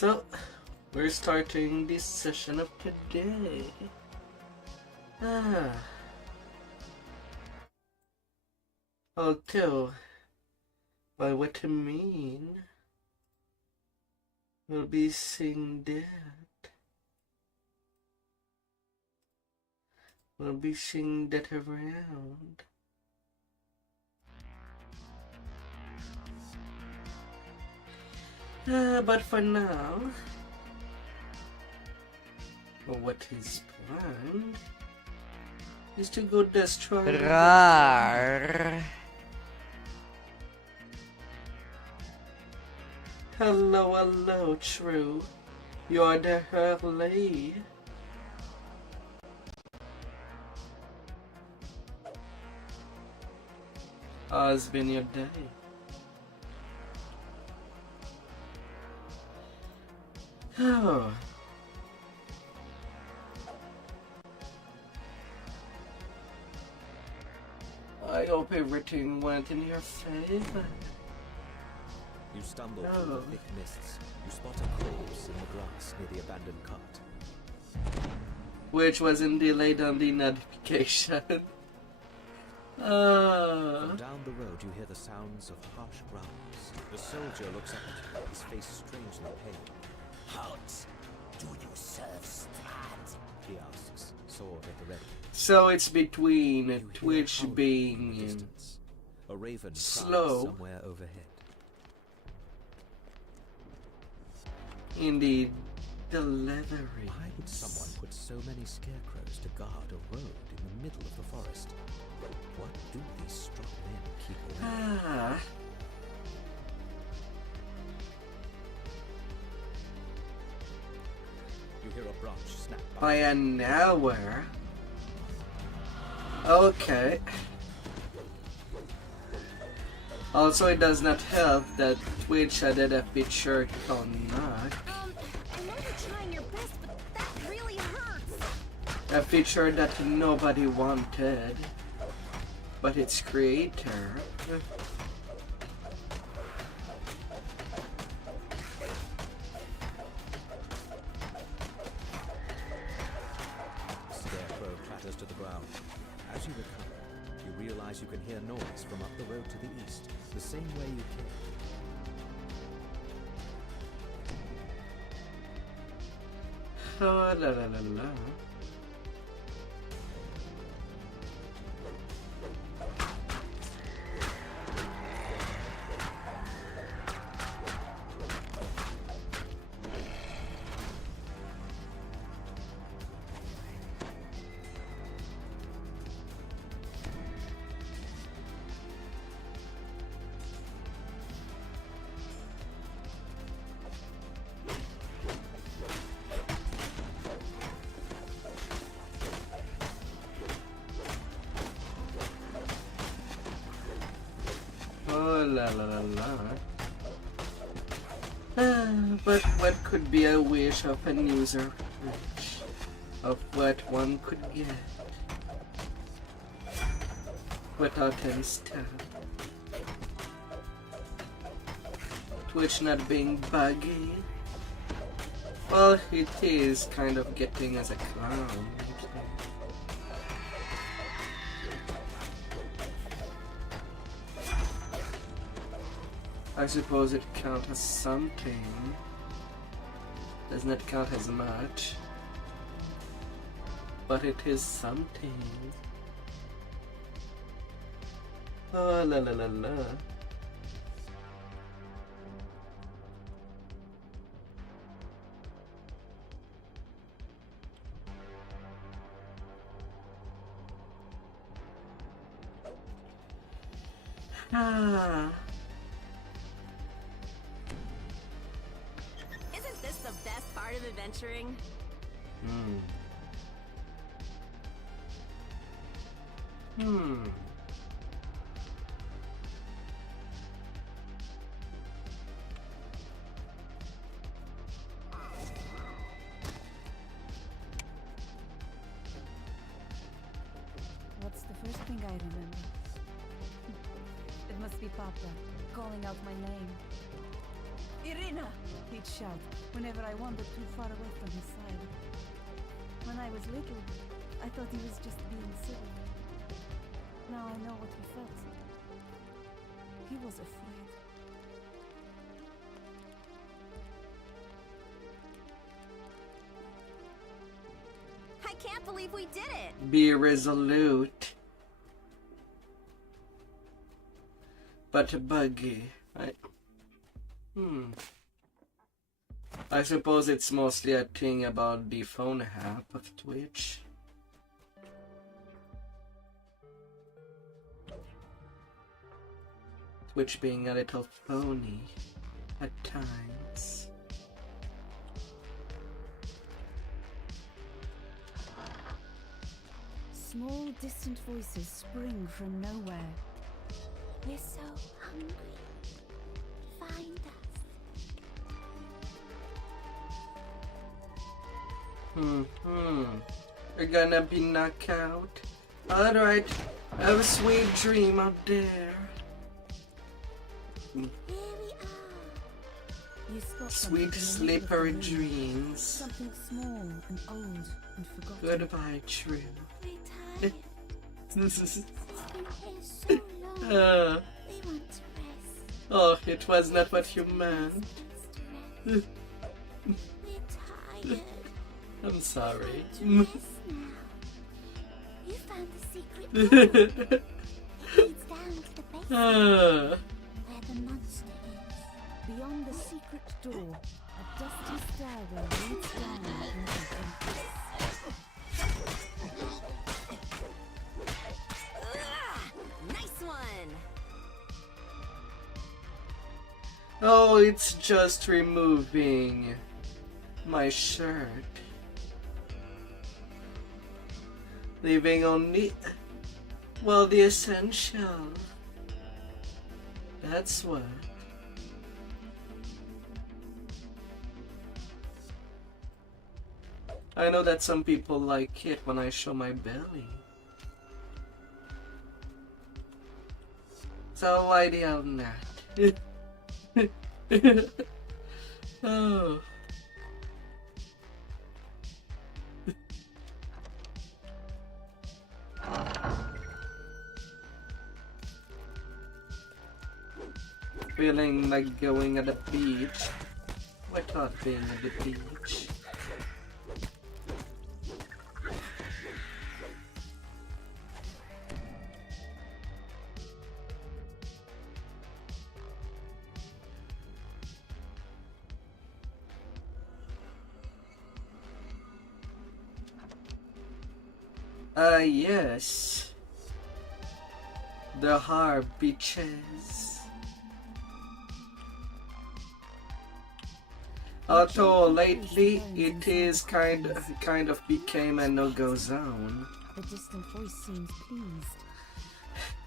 So, we're starting this session of today. Although, by what I mean, we'll be seeing that. We'll be seeing that around. But for now, what is planned is to go destroy Rar. Hello, hello, True. You're the Hurley. How's been your day? Oh. I hope everything went in your favor. You stumble through the thick mists. You spot a corpse in the grass near the abandoned cart. Which wasn't delayed on the notification. From down the road you hear the sounds of harsh growls. The soldier looks up at you, his face strangely pale. Halt! Do you serve Strand? He asks, sword at the ready. So it's between You hear Twitch howling in the being distance. A raven cries slow. somewhere overhead. in the delivery. Why would someone put so many scarecrows to guard a road in the middle of the forest? What do these strong men keep away? Ah. You hear a branch snap By an hour. Okay. Also, it does not help that Twitch added a feature called knock. I know you're trying your best, but that really hurts. A feature that nobody wanted, but its creator. Scarecrow clatters to the ground. As you recover, you realize you can hear noise from up the road to the east, the same way you came. Oh, la la la la. Oh la la la la. But what could be a wish of a user rich? Of what one could get without any stuff. Twitch not being buggy. Well, it is kind of getting as a clown. I suppose it counts as something. Does not count as much. But it is something. Oh la la la la. Ah. Isn't this the best part of adventuring? Hmm. What's the first thing I remember? It must be Papa, calling out my name. Irina! He'd shout whenever I wandered too far away from his side. When I was little, I thought he was just being silly. Now I know what he felt. He was afraid. I can't believe we did it! Be resolute. But buggy. I suppose it's mostly a thing about the phone app of Twitch. Twitch being a little phony at times. Small, distant voices spring from nowhere. We're so hungry. Find us. You're gonna be knocked out. Alright, have a sweet dream out there. Here we are. You spot Sweet something in the middle of the slippery room. dreams. Something small and old and forgotten. Goodbye, true. We're tired. This is. It's been here so long. We want to rest. Oh, it was not what you meant. We're tired. I'm sorry. To rest now. You found the secret door. It leads down to the basement Ah, where the monster is. Beyond the secret door, a dusty stairway leads down into the darkness. Nice one! oh, it's just removing my shirt. Leaving only, well, the essential. That's what. I know that some people like it when I show my belly. So why the hell not? Oh. Feeling like going at the beach. What not being at the beach? Yes. The hard beaches. Although lately it is kind of became a no-go zone, The distant voice seems pleased.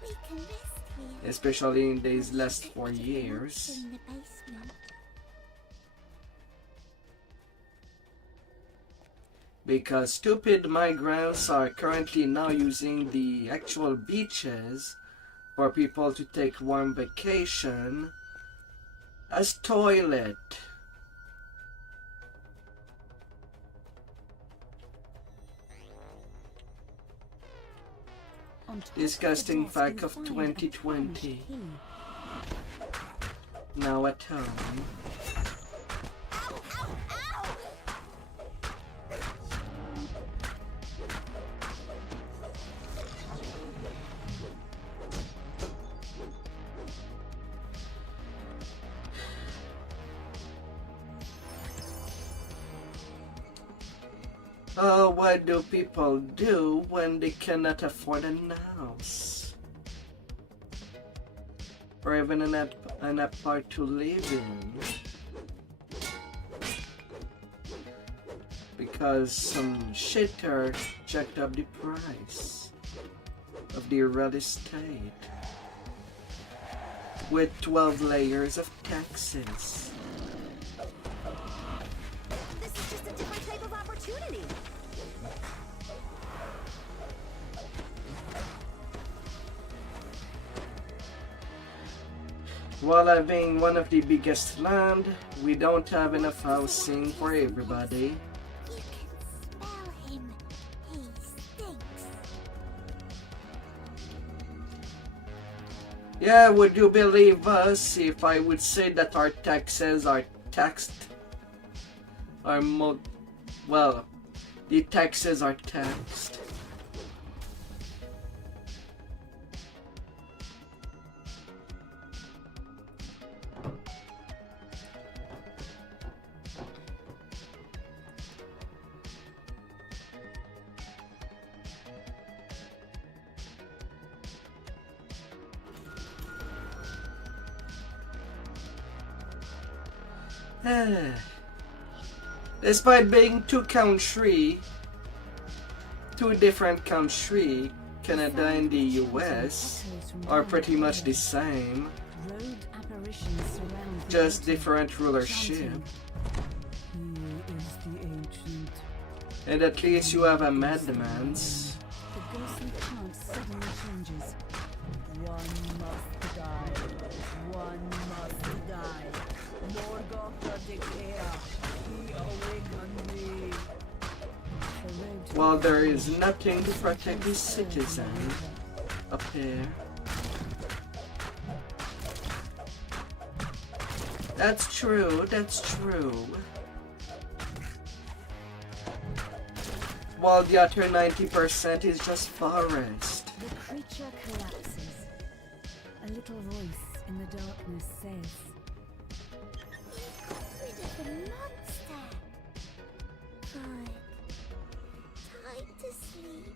We can rest here. especially in these last 4 years. In the basement. Because stupid migrants are currently now using the actual beaches for people to take warm vacation as toilet. On top Disgusting of the fact desk, of you find a 2020. tarnished key. Now at home. Ow, ow, ow! Oh, what do people do when they cannot afford a house? Or even an apart to live in? Because some shitter jacked up the price of the real estate with 12 layers of taxes. This is just a different type of opportunity. While having one of the biggest land, we don't have enough housing for everybody. You can smell him. He stinks. Yeah, would you believe us if I would say that our taxes are taxed? Well, the taxes are taxed. Despite being two different countries, Canada and the US are pretty much the same, Road apparitions surround the just altar, different rulership. shouting, "He is the ancient." And at least you have a madman's. The ghostly chant suddenly changes. One must die. One must die. Morgotha declare. He awakened me. The road to While the there is village nothing to is protect the against the citizen river. up here. That's true, that's true. While the other 90% is just forest. The creature collapses. A little voice in the darkness says, Rid of the monster. Good. Time to sleep.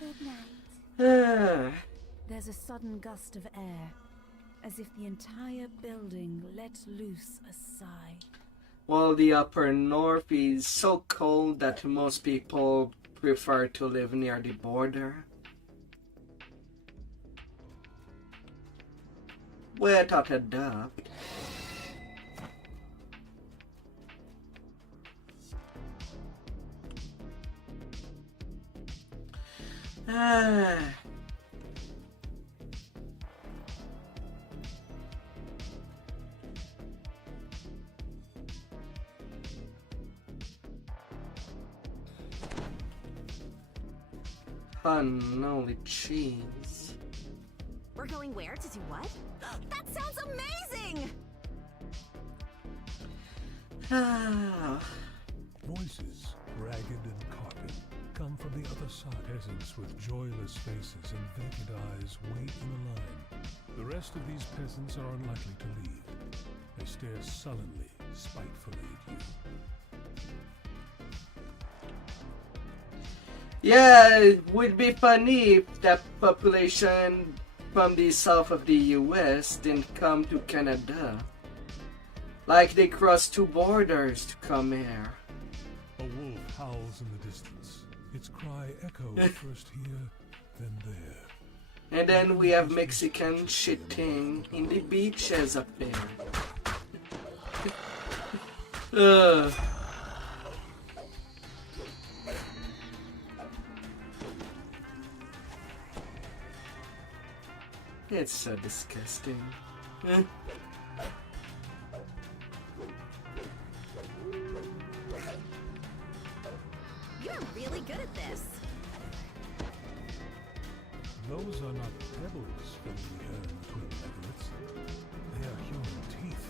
Good night. There's a sudden gust of air, as if the entire building let loose a sigh. While the upper north is so cold that most people prefer to live near the border. Without a doubt. Holy cheese. We're going where to do what? That sounds amazing! Voices, ragged and carpet, come from the other side. Peasants with joyless faces and vacant eyes wait in a line. The rest of these peasants are unlikely to leave. They stare sullenly, spitefully at you. Yeah, it would be funny if that population from the south of the US didn't come to Canada. Like they crossed two borders to come here. A wolf howls in the distance. Its cry echoes first here, then there. And then we have Mexican shitting in the beaches up there. It's so disgusting. You're really good at this. Those are not pebbles from the air between megaliths. They are human teeth.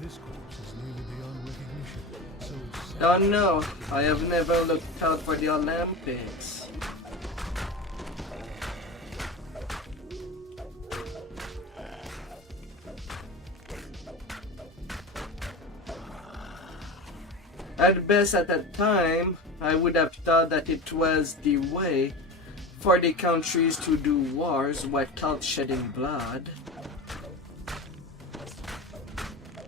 This corpse is nearly beyond recognition. So sad. Oh no, I have never looked out for the Olympics. At best at that time, I would have thought that it was the way for the countries to do wars without shedding blood.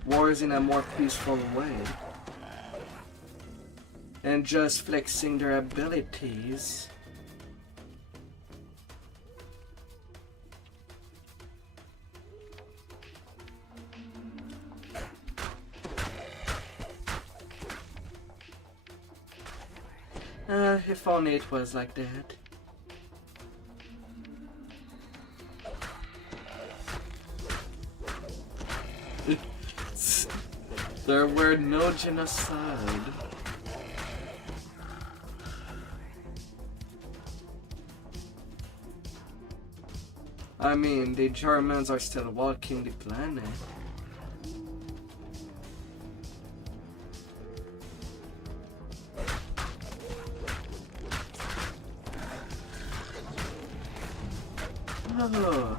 Wars in a more peaceful way. And just flexing their abilities. If only it was like that. There were no genocide. I mean, the Germans are still walking the planet. Oh.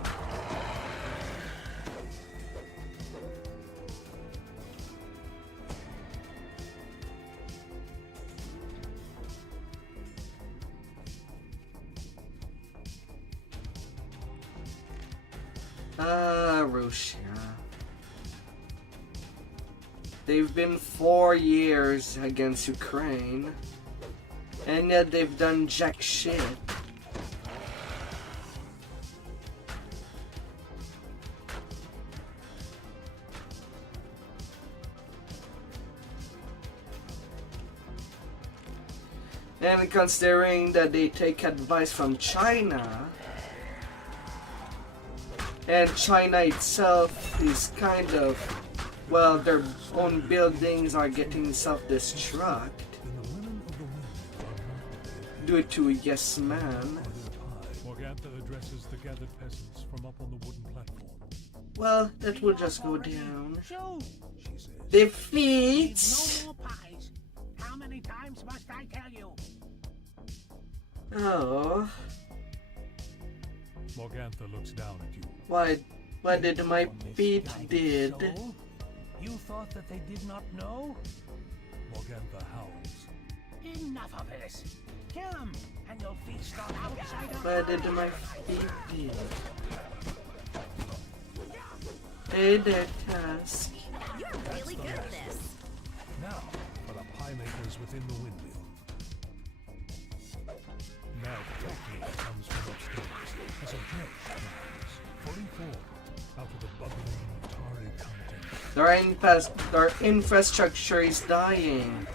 Russia. They've been 4 years against Ukraine, and yet they've done jack shit. And considering that they take advice from China, and China itself is kind of, well, their own buildings are getting self-destruct due to yes man. Morgantha addresses the gathered peasants from up on the wooden platform. Well, that will just go down. She says, Defeats. No more pies. How many times must I tell you? Oh, Morgantha looks down at you. why did my feet did? So? You thought that they did not know? Morgantha howls. Enough of this. Kill them, and you'll feast on outsider. Why did my feet did? Hey there, Task. You're really good at this. Now for the pie makers within the windmill. Now the technique comes from upstairs as a dredge rises, fully formed out of the bubbling, tarry contents. Their infrastructure is dying.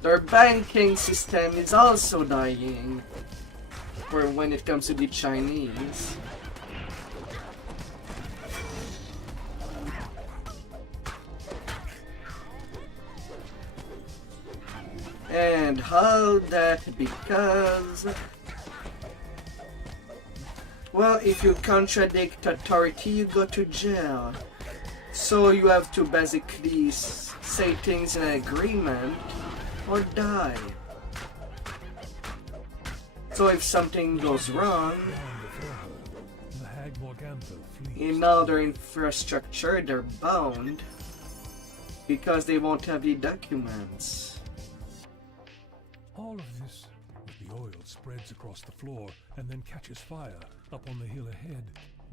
Their banking system is also dying. For when it comes to the Chinese. And how that because, well, if you contradict authority, you go to jail. So you have to basically say things in agreement or die. So if something goes wrong, The hag Morgantha flees. in all their infrastructure, they're bound because they won't have the documents. All of this, with the oil spreads across the floor and then catches fire. Up on the hill ahead,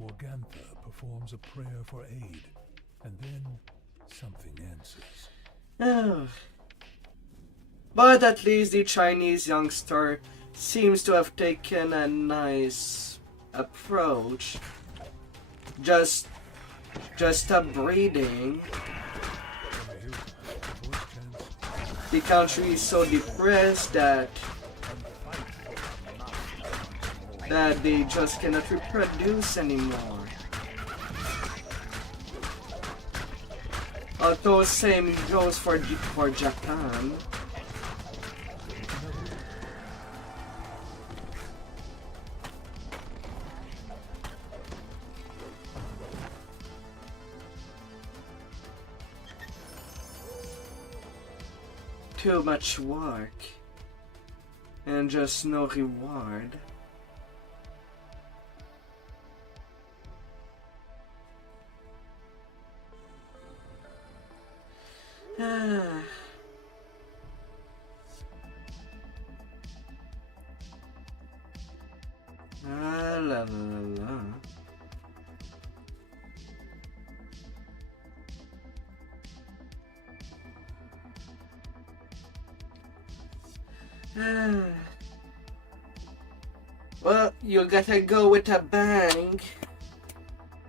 Morgantha performs a prayer for aid, and then something answers. Oh. But at least the Chinese youngster seems to have taken a nice approach. Just a breeding. On the hilltop, the voice chants, The country is so depressed that they just cannot reproduce anymore. Although same goes for Japan. Too much work and just no reward. La la la. Well, you gotta go with a bang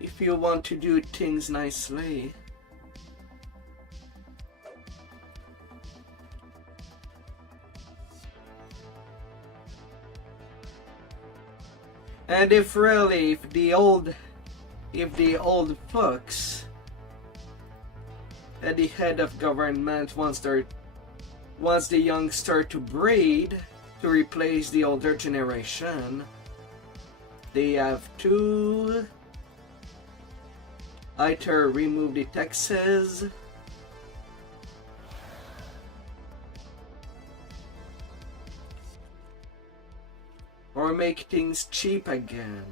if you want to do things nicely. And if the old folks at the head of government wants the young start to breed to replace the older generation, they have to either remove the taxes or make things cheap again.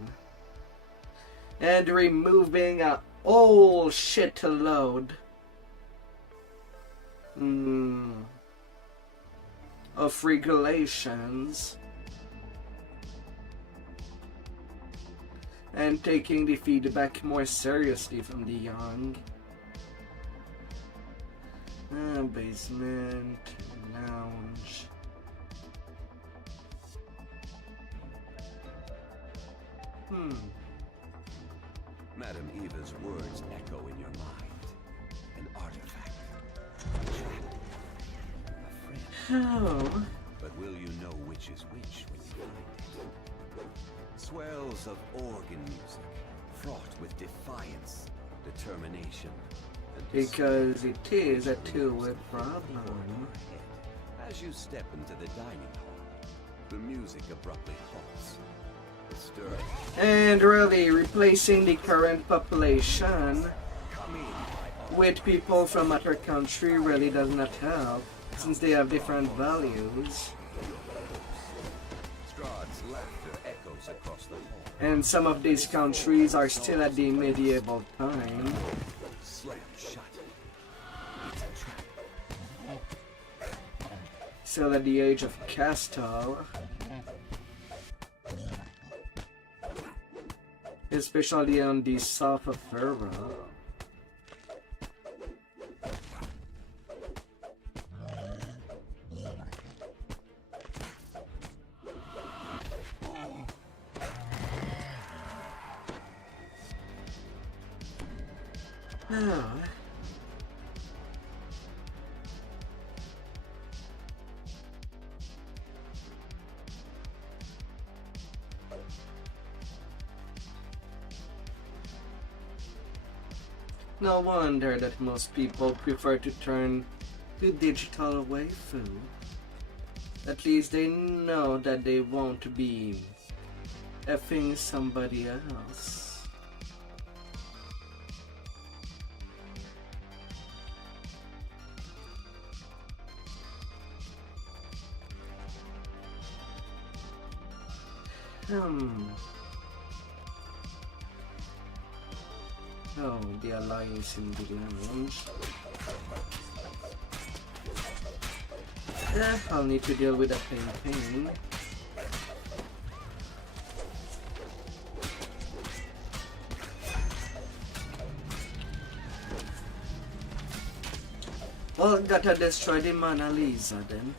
And removing a whole shitload of regulations and taking the feedback more seriously from the young. Basement, lounge. Madam Eva's words echo in your mind. An artifact. A friend. Oh. But will you know which is which when you find it? Swells of organ music, fraught with defiance, determination, and Because it is a two-way problem. as you step into the dining hall, the music abruptly halts. The stir. And really replacing the current population with people from other country really does not help, since they have different values. Strahd's laughter echoes across the hall. And some of these countries are still at the medieval time. Slam shut. It's a trap. Still at the age of Castle. Especially on the south of Vera. No wonder that most people prefer to turn to digital waifu. At least they know that they won't be effing somebody else. Oh, the alliance in the lounge. I'll need to deal with that pain. Well, gotta destroy the Mona Lisa then.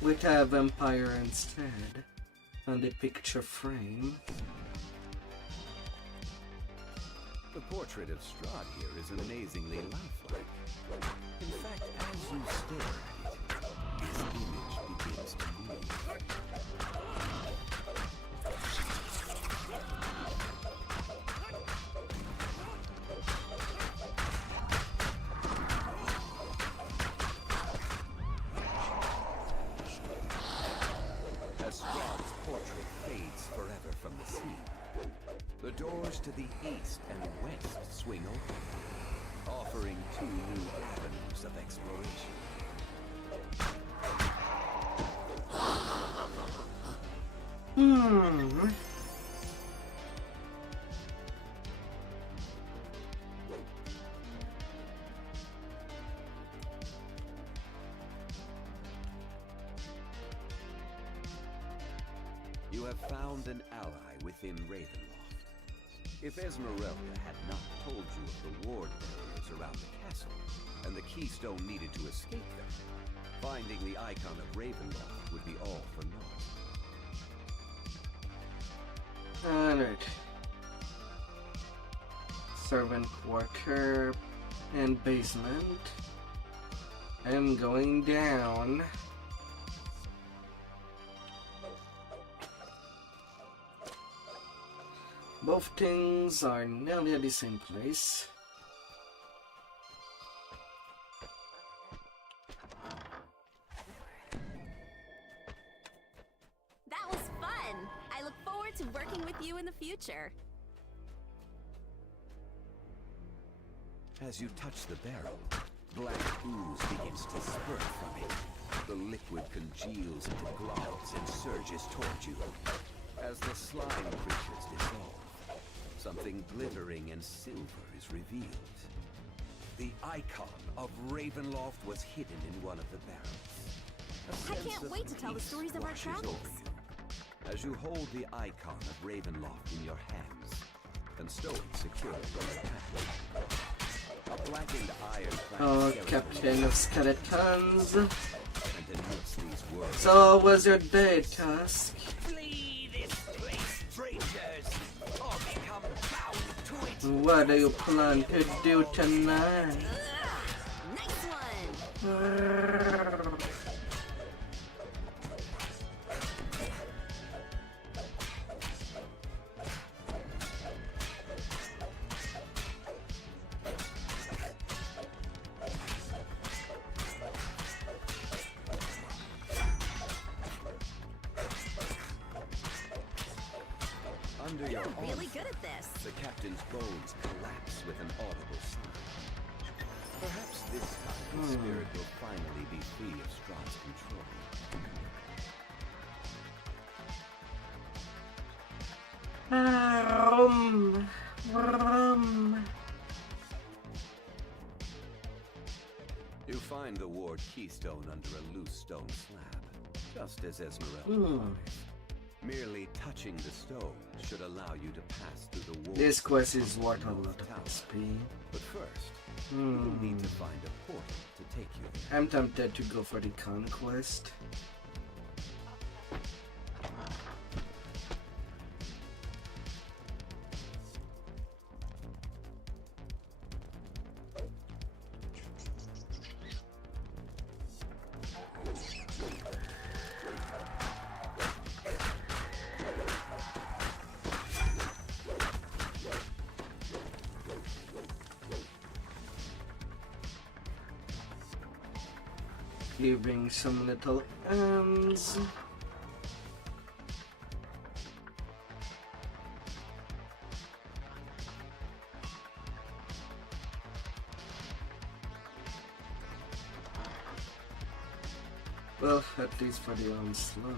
We'd have Empire instead on the picture frame. The portrait of Strahd here is amazingly lifelike. In fact, as you stare at it, his image begins to move. As Strahd's portrait fades forever from the scene, the doors to the east and west swing open, offering two new avenues of exploration. You have found an ally within Ravenloft. If Esmeralda had not told you of the ward barriers around the castle, and the keystone needed to escape them, finding the icon of Ravenloft would be all for naught. Alright. Servant quarter and basement. I'm going down. Both things are nearly at the same place. That was fun! I look forward to working with you in the future. As you touch the barrel, black ooze begins to spurt from it. The liquid congeals into globs and surges toward you. As the slime creatures dissolve, something glittering and silver is revealed. The icon of Ravenloft was hidden in one of the barrels. A I sense can't of wait to tell the peace stories of our washes travels. over you. As you hold the icon of Ravenloft in your hands and stow it securely in your pack. A blackened iron Oh, Captain of Skeletons. and amidst these words, So, how was your day, Tusk? Flee this place, strangers, or become bound to it. What do you plan to do tonight? Nice one! under your You're really onslaught, good at this. the captain's bones collapse with an audible sigh. Perhaps this time the spirit will finally be free of Strahd's control. You find the ward keystone under a loose stone slab, just as Esmeralda found it. Merely touching the stone should allow you to pass through the wall. This quest is worth a lot of XP. But first, you will need to find a portal to take you there. I'm tempted to go for the conquest. Giving some little arms. Well, at least for the onslaught.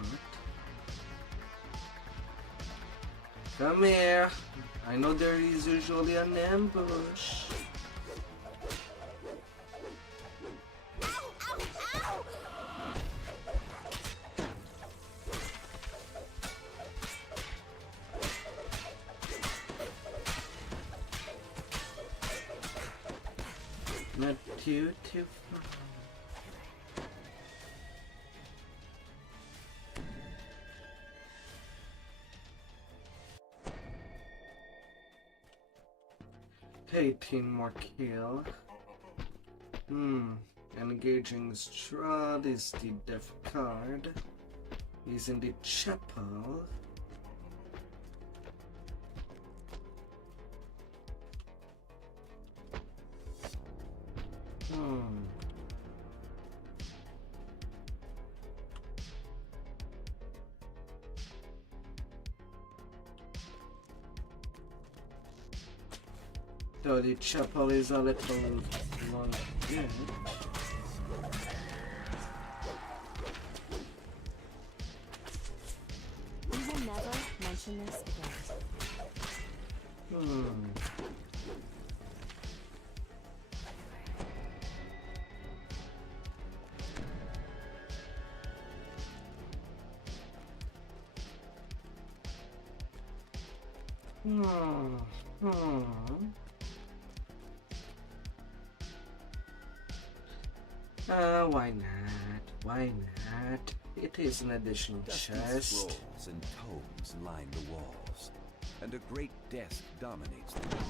Come here. I know there is usually an ambush. Not too far. Hey, 18 more kill. Engaging Strahd is the death card. He's in the chapel. So the chapel is a little long. Yeah. We will never mention this again. Why not? Why not? It is an additional Dusty chest. scrolls and tomes line the walls, and a great desk dominates the room.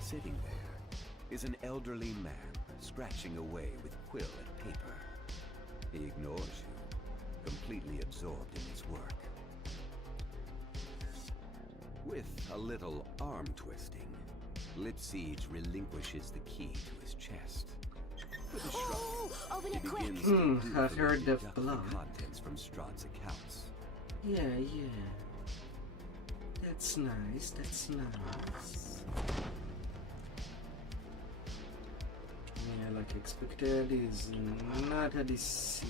Sitting there is an elderly man scratching away with quill and paper. He ignores you, completely absorbed in his work. With a little arm twisting, Lipsiege relinquishes the key to his chest. With a shrug, Oh, open he it quick! begins to I've heard deduct of the blood. contents from Strahd's accounts. Yeah, yeah. That's nice, that's nice. Yeah, like expected, is not a deceit.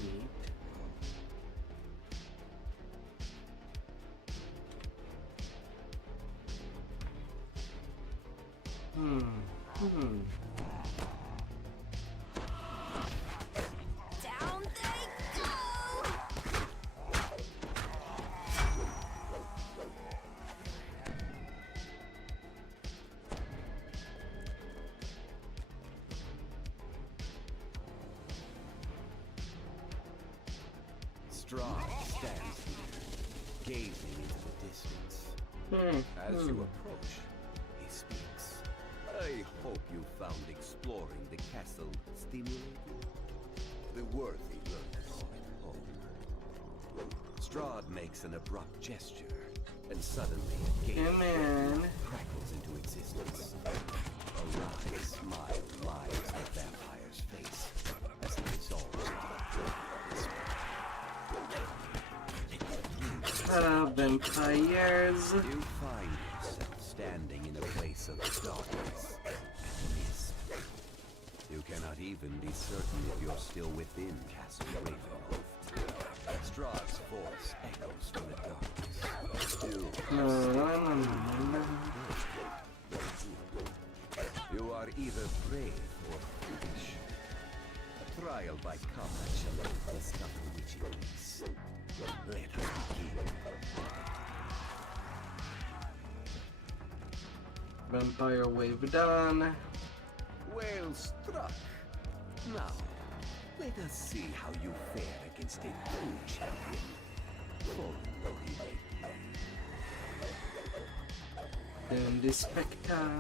Down they go! Strahd stands here, gazing into the distance. As you approach, he speaks. I hope you found exploring the castle stimulating. The worthy learn to call it home. Strahd makes an abrupt gesture, and suddenly a gate Come in. crackles into existence. A wry smile lines the vampire's face as he dissolves into a black whisper. Vampires. You find yourself standing in a place of darkness and mist. You cannot even be certain if you're still within Castle Ravenloft. Strahd's voice echoes from the darkness. You are either brave or foolish. A trial by combat shall discover which it is. Let us begin. Vampire wave done. Well struck. Now, let us see how you fare against a true champion. Fallen though he may be. Then the spectre.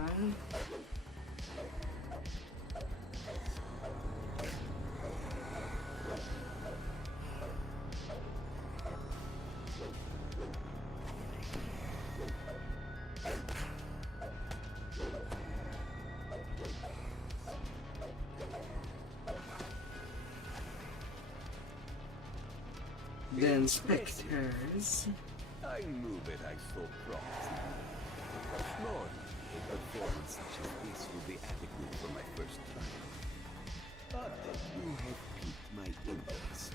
Then specters. I knew that I saw promise. Nor a performance such as this will be adequate for my first trial. But you have piqued my interest.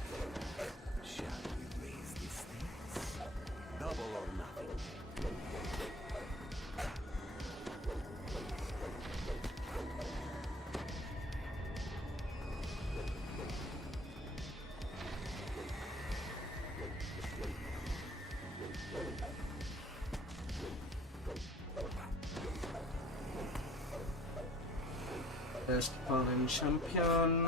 Shall we raise the stakes? Double or nothing. Best fallen champion.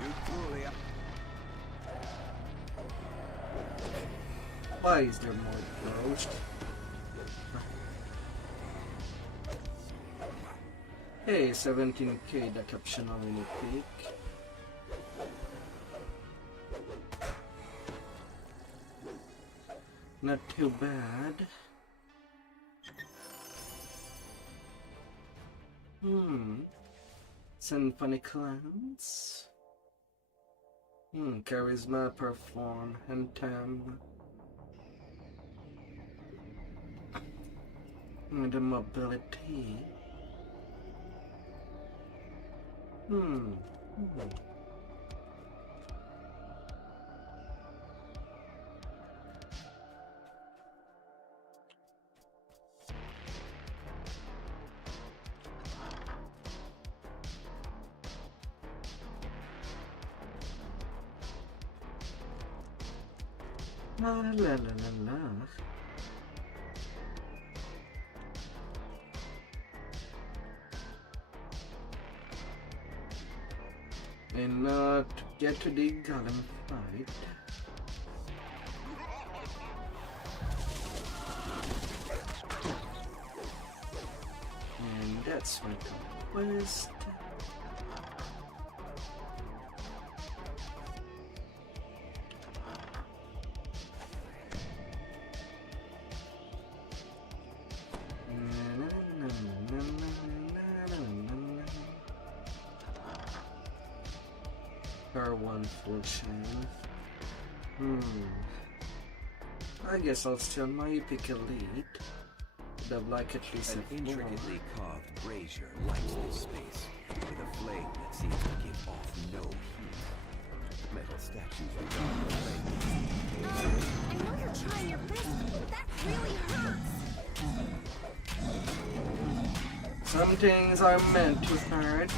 You truly are. Why is there more ghost? Hey, 17k, the optional mini pick. Not too bad. Symphony Clowns. Charisma, Perform, Anthem. The mobility. La la la la la. And not get to the golem fight. And that That's my quest. Per one fortune. I guess I'll steal my epic elite. Would have liked at least An a intricately carved brazier lights this space with a flame that seems to give off no heat. Metal statues are dark flame. I know you're trying your best, but that really hurts. Some things are meant to hurt.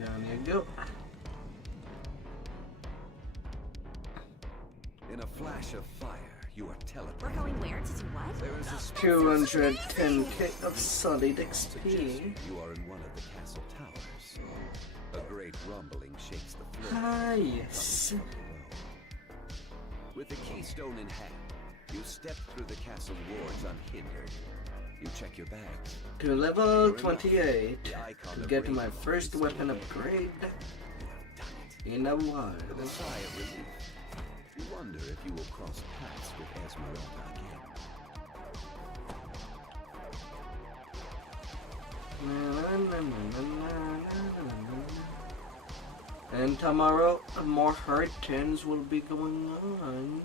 Down you go. In a flash of fire, you are We're teleported. going where to do what? There is a 210k of solid XP. suggestion you are in one of the castle towers. A great rumbling shakes the floor. Ah, yes. With the keystone in hand, you step through the castle wards unhindered. You check your bags. To level 28 to get my first weapon upgrade in a while. With a sigh of relief, you wonder if you will cross paths with Esmeralda again. And tomorrow, more hard turns will be going on.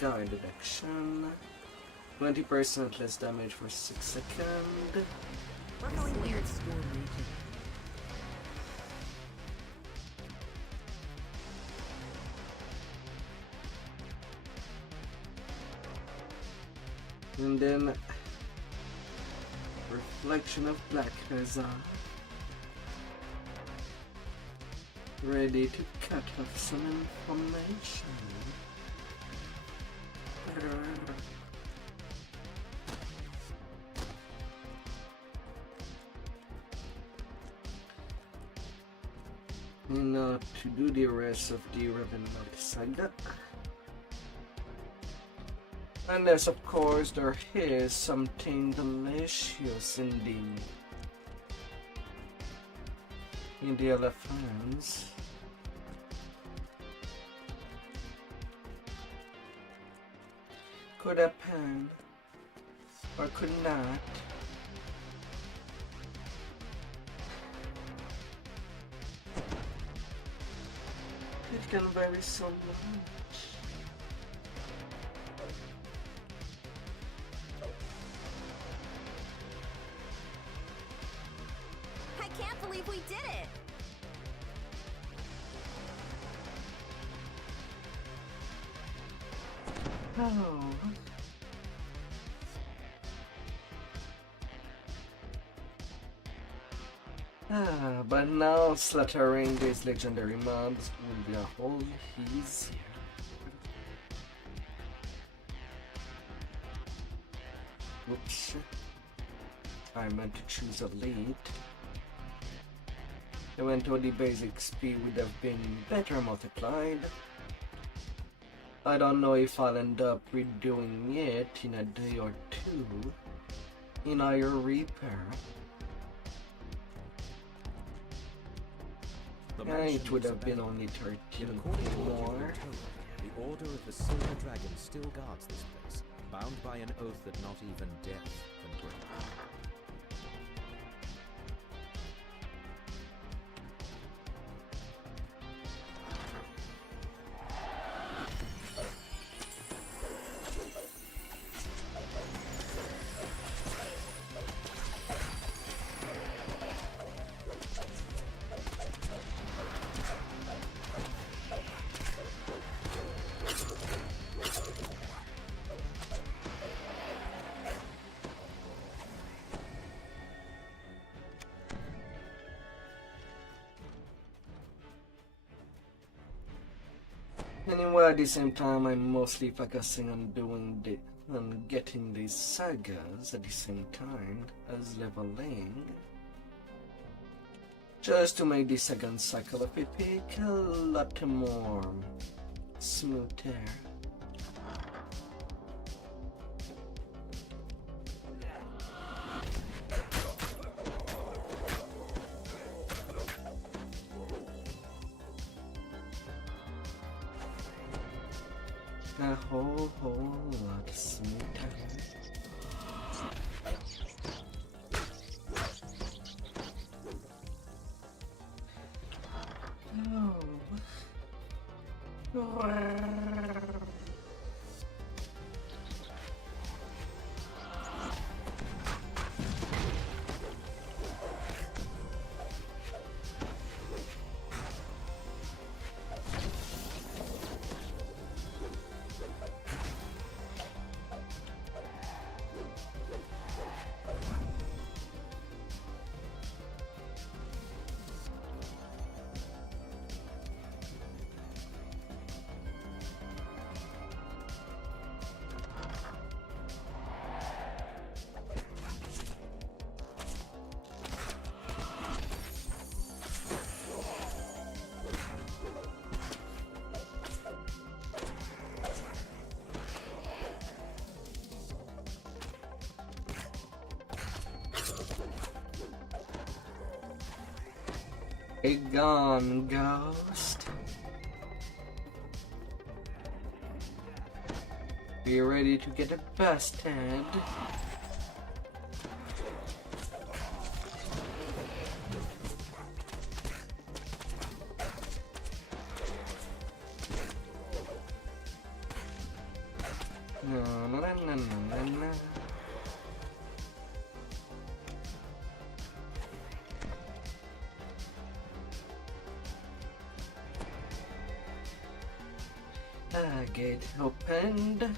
Guided action. 20% less damage for 6 seconds. We're going where? And then reflection of black Huzzah. Ready to cut off some information. And now to do the rest of the Ravenloft saga. Unless of course there is something delicious in the elephants. Could happen or could not. It can vary so much. I can't believe we did it! Oh. But now slaughtering these legendary mobs will be a whole easier. Oops. I meant to choose elite. Eventually basic speed would have been better multiplied. I don't know if I'll end up redoing it in a day or two in our repair. It would have been only 13 According to what you've more. been told, the Order of the Silver Dragon still guards this place, bound by an oath that not even death can break. Anyway, at the same time, I'm mostly focusing on getting these sagas at the same time as leveling, just to make the second cycle of Epic a lot more smoother. A whole lot smoother. Be gone, ghost. Be ready to get busted. No, no, no, no, no, no. Gate opened.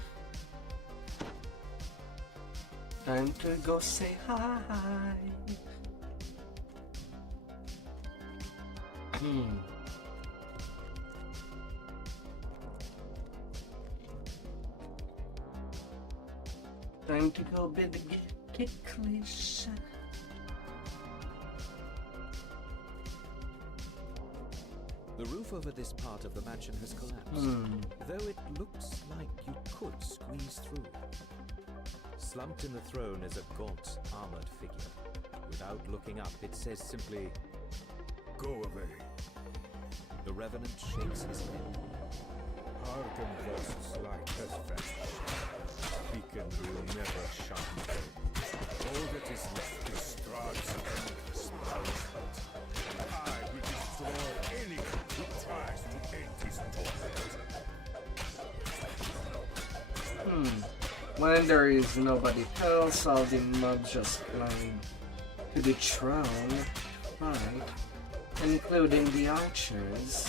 Time to go say hi. Time to go bid the ticklish. The roof over this part of the mansion has collapsed, though it looks like you could squeeze through. Slumped in the throne is a gaunt, armored figure. Without looking up, it says simply, "Go away." The Revenant shakes his head. Argenvost's light has vanished. Beacon will never shine. All that is left is Strahd's endless punishment. I will destroy anyone who tries to end his torment. When there is nobody else, all the mobs just climb to the throne, right? Including the archers.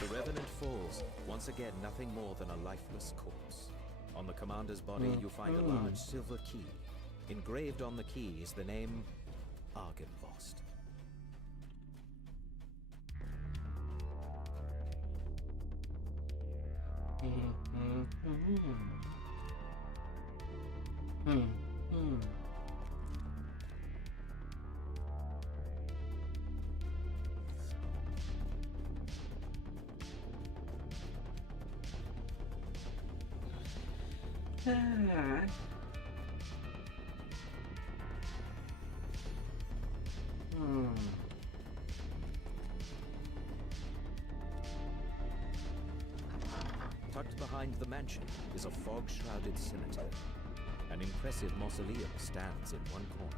The Revenant falls, once again nothing more than a lifeless corpse. On the commander's body, you find a large silver key. Engraved on the key is the name Argenvost. Tucked behind the mansion is a fog-shrouded cemetery. An impressive mausoleum stands in one corner.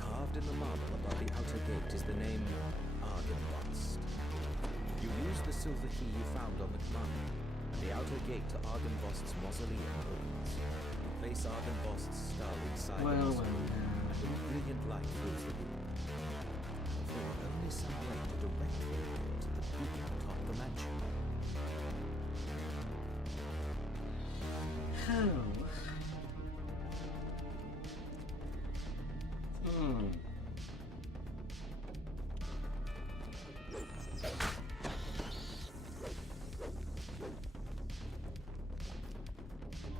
Carved in the marble above the outer gate is the name Argynvost. You use the silver key you found on the command, and the outer gate to Argynvost's mausoleum opens. You place Argynvost's skull inside the mausoleum, and a brilliant light fills the room. Therefore, only some way to direct the light to the beacon atop the mansion. How?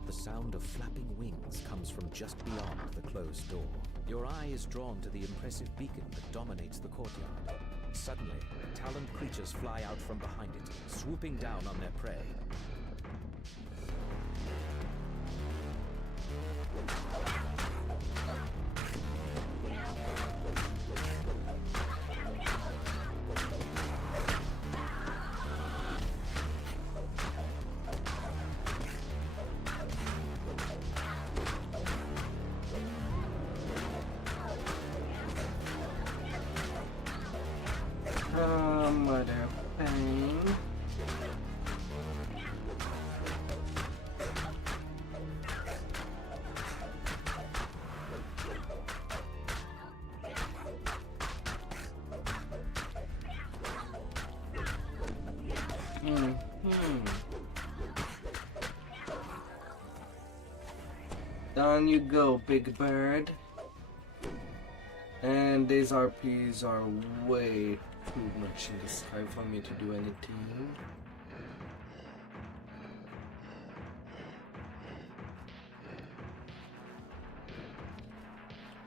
The sound of flapping wings comes from just beyond the closed door. Your eye is drawn to the impressive beacon that dominates the courtyard. Suddenly, taloned creatures fly out from behind it, swooping down on their prey. Mother pain. Down you go, big bird. And these RPs are way too much in this time for me to do anything.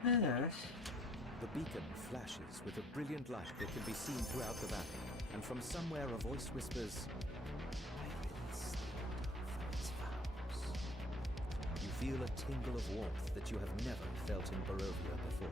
Yes. The beacon flashes with a brilliant light that can be seen throughout the valley, and from somewhere a voice whispers, "Raven slipped from its vows." You feel a tingle of warmth that you have never felt in Barovia before.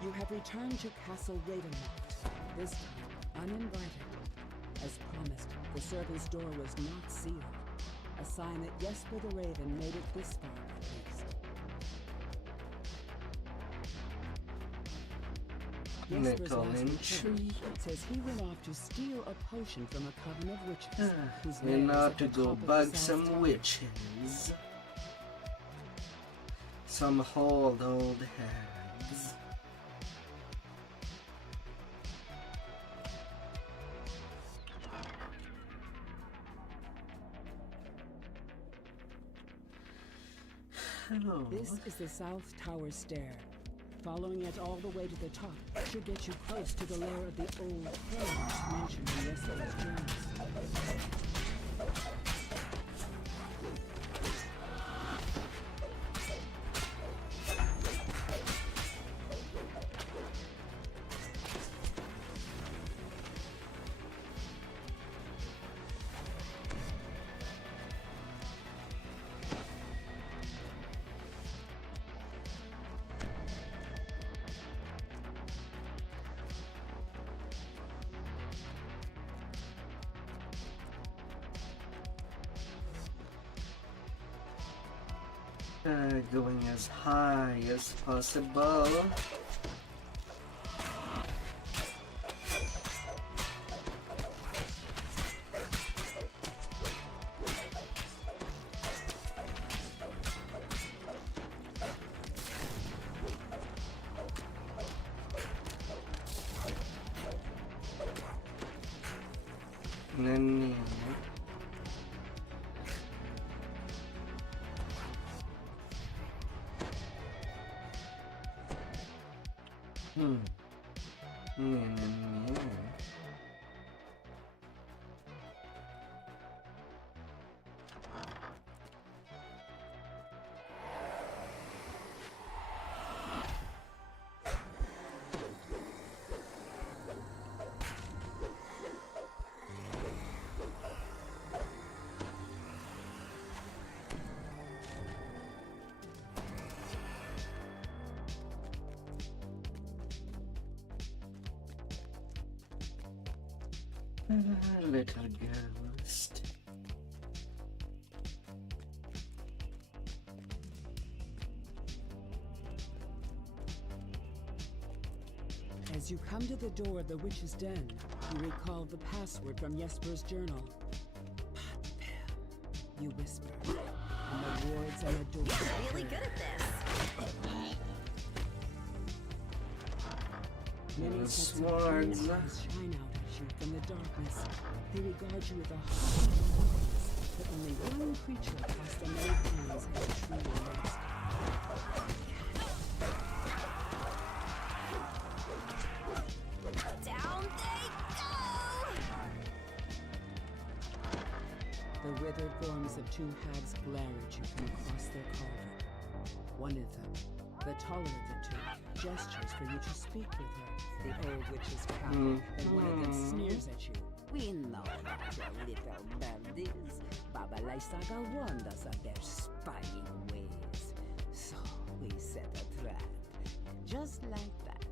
You have returned to Castle Ravenloft, this time uninvited. As promised, the servants' door was not sealed, a sign that Jesper the Raven made it this far at least. Jesper's last report says he went off to steal a potion from a coven of witches. whose lair And is now at to the go top of the bug South some Tower. witches. Some old hags. Hello. This is the South Tower stair. Following it all the way to the top should get you close to the lair of the old crones mentioned in yesterday's journals. Going as high as possible. And then, little ghost. As you come to the door of the witch's den, you recall the password from Jesper's journal. You whisper, and the wards on the door. You're really good at this. Many sets of swords. green eyes shine out at you from the darkness. They regard you with a heart of confidence, but only one creature past the many hands has truly lost. Down they go! The withered forms of two hags glare at you from across their cauldron. One of them, the taller of the two, gestures for you to speak with her. The old witch's cackle, and one of them sneers at you. We know about your little birdies. Baba Lysaga warned us of their spying ways. So we set a trap. And just like that,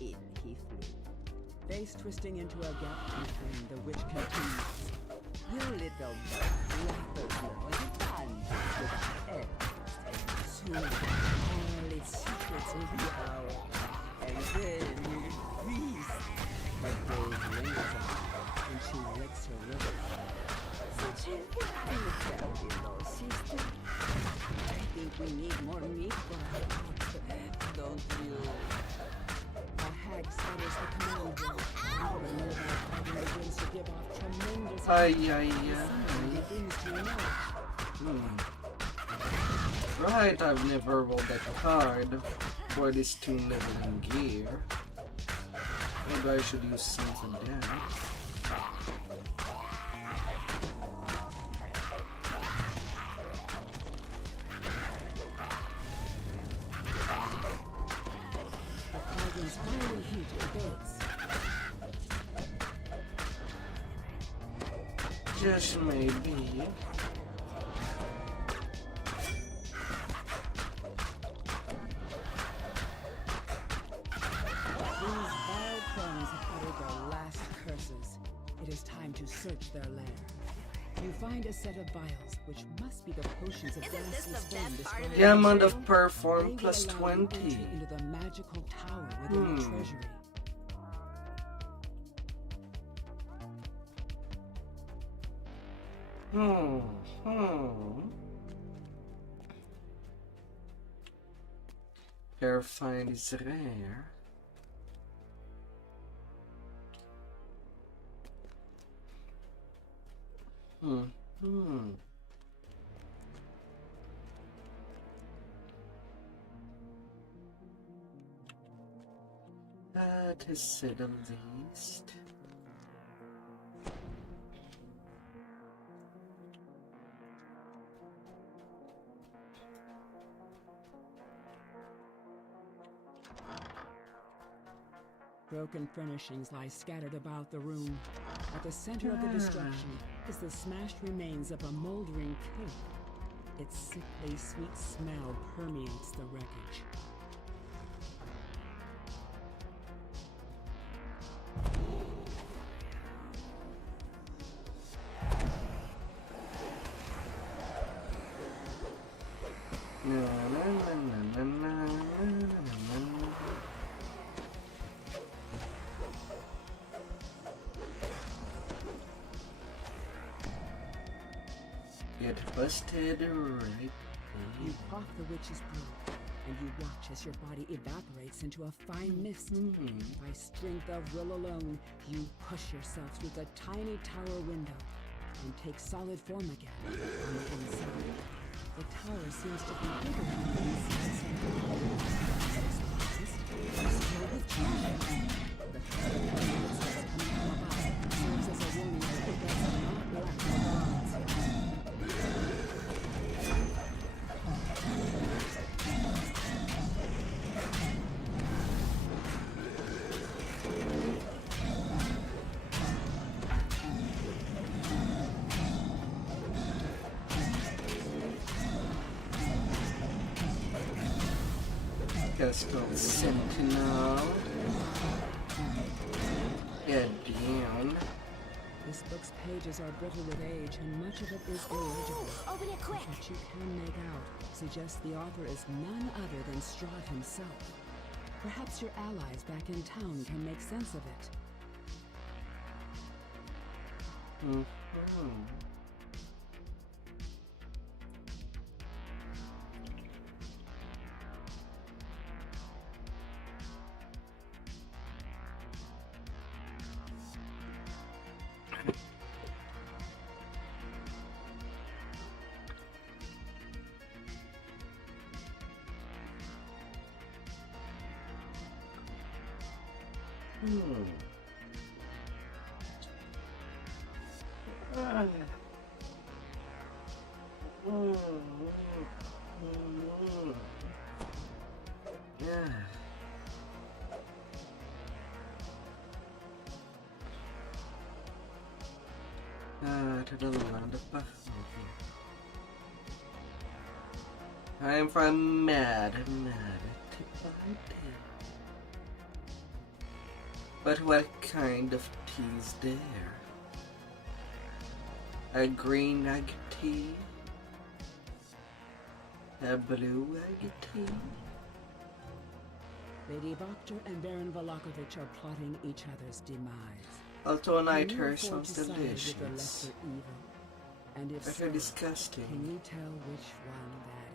in he flew. Face twisting into a gap tooth ring, the witch continues. You little bird, let us know as a contest with our elves. Soon, all its secrets will be ours. And then we'll feast. But Dave lingers on, and she licks her lips. Such a fine family, though, sister. I think we need more meat for our pot, don't you? A hag stutters the command word. The nearby dragon begins to give off tremendous Ay. Someone begins to emerge. Right, I've never rolled that card for this 2 leveling gear. Maybe I should use something there. The dragon's fiery heat abates. Just maybe. These vile crones have uttered their last curses. It is time to search their lair. You find a set of vials, which must be the potions of Isn't this the Dance's friend best part of described. the Diamond mission? of Perform They plus will allow you 20. entry into the magical tower within the treasury. Pair find is rare. That is said at least. Broken furnishings lie scattered about the room. At the center of the destruction is the smashed remains of a moldering cake. Its sickly sweet smell permeates the wreckage. No. Get busted right. You quaff the witch's brew, and you watch as your body evaporates into a fine mist. By strength of will alone, you push yourself through the tiny tower window and take solid form again on the inside. The tower seems to be bigger than the inside. Still with changing. The coming from above serves as a warning that it does not lack the gods. Castle Sentinel. Get down. This book's pages are brittle with age, and much of it is illegible. Open it quick! What you can make out suggests the author is none other than Strahd himself. Perhaps your allies back in town can make sense of it. To the land of Buffalo. I am from mad. But what kind of tea is there? A green egg tea? A blue egg tea? Lady Boctor and Baron Volakovich are plotting each other's demise. Although night Can you her afford sounds to side with the delicious. lesser evil? And if But so, they're disgusting. can you tell which one that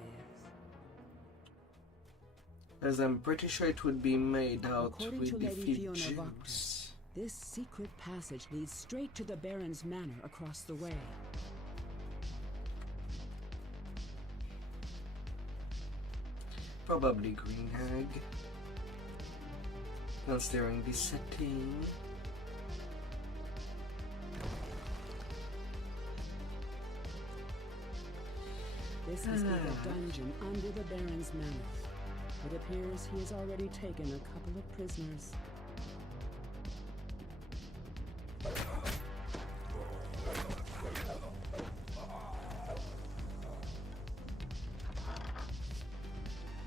is? As I'm pretty sure it would be made out According with to the Lady fig Fiona juice. This secret passage leads straight to the Baron's manor across the way. Probably green egg. Considering the setting. This must be the dungeon under the Baron's manor. It appears he has already taken a couple of prisoners.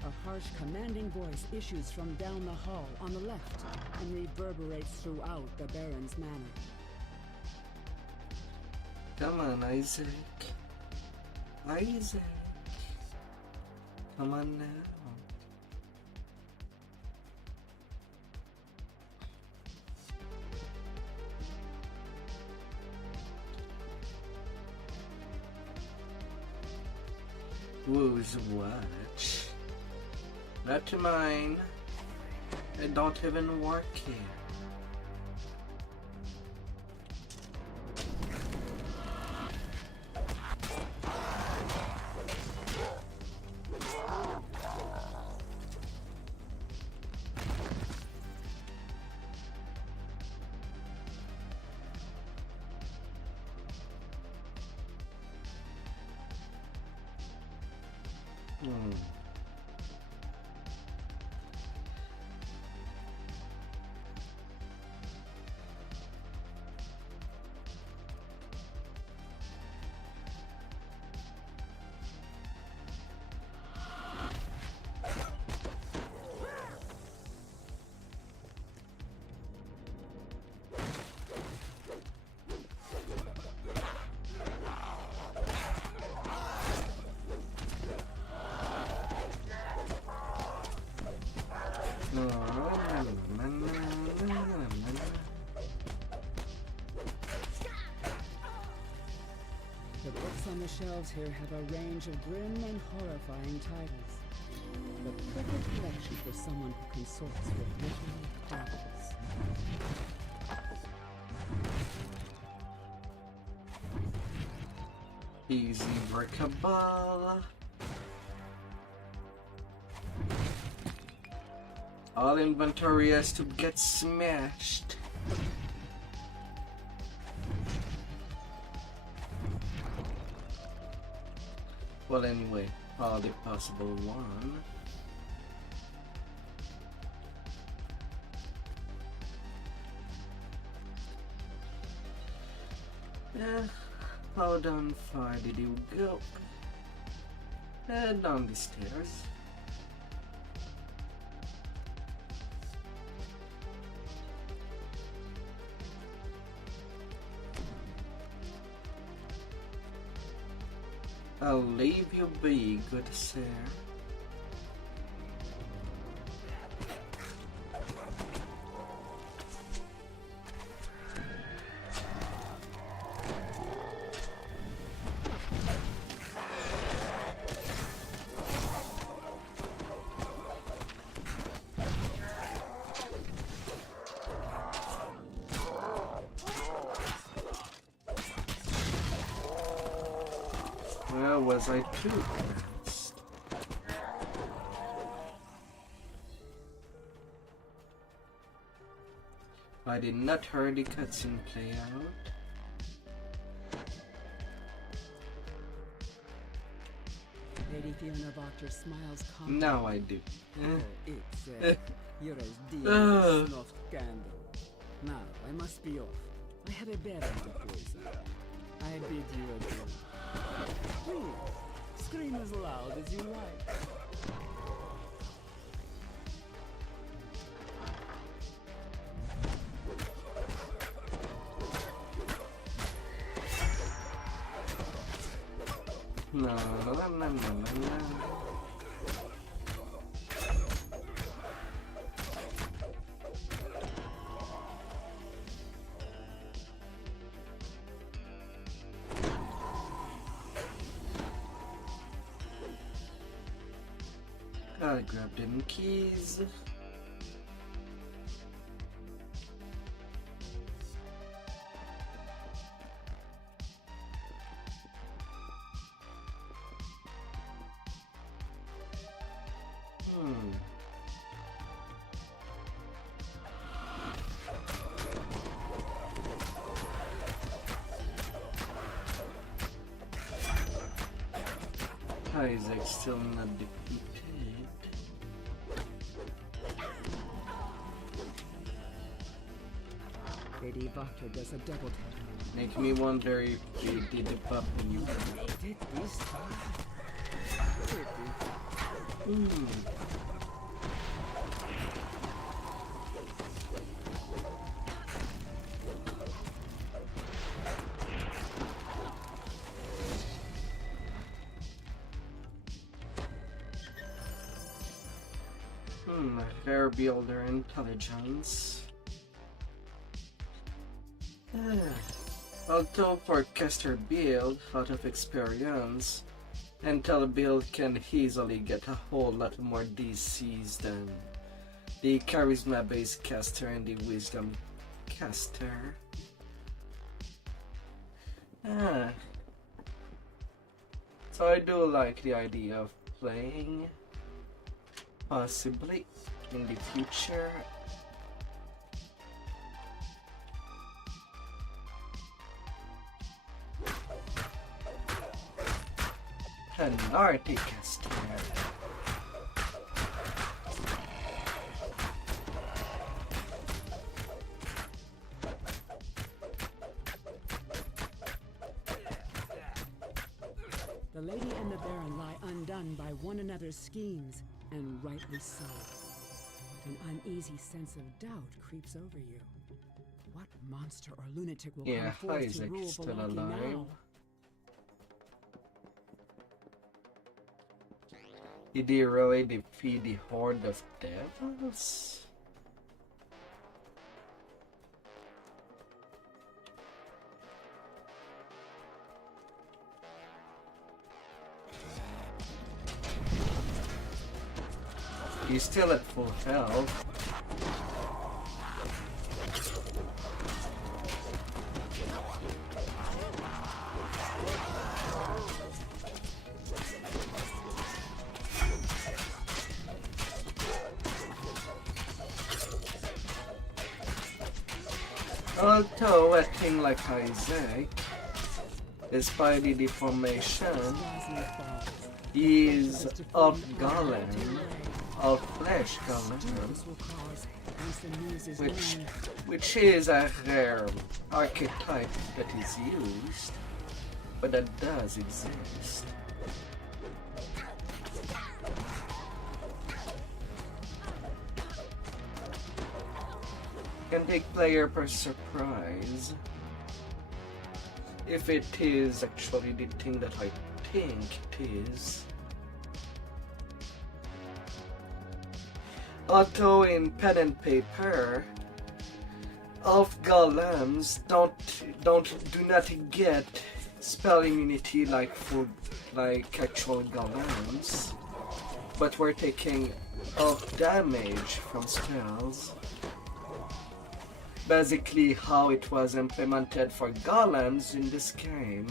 A harsh, commanding voice issues from down the hall on the left and reverberates throughout the Baron's manor. Come on, Isaac. Isaac. Come on now. Who's watch? Not mine. I don't even work here. The books on the shelves here have a range of grim and horrifying titles. The perfect collection for someone who consorts with literary devils. Easy breakable. All inventory has to get smashed. Well, anyway, all the possible one. How down far did you go? Down the stairs. I'll leave you be, good sir. Where was I too fast? I did not hear the cutscene play out. Lady Fiona Vaughter smiles calmly. Now I do. It's you're as dear as a snuffed candle. Now I must be off. I have a bear to poison. I bid you adieu. Please, scream as loud as you like. No, no, no, no, no, no. Gotta grab them keys. Isaac still not defeated. Lady Vaughter does a double tap. Make me wonder if you did the pop when you Made it this time. Fair builder intelligence. Although for caster build, out of experience, Intel build can easily get a whole lot more DCs than the charisma based caster and the wisdom caster. So I do like the idea of playing possibly in the future. An artist here. The lady and the baron lie undone by one another's schemes, and rightly so. An uneasy sense of doubt creeps over you. What monster or lunatic will come forth to Isaac rule still Belaki alive. now? Did he really defeat the horde of devils? He's still at full health. Although a thing like Isaac, despite the deformation, is of golem, of flesh golem, which is a rare archetype that is used, but that does exist. Can take player by surprise if it is actually the thing that I think it is. Although in pen and paper, elf golems do not get spell immunity like actual golems, but we're taking elf damage from spells. Basically how it was implemented for golems in this game.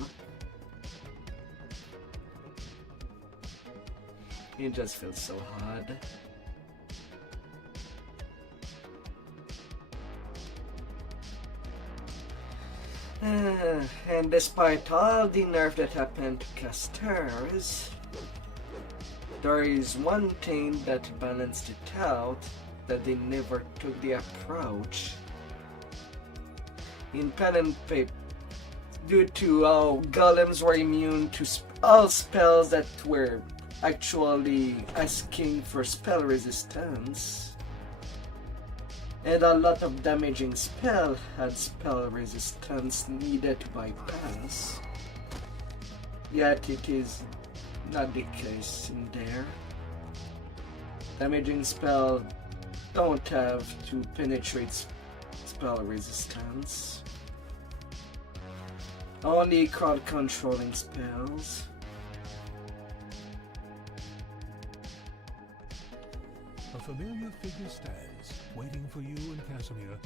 It just feels so hard. And despite all the nerf that happened to casters, there is one thing that balanced it out, that they never took the approach in pen and paper, due to how golems were immune to all spells that were actually asking for spell resistance, and a lot of damaging spell had spell resistance needed to bypass. Yet it is not the case in there. Damaging spell don't have to penetrate spell resistance. Only crowd controlling spells. A familiar figure stands, waiting for you and Casimir.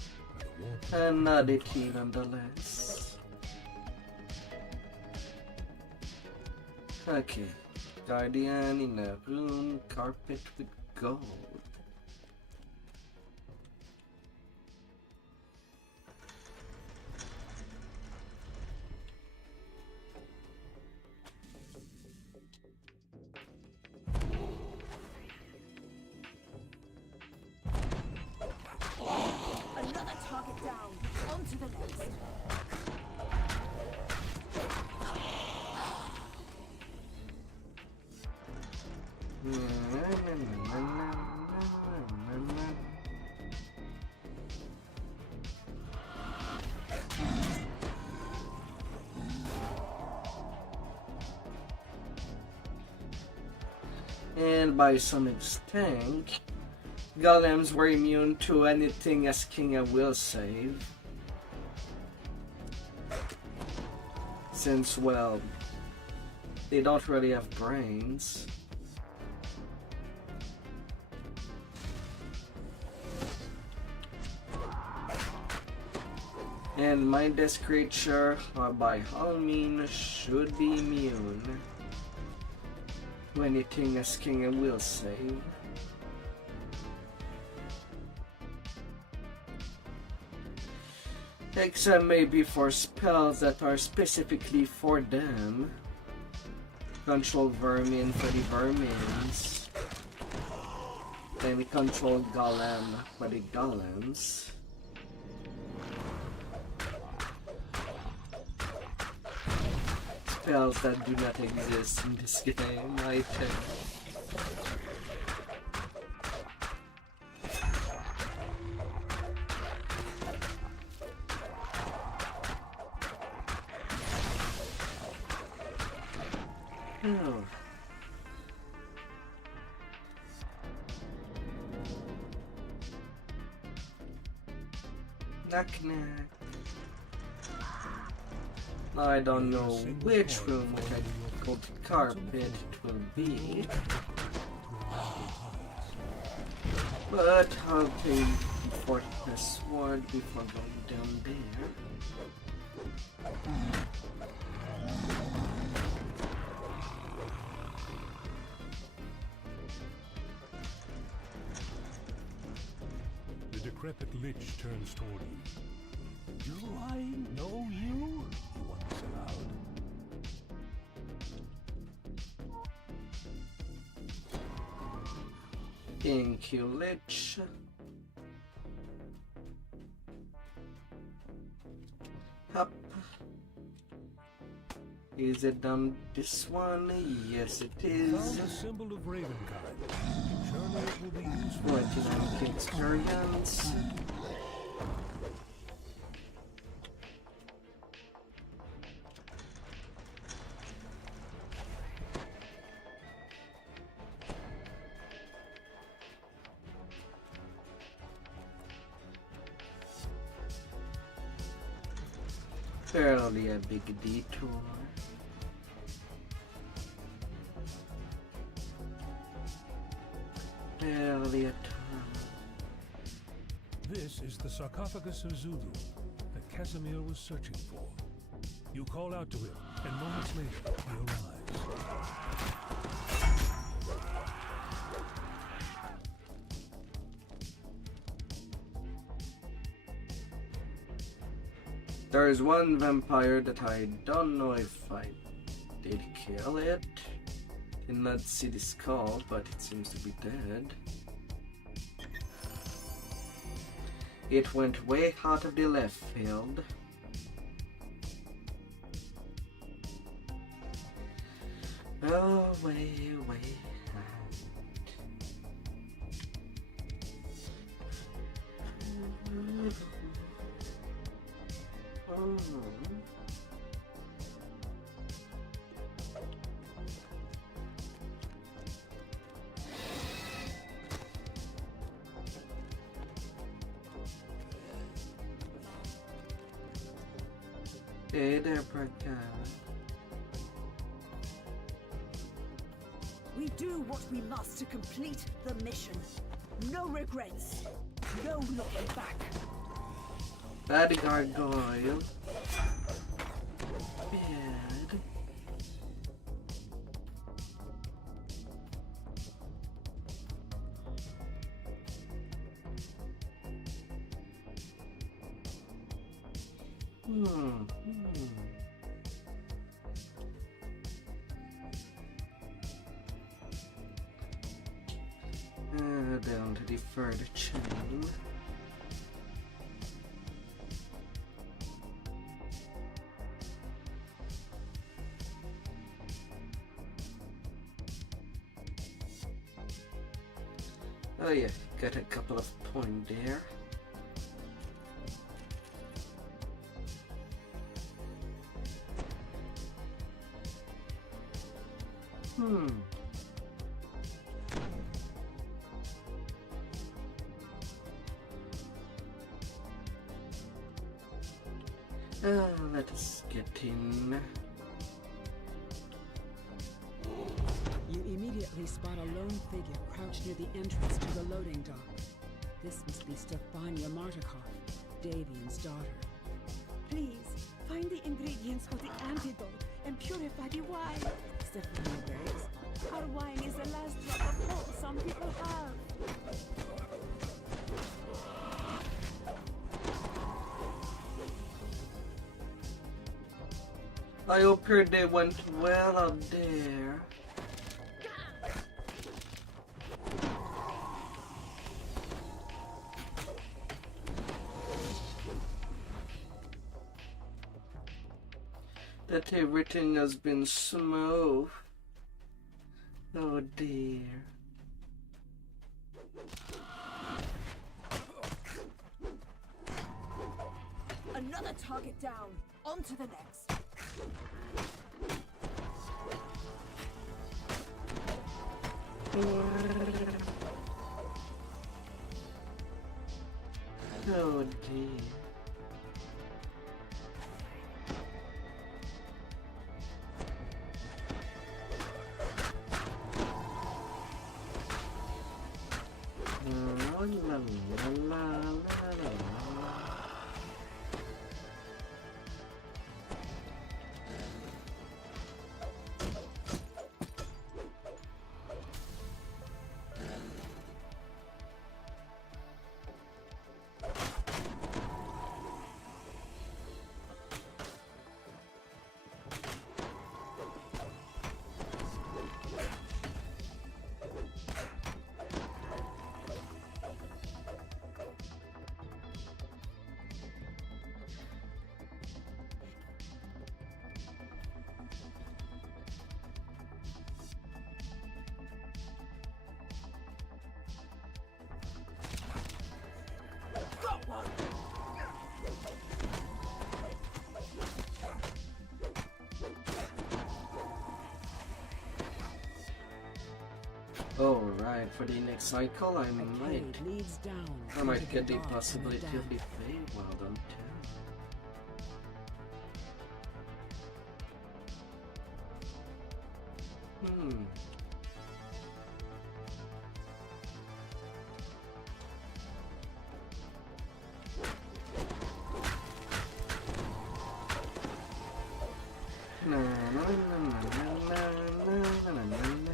An oddity nonetheless. Okay. Guardian in a room, carpet with gold. And by some extent, golems were immune to anything asking a will save, since, well, they don't really have brains. And mindless creature, by all means, should be immune to anything asking a will save. Except maybe for spells that are specifically for them. Control vermin for the vermins. Then control golem for the golems. Spells that do not exist in this game, I think. Oh. Knock knock. I don't know which room with a gold carpet it will be. But I'll pay for the sword before going down there. The decrepit lich turns toward you. Do I know you? He wonders aloud. Thank you, lich. Up. Is it down this one? Yes, it is. Found a symbol of Ravenkind. Surely it will be useful. 49 experience. Barely a big detour. Barely a turn. This is the sarcophagus of Zulu that Casimir was searching for. You call out to him, and moments later, he arrives. There is one vampire that I don't know if I did kill it. Did not see the skull, but it seems to be dead. It went way out of the left field. Oh, way out. Oh. Hey there, Brecca. We do what we must to complete the mission. No regrets. No looking back. Bad gargoyle. Bad. Down to the third channel. Oh yeah, got a couple of points there. Let us get in. You immediately spot a lone figure crouched near the entrance to the loading dock. This must be Stefania Martikov, Davian's daughter. Please, find the ingredients for the antidote and purify the wine. Stefania begs. Our wine is the last drop of hope some people have. I hope her day went well out there. That everything has been smooth. Oh dear. Another target down. On to the next. Oh dear. Oh, right, for the next cycle I A might cave leads down get the into dark possibility and of the Feywild too. Na, na, na, na, na, na, na, na, na.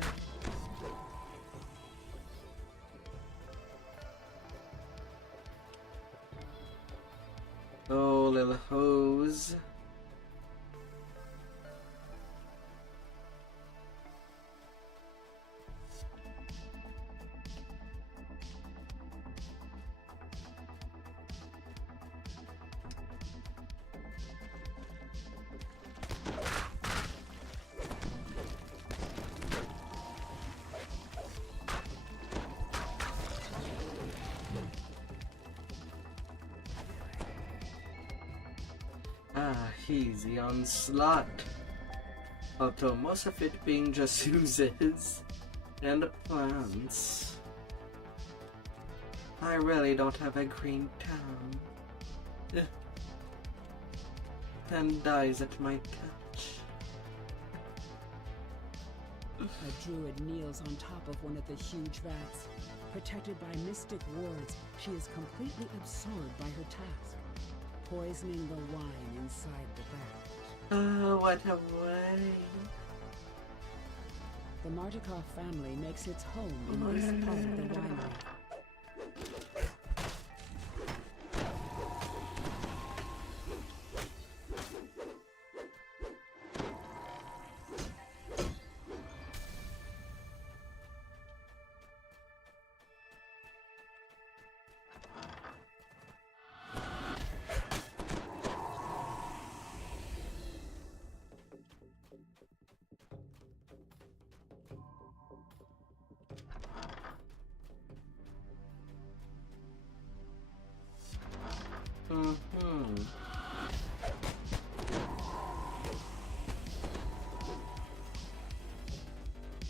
Oh, little hose. Ah, easy onslaught. Although most of it being just oozes and plants. I really don't have a green town. And dies at my touch. A druid kneels on top of one of the huge vats. Protected by mystic wards, she is completely absorbed by her task, poisoning the wine inside the vat. Oh, what a way. The Martikov family makes its home in this part of the winery.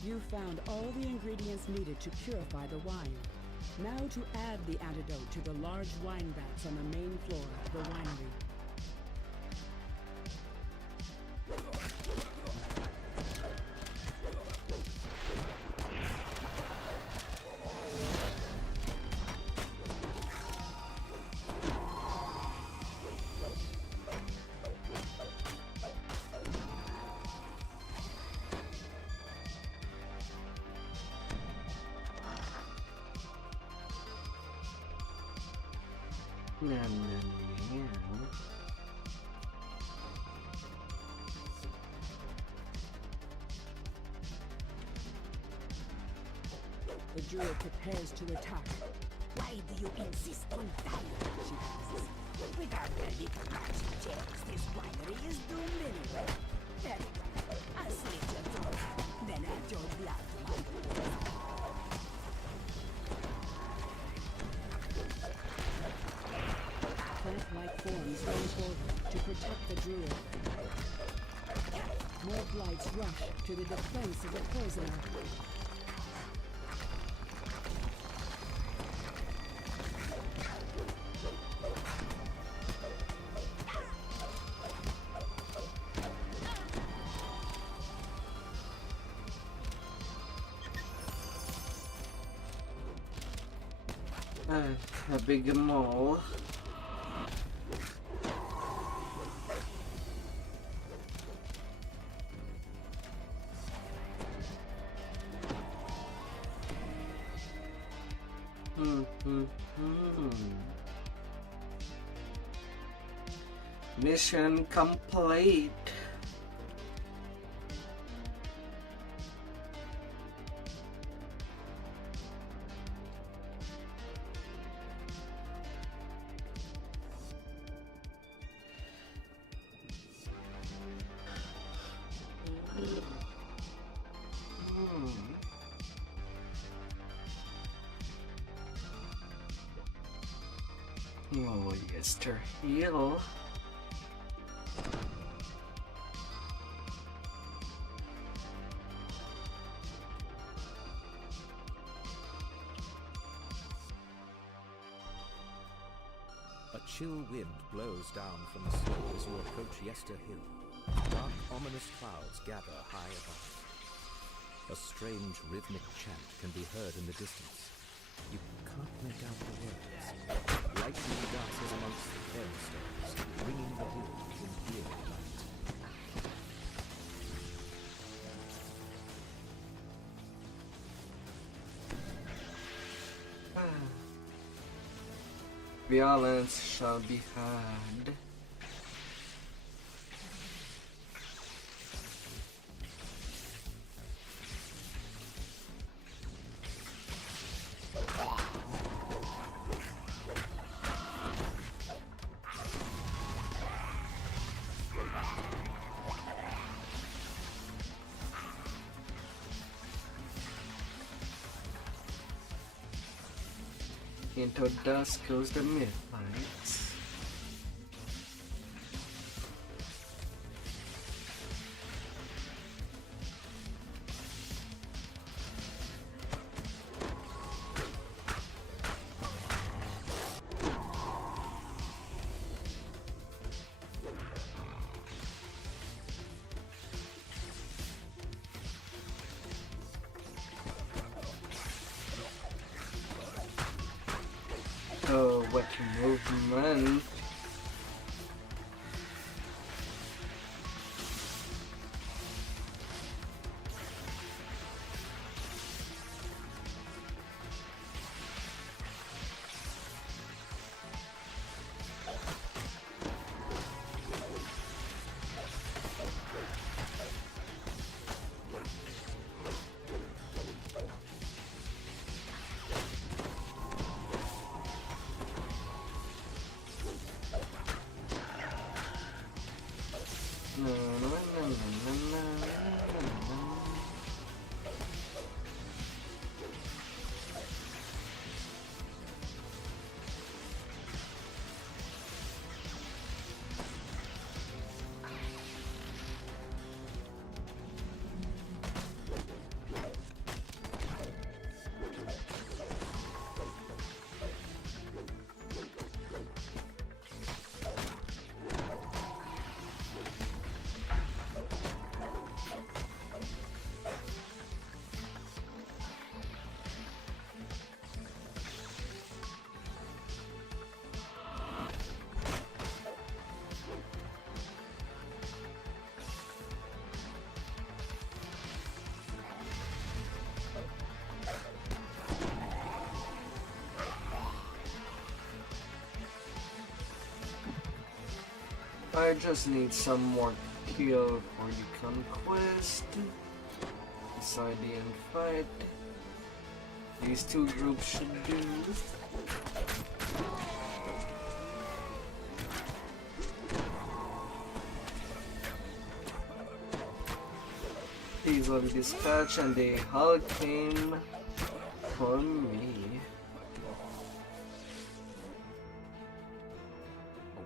You found all the ingredients needed to purify the wine. Now to add the antidote to the large wine vats on the main floor of the winery. The druid prepares to attack. Why do you insist on dying? She asks. Without the little magic gems, this winery is doomed anyway. Very well. I'll slit your throat. Then add your blood to my wounds. Plant-like forms run forward to protect the druid. More blights rush to the defense of the poisoner. A big mall. Mission complete. Oh, yes, to heal. A chill wind blows down from the slope as you approach Yester Hill. Dark, ominous clouds gather high above. A strange rhythmic chant can be heard in the distance. You can't make out the words. Lightning dances amongst the cairnstones, ringing the hill in eerie light. Violence shall be had. Into dusk goes the midnight. Oh, what movement! I just need some more kill for the conquest. Decide the end fight. These two groups should do. These will be dispatched and the hull came for me.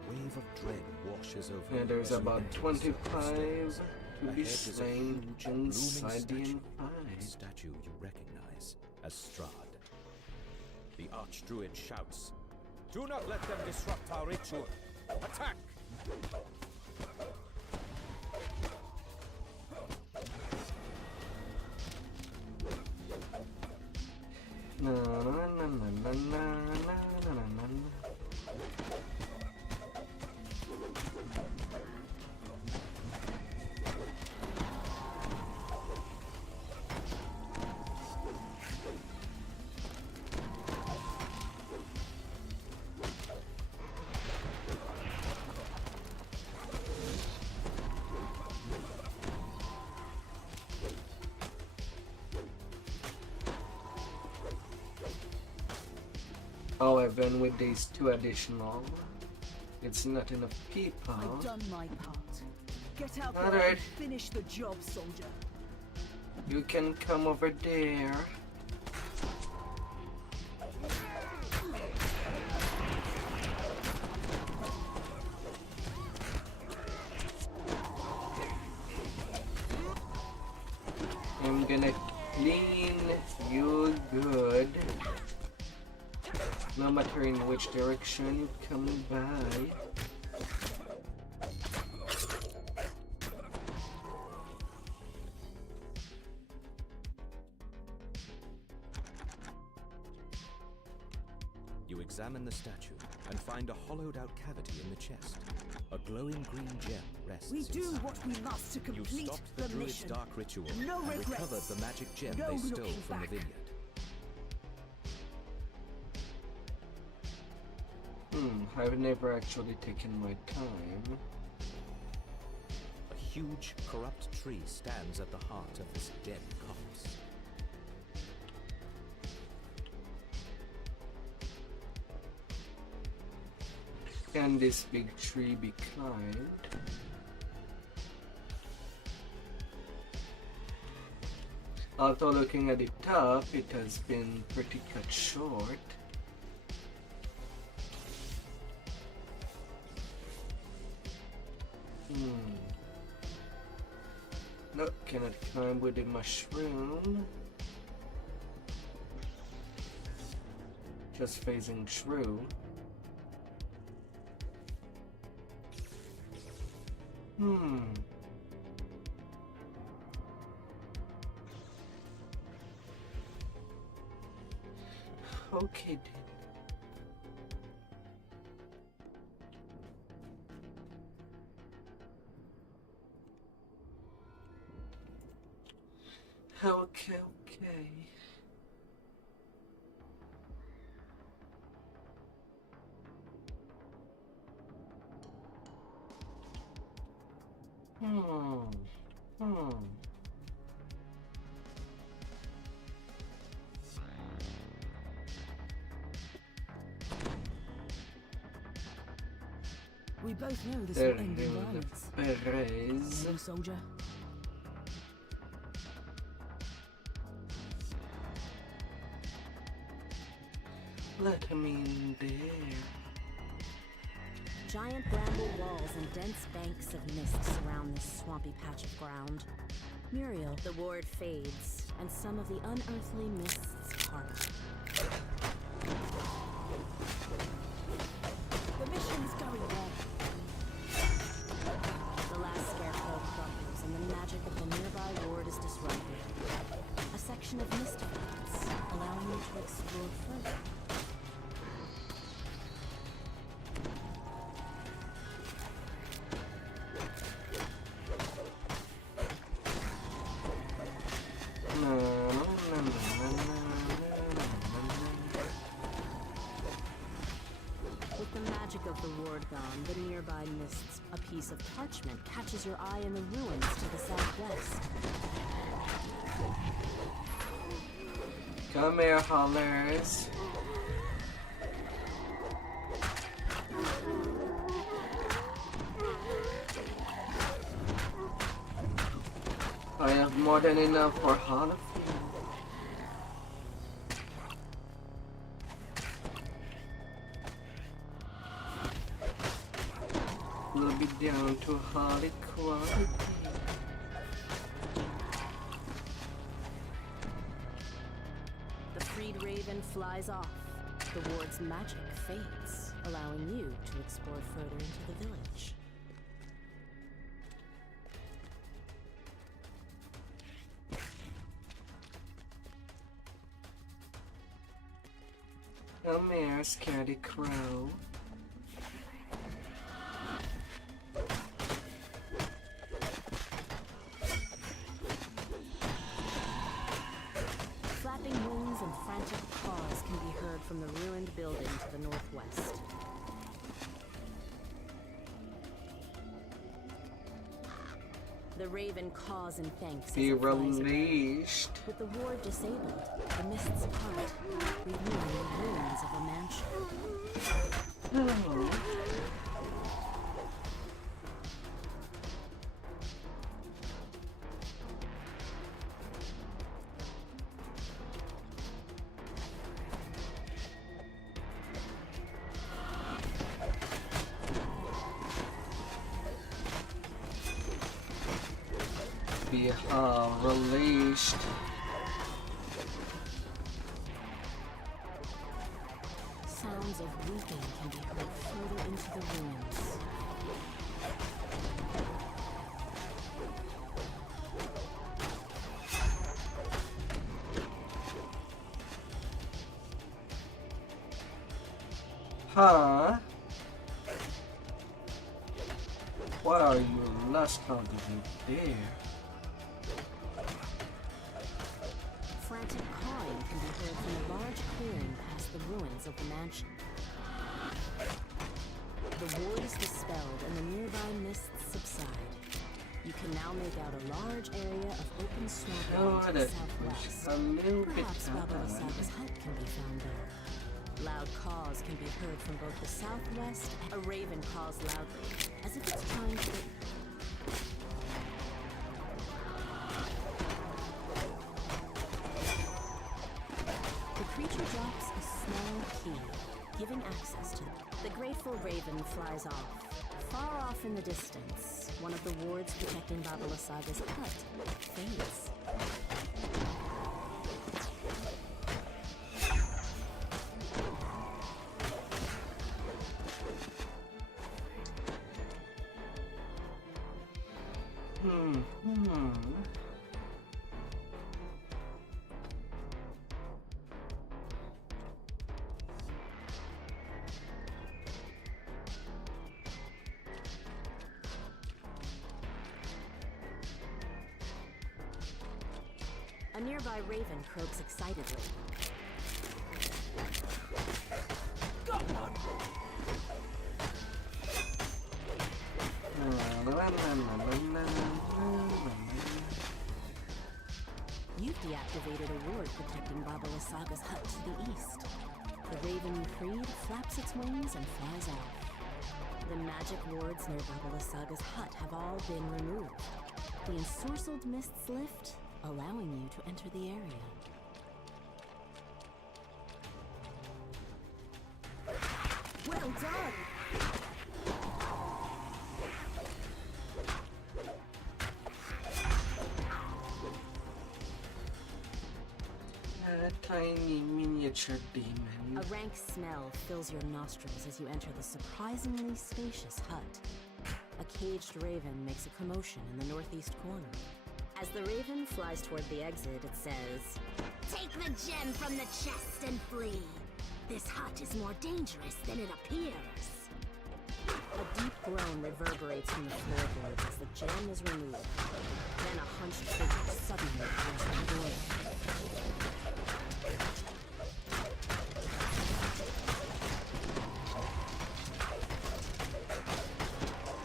Wave of dread washes over. And there's about 25 to be slain inside the empire. Statue you recognize as Strahd. The Archdruid shouts, "Do not let them disrupt our ritual! Attack!" Na na na na na na. Oh, even with these 2 additional, it's not enough people. I've done my part. Get out All there right. and finish the job, soldier. You can come over there. I'm gonna clean you good. No matter in which direction you come by. You examine the statue and find a hollowed-out cavity in the chest. A glowing green gem rests We do inside. what we must to You complete stopped the the druid's mission. dark ritual No and regrets. recovered the magic gem No they stole looking from back. the vineyard. I've never actually taken my time. A huge, corrupt tree stands at the heart of this dead copse. Can this big tree be climbed? Although looking at the top, it has been pretty cut short. No, cannot climb with the mushroom. Just phasing through. Okay, then. Okay. We both know this There will end you in go, violence. the berets. You, soldier. Let him in there. Giant bramble walls and dense banks of mist surround this swampy patch of ground. Muriel, the ward fades, and some of the unearthly mists part. The mission's going well. The last scarecrow crumbles, and the magic of the nearby ward is disrupted. A section of mist fades, allowing you to explore further. With the magic of the ward gone, the nearby mists, a piece of parchment catches your eye in the ruins to the southwest. Come here, hollers. I have more than enough for all of you. We'll be down to Holly quality. The freed raven flies off. The ward's magic fades, allowing you to explore further into the village. Come here, scaredy crow. Flapping wings and frantic claws can be heard from the ruined building to the northwest. The raven caws and thanks as Be it flies away. released. With the ward disabled, the mists part, revealing the ruins of a mansion. Be released. Sounds of weeping can be heard further into the ruins. Huh? What are you lost? How did you dare? Frantic cawing can be heard from a large clearing past the ruins of the mansion. The ward is dispelled and the nearby mists subside. You can now make out a large area of open swampland to the southwest. Perhaps Baba Lasaga's hut can be found there. Loud caws can be heard from both the southwest and a raven caws loudly, as if it's trying to... The creature drops a small key, giving access to it. The grateful raven flies off. Far off in the distance, one of the wards protecting Baba Lasaga's hut fades. A nearby raven croaks excitedly. Got one! You've deactivated a ward protecting Baba Lasaga's hut to the east. The raven you freed flaps its wings and flies off. The magic wards near Baba Lasaga's hut have all been removed. The ensorcelled mists lift, allowing you to enter the area. Well done! A tiny miniature demon. A rank smell fills your nostrils as you enter the surprisingly spacious hut. A caged raven makes a commotion in the northeast corner. As the raven flies toward the exit, it says, "Take the gem from the chest and flee. This hut is more dangerous than it appears." A deep groan reverberates from the floorboards as the gem is removed. Then a hunched figure suddenly appears in the doorway.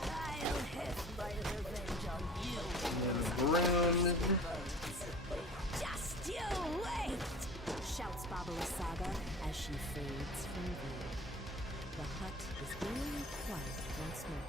I'll have my revenge on you. Just you wait! Shouts Baba Lasaga as she fades from view. The hut is very quiet once more.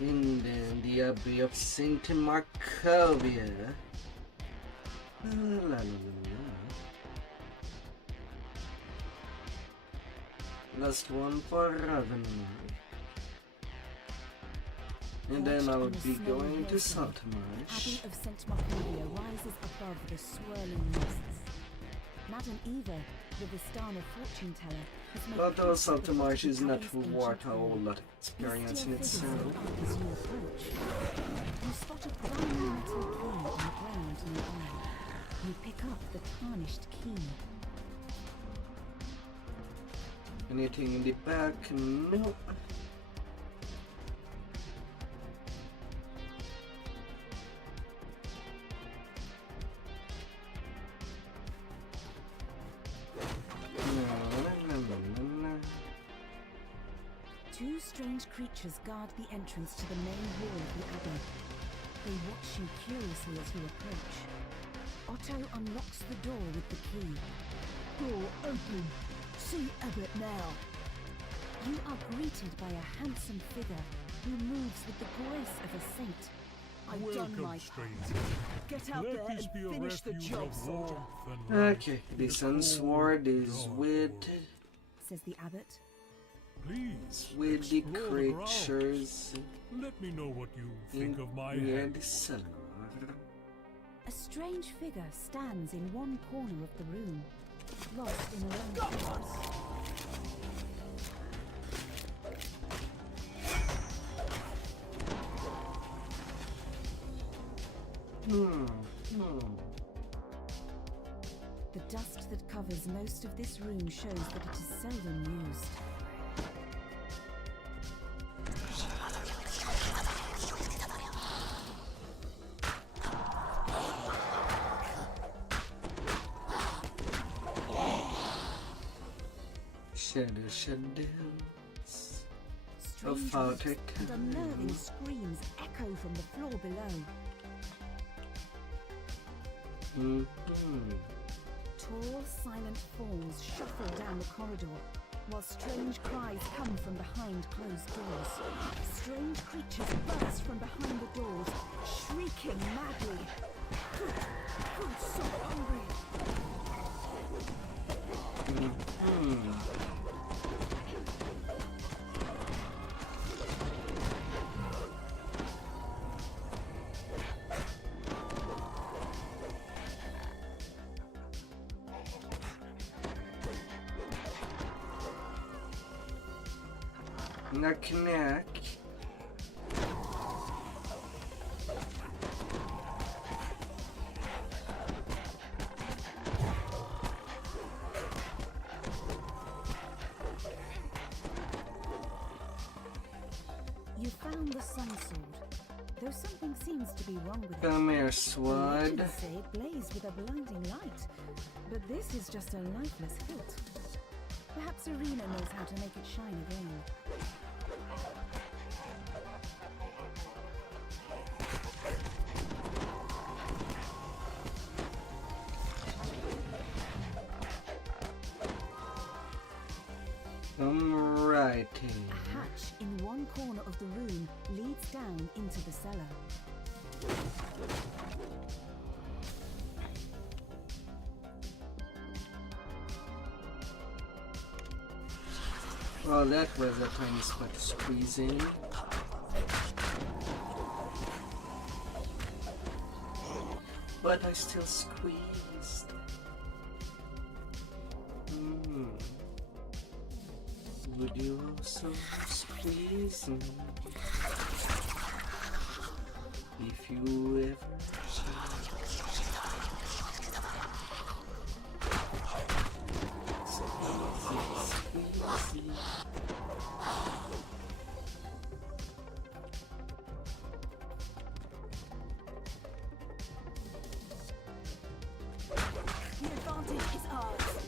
And then the Abbey of Saint Markovia. La, la, la, la. Last one for Raven. And then I'll be going to Saltmarsh. Abbey of St. Markovia rises above the swirling mists. Madame Eva, the Vistana fortune teller, has made Although Saltmarsh is not worth a whole lot of experience in itself. As you approach, you spot a brand metal key on the ground nearby. You pick up the tarnished key. Anything in the back? Nope. Two strange creatures guard the entrance to the main hall of the abbey. They watch you curiously as you approach. Otto unlocks the door with the key. Door open. See Abbot now. You are greeted by a handsome figure who moves with the grace of a saint. I've done my part. Get out there and finish the job, soldier. Okay, the Sun Sword is with says the abbot. Please, the explore the grounds. creatures Let me know what you think of my near hand. the cellar. A strange figure stands in one corner of the room, lost in her own thoughts. The dust that covers most of this room shows that it is seldom used. Shadows. Strange Of roots and unnerving screams echo from the floor below. Tall, silent forms shuffle down the corridor, while strange cries come from behind closed doors. Strange creatures burst from behind the doors, shrieking madly. Food's so hungry. Knack knack. You found the sun sword, though something seems to be wrong with it. Come here, The sword. legends say it blazed with a blinding light, but this is just a lifeless hilt. Perhaps Arena knows how to make it shine again. Alrighty. A hatch in one corner of the room leads down into the cellar. Well, that was a tiny spot to squeeze in. But I still squeezed. Would you also squeeze me? If you ever squeeze. The advantage is ours.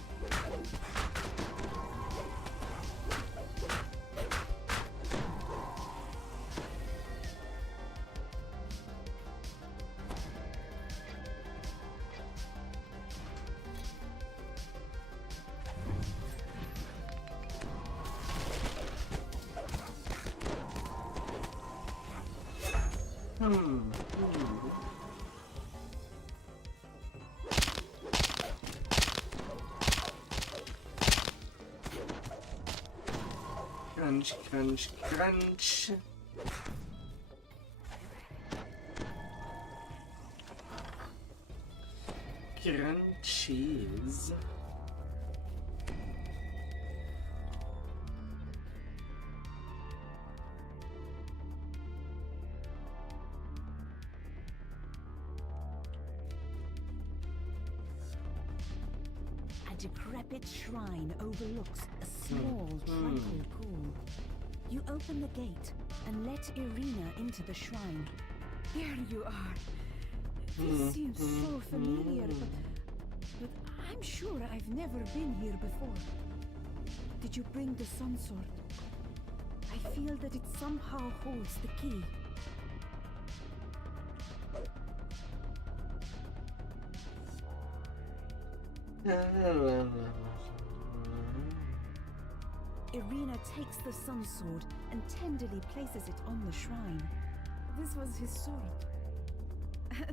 Crunch, crunch, crunch. Crunchies. A decrepit shrine overlooks a small, tranquil pool. You open the gate and let Irina into the shrine. Here you are. This seems so familiar, but I'm sure I've never been here before. Did you bring the sun sword? I feel that it somehow holds the key. Irina takes the sun sword and tenderly places it on the shrine. This was his sword.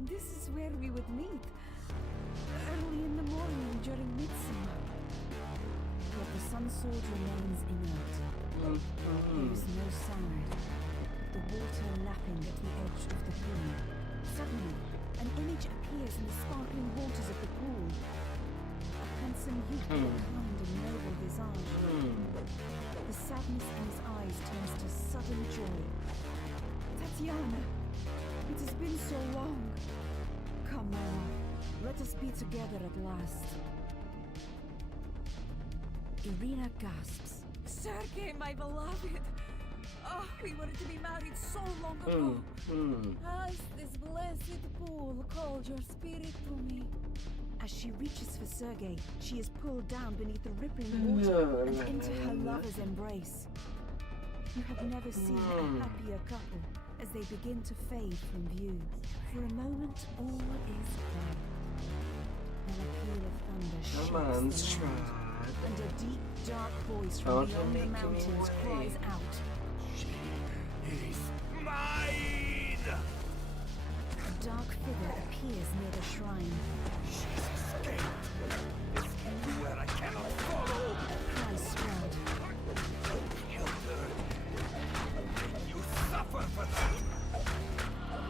This is where we would meet. Early in the morning during midsummer. But the sun sword remains inert. There is no sound, but the water lapping at the edge of the pool. Suddenly, an image appears in the sparkling waters of the pool. A handsome youth with a kind and noble visage. The sadness in his eyes turns to sudden joy. Tatiana, it has been so long. Come on, let us be together at last. Irina gasps. Sergei, my beloved! Oh, we were to be married so long ago. Has this blessed pool called your spirit to me? As she reaches for Sergei, she is pulled down beneath the rippling water and into her lover's embrace. You have never seen a happier couple as they begin to fade from view. For a moment, all is clear. Then a peal of thunder shakes the land, and a deep, dark voice from beyond the mountains cries out, She is mine! A dark figure appears near the shrine. She's escaped. Escaped where I cannot follow. Cries Strahd. Help her. You suffer for that.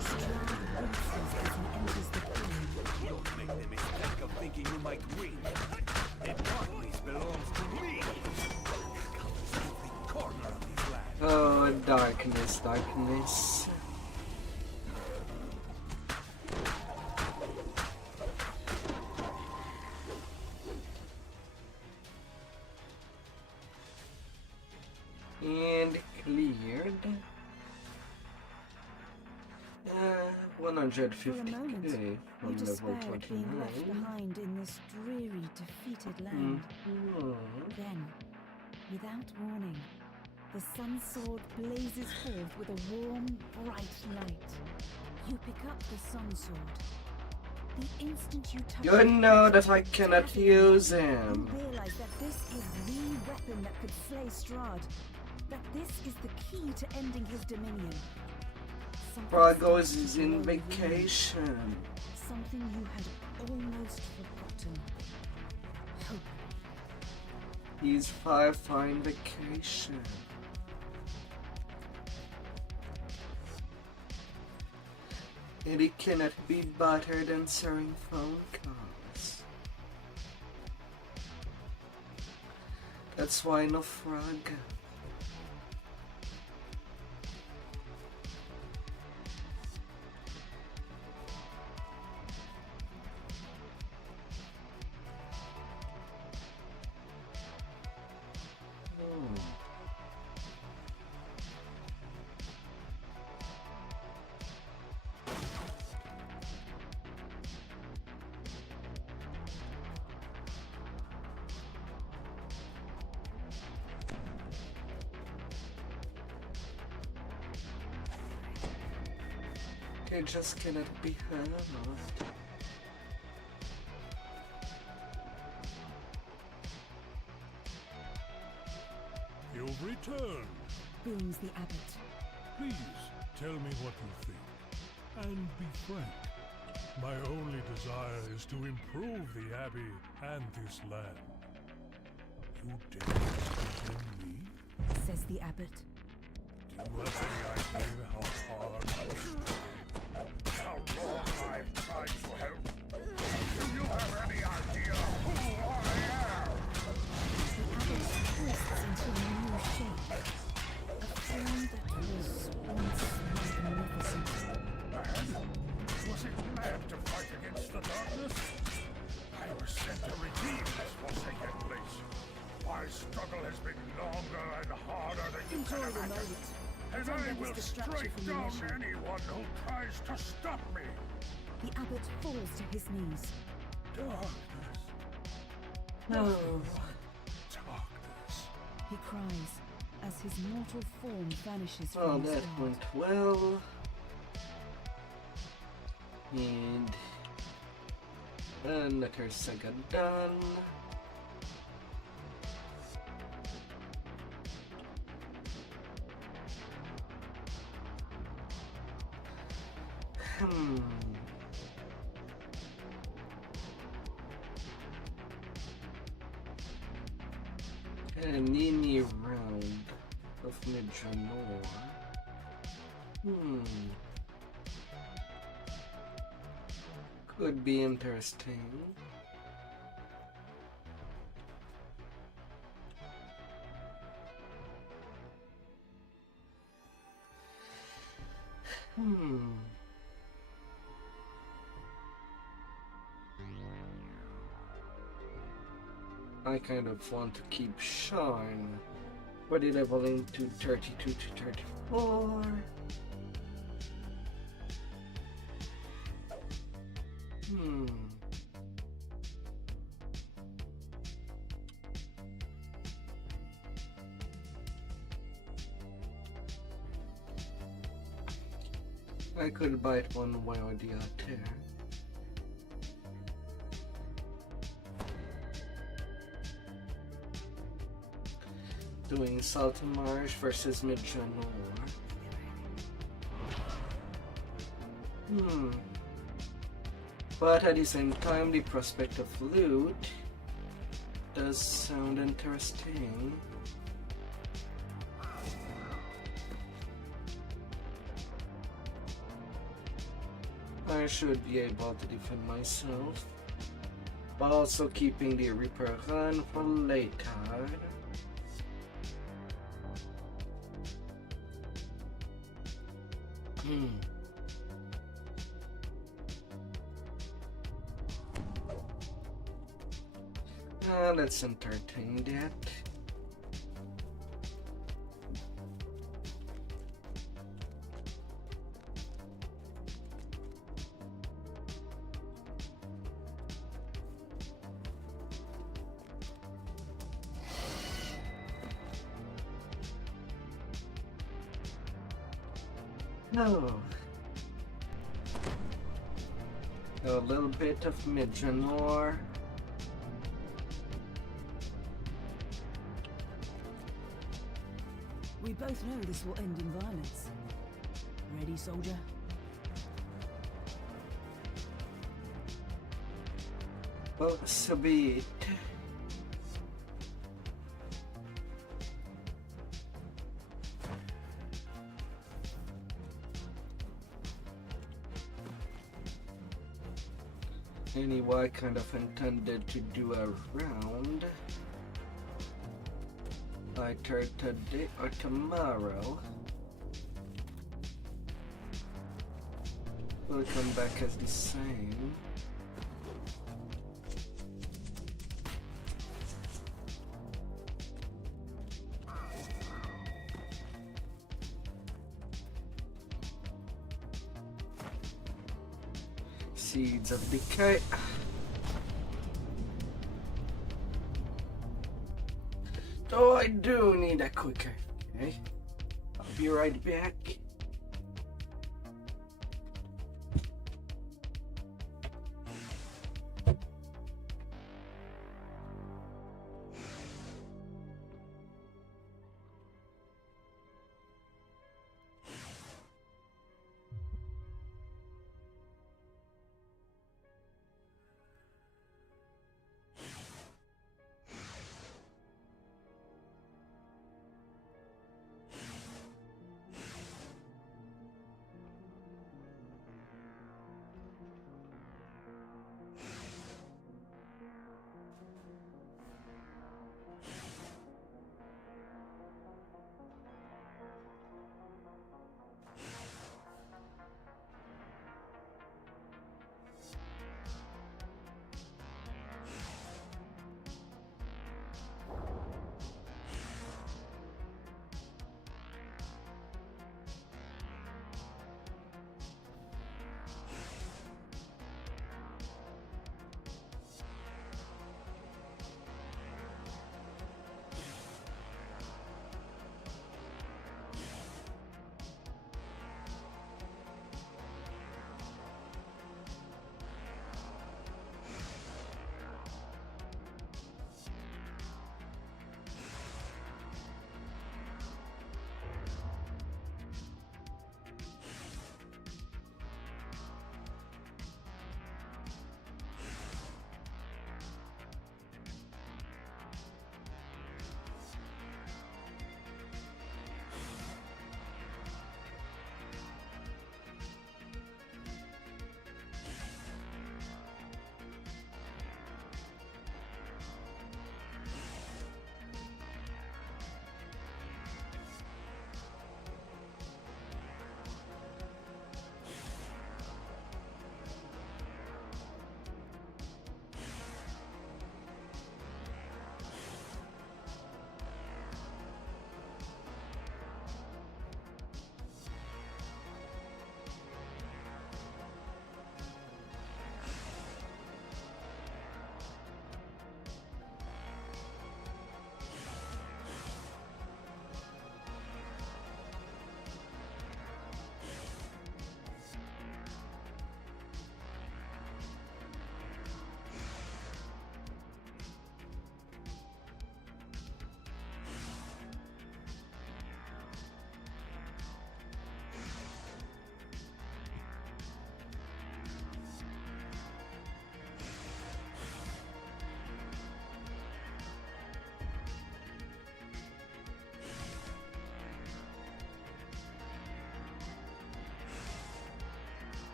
Strahd winces as he enters the pool. Don't make the mistake of thinking you might win. The darkness belongs to me. It covers every corner of this land. Oh, darkness, darkness. And cleared. 150k from you level despair at being left 29. behind in this dreary, defeated land. Then, without warning, the sun sword blazes forth with a warm, bright light. You pick up the sun sword. The instant you touch You it, know that I cannot use him. you realize that this is the weapon that could slay Strahd. That this is the key to ending his dominion. Something Pragos starts is to in glow within you. vacation. Something you had almost forgotten. Hope. He's far in vacation. And he cannot be battered answering phone calls. That's why no frog. It just cannot be heard. You've returned. Booms the abbot. Please, tell me what you think. and be frank. My only desire is to improve the Abbey and this land. You dare condemn me? Says the abbot. Do you have any idea how hard how long I've tried to help? Do you have any idea who I am? The abbot twists into a new shape. A form that was once magnificent. Man, was it mad to fight against the darkness? I was sent to redeem this forsaken place. My struggle has been longer and harder than you can Enjoy the imagine. moment. And Don't I let will this distract you strike from the down mission. anyone who tries to stop me. The abbot falls to his knees. Darkness. No. Darkness. He cries as his mortal form vanishes Oh, from his that guard. went well. And another saga done. A mini round of Midranor. Could be interesting. I kind of want to keep Sharn, but it leveling to 32 to 34. I could bite one way or the other. Doing Saltamarsh versus Midranor. But at the same time, the prospect of loot does sound interesting. I should be able to defend myself, but also keeping the Reaper run for later. Let's entertain that. No. A little bit of Midranor. We both know this will end in violence. Ready, soldier? Well, so be it. Anyway, I kind of intended to do a round either today or tomorrow. Will come back as the same. Seeds of Decay. Oh, I do need a quicker. Okay, I'll be right back.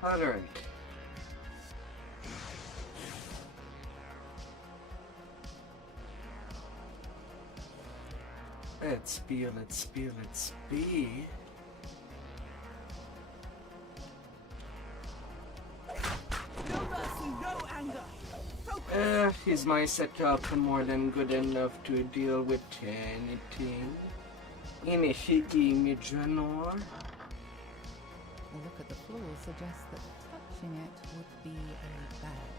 Tolerant. Let's be. No mercy, no anger. Is my setup more than good enough to deal with anything? Inifigi Midranor? The look at the floor suggests that touching it would be a bad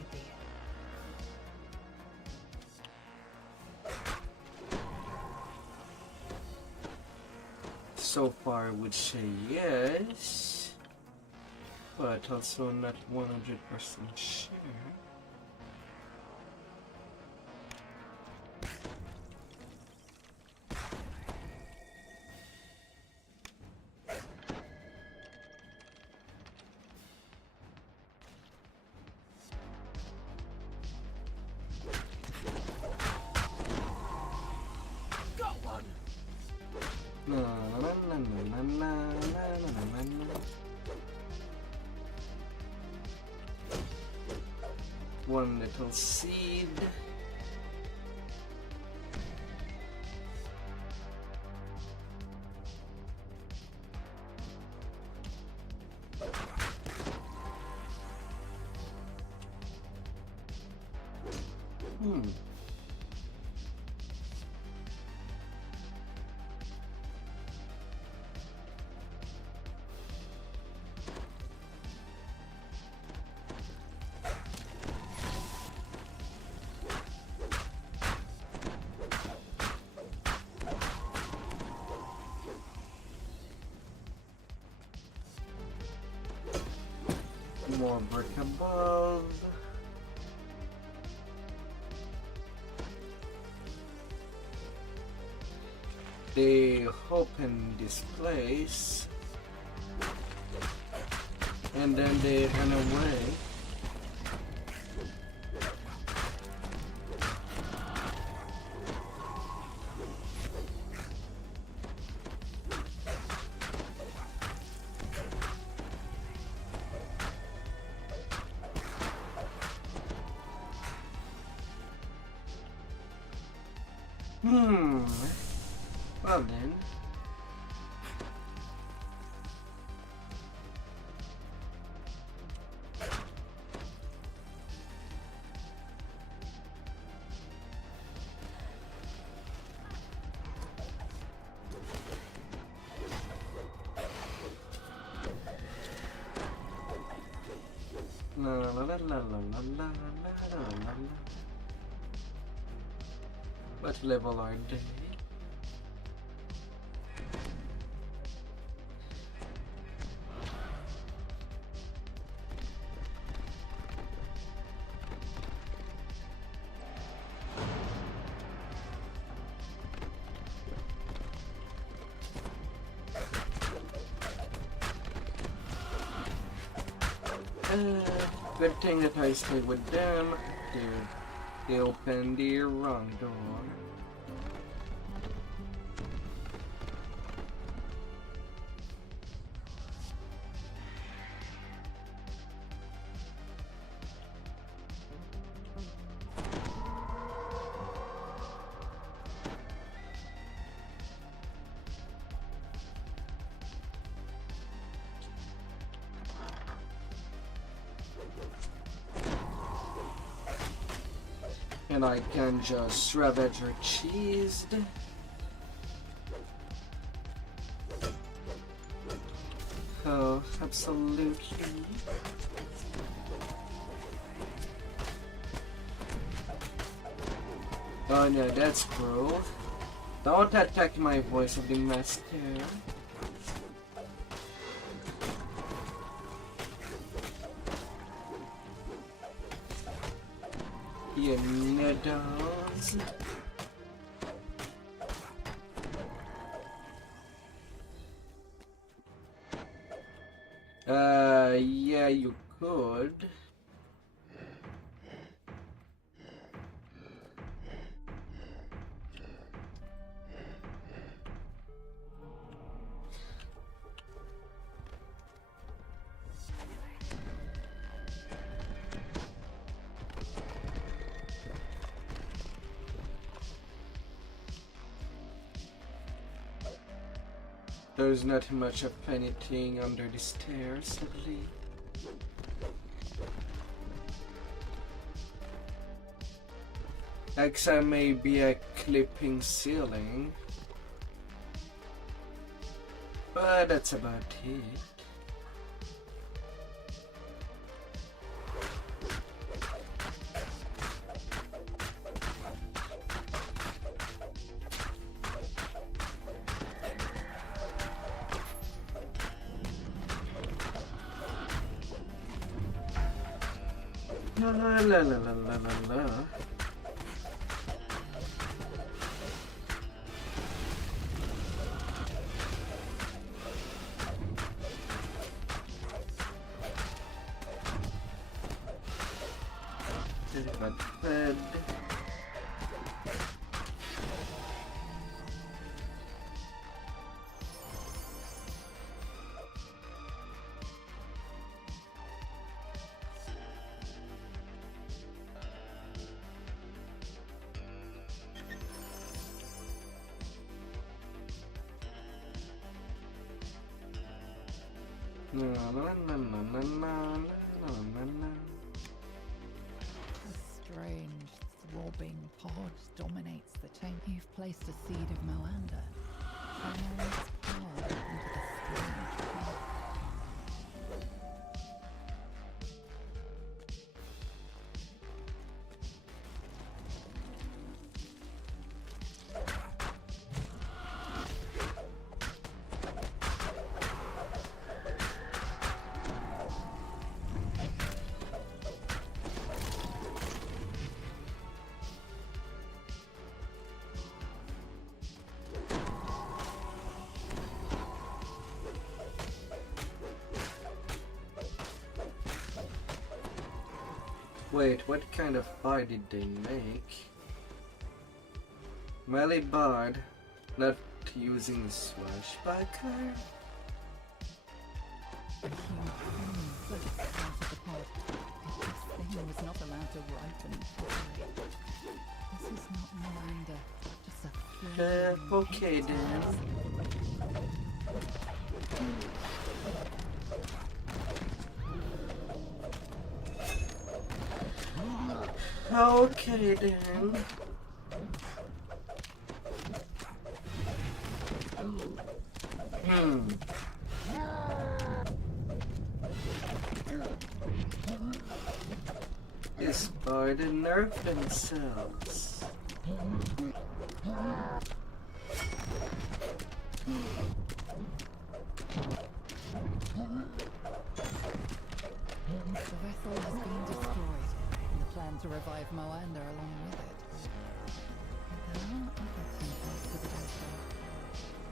idea. So far I would say yes, but also not 100% sure. One little seed. More brick above. They open this place and then they run away. Well then. La la la la la la la la. What level are they? Good thing that I stayed with them. They opened the wrong door. And I can just ravage her cheese. Oh, absolutely. Oh no, that's cruel. Don't attack my voice of the master. You noodles. Yeah, you could. There's not much of anything under the stairs, sadly. Except maybe a clipping ceiling. But that's about it. La la la la la la la. Bed. Na na na na na na na na. Strange, throbbing pod dominates the chamber. You've placed a seed of Moanda. Channel its power into the strange pod. Wait, what kind of bar did they make? Melee bard, not using swashbuckler? A huge flame floats out of the pod. This thing was not allowed to ripen properly. This is not Moanda, just a flame. Okay then. Okay then. This bard nerf themselves. The vessel has been destroyed, and the plan to revive Moanda along with it. But there are other temples to the delta.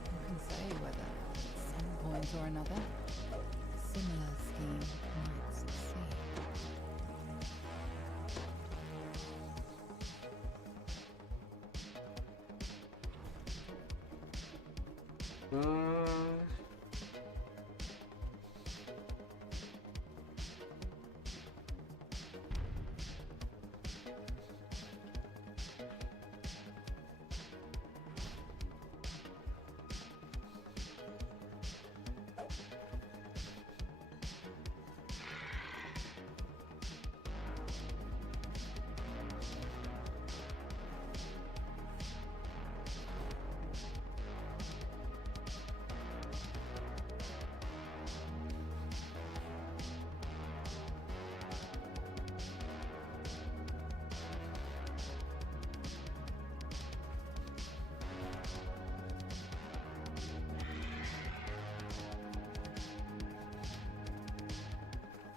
Who can say whether, at some point or another, a similar scheme might succeed?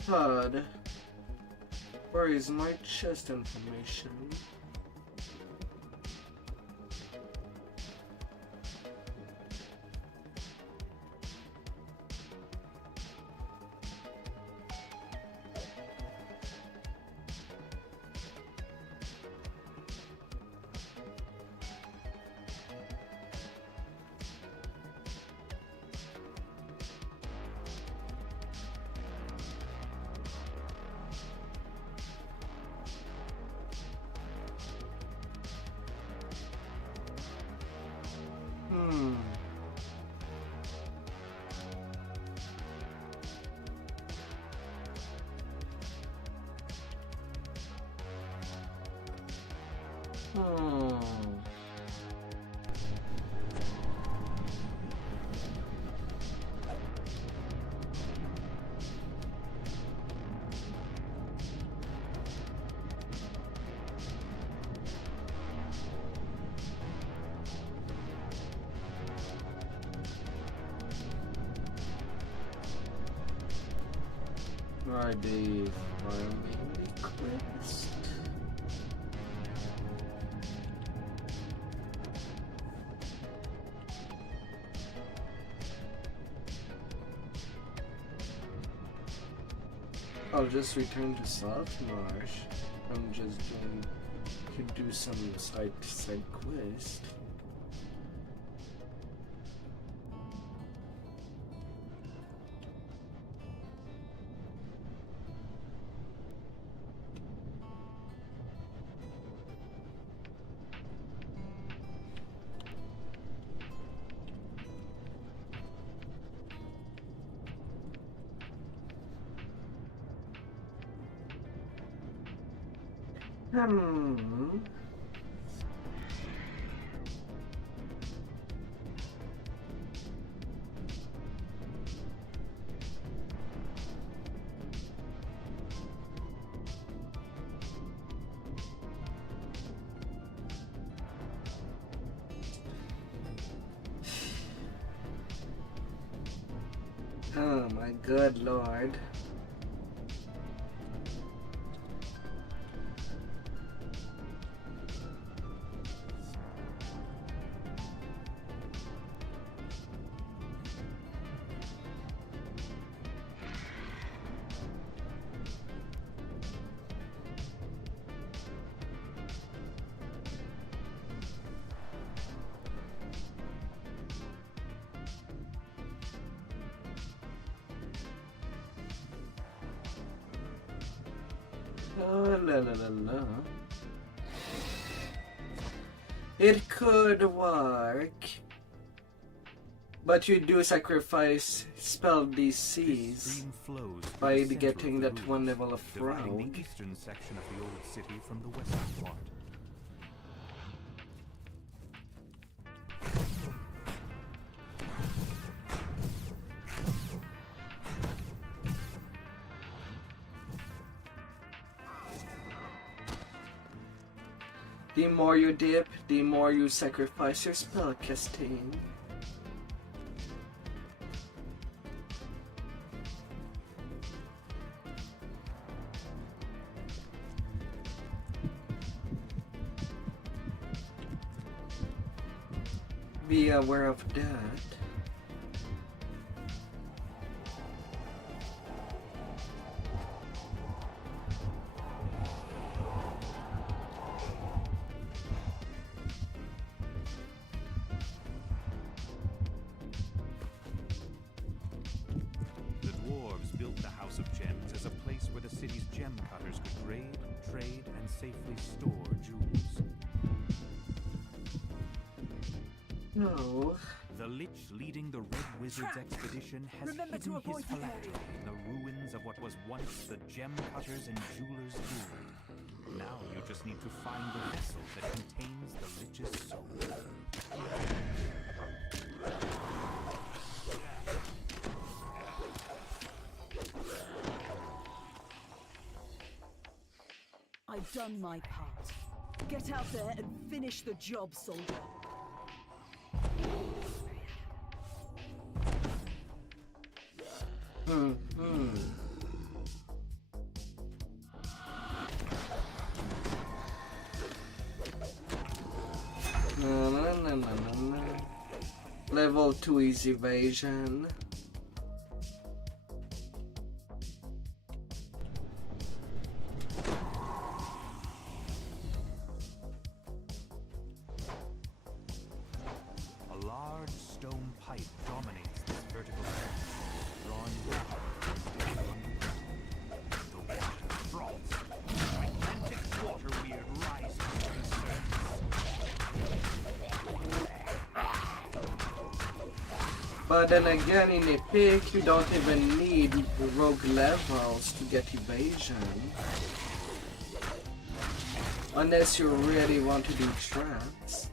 God, where is my chest information? Are they farming the quest? I'll just return to Saltmarsh. I'm just going to do some side quest. Oh my good lord. Oh, la la la la. It could work, but you do sacrifice spell DCs by getting that one level of frog. The eastern section of the old city from the western part. The more you dip, the more you sacrifice your spell casting. Be aware of that. No. The Lich leading the Red Wizard's expedition has hidden his phylactery in the ruins of what was once the Gem Cutters and Jewelers Guild. Now you just need to find the vessel that contains the Lich's soul. I've done my part. Get out there and finish the job, soldier. Level 2 is evasion. A large stone pipe dominates this vertical surface, drawing water from underground. The water froths. Gigantic water weird rises to the surface. But then again, in Epic, you don't even need rogue levels to get evasion. Unless you really want to do traps.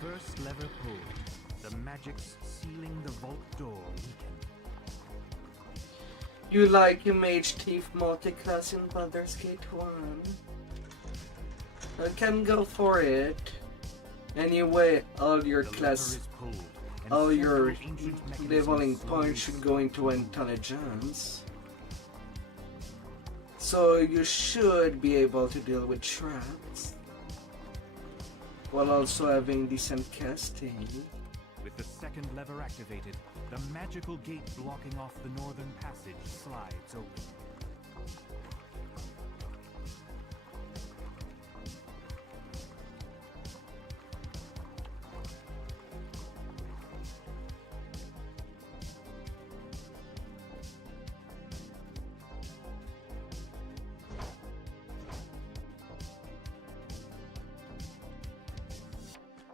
First lever pulled, the magics sealing the vault door weakened. You like your Mage Thief multiclass in Baldur's Gate 1? I can go for it. Anyway, all your class, all your leveling points should go into intelligence. So you should be able to deal with traps while also having decent casting. With the second lever activated, the magical gate blocking off the northern passage slides open.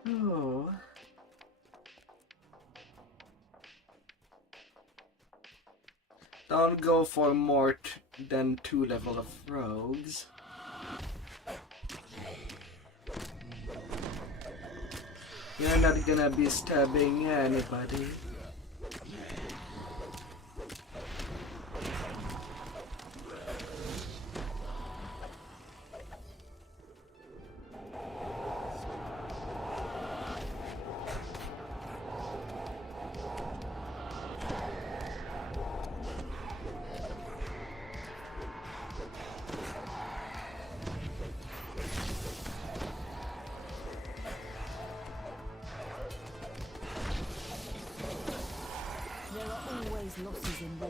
Oh. Don't go for more than 2 level of rogues. You're not gonna be stabbing anybody. Losses in war.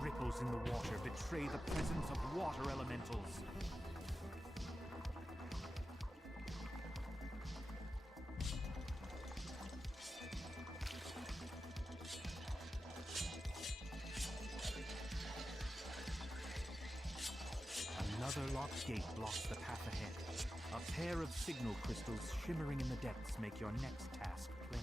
Ripples in the water betray the presence of water elementals. Another locked gate blocks the path ahead. A pair of signal crystals shimmering in the depths make your next task plain.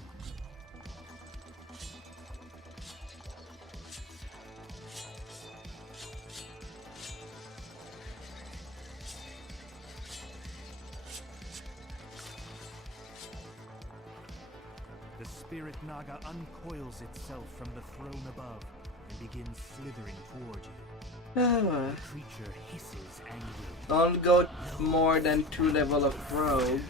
The spirit Naga uncoils itself from the throne above and begins slithering toward you. The creature hisses angrily. Don't go more than 2 level of rogue.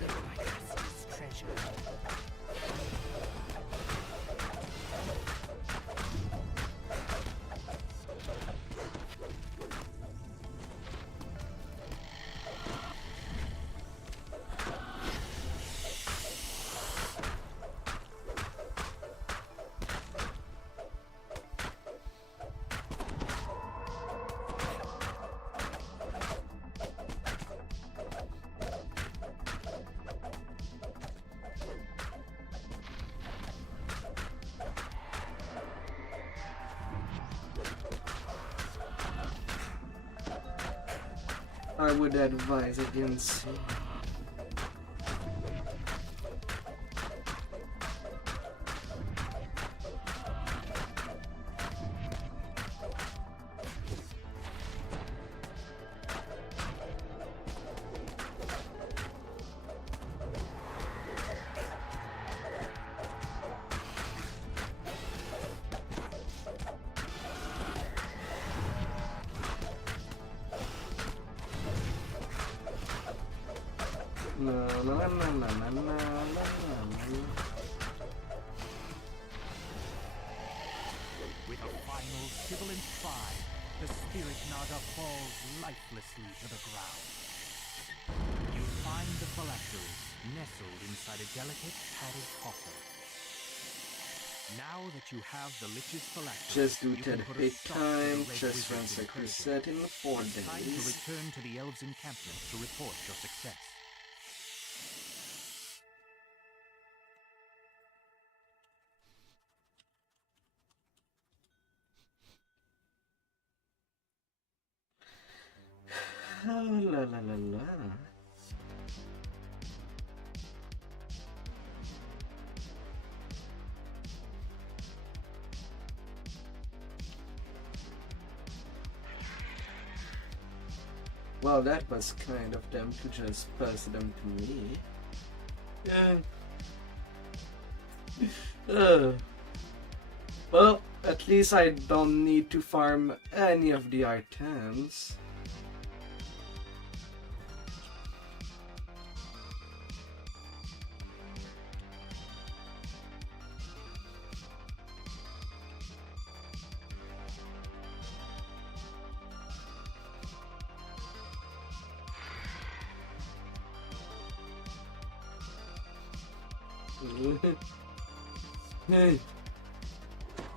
I would advise against it. With a final sibilant cry, the spirit Naga falls lifelessly to the ground. You find the phylacteries nestled inside a delicate padded coffer. Now that you have the Lich's phylacteries, just do you can 10 put a hit stop to the time, Red just Wizard's runs like incursion. reset in 4 It's time to days. return to the elves' encampment to report your success. Oh la la la la. Well, that was kind of them to just pass them to me. Yeah. Well, at least I don't need to farm any of the items.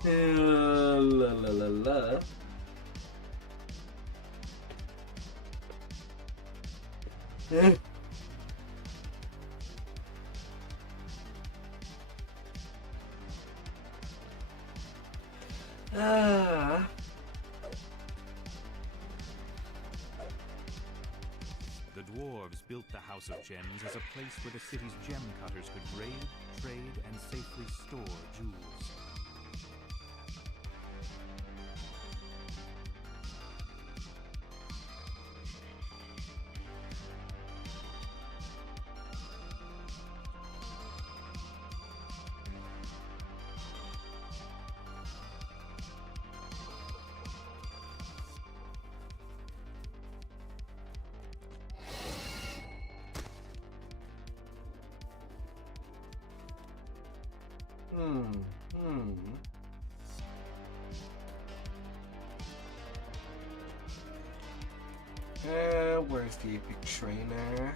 La la la la. The dwarves built the House of Gems as a place where the city's gem cutters could raid, trade, and safely store jewels. Where's the epic trainer?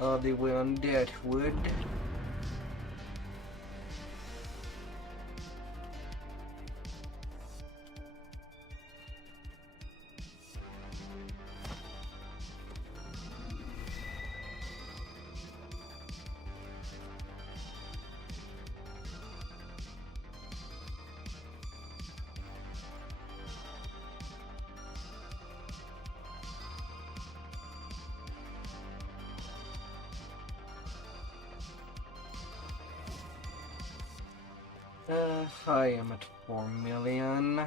Oh, they were on that wood. I am at 4 million.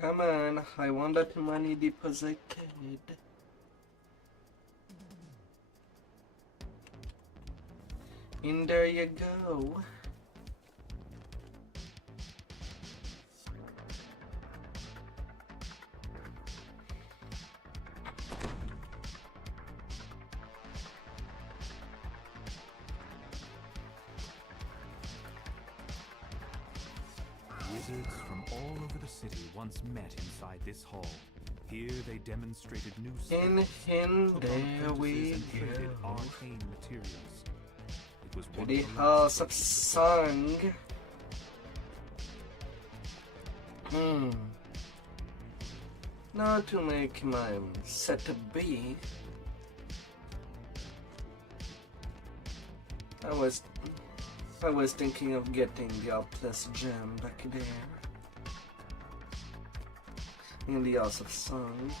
Come on, I want that money deposited. In there you go. Wizards from all over the city once met inside this hall. Here they demonstrated new In skills, took on there we apprentices and traded go. arcane materials. It was To one the of the House last of Song. Now to make my set B, I was thinking of getting the Altus gem back there in the House of Song.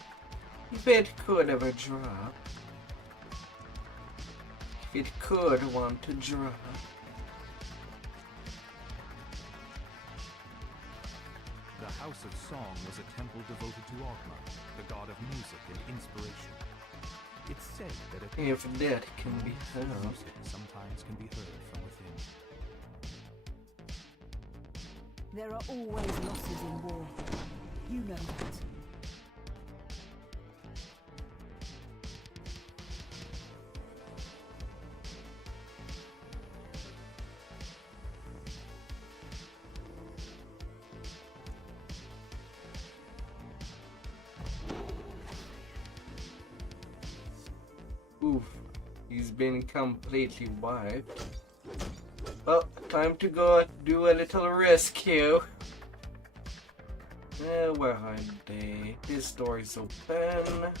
If it could ever drop. If it could want to drop. The House of Song was a temple devoted to Ogma, the god of music and inspiration. It's said that If that can be heard. music sometimes can be heard from within. There are always losses in war. You know that. Oof, he's been completely wiped. Well, time to go do a little rescue. Where are they? This door is open.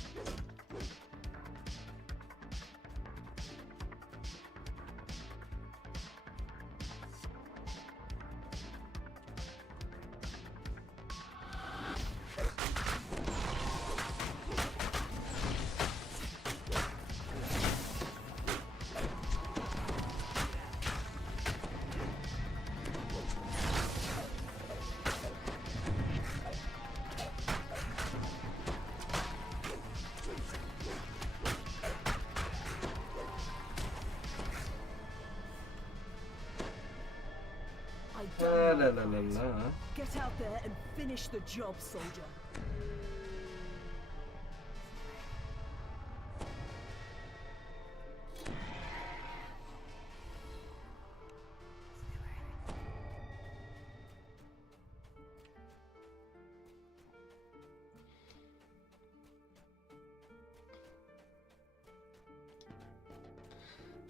La la la la. Get out there and finish the job, soldier.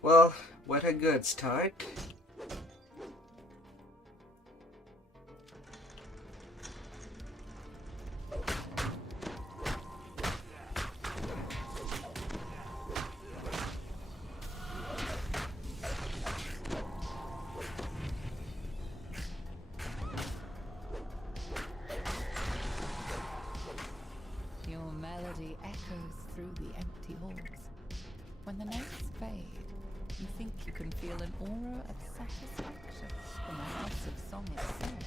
Well, what a good start. Your melody echoes through the empty halls. When the notes fade, you think you can feel an aura of satisfaction from the House of Song itself.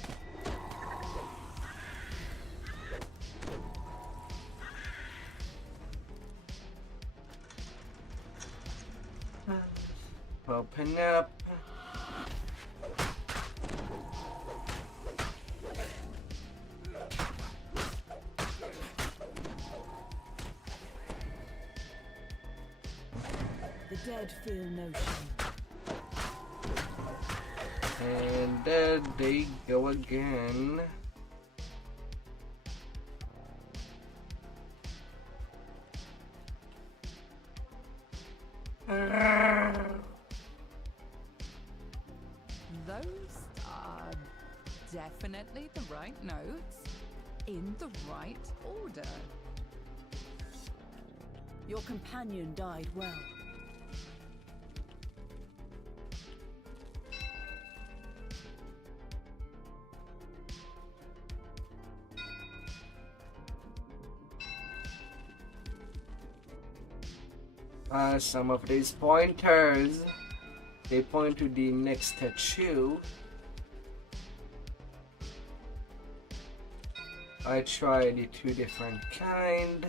Open up. The dead feel no shame. And there they go again. Those are definitely the right notes, in the right order. Your companion died well. Some of these pointers, they point to the next statue. I tried the two different kind.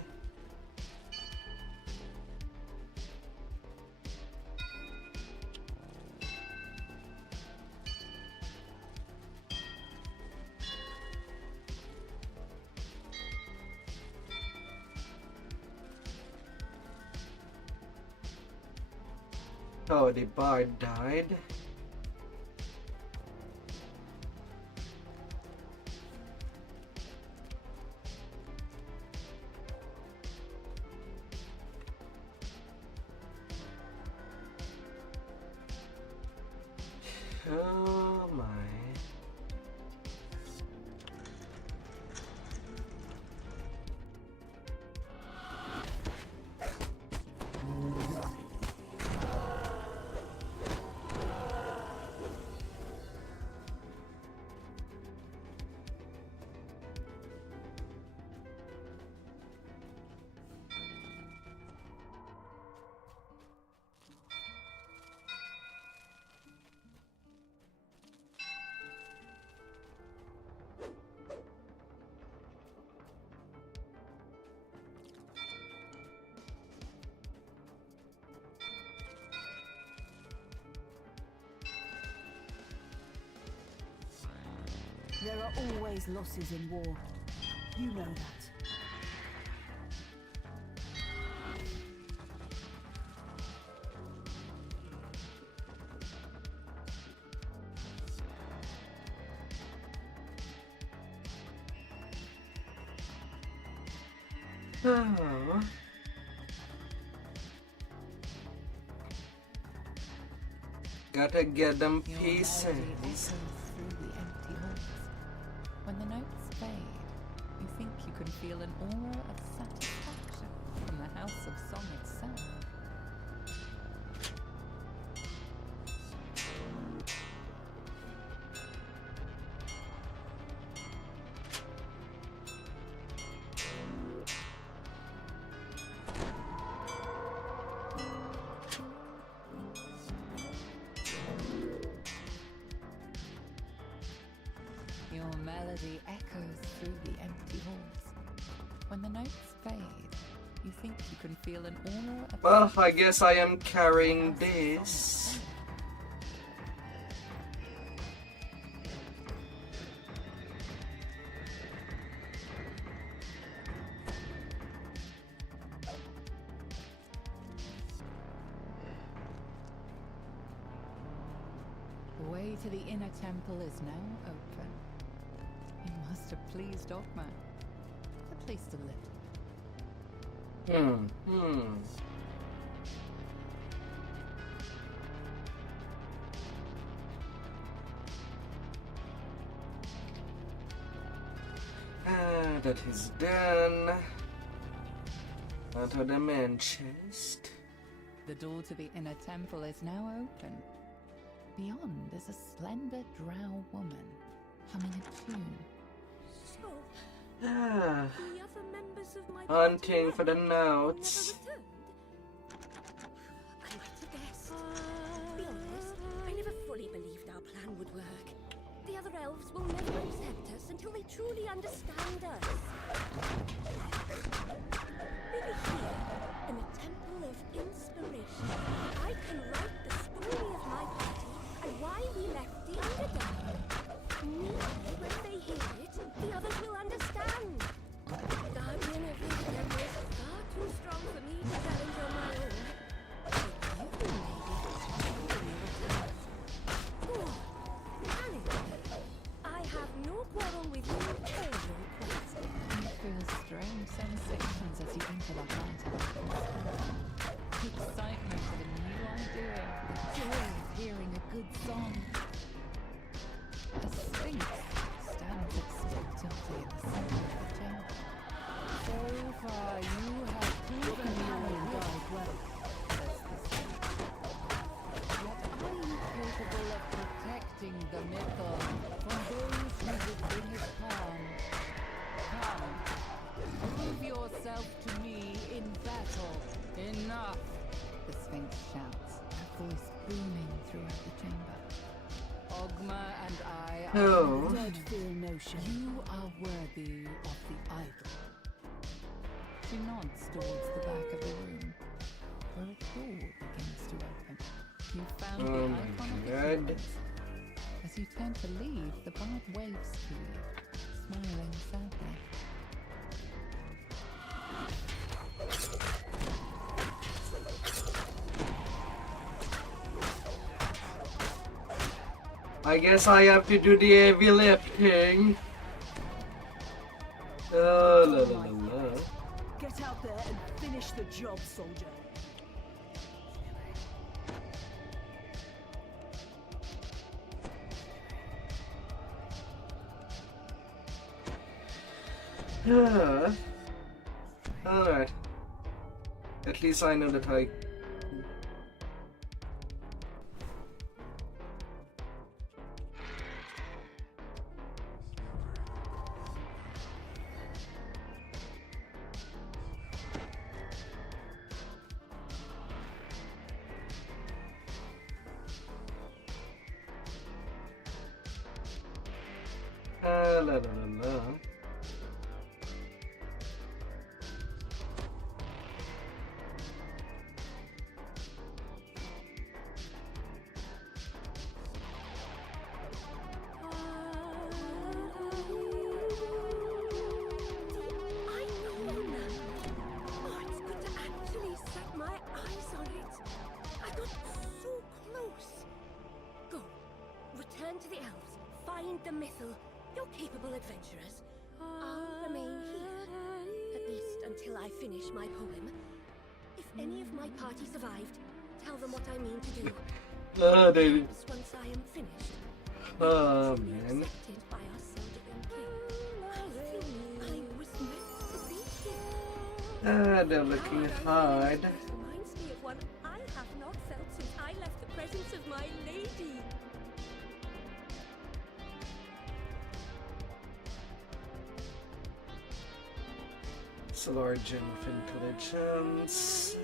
Oh, the bard died. Oh my. There are always losses in war. You know that. Oh. Gotta get them pieces. When the notes fade, you think you can feel an aura of satisfaction from the House of Song itself. Your melody echoes through the empty halls. When the notes fade, you think you can feel an aura of... Well, I guess I am carrying this. The way to the inner temple is now open. You must have pleased Dogma. At least a little. That is done. Out of the man chest. The door to the inner temple is now open. Beyond is a slender drow woman humming a tune. So, Ah, the other members of my hunting party for the never notes. returned? I might have guessed. To be honest, I never fully believed our plan would work. The other elves will never accept us until they truly understand us. Maybe here, in the Temple of Inspiration, I can write the story of my party and why we left the Underdark. Maybe when they hear it, the others will understand. Guardian of Wisdom is far too strong for me to challenge on my own. But you, I have no quarrel with you or your quest. You feel strange sensations as you enter the heart of the excitement of a new idea, the joy of hearing a good song. A sphinx stands expectantly in the center of the chamber. So far, you have proven you and God well, says the sphinx. Yet are you capable of protecting the mythos from those who would bring it harm? Come, prove yourself to me in battle. Enough! The sphinx shouts, her voice booming throughout the chamber. Ogma and I Oh. are dead fear notion. You are worthy of the idol. She nods towards the back of the room, where a door begins to open. You found Oh the my icon of the God. Phoenix. As you turn to leave, the bard waves to you, smiling sadly. I guess I have to do the heavy lifting. Oh, la la la la. Get out there and finish the job, soldier. Alright. At least I know that I... la la la la. Return to the elves. Find the missile. You're capable adventurers. I'll remain here. At least until I finish my poem. If any of my party survived, tell them what I mean to do. Perhaps once I am finished, man. accepted by our Soldering King. I think I was meant to be here. They're looking hard. This reminds me of one I have not felt since I left the presence of my lady. Large of intelligence.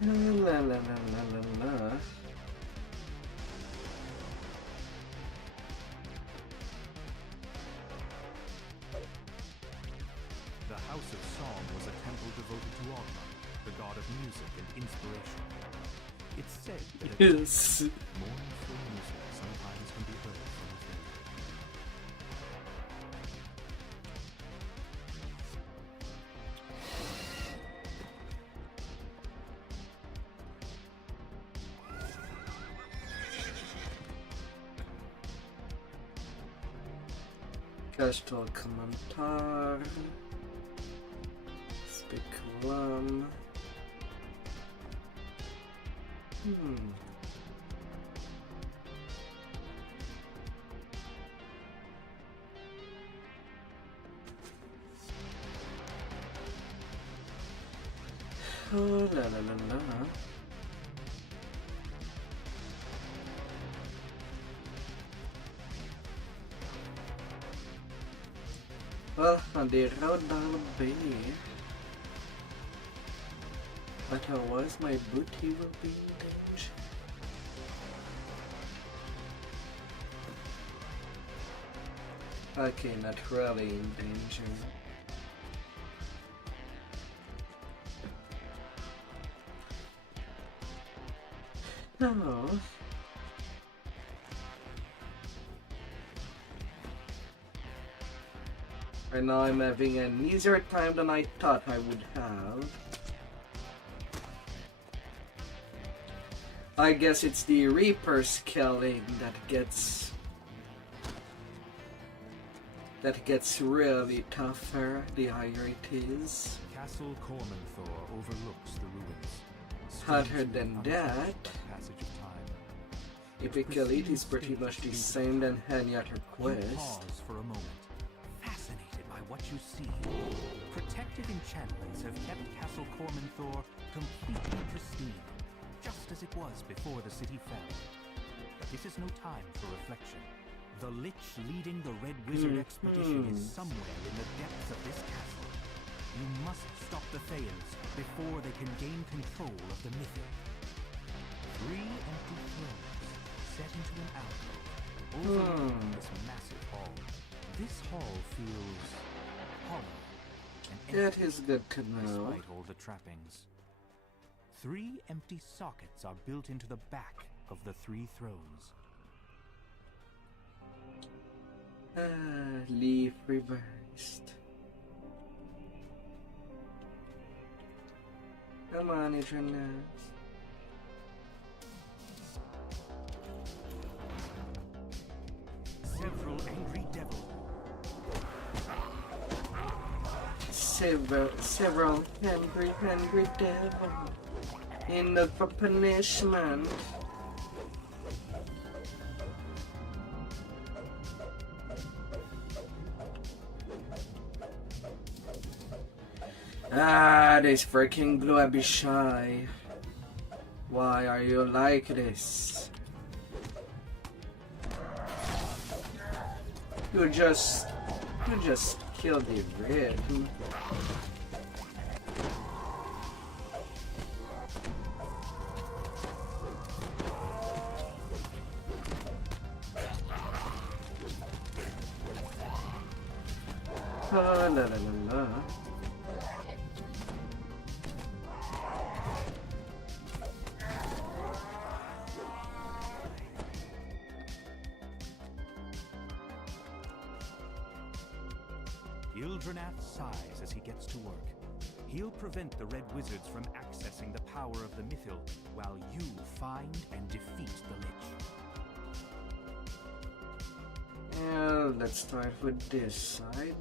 La la la la la la. The House of Song was a temple devoted to Ogma, the god of music and inspiration. It's said that Yes. mournful music sometimes can be heard from within. Castor Commentar. Speculum. Oh la la la la. Well, on the road down the bay. Otherwise my booty will be in danger. Okay, not really in danger. No. Right now I'm having an easier time than I thought I would have. I guess it's the Reaper scaling that gets really tougher the higher it is. Castle Cormanthor overlooks the ruins. Other than that, Passage of time. typically it is pretty much the same than any other You quest. pause for a moment, fascinated by what you see. Protective enchantments have kept Castle Cormanthor completely pristine, just as it was before the city fell. But this is no time for reflection. The Lich leading the Red Wizard expedition is somewhere in the depths of this castle. You must stop the Thaens before they can gain control of the mythic. 3 empty thrones set into an alcove overlooking this massive hall. This hall feels hollow and That empty, is good to know. despite all the trappings. 3 empty sockets are built into the back of the 3 thrones. Leaf reversed. Come on, Eternals. Several angry devils. Several hungry devils in the for punishment. Ah, this freaking blue Abishai. Why are you like this? You just killed the red. La la la la. Ildranath sighs as he gets to work. He'll prevent the Red Wizards from accessing the power of the Mythil, while you find and defeat the Lich. Well, let's start with this side.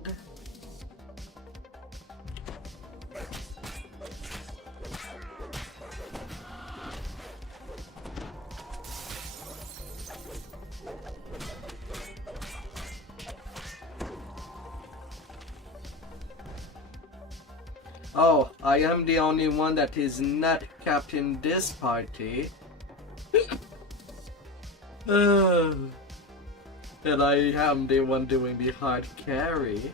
Oh, I am the only one that is not captain this party. And I am the one doing the hard carry.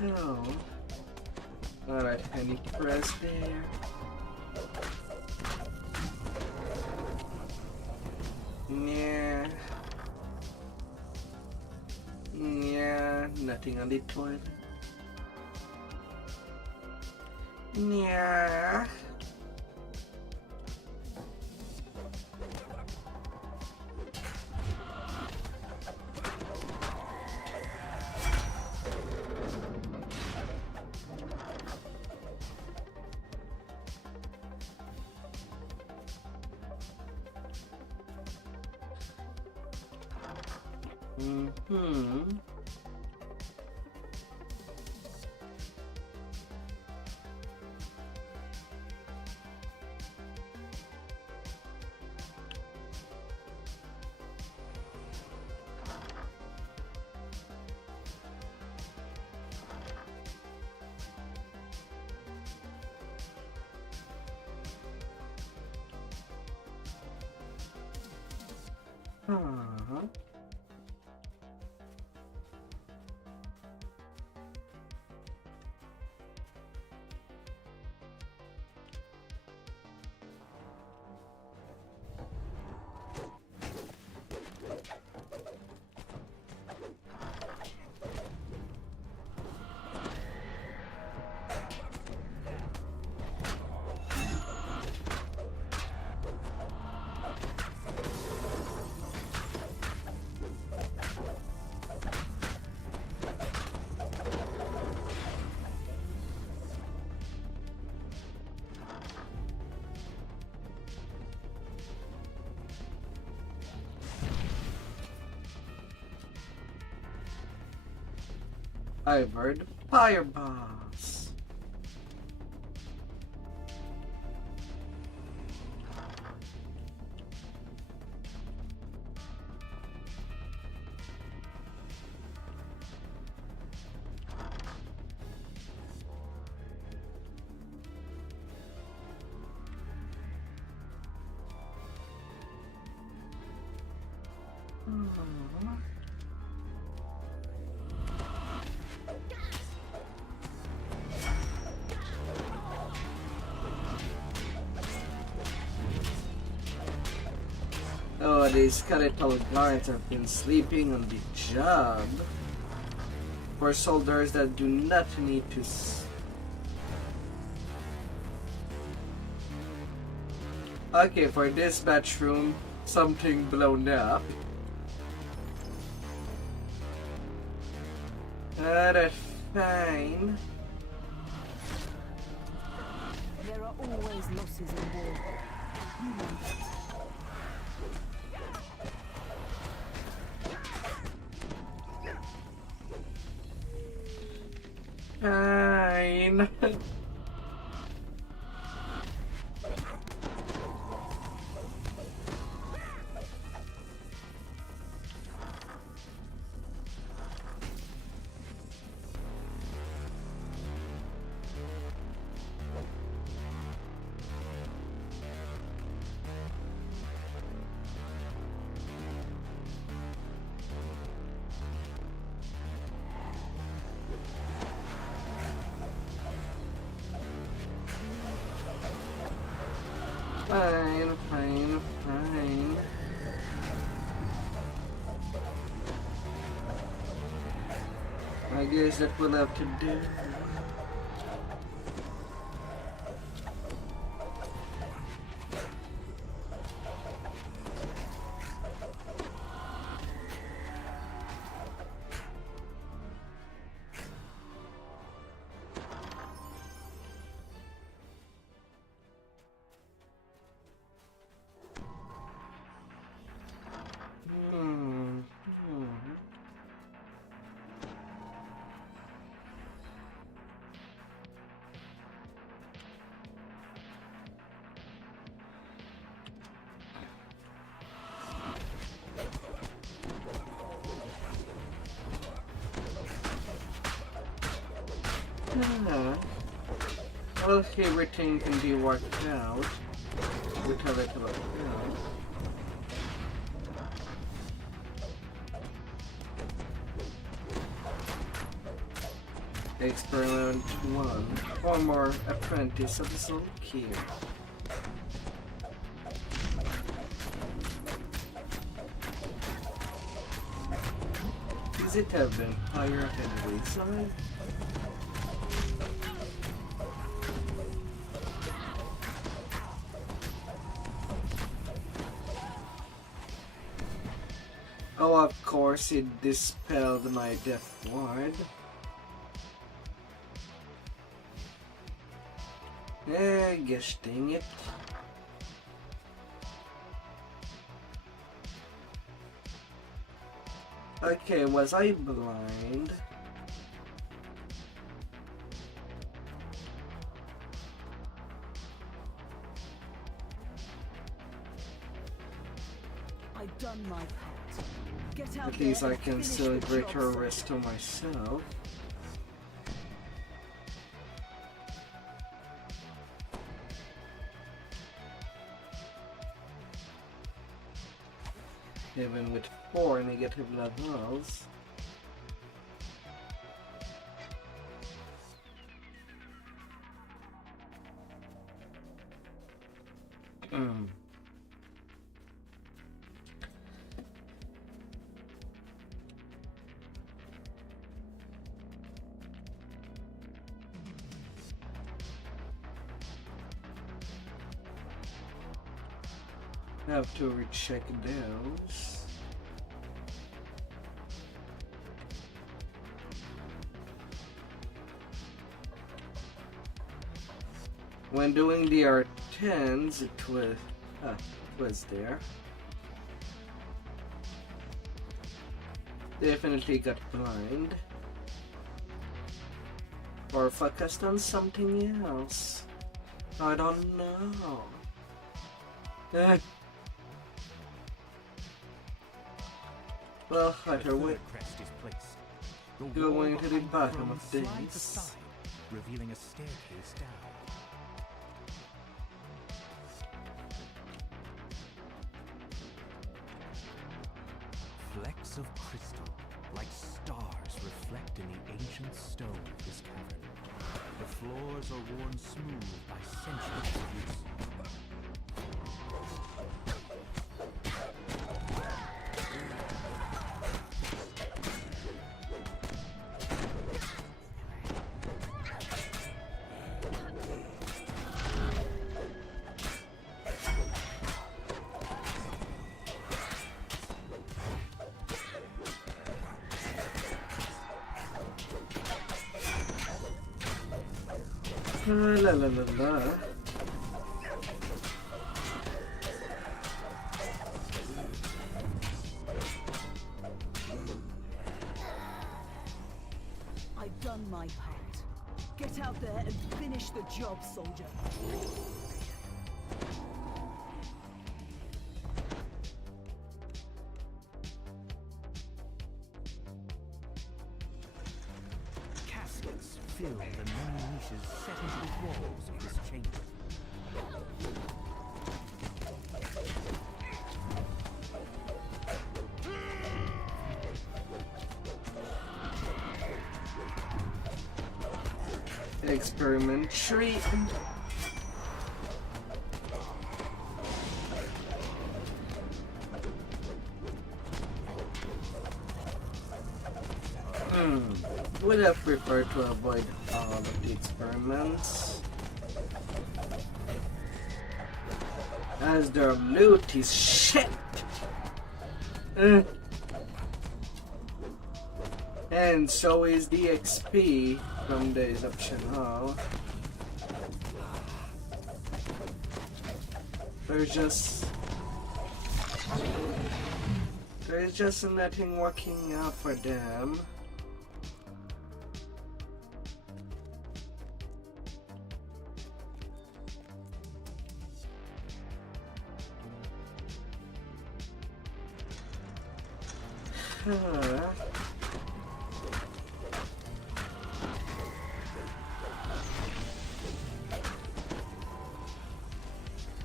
Oh. Alright, I need to press there. Yeah. Yeah, nothing on the toilet. Yeah. Mm-hmm. Uh-huh. I've heard Fire Boss. Oh, these skeletal guards have been sleeping on the job. For soldiers that do not need to Okay, for this bathroom, something blown up. That's fine. There are always losses in war. You know that. Fine. Fine, fine, fine. I guess that will have to do. Well, everything can be worked out with a little help. Experiment 1. Former apprentice of Zolkir. Is it a vampire and wayside? Oh, of course, it dispelled my death ward. Gosh dang it. Okay, was I blind? I've done my part. Get out At least there I and can finish the celebrate her job. rest to myself. Even with 4 negative levels. Have to recheck those. When doing the R10s, it was there. Definitely got blind. Or focused on something else. I don't know. Well, either way, going to the bottom of this. Revealing a staircase down. Flecks of crystal, like stars, reflect in the ancient stone of this cavern. The floors are worn smooth by centuries of use. La la la la. I've done my part. Get out there and finish the job, soldier. Caskets fill the many niches set into the walls of this chamber. Experiment tree. Would have preferred to avoid all of the experiments, as their loot is shit. And so is the XP from the Eruption Hall. There's just nothing working out for them.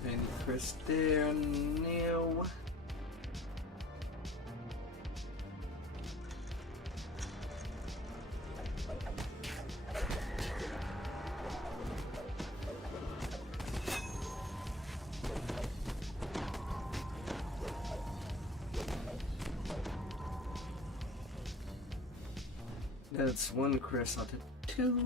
And press there now. That's one crest out of two.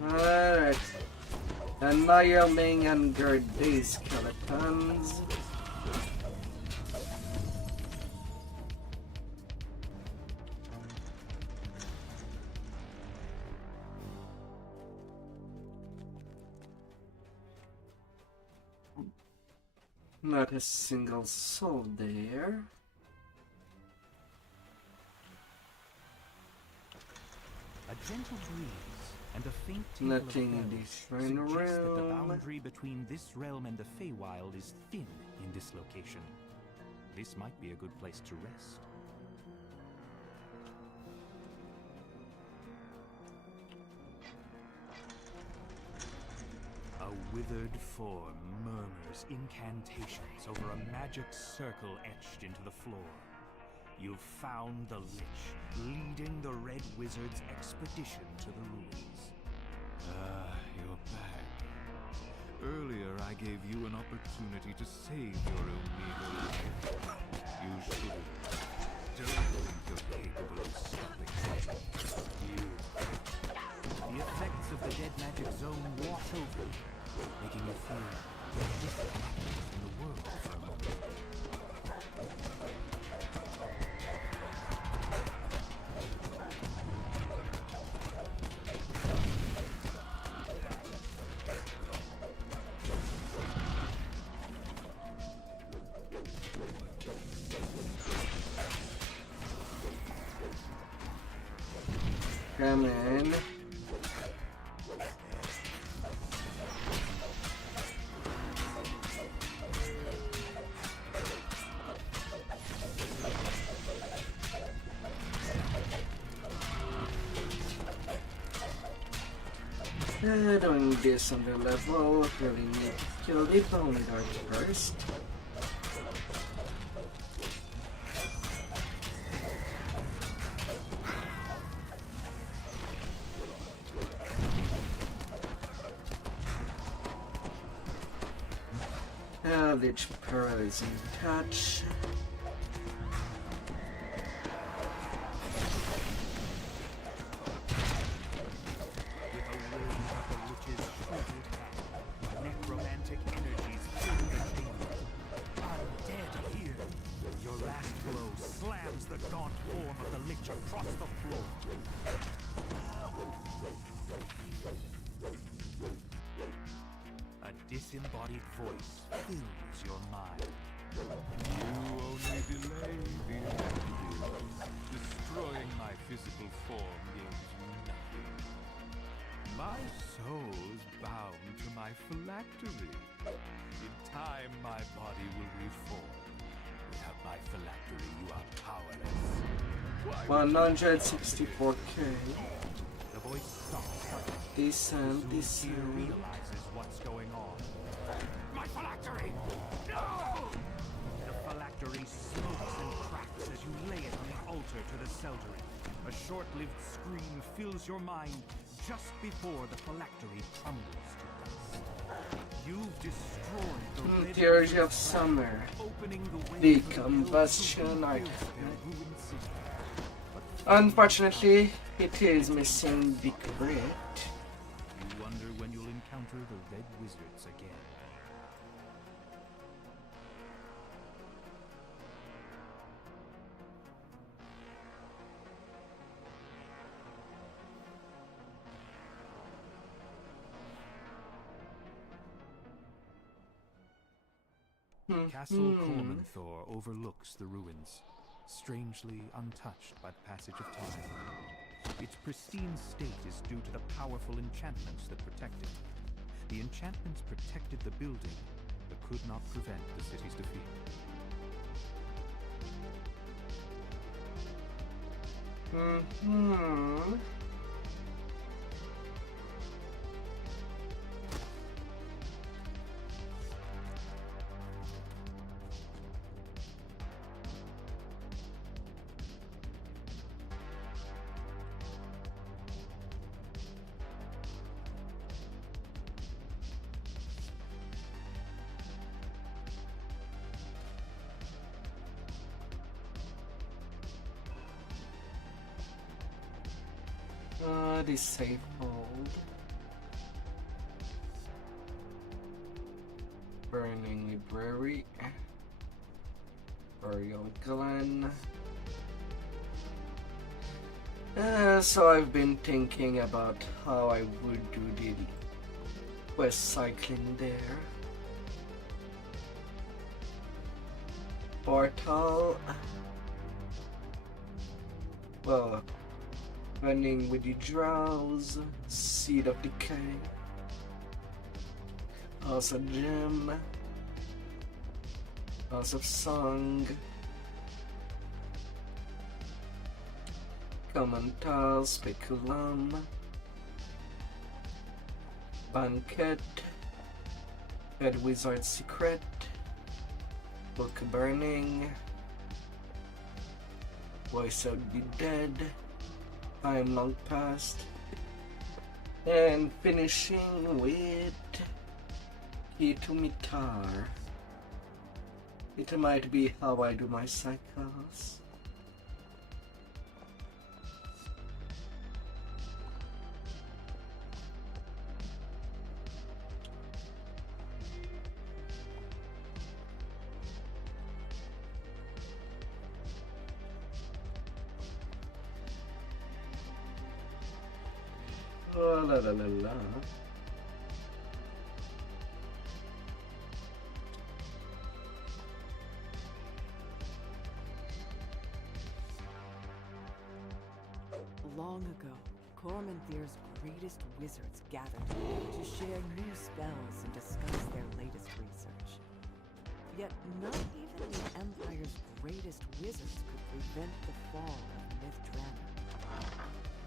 Alright. And now you're laying under these skeletons. Not a single soul there. A gentle breeze and a faint tinkle of Nothing in bells this shrine suggest that the realm. boundary between this realm and the Feywild is thin in this location. This might be a good place to rest. A withered form murmurs incantations over a magic circle etched into the floor. You've found the Lich, leading the Red Wizard's expedition to the ruins. You're back. Earlier I gave you an opportunity to save your own meager life. You should have. Don't think you're capable of stopping me. You. The effects of the dead magic zone wash over you, making you feel disconnected from the world for a moment. Come in. Doing this on the level, really need to kill the bone guard first. Lich paralyzing touch. gaunt form of the Lich across the floor. A disembodied voice fills your mind. You only delay the inevitable. Destroying my physical form gains you nothing. My soul's bound to my phylactery. In time, my body will reform. Without my phylactery, you are powerless. 164k. The voice stops suddenly. Decent, He decent. realizes what's going on. My phylactery! No! The phylactery smokes and cracks as you lay it on the altar to the Seldery. A short-lived scream fills your mind just before the phylactery crumbles to dust. You've destroyed the red Theory of wizard's Summer. opening the way The for combustion ills to arc. rebuild their ruined city. Unfortunately, it is missing the crit. You wonder when you'll encounter the red wizards again. Castle Cormanthor overlooks the ruins, strangely untouched by the passage of time. Its pristine state is due to the powerful enchantments that protect it. The enchantments protected the building, but could not prevent the city's defeat. Disabled. Burning Library. Burial Glen. So I've been thinking about how I would do the quest cycling there. Portal. Well, running with the Drowse, Seed of Decay, House of Gem, House of Song, Commental, Speculum, Banquet, Red Wizard Secret, Book Burning, Voice of the Dead, Time Long Past, and finishing with Key to Mitar. It might be how I do my cycles. Oh, la la la la. Long ago, Cormanthir's greatest wizards gathered to share new spells and discuss their latest research. Yet not even the Empire's greatest wizards could prevent the fall of Mythdrana.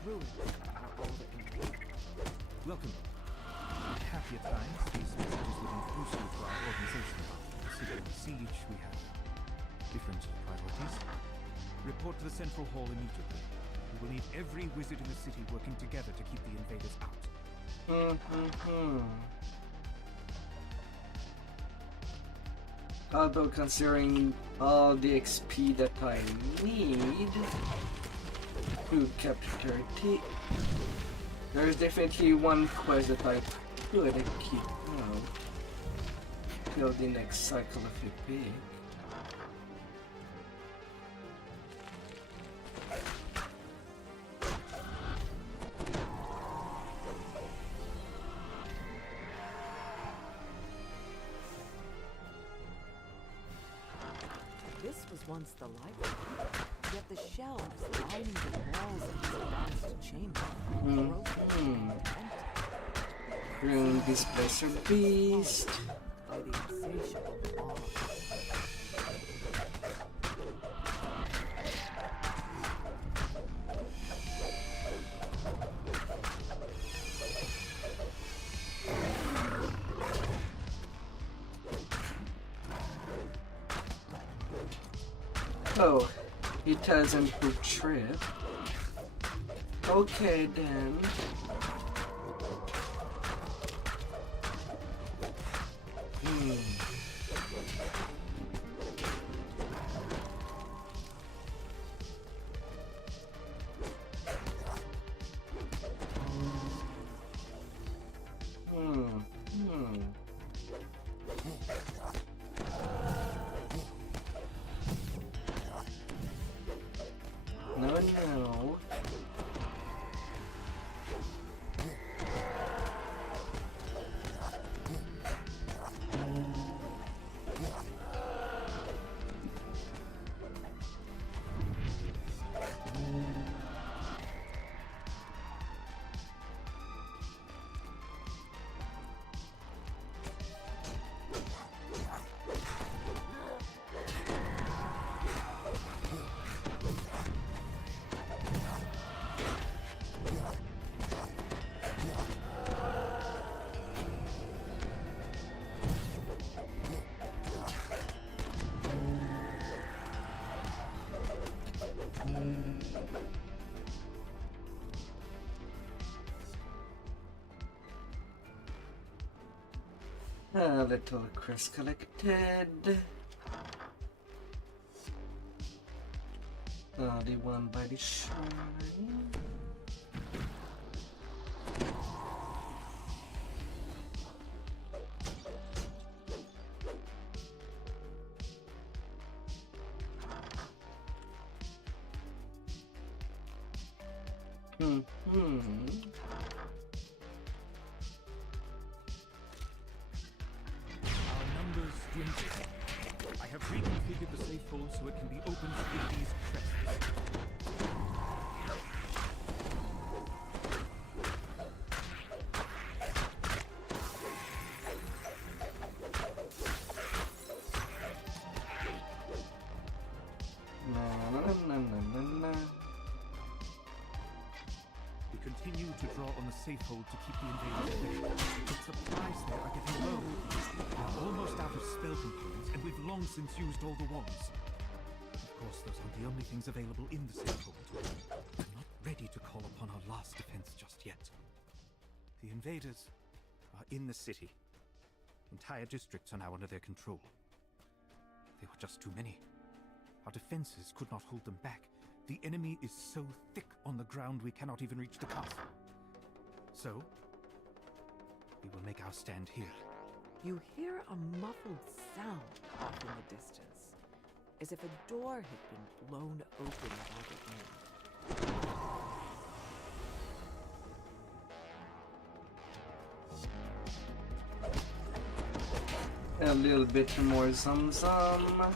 Ruins are all that remain. Welcome. In happier times, these messages would introduce you to our organization. Considering the siege, we have different priorities. Report to the Central Hall immediately. We will need every wizard in the city working together to keep the invaders out. Although considering all the XP that I need to capture 30, there's definitely one quest that I could keep now till the next cycle of Epic. once the library, yet the shelves lining the walls of this vast chamber are broken and empty. Ruin Displacer Beast. By the insatiable awe. Oh, it doesn't put trip. Okay then. No. A little crest collected. The one by the shrine. I have reconfigured the safe hole so it can be opened with these crests. We continue to draw on the safe hole to keep the invaders away, but supplies there are getting low. We're almost out of spell components, and we've long since used all the wands. Of course, those aren't the only things available in the safe hold. I'm not ready to call upon our last defense just yet. The invaders are in the city. Entire districts are now under their control. They were just too many. Our defenses could not hold them back. The enemy is so thick on the ground we cannot even reach the castle. So, we will make our stand here. You hear a muffled sound off in the distance, as if a door had been blown open by the wind. A little bit more Zamzam.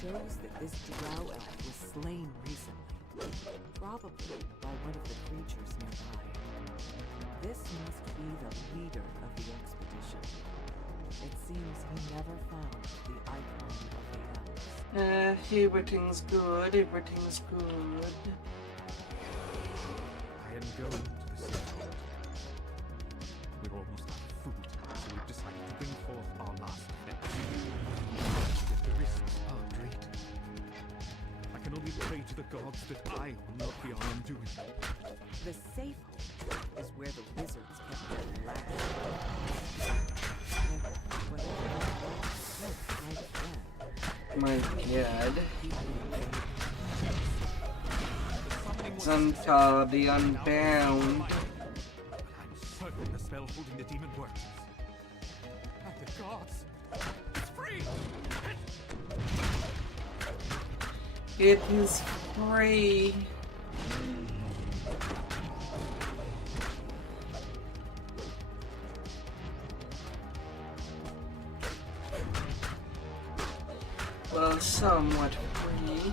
Shows that this drow elf was slain recently, probably by one of the creatures nearby. This must be the leader of the expedition. It seems he never found the icon of the elves. Everything's good, everything's good. I am going to the safe hold. We're almost out of food, so we've decided to bring forth our last defense. The risks are great. I can only pray to the gods that I will not be our undoing. The safe hold is where the wizards kept their last. And whatever the last might have been, My god. Xantar the Unbound. I'm certain the spell holding the demon works. And the gods. It's free! It is free. Well, somewhat free.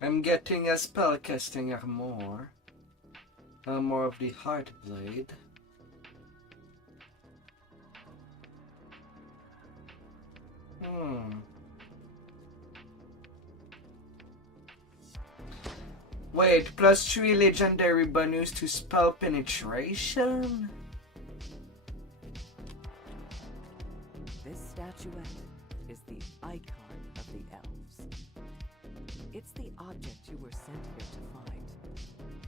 I'm getting a spellcasting armor. Armor of the Heartblade. Wait, +3 legendary bonus to spell penetration? This statuette is the icon of the elves. It's the object you were sent here to find.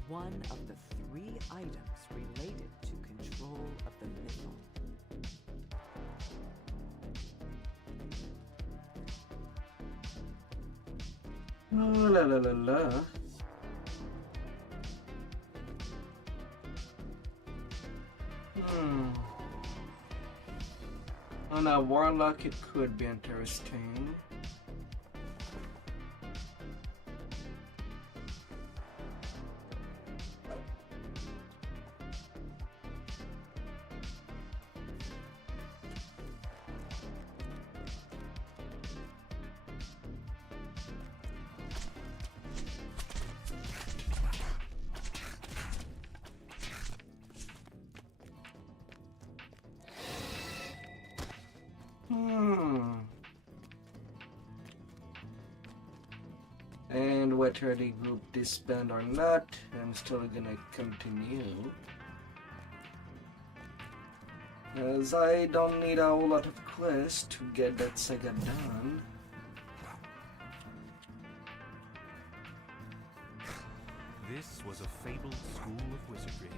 One of the 3 items related to control of the mythal. Oh, la la la la. On a warlock, it could be interesting. And whether the group disband or not, I'm still gonna continue. As I don't need a whole lot of quests to get that saga done. This was a fabled school of wizardry.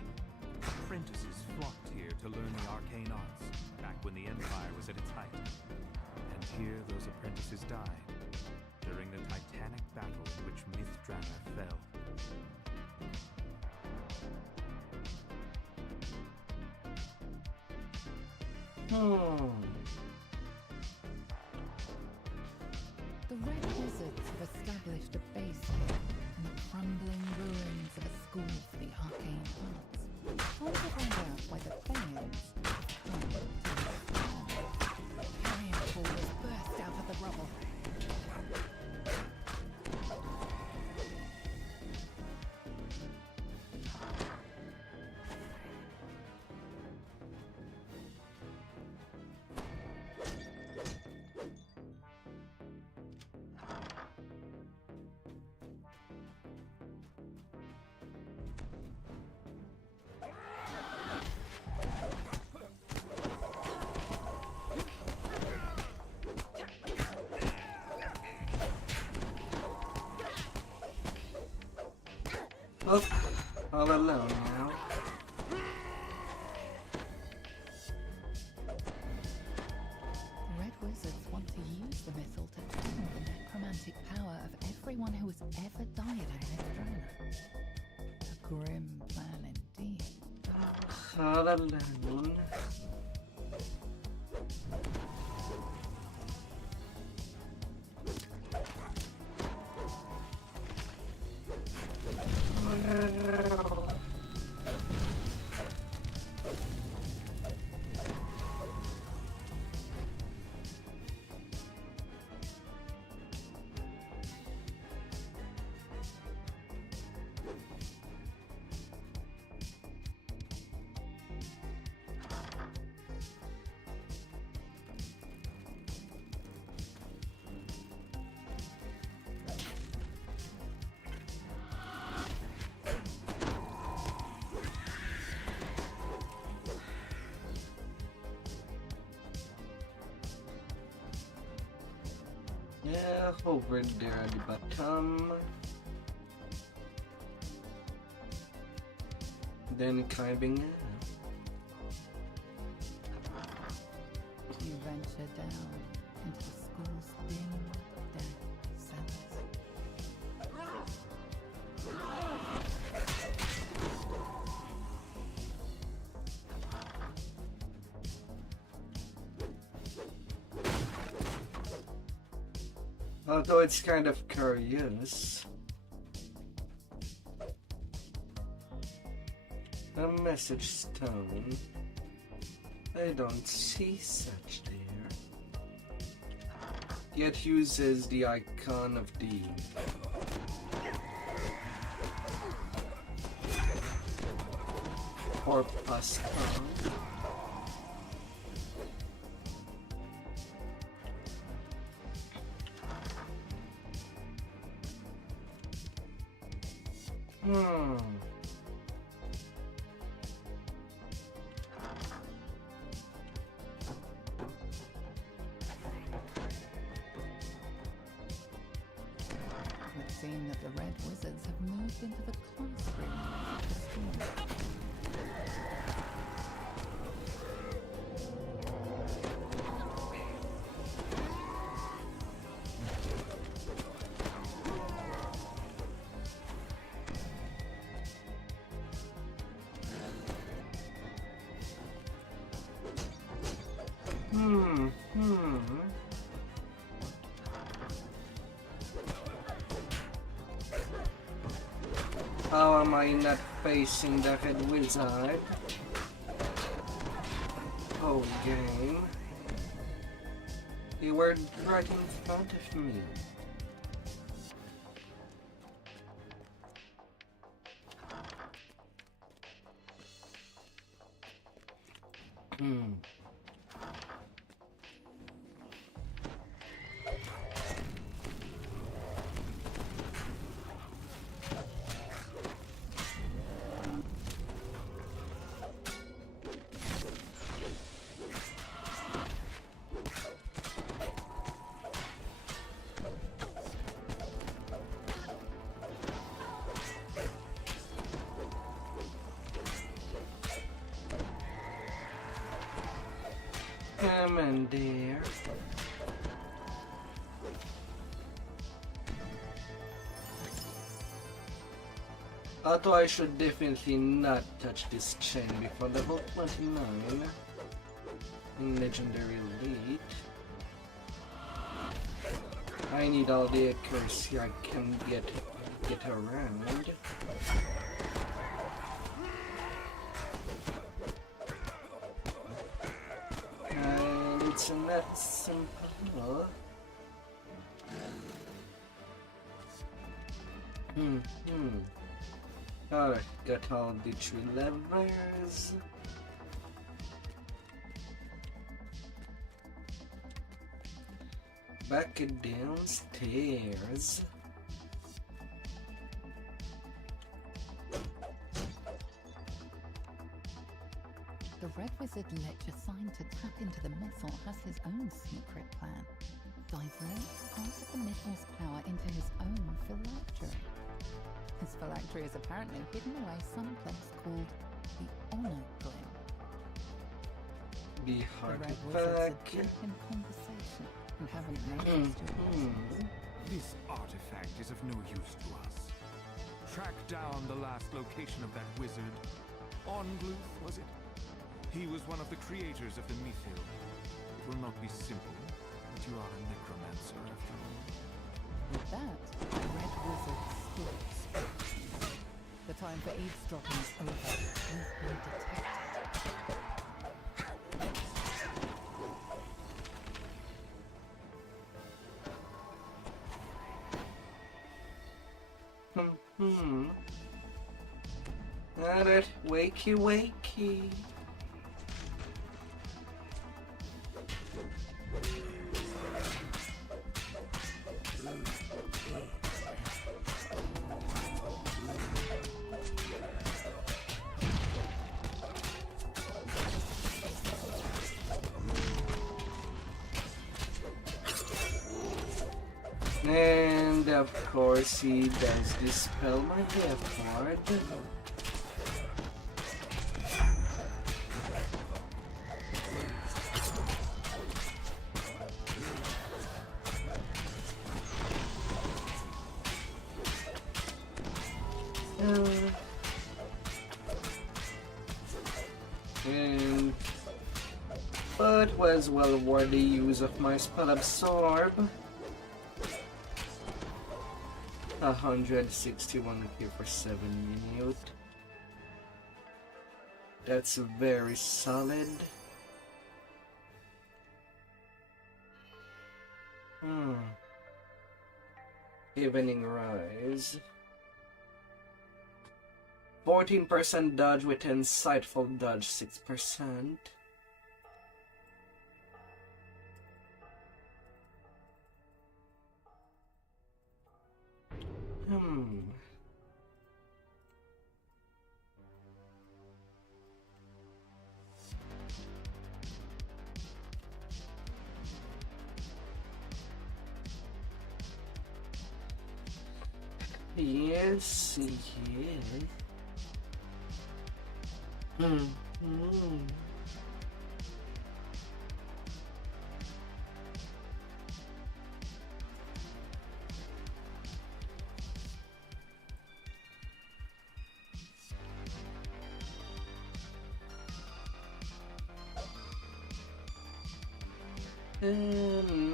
Apprentices flocked here to learn the arcane arts, back when the Empire was at its height. And here those apprentices died, during the titanic battle in which Mythdrana fell. The Red Wizards have established a base here in the crumbling ruins of a school for the arcane arts. Trying to find out why the Fenians have come to this land. Carrion ballers burst out of the rubble. Oh, all alone now. The Red Wizards want to use the mythal to channel the necromantic power of everyone who has ever died in Mythdrana. A grim plan indeed. all alone. Yeah, over there at the bottom. Then climbing up. You venture down into the school's dim, dank cellars. Although it's kind of curious. A message stone. I don't see such there. Yet uses the icon of the porpoise stone. It seems that the Red Wizards have moved into the classroom of the school. How am I not facing the Red Wizard? Oh, game. They were right in front of me. Come in there. Although I should definitely not touch this chain before level 29 in Legendary Elite. I need all the accuracy I can get around. And it's not simple. Alright, got all the 3 levers. Back downstairs. The Red Wizard Lich assigned to tap into the missile has his own secret plan. Divert part of the missile's power into his own phylactery. His phylactery is apparently hidden away someplace called the Honor Glen. The Red Wizards are deep in conversation and haven't noticed your presence. This artifact is of no use to us. Track down the last location of that wizard. Ongluth, was it? He was one of the creators of the Mythil. It will not be simple, but you are a necromancer after all. With that, the Red Wizard stood. The time for eavesdropping is over. We've been detected. Alright, wakey wakey. And of course he does dispel my death card. But was well worthy use of my spell absorb. 161 here for 7 minutes. That's very solid. Evening Rise. 14% dodge with insightful dodge 6%. Yes, yes.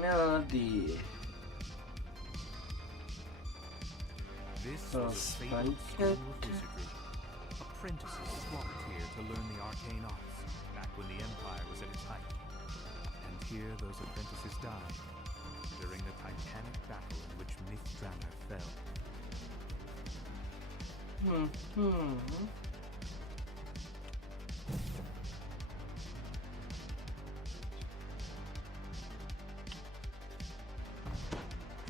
Melody. This was a fabled school of wizardry. Apprentices flocked here to learn the arcane arts, back when the Empire was at its height. And here those apprentices died, during the titanic battle in which Mythdranar fell.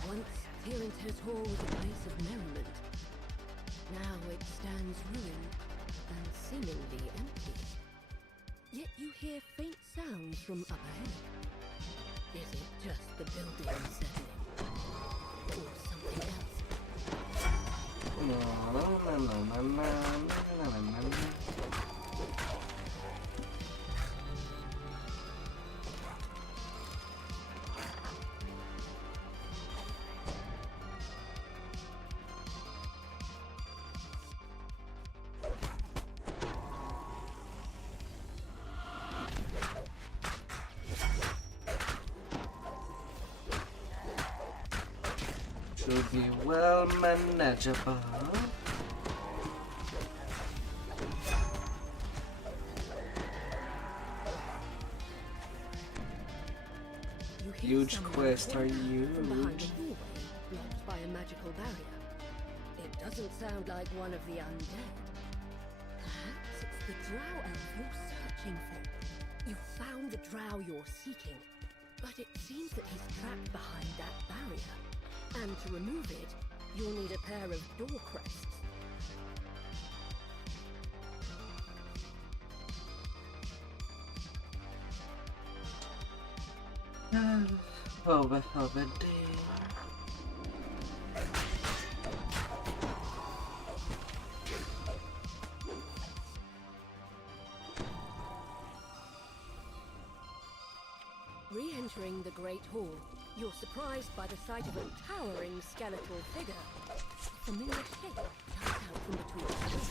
Once Tyrant's Hall was a place of merriment. Now it stands ruined and seemingly empty. Yet you hear faint sounds from up ahead. Is it just the building settling? Or something else? Should be well manageable. Huge quest are huge. Blocked by a magical barrier. It doesn't sound like one of the undead. Perhaps it's the drow elf you're searching for. You've found the drow you're seeking, but it seems that he's trapped behind that barrier. And to remove it, you'll need a pair of door crests. Over there. Re-entering the Great Hall, you're surprised by the sight of a towering skeletal figure. A familiar shape jumps out from between the pillars.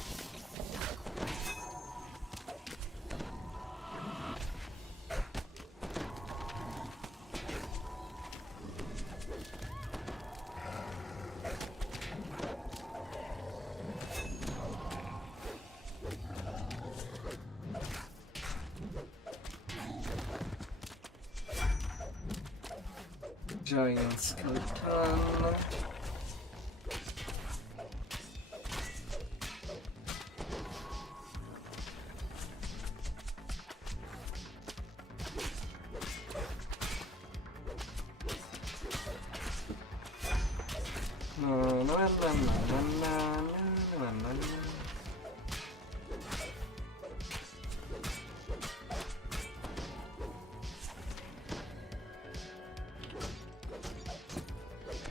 Giant skeleton.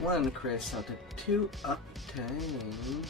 One crystal to 2 obtained.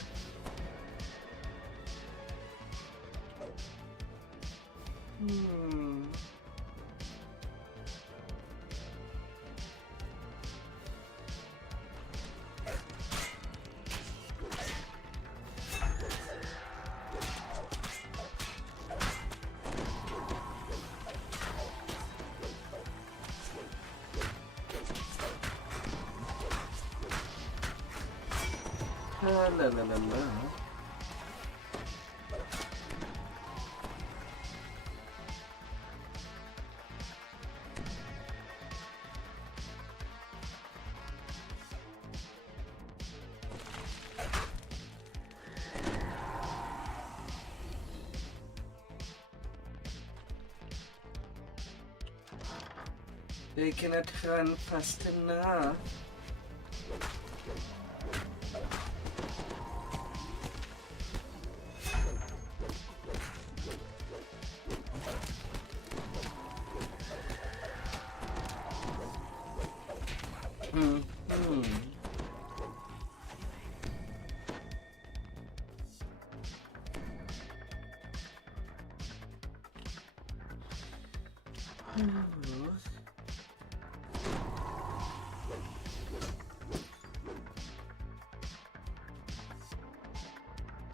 La la la la. They cannot run fast enough.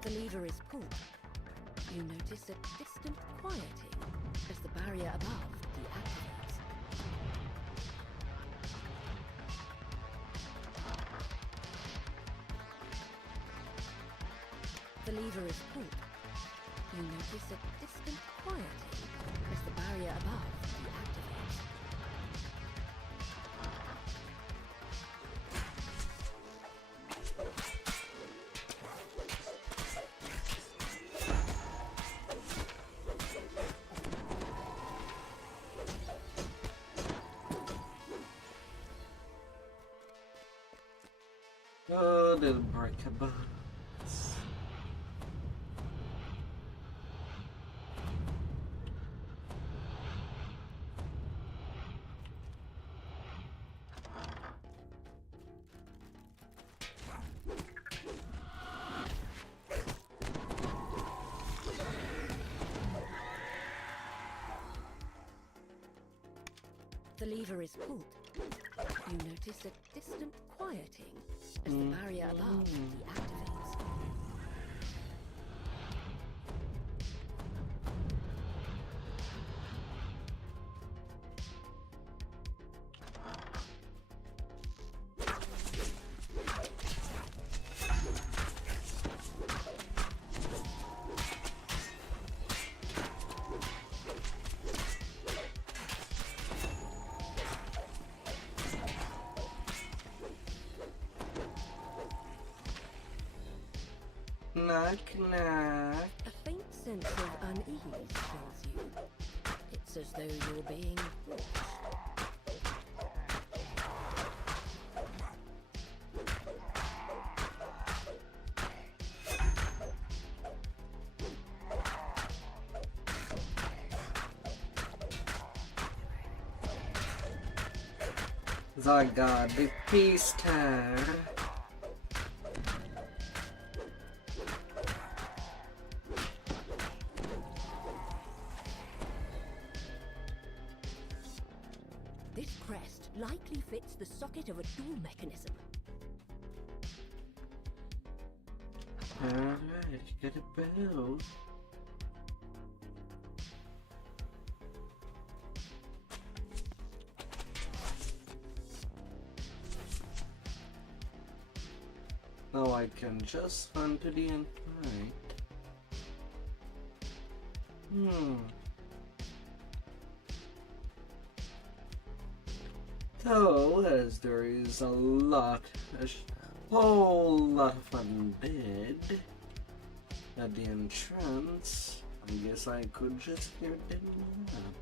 The lever is pulled. You notice a distant quieting as the barrier above deactivates. The lever is pulled. You notice a distant quieting as the barrier above deactivates. Oh, they'll break about. The lever is pulled. You notice a distant quieting as the barrier above deactivates. Knock, knock. A faint sense of unease fills you. It's as though you're being watched. Zaga, the Peaster. This crest likely fits the socket of a door mechanism. Alright, get a bell. Now I can just run to the end point. So, as there is a whole lot of undead at the entrance, I guess I could just clear them up.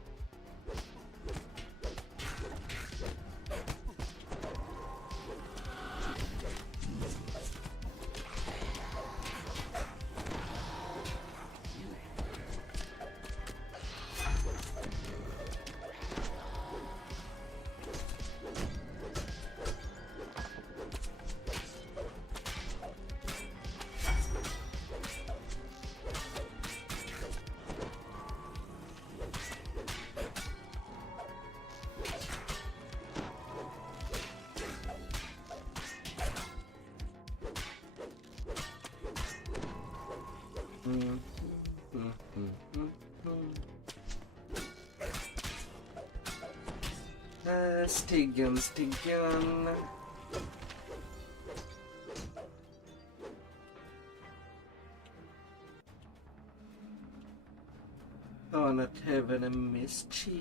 Stigun. Oh, not having a mischief.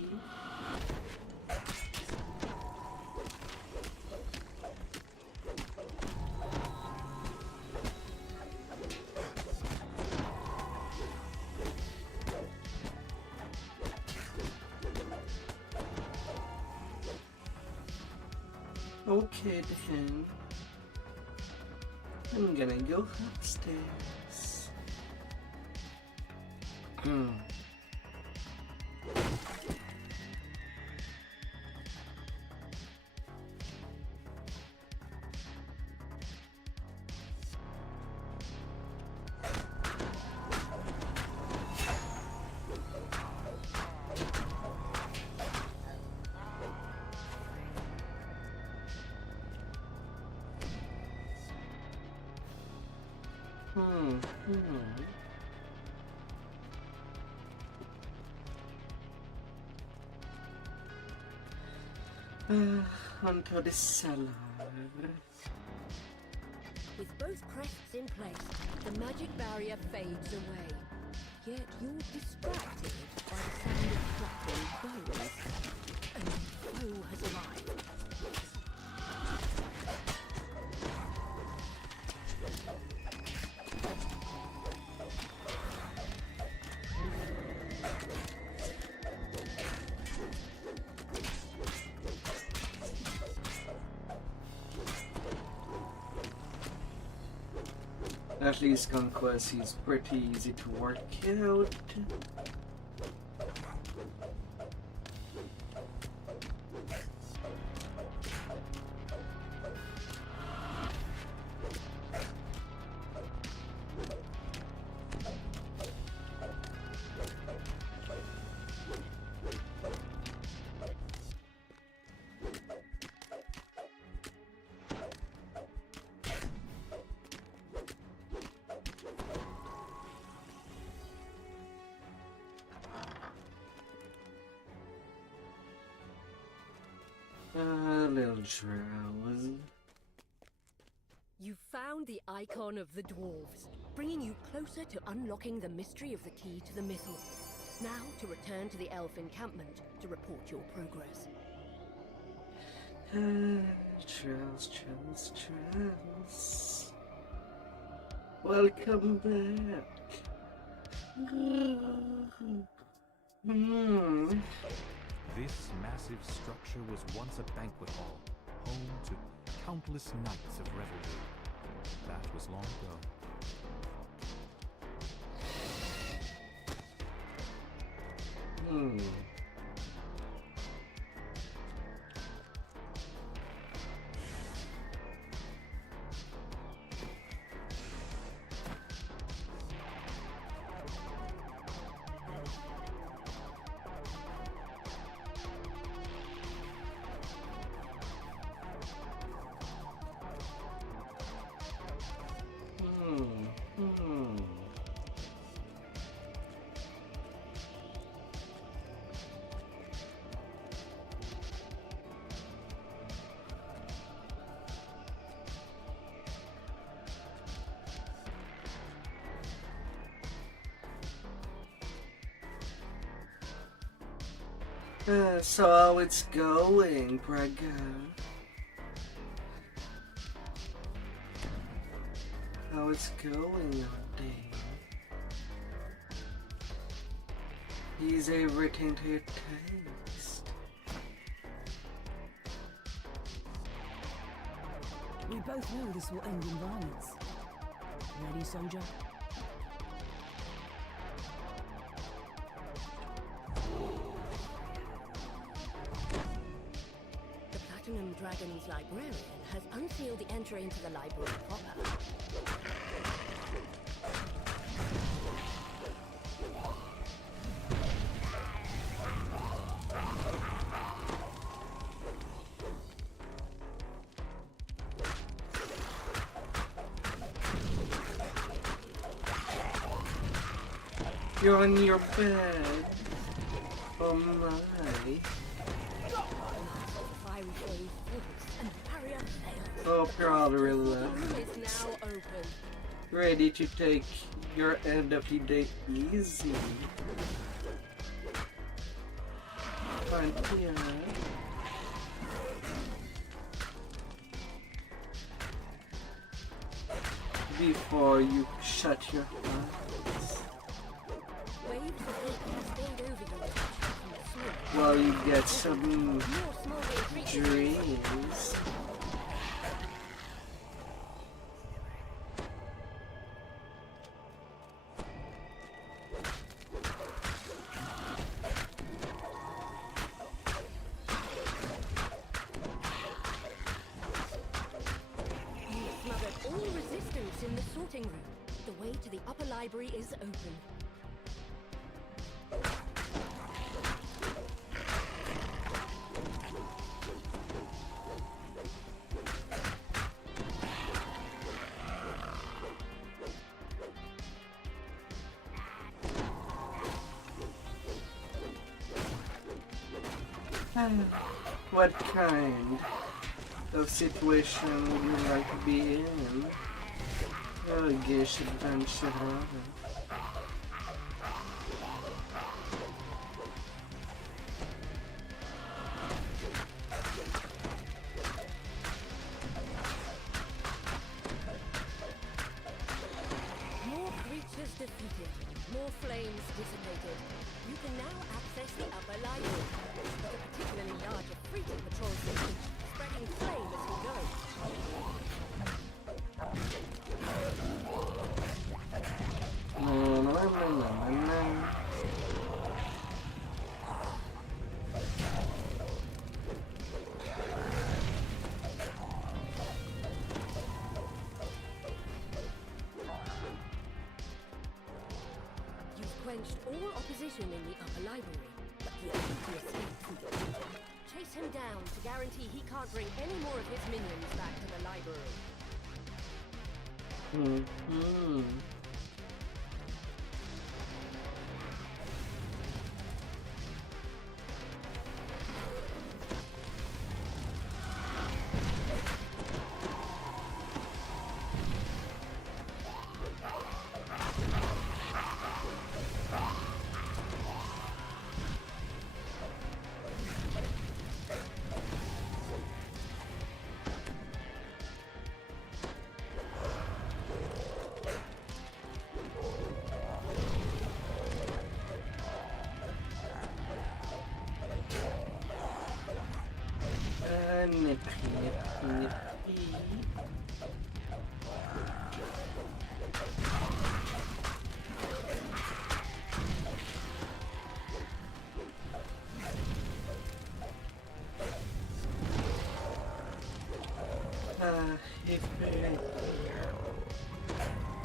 Okay then, I'm gonna go upstairs. Onto the cellar. With both crests in place, the magic barrier fades away. Yet you're distracted by the sound of clapping bones. A new foe has arrived. At least Conquest is pretty easy to work out. A little drowsy. You found the icon of the dwarves, bringing you closer to unlocking the mystery of the key to the mythal. Now to return to the elf encampment to report your progress. Trials. Welcome back. This massive structure was once a banquet hall, home to countless nights of revelry. That was long ago. So how it's going, Braga? How it's going out there? Is everything to your taste? We both know this will end in violence. Ready, soldier? The Platinum Dragon's librarian has unsealed the entry into the library proper. You're on your bed. Oh my. Hope you're all relaxed. Ready to take your end of the day easy. Fine, yeah. Before you shut your eyes. While you get some dreams. In the sorting room, the way to the upper library is open. What kind of situation would you like to be in? Oh, geisha adventure. More creatures defeated, more flames dissipated. You can now access the upper library with a particularly large African patrol station, spreading flame as you go. You've quenched all opposition in the upper library, but he has to escape. Chase him down to guarantee he can't bring any more of his minions back to the library.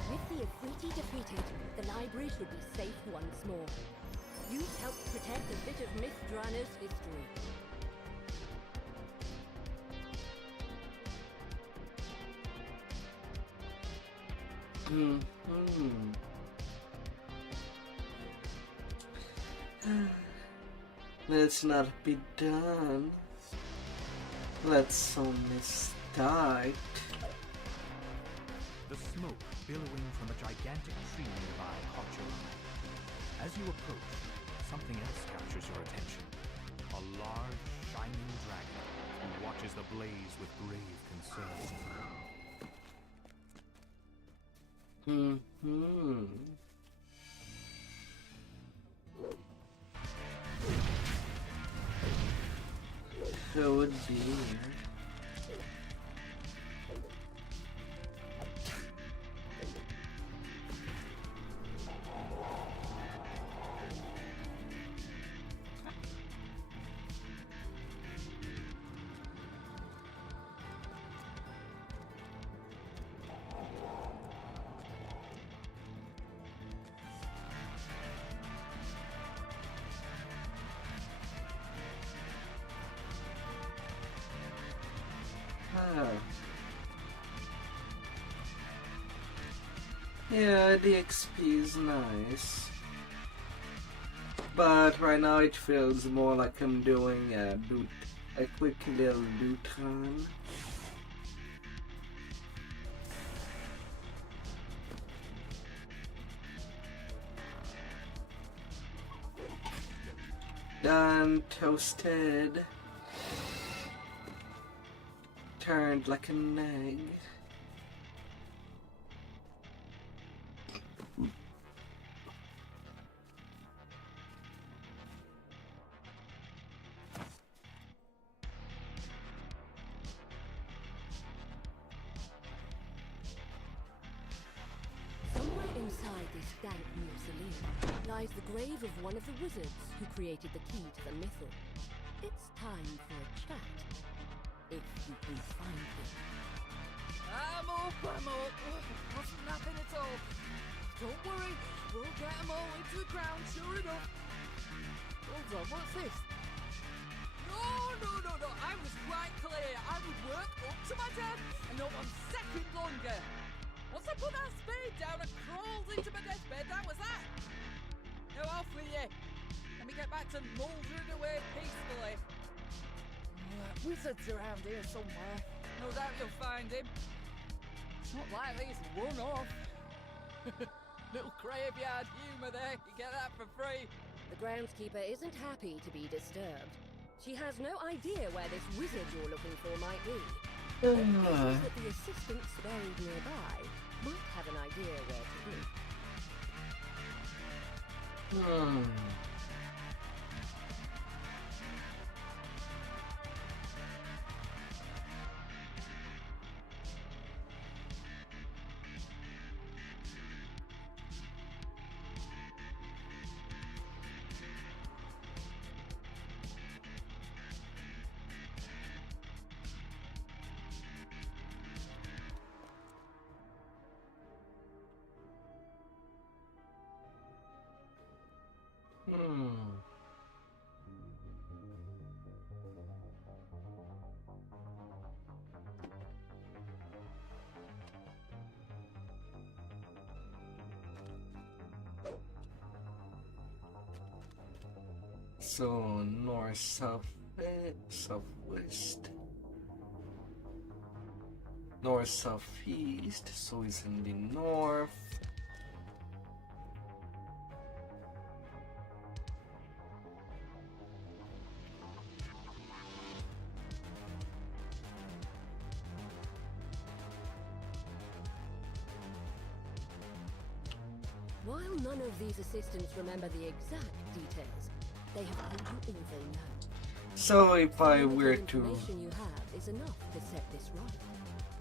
With the Ifriti defeated, the library should be safe once more. You've helped protect a bit of Mithdrana's history. Let's not be done. Let's only start. The smoke billowing from a gigantic tree nearby caught your eye. As you approach, something else captures your attention. A a large, shining dragon who watches the blaze with grave concern. So would be. Yeah, the XP is nice, but right now it feels more like I'm doing a quick little loot run. Done, toasted, turned like an egg. Lies the grave of one of the wizards who created the key to the mythal. It's time for a chat, if you can find him. I'm up. Wasn't napping at all. Don't worry, we'll get them all into the ground, sure enough. Hold on, what's this? No, I was quite clear. I would work up to my death and not 1 second longer. Once I put that spade down and crawled into my deathbed, that was that. Now off with you. Let me get back to mouldering away peacefully. Wizard's around here somewhere. No doubt you'll find him. It's not likely he's run off. Little graveyard humour there. You get that for free. The groundskeeper isn't happy to be disturbed. She has no idea where this wizard you're looking for might be. But guesses that the assistants buried nearby might have an idea where to be. So north, south, southwest, north, southeast. So it's in the north. While none of these assistants remember the exact details, they have told you all they know. So if I were The to... information you have is enough to set this right.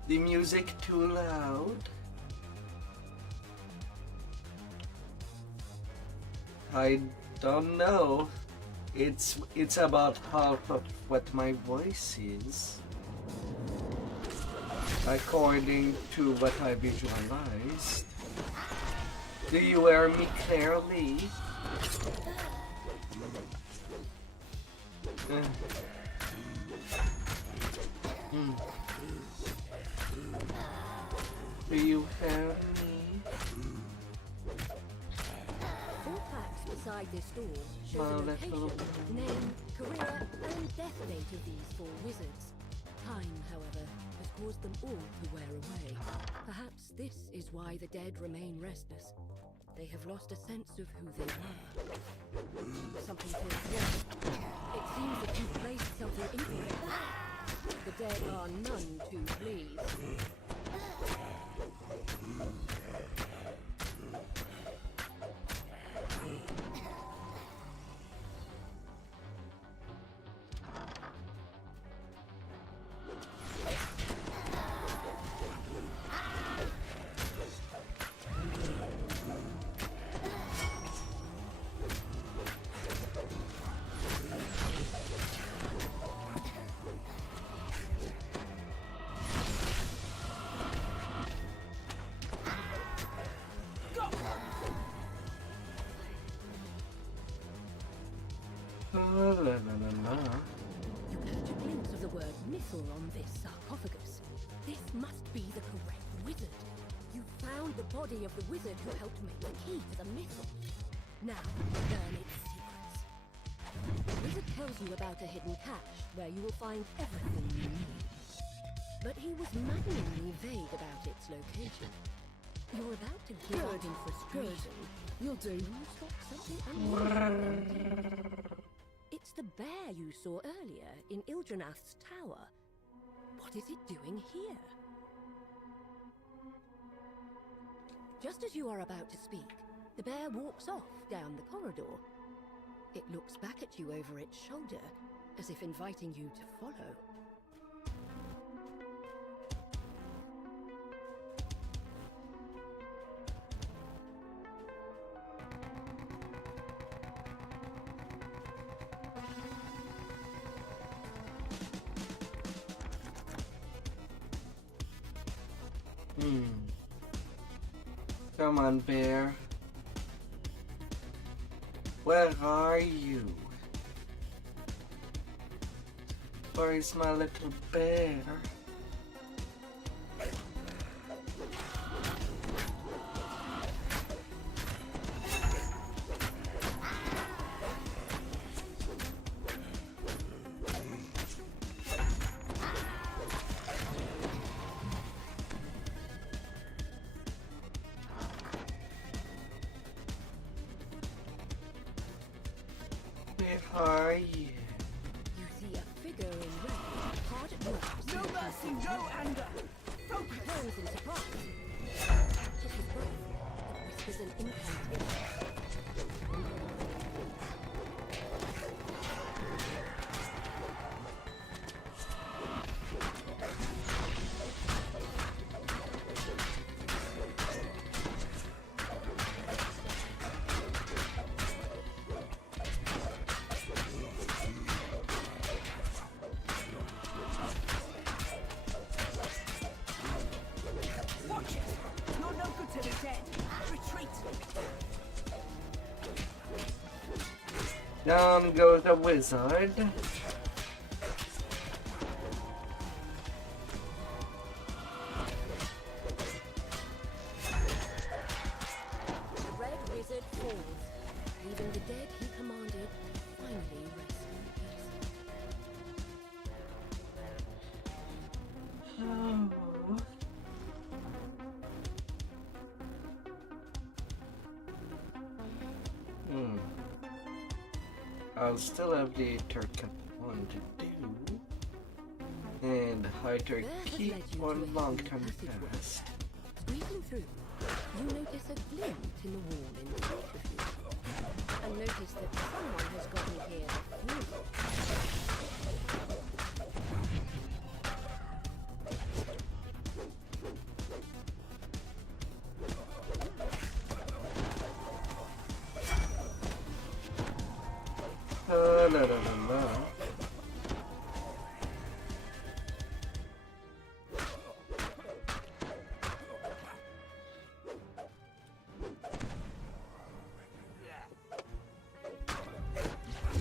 The music too loud? I don't know. It's about half of what my voice is, according to what I visualized. Do you hear me clearly? Do you hear me? 4 plaques beside this door show the location, name, career, and death date of these 4 wizards. Time, however, has caused them all to wear away. Perhaps this is why the dead remain restless. They have lost a sense of who they were. Something feels wrong. It seems that you've placed something incorrect. The dead are none too pleased. You catch a glimpse of the word missile on this sarcophagus. This must be the correct wizard. You found the body of the wizard who helped make the key to the missile. Now, learn its secrets. The wizard tells you about a hidden cache where you will find everything you need. But he was maddeningly vague about its location. You're about to give up in frustration. You'll do. You spot something unusual. It's the bear you saw earlier in Ildranath's tower. What is it doing here? Just as you are about to speak, the bear walks off down the corridor. It looks back at you over its shoulder, as if inviting you to follow. Come on, bear. Where are you? Where is my little bear? Where are you? You see a figure in red, hard at work. No mercy, no anger. Focus. Turns in surprise. Catches his breath. It whispers an incantation. Down goes the wizard. The red wizard falls, leaving the dead he commanded finally rest in peace. I'll still have the Turk one to do. And Hyder keep on long-term past. Squeezing through, you notice a glint in the wall in front of you. And notice that someone has gotten here before. La la la la.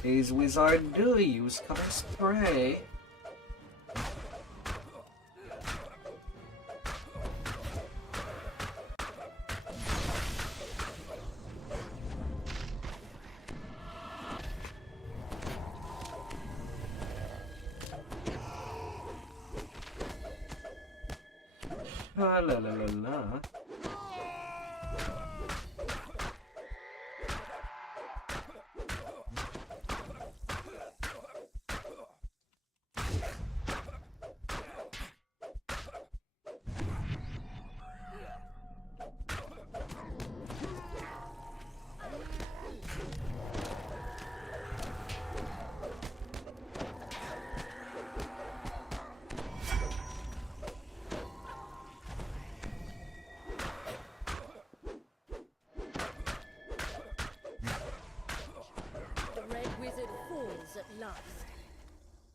These wizards do use color spray. La la la la. last.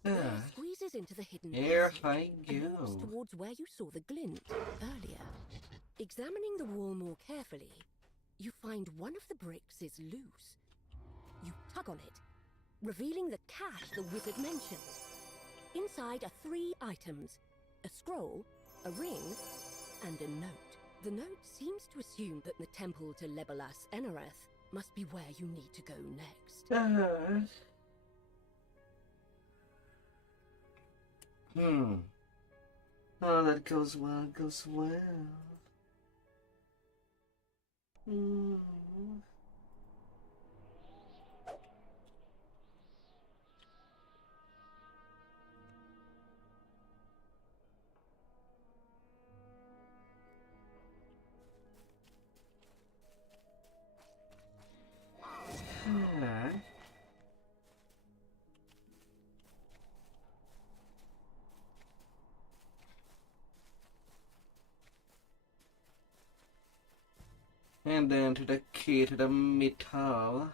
Ah, It squeezes into the hidden here passage I and moves go. towards where you saw the glint earlier. Examining the wall more carefully, you find one of the bricks is loose. You tug on it, revealing the cache the wizard mentioned. Inside are 3 items: a scroll, a ring, and a note. The note seems to assume that the temple to Legolas Enareth must be where you need to go next. Oh, that goes well, goes well. And then to the key to the metal.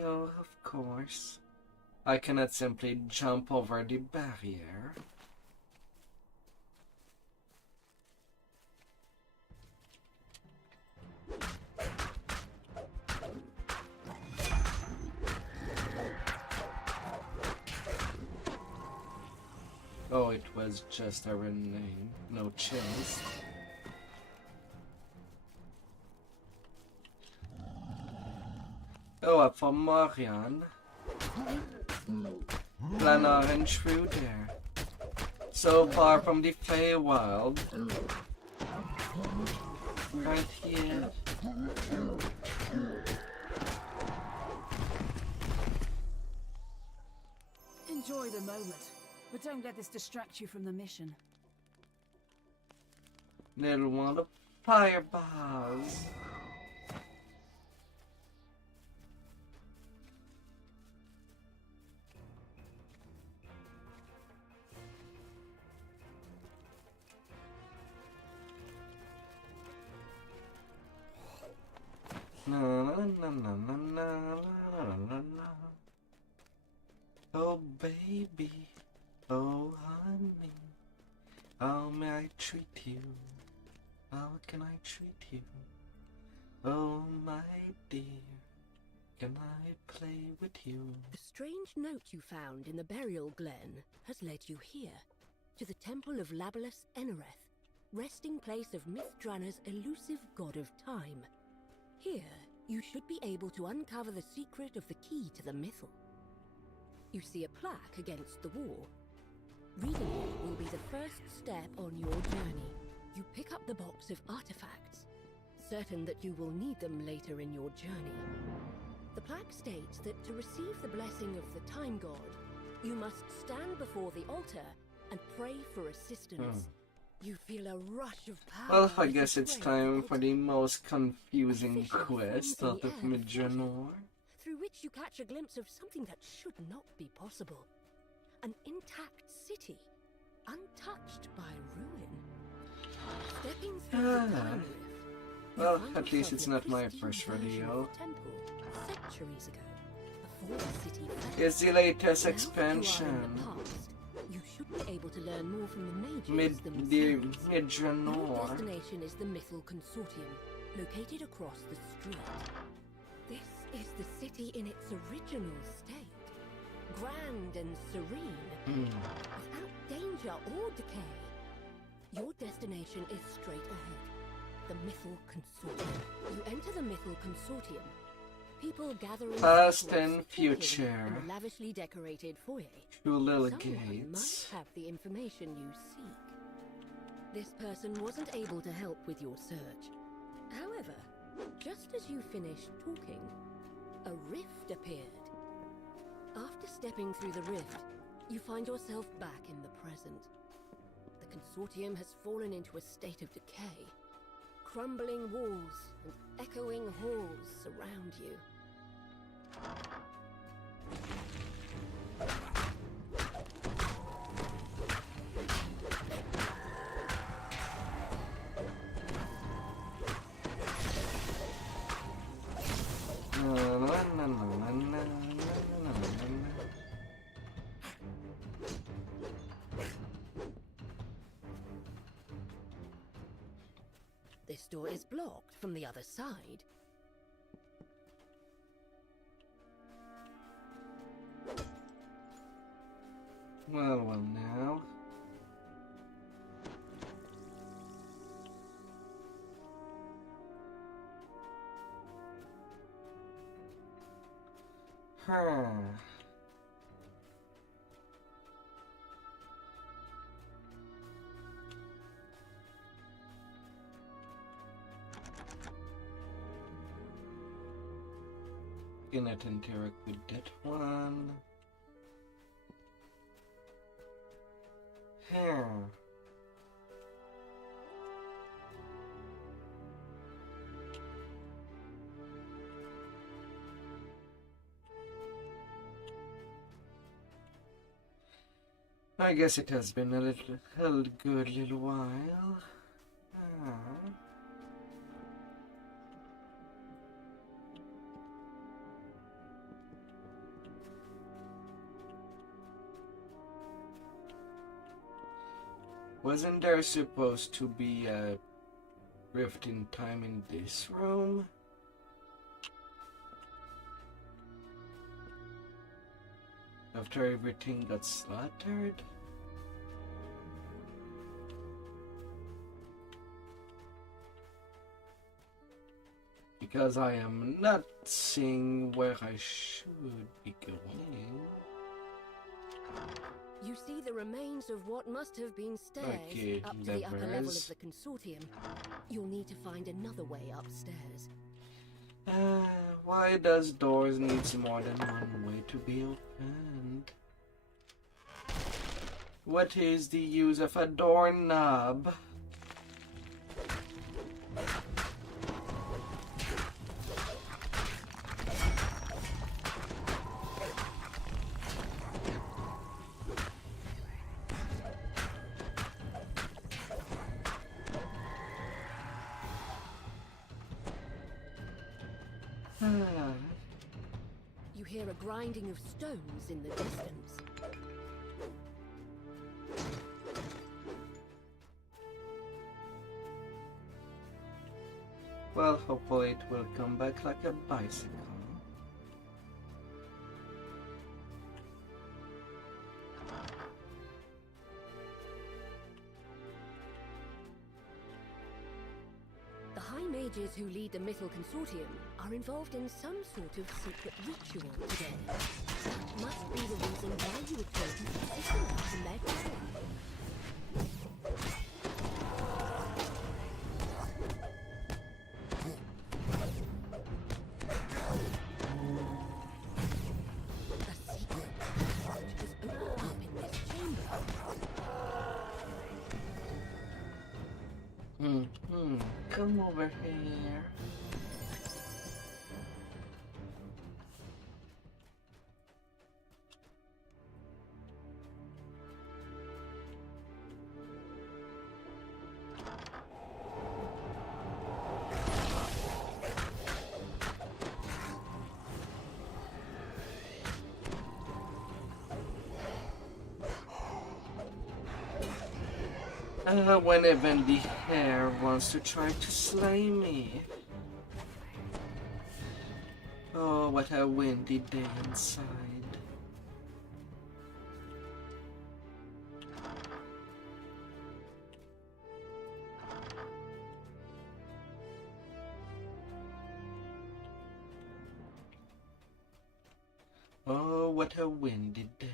Oh, of course. I cannot simply jump over the barrier. Oh, it was just a rename. No chance. Oh, up for Marian. Plan orange through there. So far from the Feywild. Right here. Enjoy the moment, but don't let this distract you from the mission. Little one of fireballs. Na, na, na, na, na, na, na, na. Oh baby, oh honey, how may I treat you? How can I treat you? Oh my dear, can I play with you? The strange note you found in the burial glen has led you here, to the temple of Legolas Enareth, resting place of Mithranna's elusive god of time. Here, you should be able to uncover the secret of the key to the Mythal. You see a plaque against the wall. Reading it will be the first step on your journey. You pick up the box of artifacts, certain that you will need them later in your journey. The plaque states that to receive the blessing of the Time God, you must stand before the altar and pray for assistance. You feel a rush of power. Well, I guess it's time for the most confusing quest out of Midranor. Through which you catch a glimpse of something that should not be possible. An intact city, untouched by ruin. Stepping through the time rift, well, at least it's not my first rodeo. Temple centuries ago, before the city fell. It's the latest expansion. You should be able to learn more from the mages themselves. Midranor. Your destination is the Mythal Consortium, located across the street. This is the city in its original state, grand and serene, without danger or decay. Your destination is straight ahead, the Mythal Consortium. You enter the Mythal Consortium. People gather in past and future. in a lavishly decorated foyer. Two little Someone gates. might have the information you seek. This person wasn't able to help with your search. However, just as you finished talking, a rift appeared. After stepping through the rift, you find yourself back in the present. The consortium has fallen into a state of decay. Crumbling walls and echoing halls surround you. This door is blocked from the other side. Well, now. Cannot interact with that one. Here. I guess it has been a good little while. Wasn't there supposed to be a rift in time in this room? After everything got slaughtered? Because I am not seeing where I should be going. You see the remains of what must have been stairs Okay, up to the upper level of levers. the consortium. You'll need to find another way upstairs. Why does doors need more than one way to be opened? What is the use of a doorknob? You hear a grinding of stones in the distance. Well, hopefully it will come back like a bicycle. The High Mages who lead the Mythal Consortium are involved in some sort of secret ritual today. That must be the reason why you were chosen to assist in their cause. Come over here. When even the hair wants to try to slay me. Oh, what a windy day inside. Oh, what a windy day.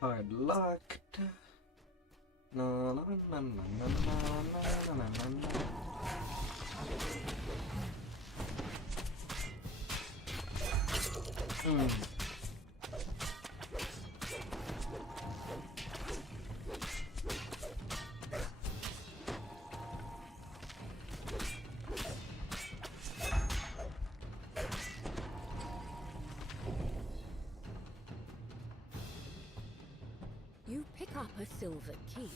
Hard locked. No, no, no, no, no, no, no, no, no, no. You pick up a silver key.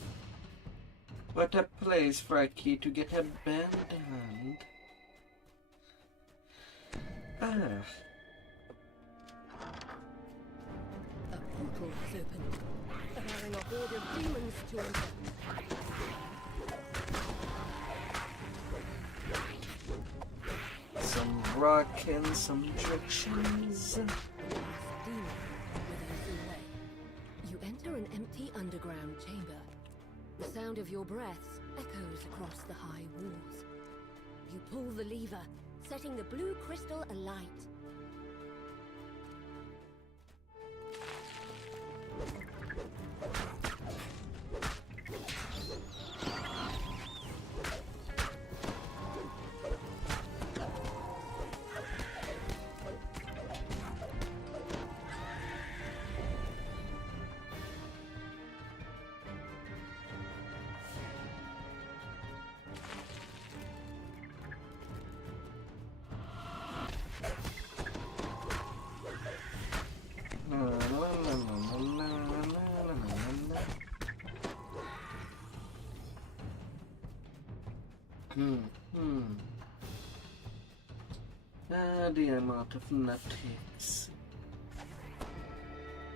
What a place for a key to get abandoned. Ah. A portal has opened, allowing a horde of demons to enter. Some rock and some directions. You enter an empty underground chamber. The sound of your breaths echoes across the high walls. You pull the lever, setting the blue crystal alight. The amount of nutcakes.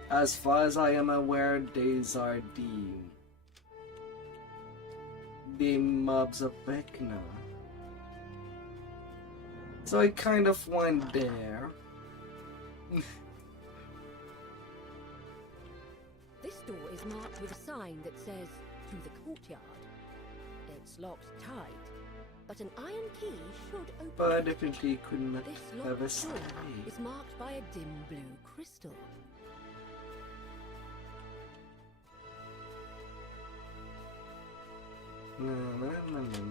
As far as I am aware, these are the mobs of Vecna. So I kind of went there. This door is marked with a sign that says, "To the courtyard." It's locked tight, but an iron key should open But I it. definitely could not This have a locked door stay. is marked by a dim blue crystal.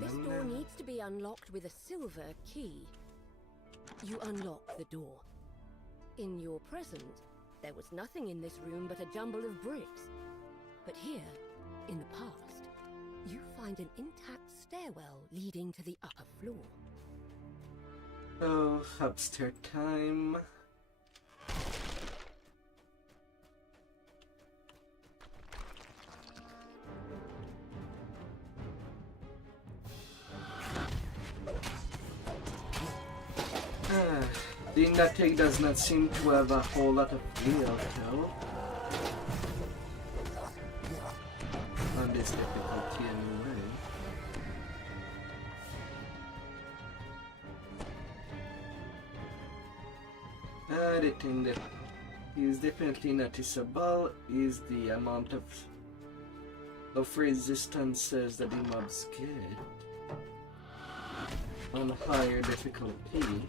This door needs to be unlocked with a silver key. You unlock the door. In your present, there was nothing in this room but a jumble of bricks. But here, in the past, you find an intact stairwell leading to the upper floor. Oh, upstairs time. The nutcake does not seem to have a whole lot of feel, though. On this difficulty, anyway. The thing that is definitely noticeable is the amount of resistances that the mobs get on higher difficulty.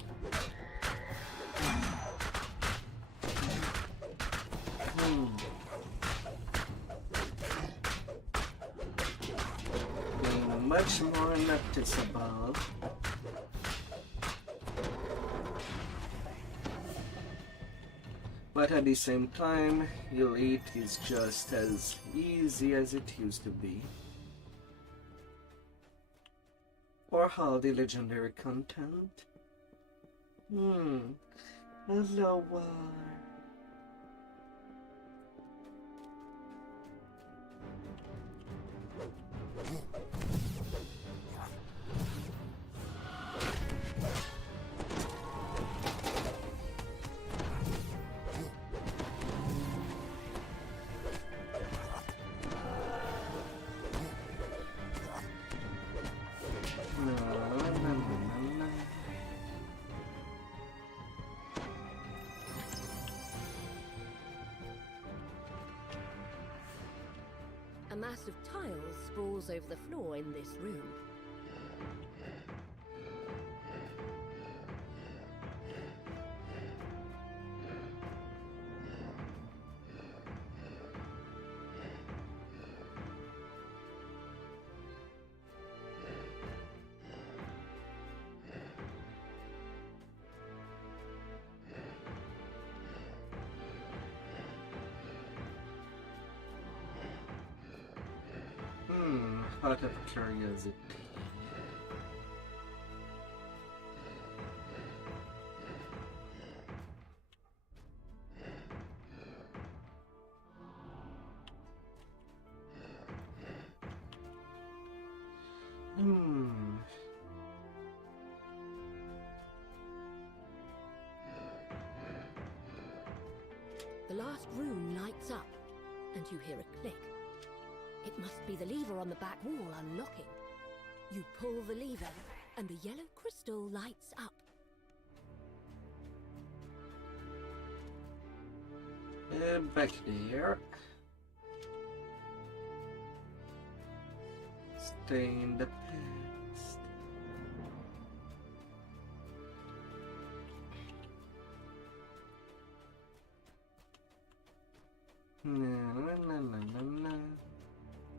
Much more noticeable. But at the same time, Elite is just as easy as it used to be. Or all the legendary content. Hello, War. mass of tiles sprawls over the floor in this room. Out of curiosity. The last room lights up, and you hear a click. It must be the lever on the back wall unlocking. You pull the lever, and the yellow crystal lights up. Back there. Stay in the past.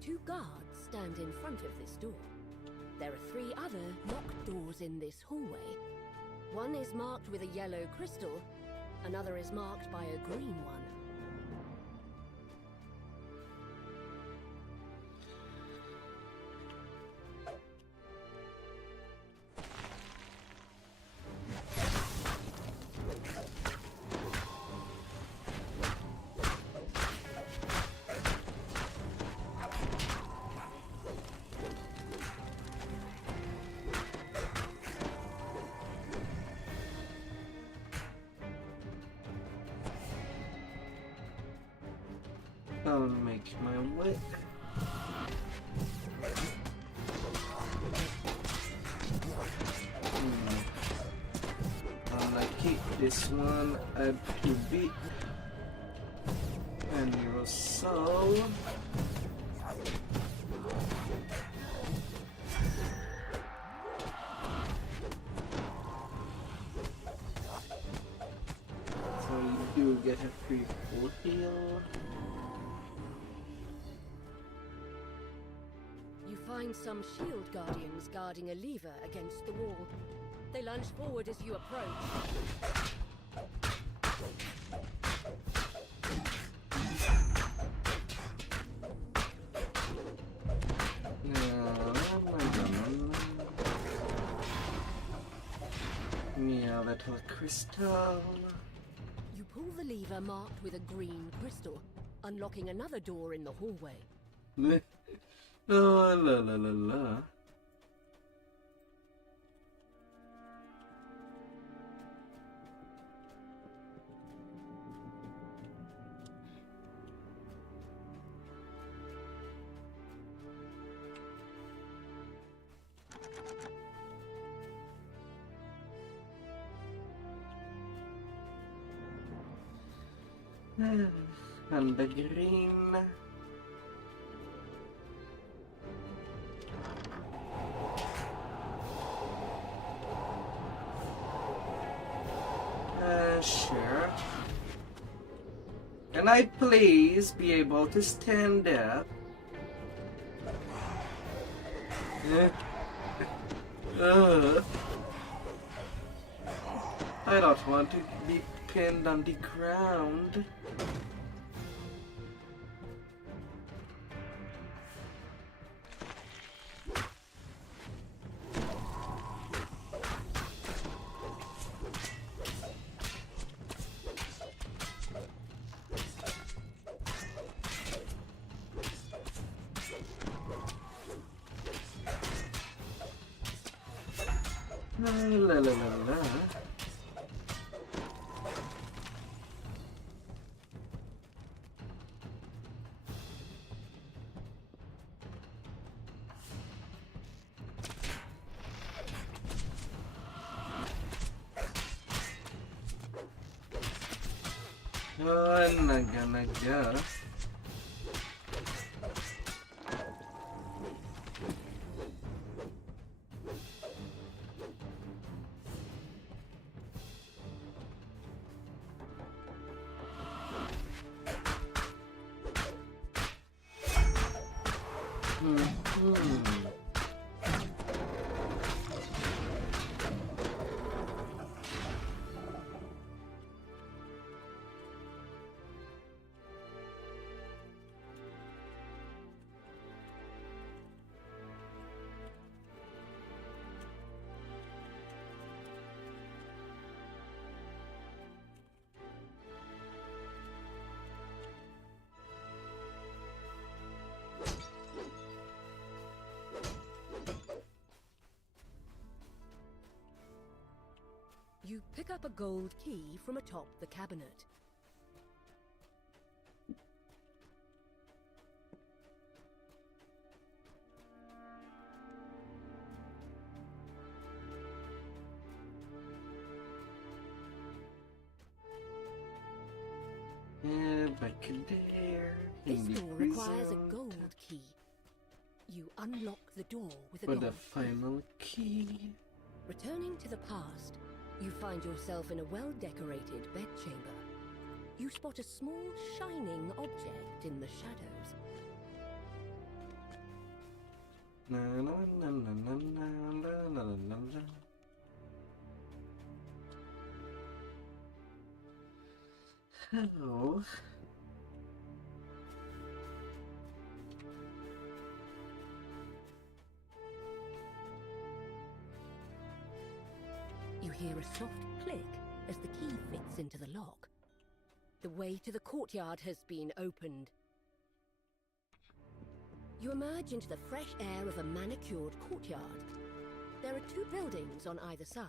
Two guards stand in front of this door. There are 3 other locked doors in this hallway. One is marked with a yellow crystal, another is marked by a green one. I'll make my way. I'll keep this one up to beat and your soul. So you do get a free full heal. Find some shield guardians guarding a lever against the wall. They lunge forward as you approach. Yeah, little crystal. You pull the lever marked with a green crystal, unlocking another door in the hallway. Oh, la la la la. And the green. Sure. Can I please be able to stand up? I don't want to be pinned on the ground. La la la la. Oh, I'm not gonna go. You pick up a gold key from atop the cabinet. Back in there. This door requires a gold key. You unlock the door with a For gold the final key. Returning to the past, you find yourself in a well-decorated bedchamber. You spot a small, shining object in the shadows. Na, na, na, na, na, na, na, na, na. Hello. You hear a soft click as the key fits into the lock. The way to the courtyard has been opened. You emerge into the fresh air of a manicured courtyard. There are two buildings on either side,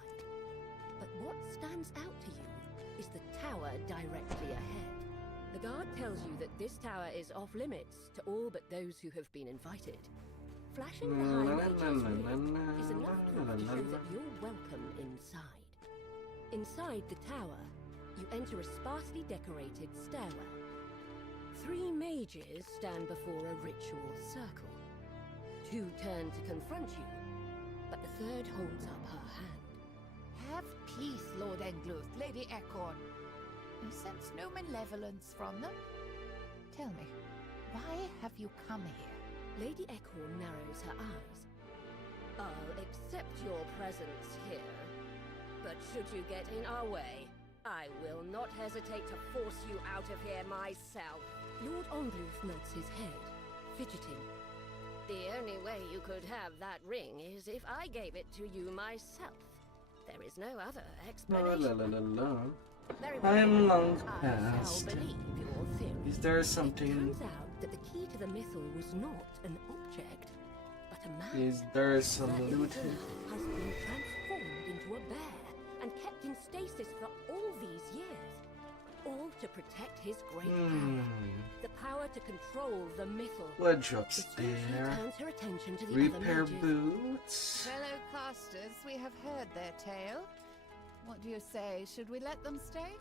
but what stands out to you is the tower directly ahead. The guard tells you that this tower is off limits to all but those who have been invited. Flashing the high mage's wrist is enough proof to show that you're welcome inside. Inside the tower, you enter a sparsely decorated stairwell. 3 mages stand before a ritual circle. 2 turn to confront you, but the third holds up her hand. Have peace, Lord Engluth, Lady Ekorn. I sense no malevolence from them. Tell me, why have you come here? Lady Ekorn narrows her eyes. I'll accept your presence here, but should you get in our way, I will not hesitate to force you out of here myself. Lord Engluth nods his head, fidgeting. The only way you could have that ring is if I gave it to you myself. There is no other explanation. Very well. I'm long I shall past. believe your theory. Is there something? It turns out that the key to the mythal was not an object, but a man. Is there some That loot? has been transformed into a bear and kept in stasis for all these years. All to protect his great power. The power to control the mythal. What drops The sorcerer there? turns her attention to the Repair other mages. boots. Fellow casters, we have heard their tale. What do you say? Should we let them stay?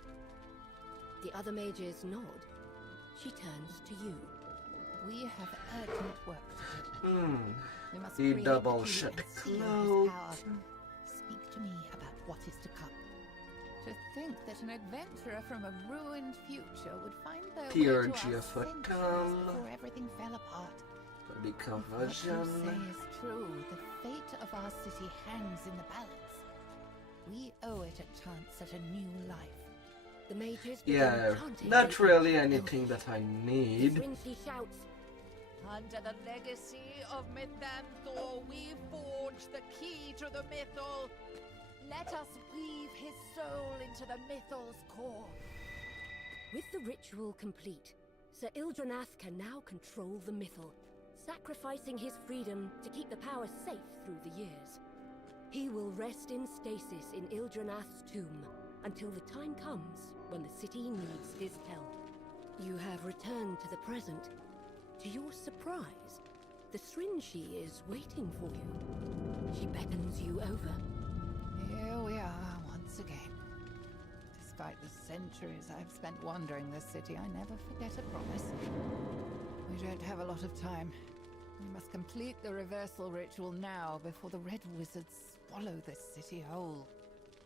The other mages nod. She turns to you. We have urgent work to do. We must The create double the key shut and seal his cloak. power. Speak to me about what is to come. To think that an adventurer from a ruined future would find their way to Theurgy our of a centuries tongue. before everything fell apart. The If what you conversion. say is true, the fate of our city hangs in the balance. We owe it a chance at a new life. The mages begin Yeah, chanting not in really Elvish. anything that I need. Fringy shouts. Under the legacy of Mythanthor, we forge the key to the mythal. Let us weave his soul into the mythal's core. With the ritual complete, Sir Ildranath can now control the mythal, sacrificing his freedom to keep the power safe through the years. He will rest in stasis in Ildranath's tomb until the time comes when the city needs his help. You have returned to the present. To your surprise, the Srinshi is waiting for you. She beckons you over. Here we are once again. Despite the centuries I've spent wandering this city, I never forget a promise. We don't have a lot of time. We must complete the reversal ritual now before the Red Wizards swallow this city whole.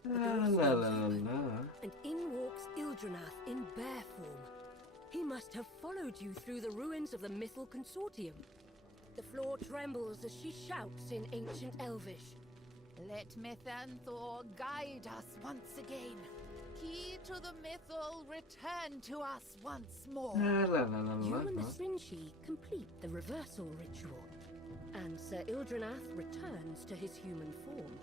The door swings open, and in walks Ildranath in bear form. He must have followed you through the ruins of the Mythal Consortium. The floor trembles as she shouts in ancient Elvish. Let Mythanthor guide us once again. Key to the mythal return to us once more. You and the Srinchi complete the reversal ritual, and Sir Ildranath returns to his human form.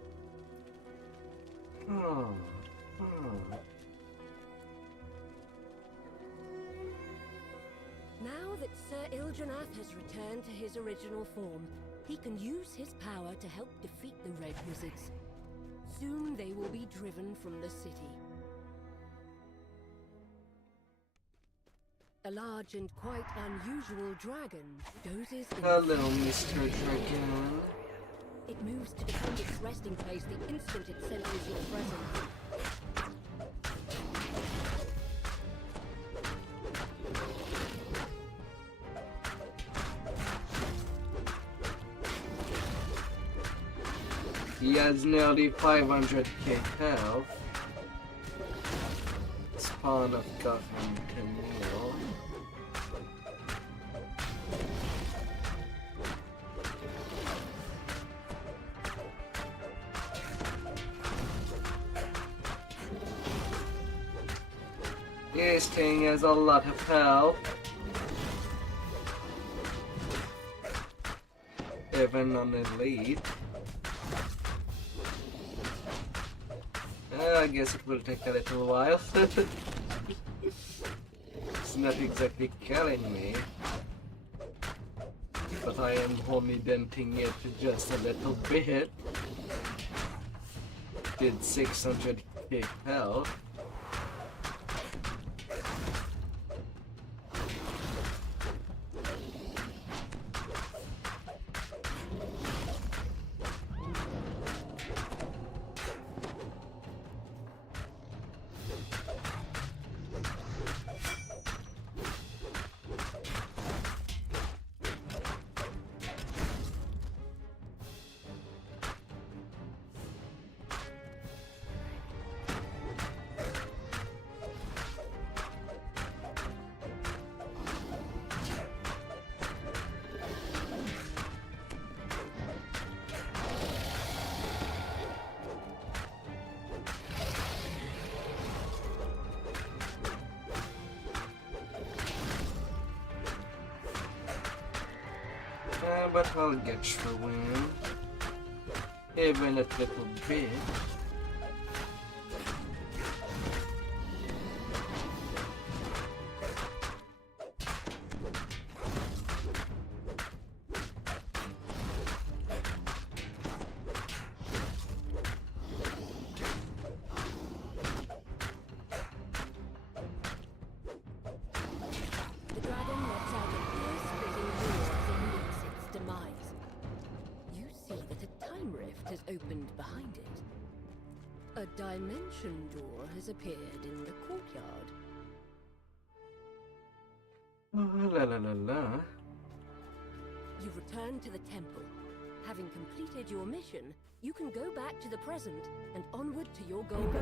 Now that Sir Ildranath has returned to his original form, he can use his power to help defeat the Red Wizards. Soon they will be driven from the city. A large and quite unusual dragon dozes in... Hello, Mr. Dragon. It moves to defend its resting place the instant it senses your presence. He has nearly 500k health. Spawn of Gotham Camille. This thing has a lot of health. Even on elite. I guess it will take a little while. It's not exactly killing me, but I am only denting it just a little bit. Did 600k health. But I'll get through him, even a little bit. A dimension door has appeared in the courtyard. La la la la. You return to the temple. Having completed your mission, you can go back to the present and onward to your goal.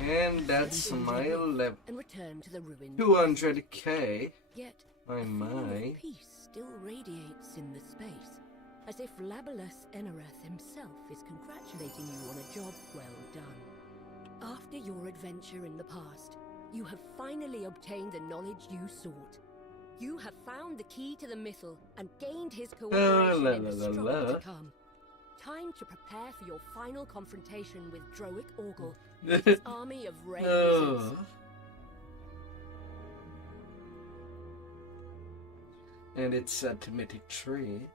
And that's my level. And return to the ruined 200k. Yet, my. Peace still radiates in the space, as if Labalus Enereth himself is congratulating you on a job well done. After your adventure in the past, you have finally obtained the knowledge you sought. You have found the key to the mythal and gained his cooperation in the struggle to come. Time to prepare for your final confrontation with Droic Orgel and his army of red wizards. And it's a thematic tree.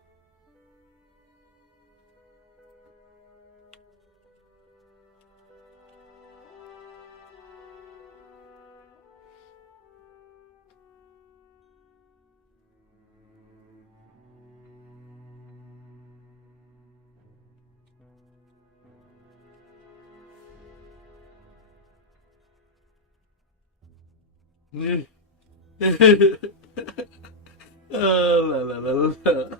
Oh, la la la la.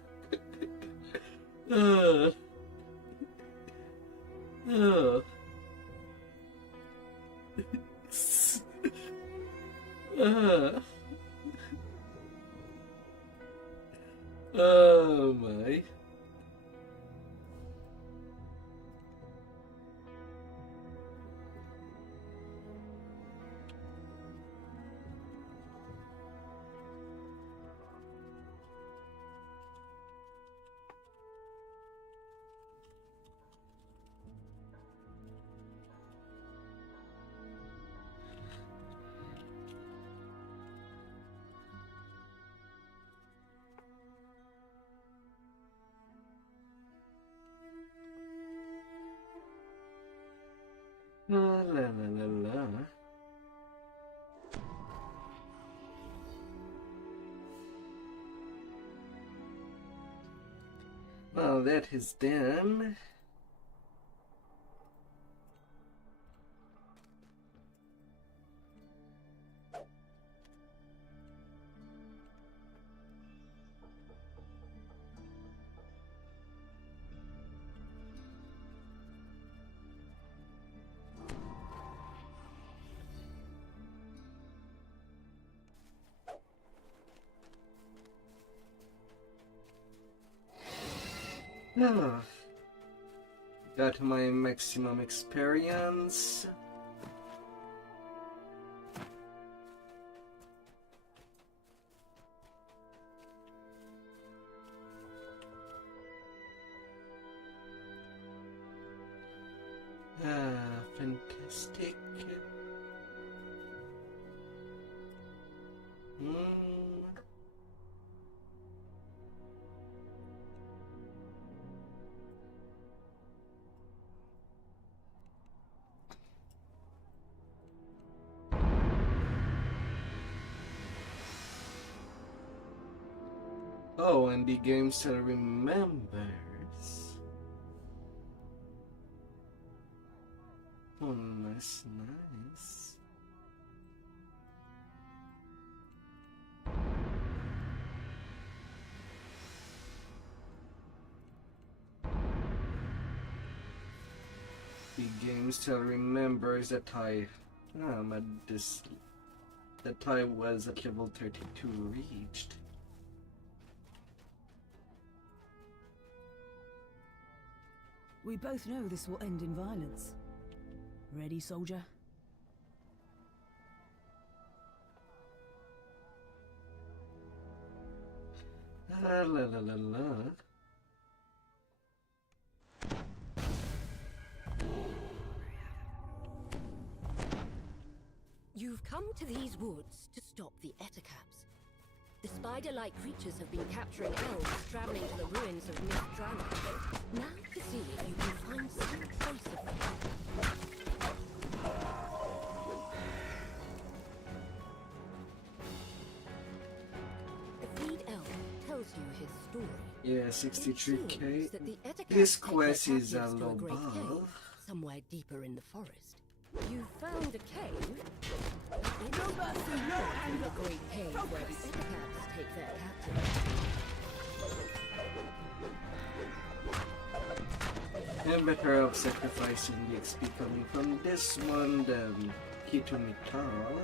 La la la la. Well, that is done. Ah, got my maximum experience. Fantastic. Oh, and the game still remembers. Oh, nice, nice. The game still remembers that I was at level 32 reached. We both know this will end in violence. Ready, soldier? La la la la la. You've come to these woods to stop the Etacaps. The spider-like creatures have been capturing elves traveling to the ruins of Mistrana. Now to see if you can find some trace of them. The feed elf tells you his story. Yeah, 63k. That the Etacaps This take quest their is a captives to low great bar. cave somewhere deeper in the forest. You found a cave. It's the great cave where the Etacaps take their captives. I'm better off sacrificing the XP coming from this one than Kitumital.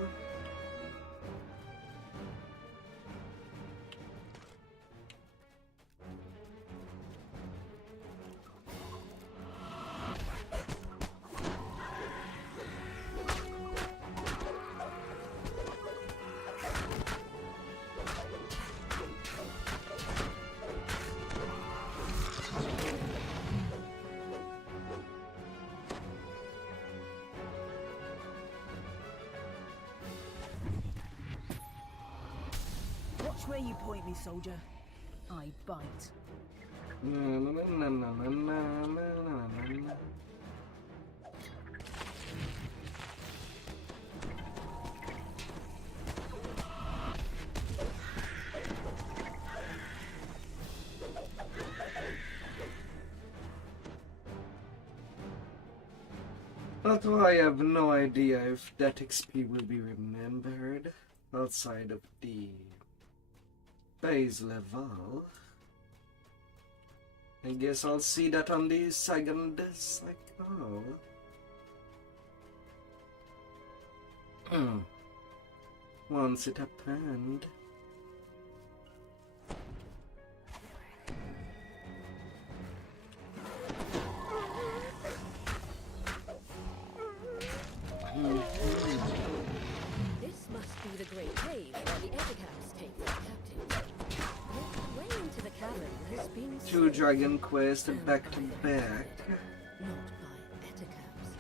Watch where you point me, soldier. I bite. Although I have no idea if that XP will be remembered outside of the base level. I guess I'll see that on the second cycle. Once it happened. This must be the great cave where the Etacaps take their captives. The way into the cavern has been Two Dragon Quest back to back. not by Etacaps.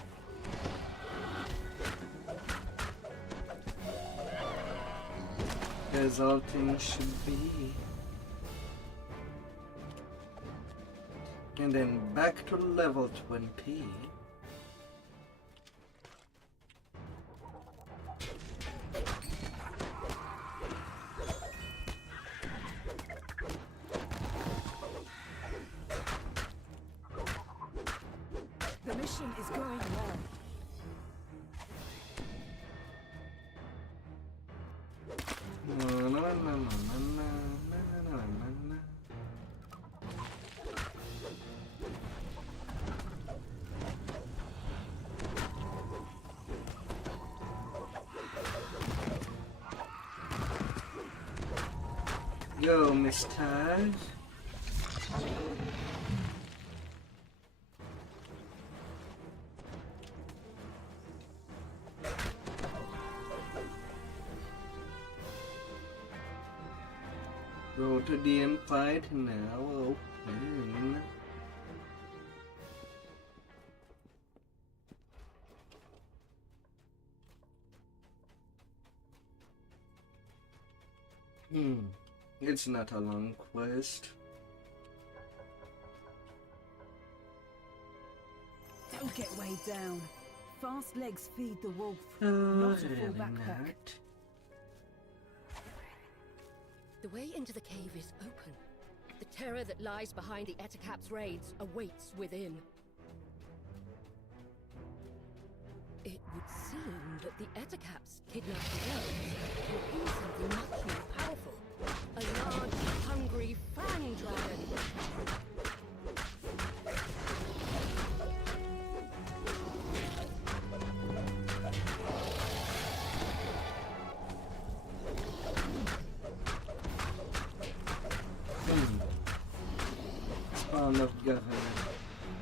As all things should be. And then back to level 20. The mission is going well. Yo, mister. Go to the invite now. Open. It's not a long quest. Don't get weighed down. Fast legs feed the wolf, not a full Really backpack. not. The way into the cave is open. The terror that lies behind the Ettercap's raids awaits within. It would seem that the Ettercaps kidnapped the elves to do something much more powerful. A large, hungry fang dragon. Spawn of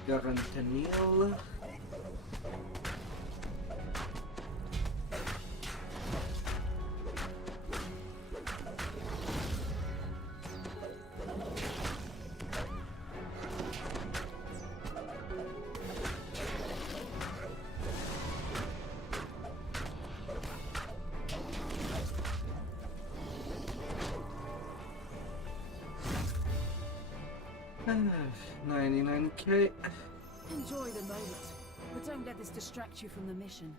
Garantanil. $99K. Enjoy the moment, but don't let this distract you from the mission.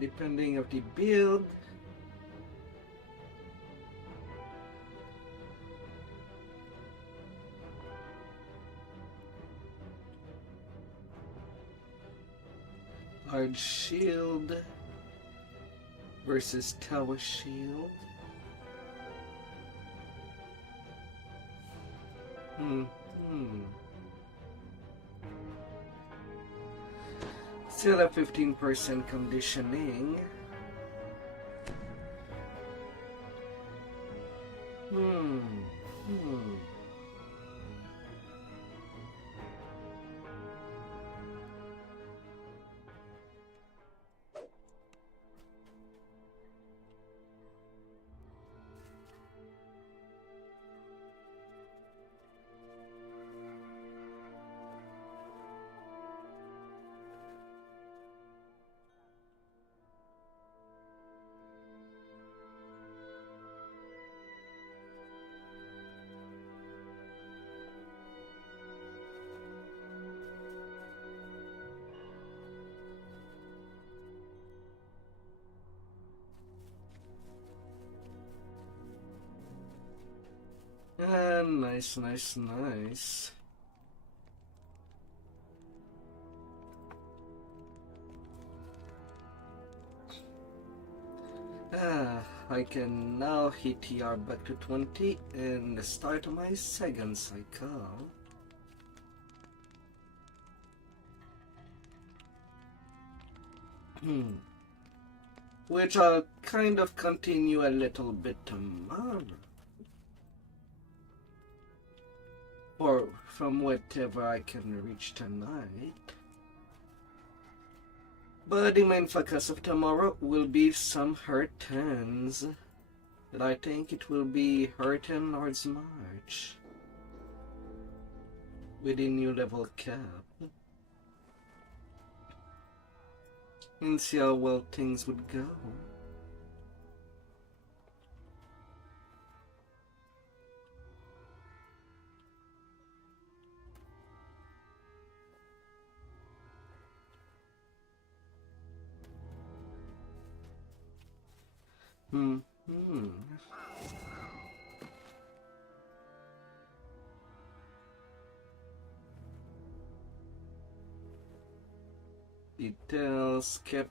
Depending of the build. Large shield versus tower shield. Still have 15% conditioning. Nice. I can now hit TR back to 20 and start my second cycle. Which I'll kind of continue a little bit tomorrow. Or from whatever I can reach tonight. But the main focus of tomorrow will be some hurt turns. And I think it will be Hurten Lord's March with a new level cap. And see how well things would go. Detail skip.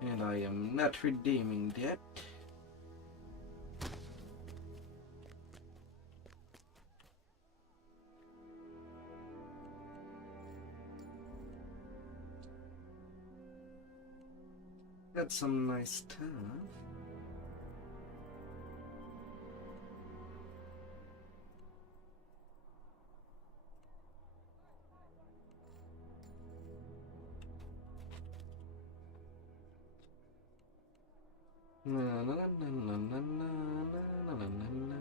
And I am not redeeming that. Got some nice stuff. Na, na, na, na, na, na, na, na, na.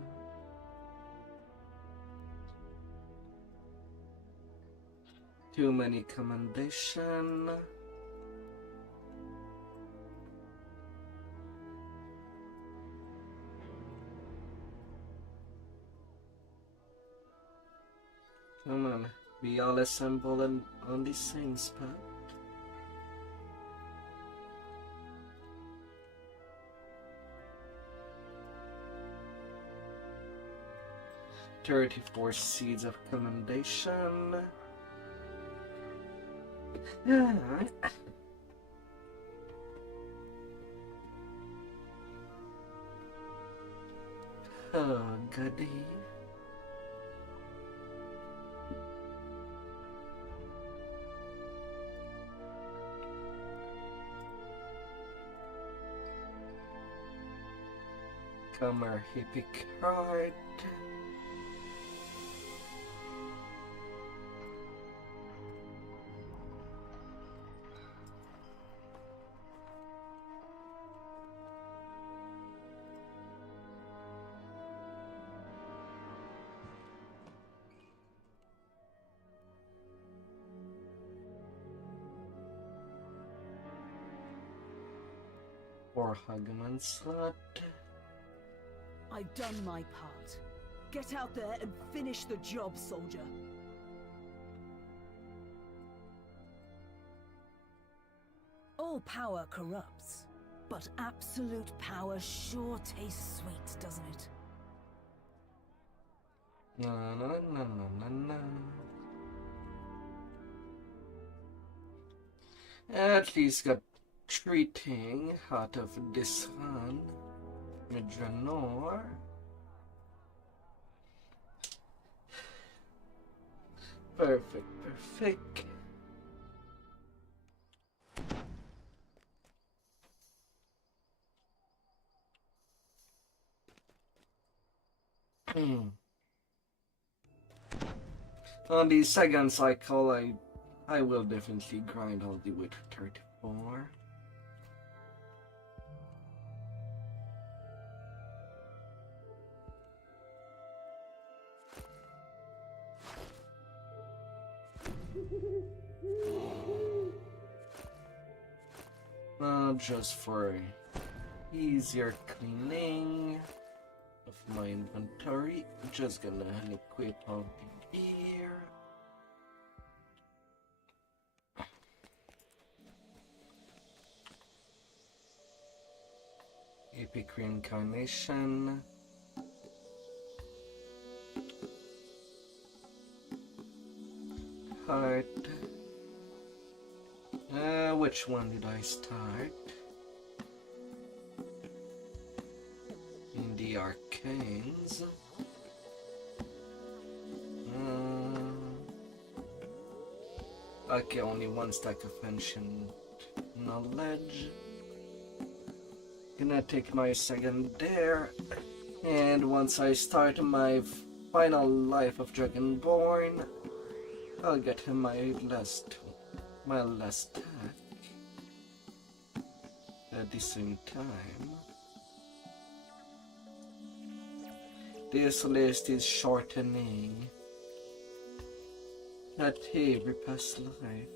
Too many commendation. Come on, we all assemble on the same spot. "34 seeds of commendation." Oh, goody. Come our hippie card. Or Hugman slot. I've done my part. Get out there and finish the job, soldier. All power corrupts, but absolute power sure tastes sweet, doesn't it? Na na na na na na. At least got treating out of this one. Midranor. Perfect, perfect. On the second cycle, I will definitely grind all the way to 34. Just for easier cleaning of my inventory, I'm just gonna equip all the gear. Epic reincarnation. Heart. Which one did I start? In the arcanes. Okay, only one stack of ancient knowledge. Gonna take my second there, and once I start my final life of Dragonborn, I'll get him my last attack at the same time. This list is shortening at every past life.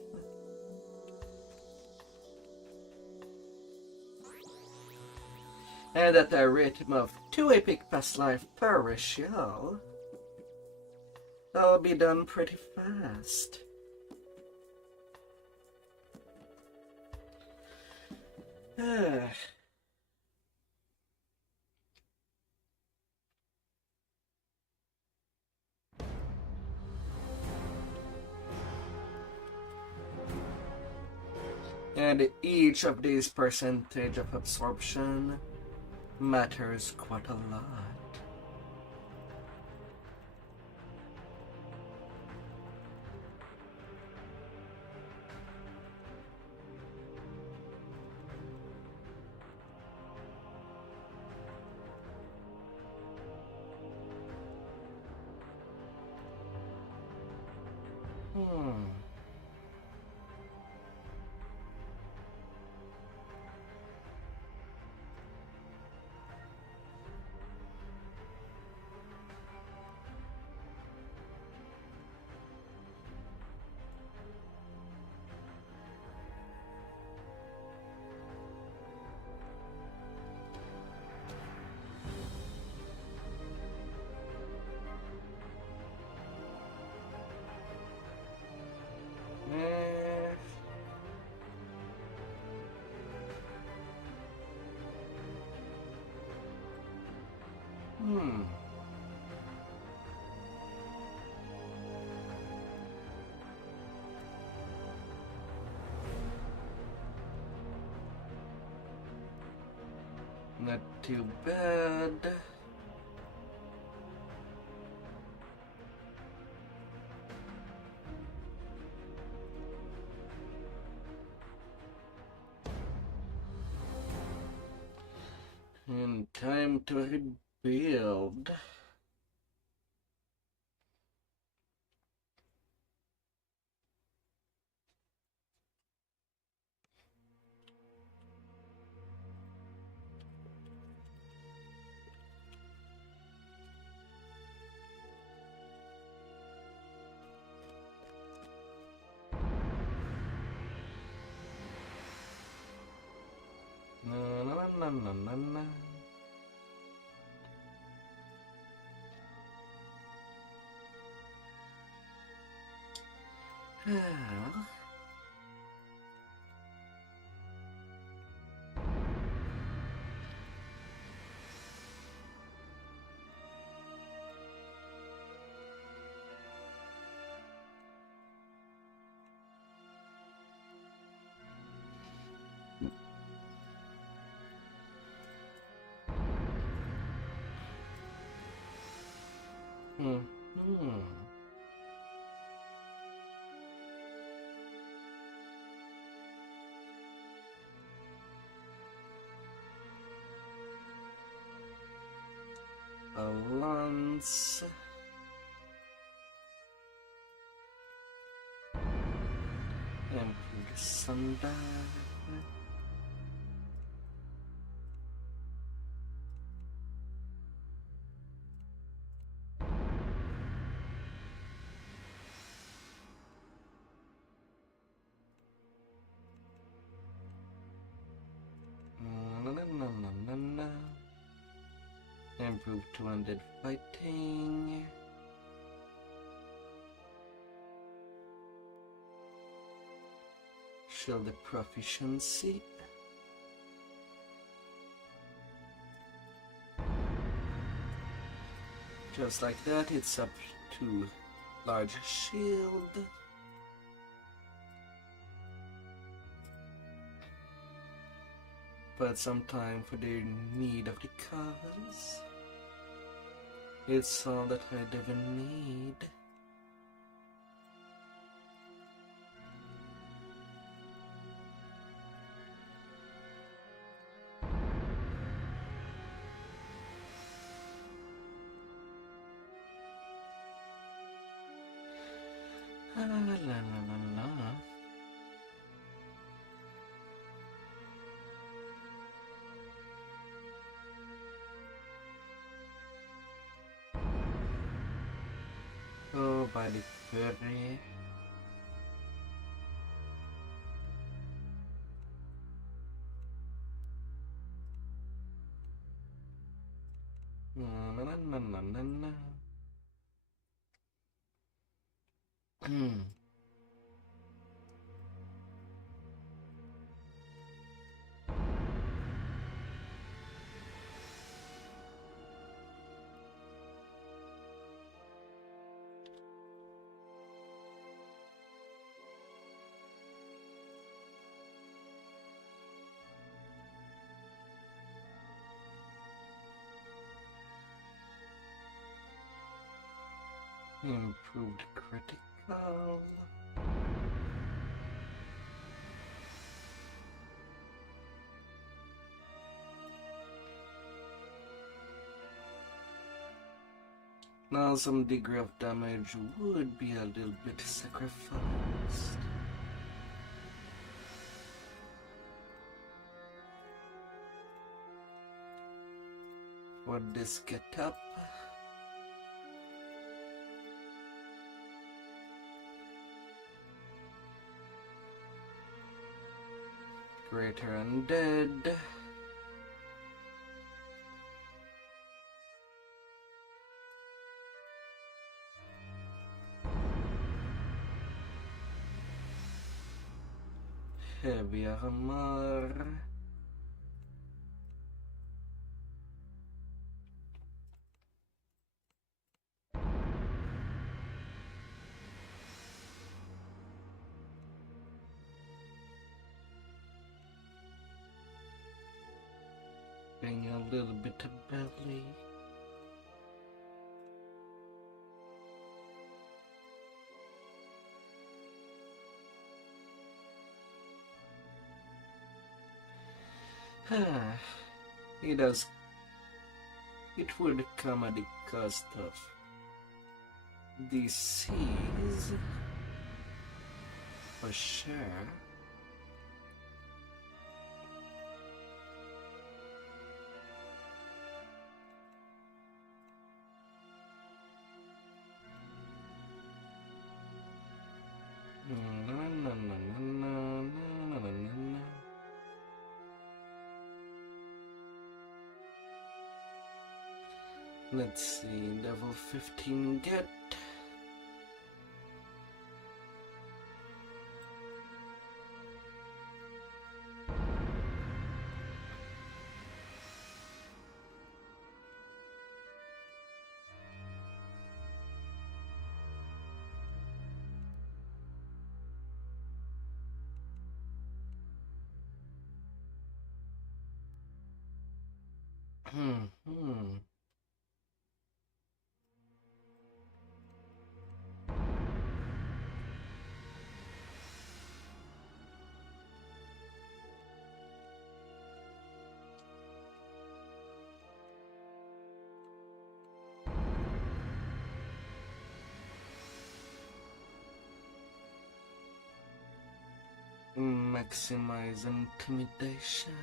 And at a rate of 2 epic past life per ratio, I'll be done pretty fast. And each of these percentage of absorption matters quite a lot. Not too bad. And time to rebuild. Na. Balance. And sundial. Improve 200 fighting. Show the proficiency. Just like that, it's up to large shield. But some time for the need of the cause. It's all that I'd ever need. La la la la. Oh, body furry. Na na na na na na. Improved critical. Now some degree of damage would be a little bit sacrificed. For this get up. Greater undead. Heavy armor. Bring a little bit of belly. It would come at the cost of disease, for sure. Let's see, level 15 get. Maximize intimidation.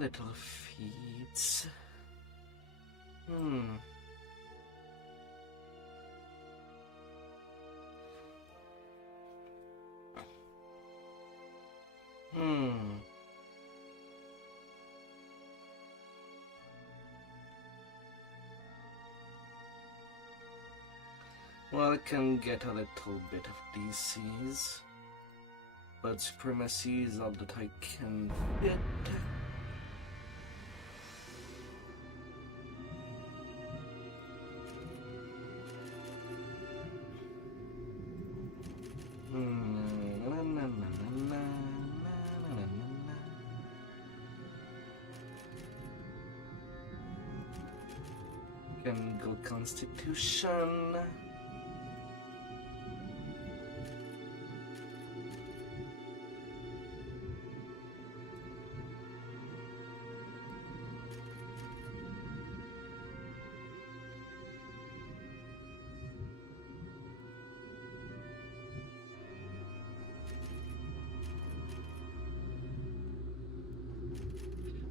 Little feats. Well, I can get a little bit of DCs, but supremacy is all that I can fit. Can go Constitution.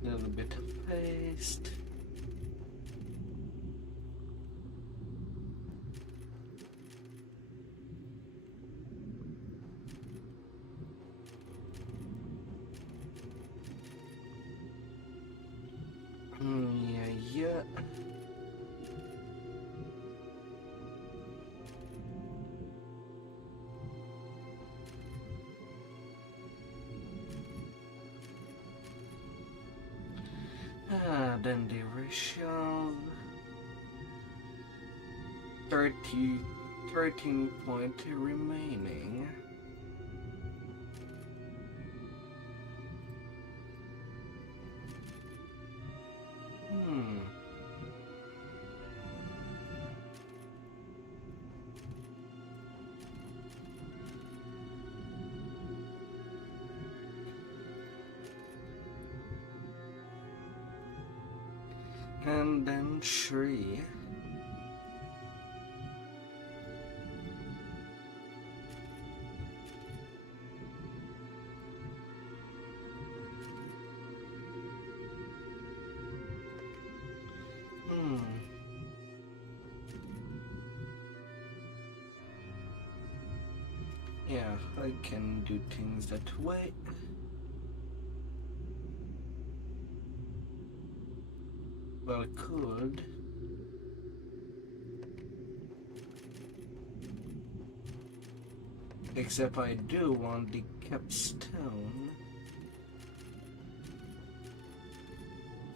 A little bit of paste. Yeah. Then the ratio 13 point remaining. And then Shri. Yeah, I can do things that way. Well, could. Except I do want the capstone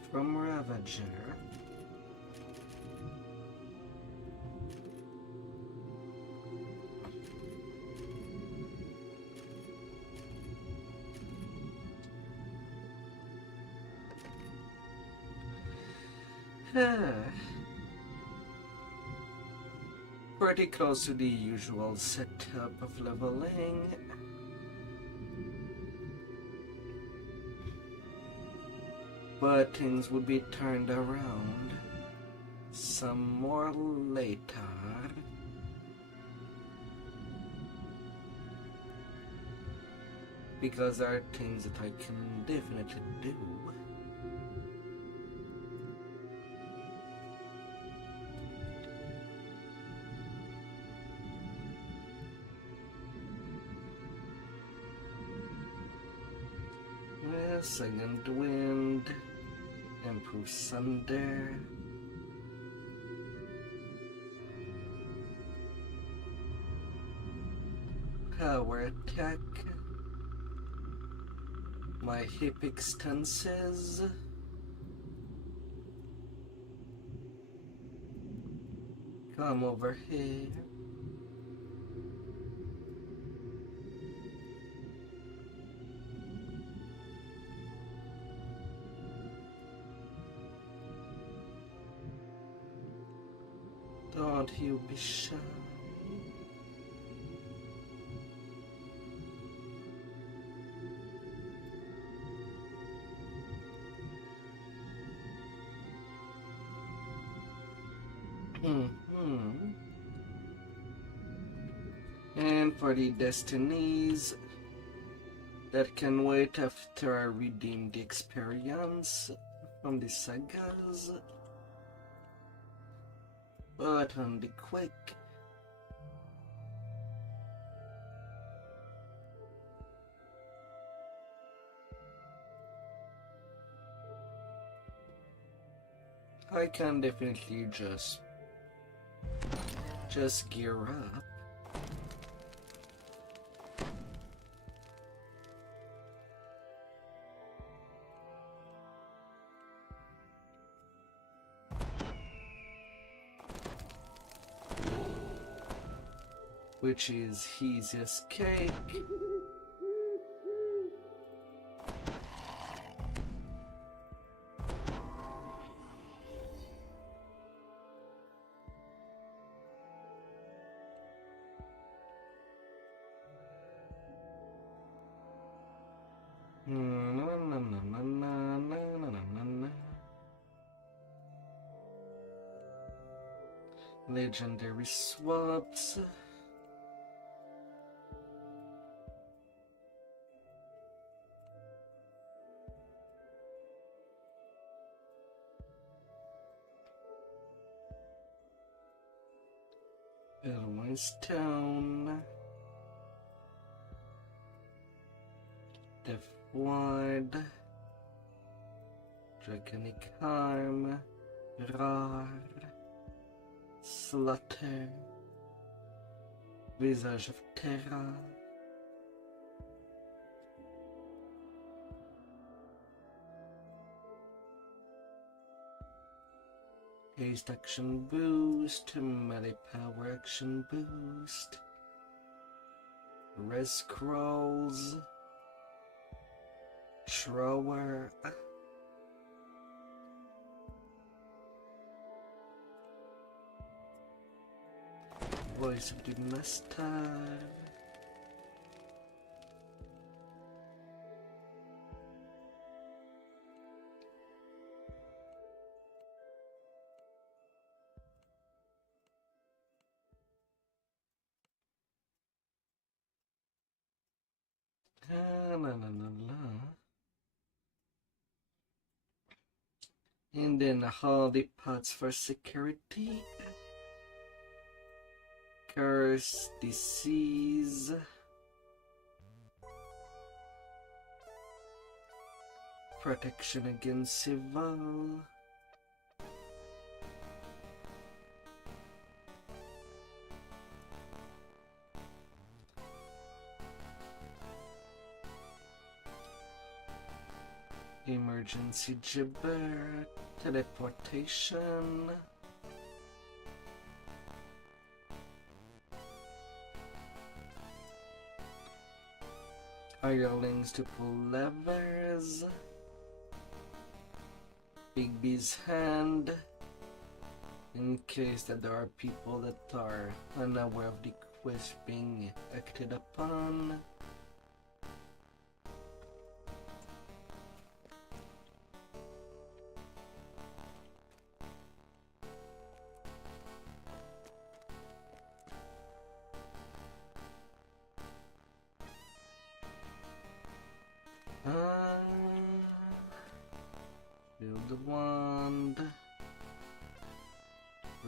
from Ravager. Pretty close to the usual setup of leveling. But things would be turned around some more later. Because there are things that I can definitely do. Second wind, improve sunder. Power attack. My hip extenses. Come over here. Don't you be shy. And for the destinies that can wait after I redeem the experience from the sagas. but on the quick. I can definitely just gear up. Which is easy as cake. Legendary swaps. Elwyn's Town. Death Ward. Draconic Harm. Rar. Slaughter. Visage of Terror. Haste action boost, melee power action boost, res scrolls, thrower, voice of the master. And then all the pots for security. Curse, disease. Protection against evil. Emergency gibber, teleportation, hirelings to pull levers, Bigby's hand, in case that there are people that are unaware of the quest being acted upon. Build the wand.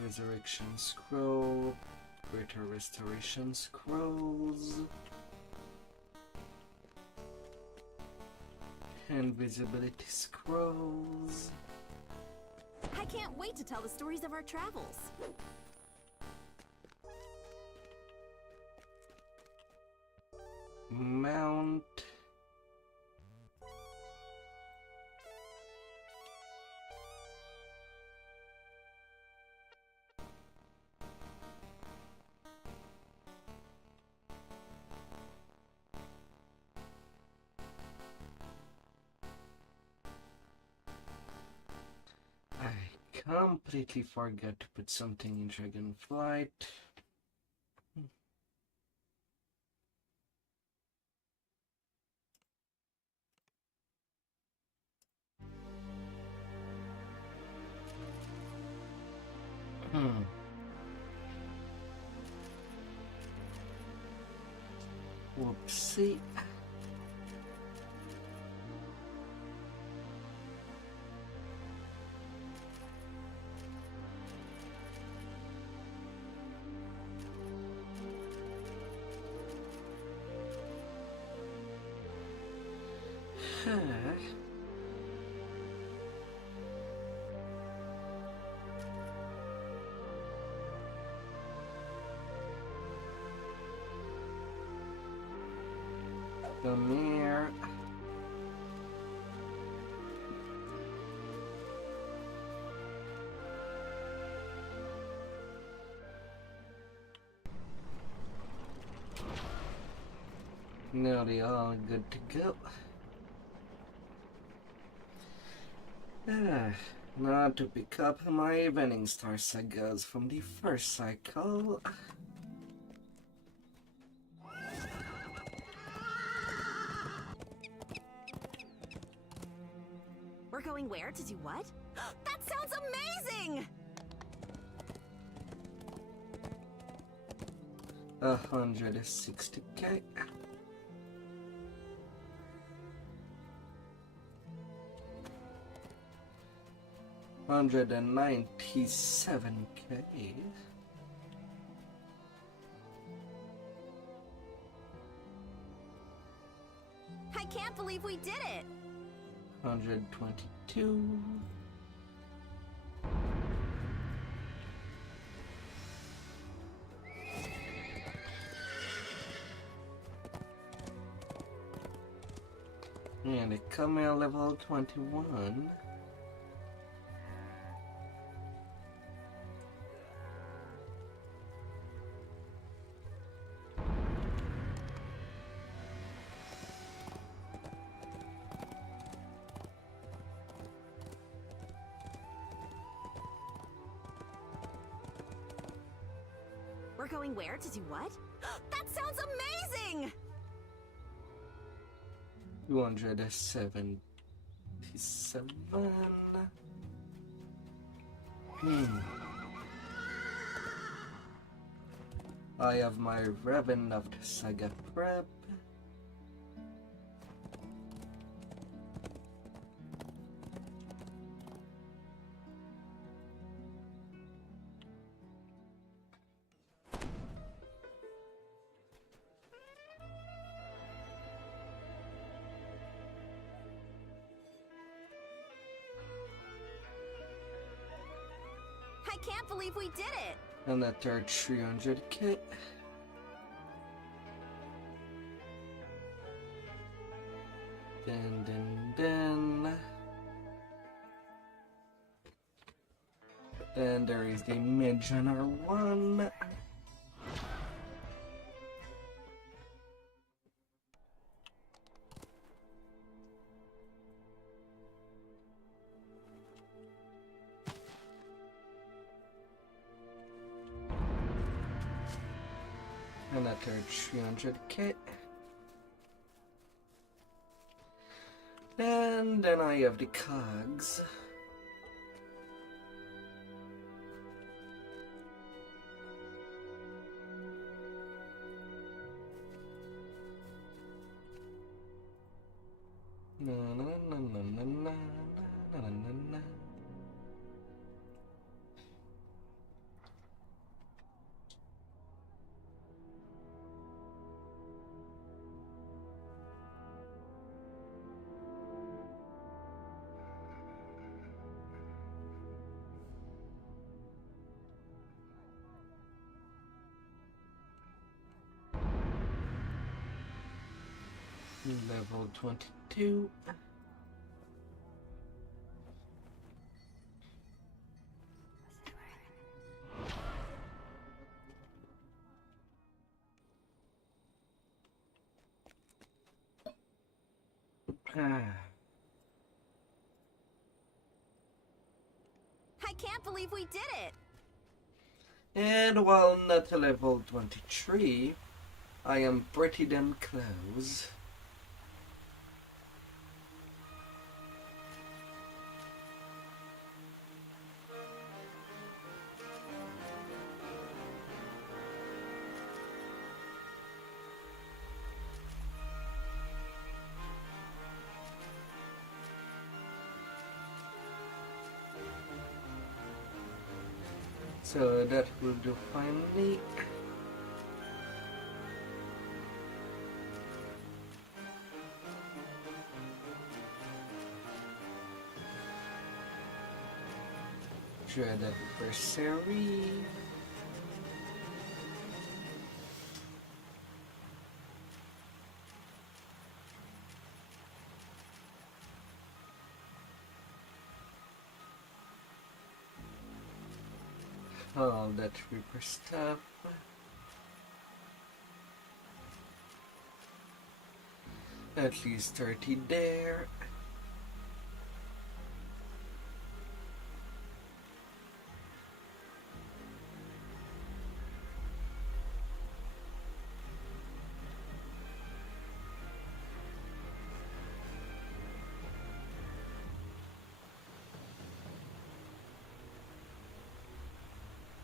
Resurrection scroll. Greater restoration scrolls. Invisibility scrolls. I can't wait to tell the stories of our travels. Mount. Completely forgot to put something in Dragonflight. Whoopsie. Come here. Now they all good to go. Now to pick up my Evening Star sagas from the first cycle. We're going where to do what? That sounds amazing! 160k. $197k. I can't believe we did it! 122. And a camel level 21. We're going where to do what? That sounds amazing! 277. I have my Ravenloft saga prep. I can't believe we did it! And the third 300k. Then. And there is the mid-genre one. And that third 300k. And then I have the cogs. Na na na na na na na na na. Level 22. I can't believe we did it! And while not level 23, I am pretty damn close. So that will do finally. Dread adversary. all that Reaper stuff. At least 30 there.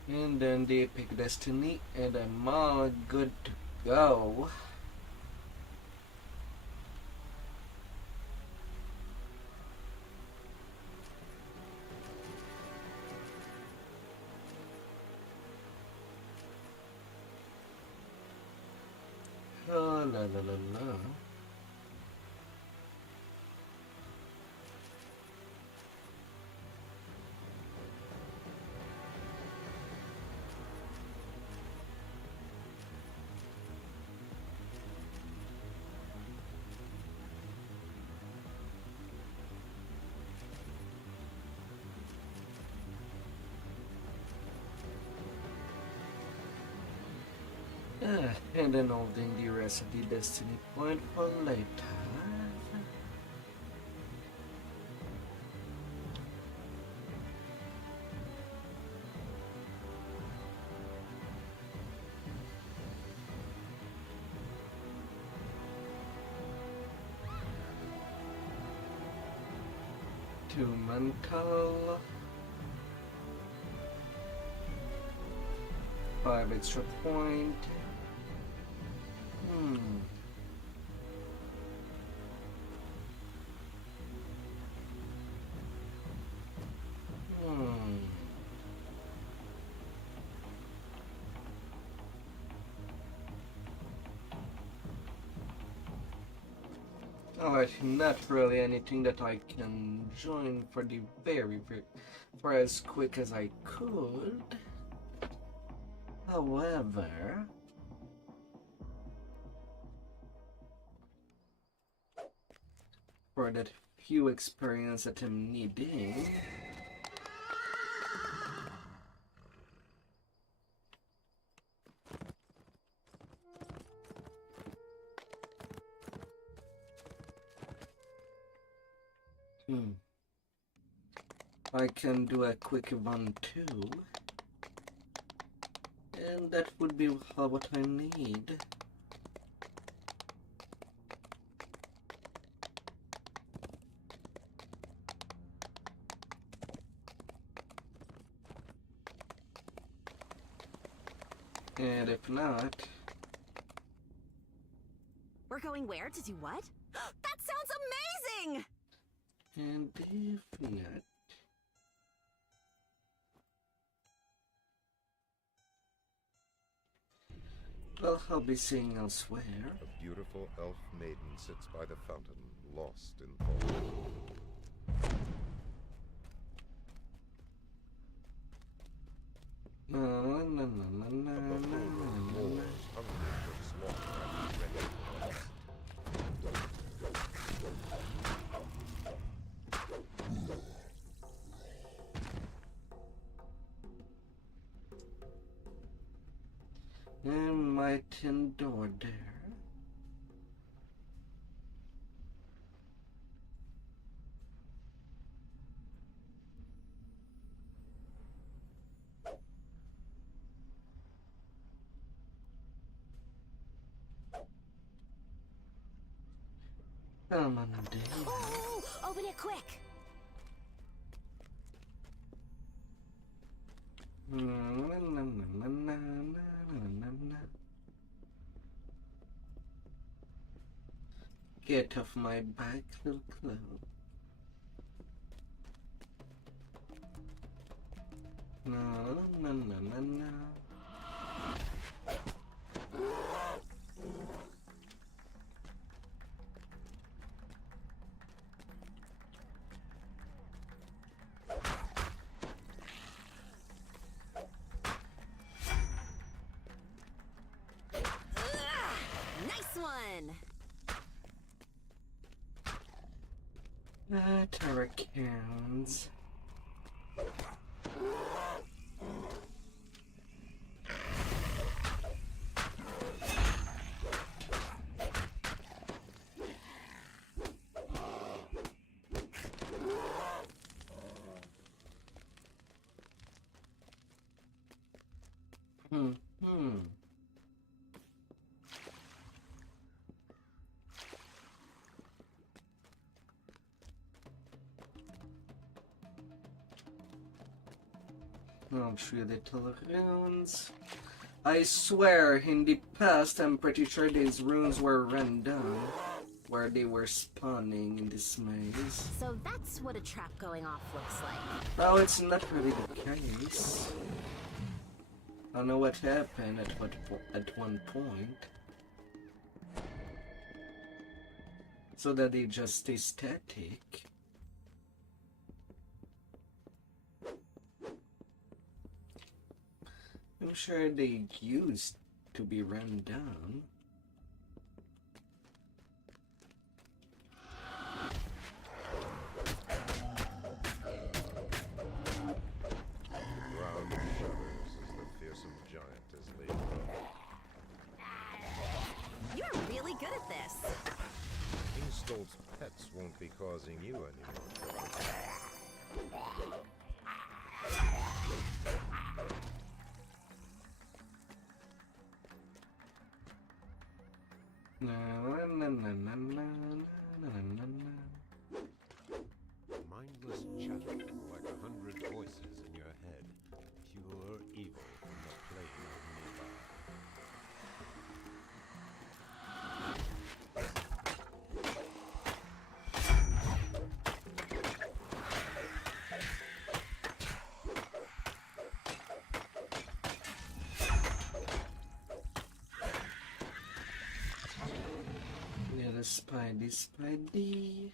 And then the Epic Destiny, and I'm all good to go. Oh, la la la la. And then holding the rest of the Destiny point for later. Two mental. 5 extra point. Alright, not really anything that I can join for the for as quick as I could. However, for that few experience that I'm needing, I can do a quick 1-2, and that would be what I need. And if not... We're going where to do what? That sounds amazing! And if not... well, I'll be seeing elsewhere. A beautiful elf maiden sits by the fountain, lost in thought. And my tin door there. Come on, Dave. Oh, open it quick! Get off my back, little clown. No. Nice one! Turricans. Hmm. Oh, 3 little runes. I swear, in the past, I'm pretty sure these runes were random, where they were spawning in this maze. So that's what a trap going off looks like. Well, it's not really the case. I don't know what happened at one point. So that they just stay static. I'm sure they used to be run down. Ground shudders as the fearsome giant is laid low. You're really good at this. King Stolt's pets won't be causing you any more trouble. Mindless chatter like 100 voices in your head. Pure evil from the plane of nearby. Yeah, the Spidey.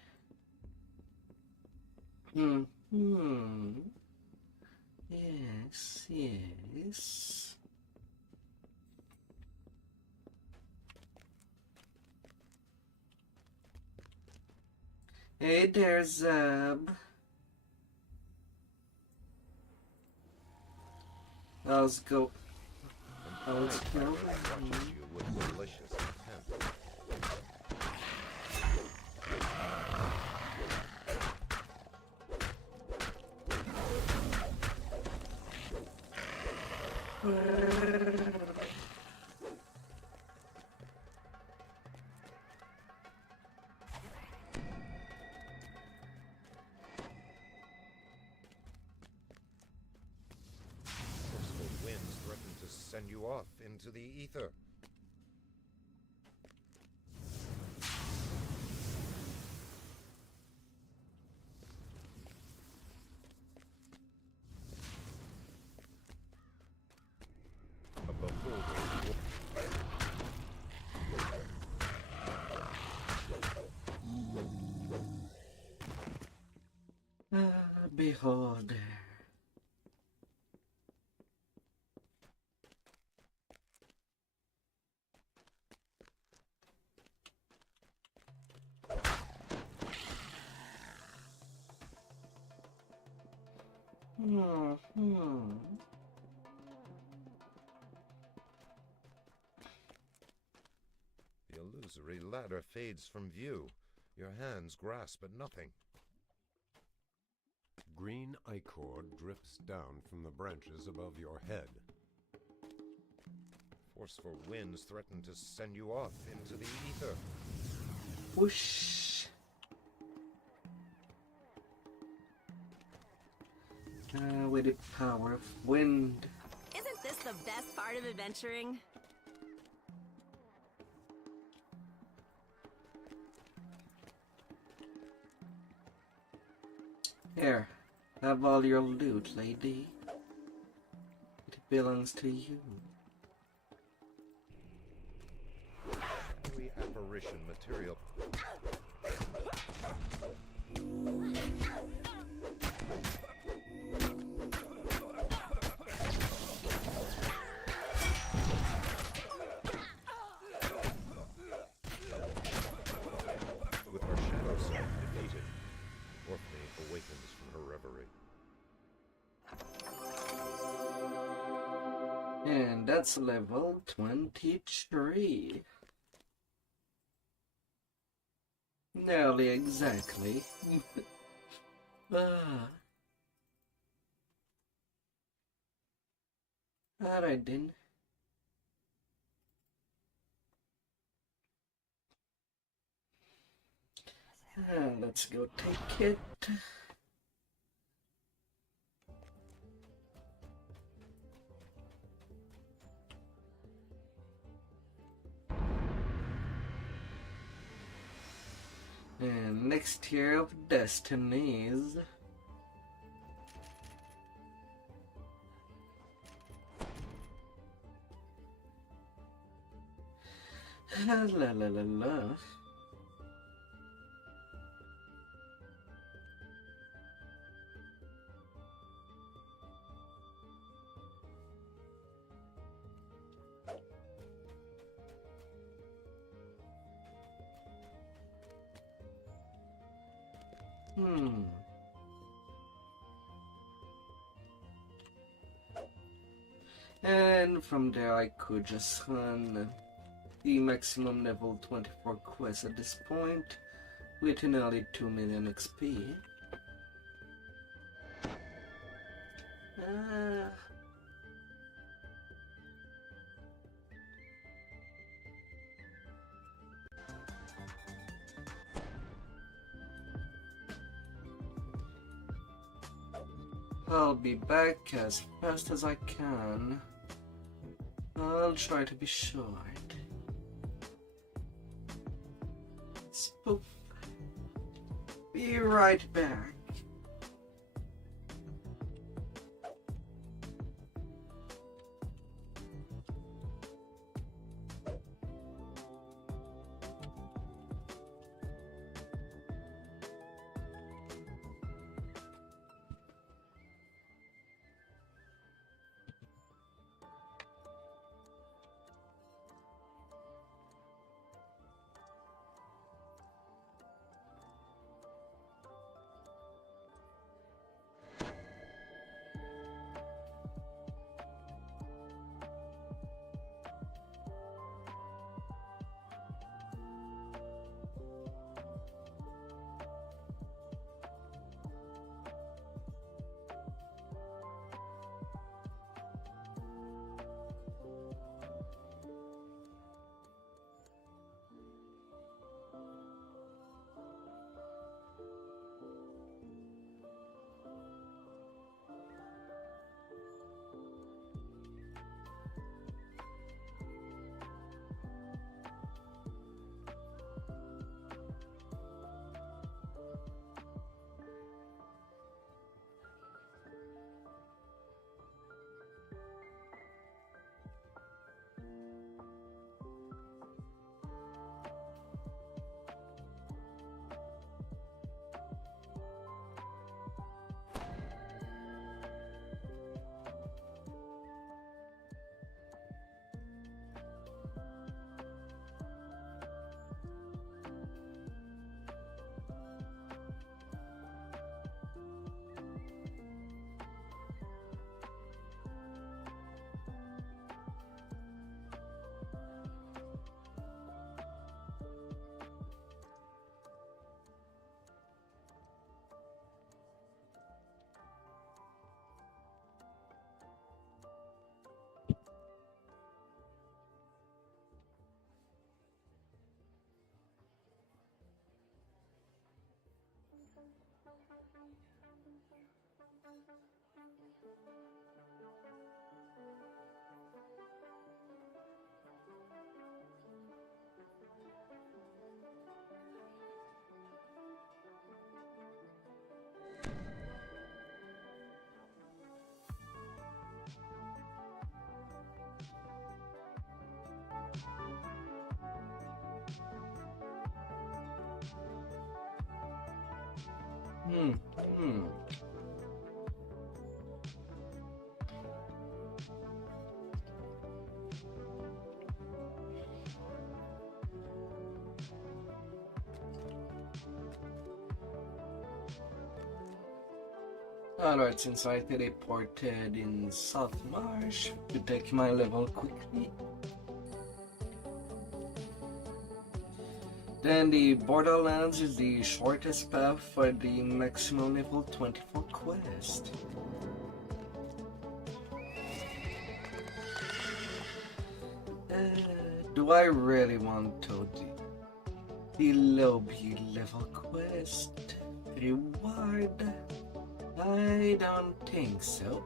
Yes. Hey there, Zeb. Let's go. Let's go. Watches you with malicious intent. Forceful winds threaten to send you off into the ether. A beholder. Beholder. The illusory ladder fades from view. Your hands grasp at nothing. Green ichor drips down from the branches above your head. Forceful winds threaten to send you off into the ether. Whoosh. With the power of wind. Isn't this the best part of adventuring? Here, have all your loot, lady. It belongs to you. Shadowy apparition material. With her shadow self defeated, Orphany awakens from her reverie. And that's level 23. Nearly exactly. Alright then. Let's go take it. And next tier of destinies. La la la la. And from there I could just run the maximum level 24 quest at this point with nearly 2 million XP. I'll be back as fast as I can. I'll try to be short. Spoof. Be right back. Alright, since I teleported in South Marsh, to take my level quickly. Then the Borderlands is the shortest path for the maximum level 24 quest. Do I really want to The lobby level quest. Reward? I don't think so.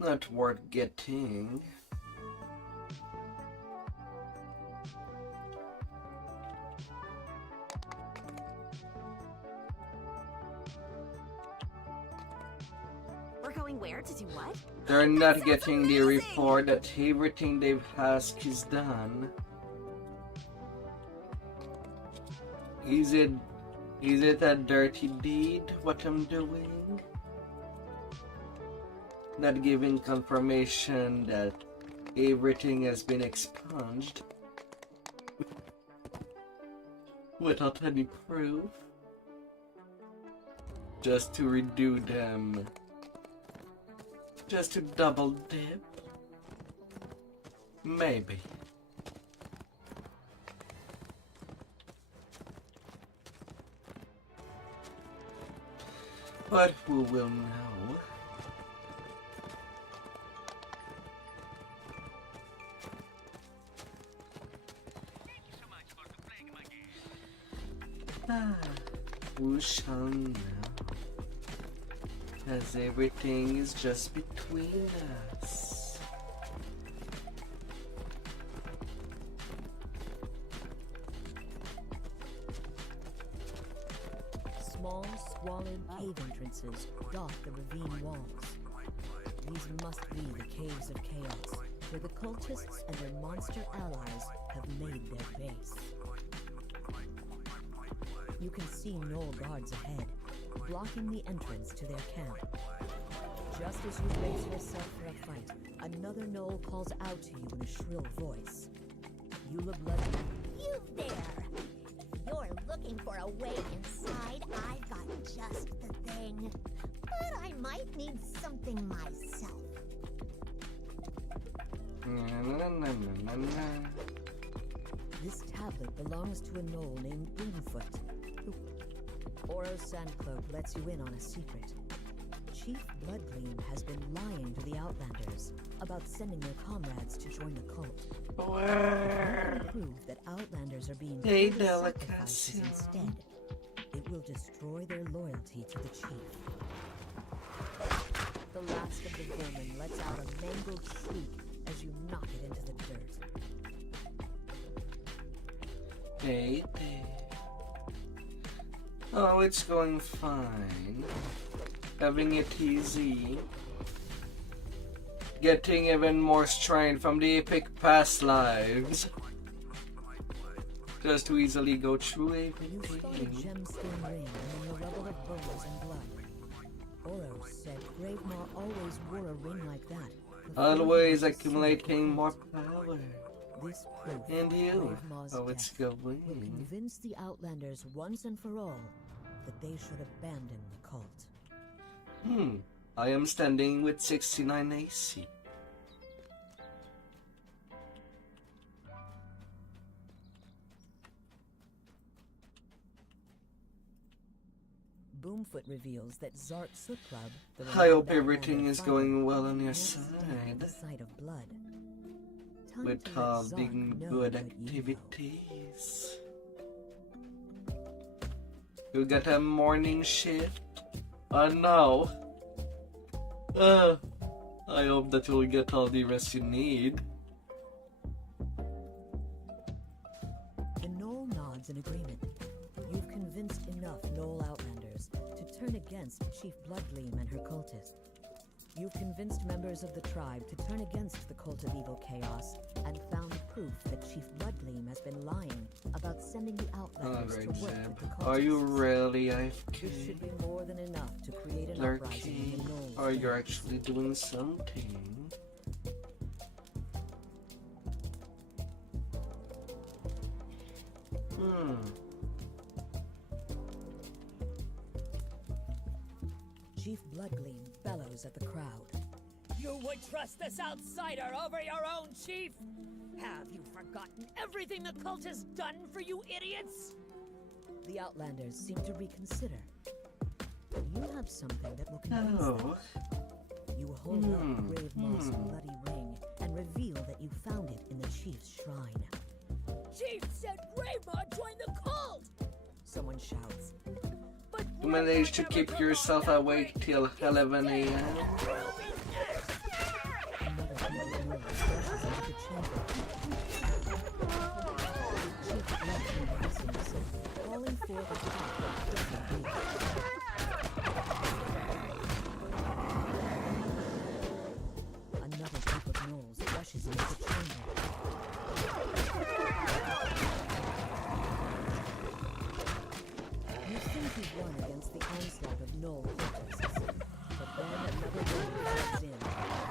Not worth getting. We're going where to do what? They're not getting the report that everything they've asked is done. Is it a dirty deed what I'm doing? Not giving confirmation that everything has been expunged without any proof, just to redo them, just to double dip, maybe. But who will know? Who shall know? As everything is just between us. Small, squalid cave entrances dot the ravine walls. These must be the Caves of Chaos, where the cultists and their monster allies have made their base. You can see Gnoll guards ahead, blocking the entrance to their camp. Just as you brace yourself for a fight, another Gnoll calls out to you in a shrill voice. You look bloody. You there! You're looking for a way inside. I've got just the thing. But I might need something myself. This tablet belongs to a Gnoll named Boomfoot. Oro's Sandcloak lets you in on a secret. Chief Bloodgleam has been lying to the Outlanders about sending their comrades to join the cult. If you prove that Outlanders are being killed as sacrifices instead, it will destroy their loyalty to the Chief. The last of the vermin lets out a mangled shriek as you knock it into the dirt. Hey there. Oh, it's going fine. Having it easy. Getting even more strength from the epic past lives. Just to easily go through everything. You spot a gemstone ring among a rubble of bones and blood. Oro said Gravemaw always wore a ring like that. Always accumulating more power. This proof and you, Gravemaw's how it's death will going. convince the Outlanders once and for all that they should abandon the cult. I am standing with 69 AC. Boomfoot reveals that Zart Soot Club, the I hope renowned everything outlander is fighter, going well on your won't stand at the side. sight of blood. Time With to let all the Zark know good what you know. activities. You got a morning shift? Oh no. I hope that you'll get all the rest you need. The Gnoll nods in agreement. You've convinced enough Gnoll Outlanders to turn against Chief Bloodgleam and her cultists. You've convinced members of the tribe to turn against the Cult of Evil Chaos and found proof that Chief Bloodgleam has been lying about sending the Outlanders Alright, to work Zeb. with the cultists. Are you really This AFK? should be more than enough to create an uprising in the Lurking? Gnolls. Or you're actually doing something? Chief Bloodgleam bellows at the crowd. You would trust this outsider over your own chief? Have you forgotten everything the cult has done for you idiots? The Outlanders seem to reconsider. You have something that will convince them. You hold up Grave Moss' bloody ring and reveal that you found it in the chief's shrine. Chief said Greymoor joined the cult! Someone shouts. You managed to keep yourself awake till 11 a.m. Calling for the another group of gnolls rushes into the chamber. You think you've won against the onslaught of gnoll fortresses, but then another wave floods in,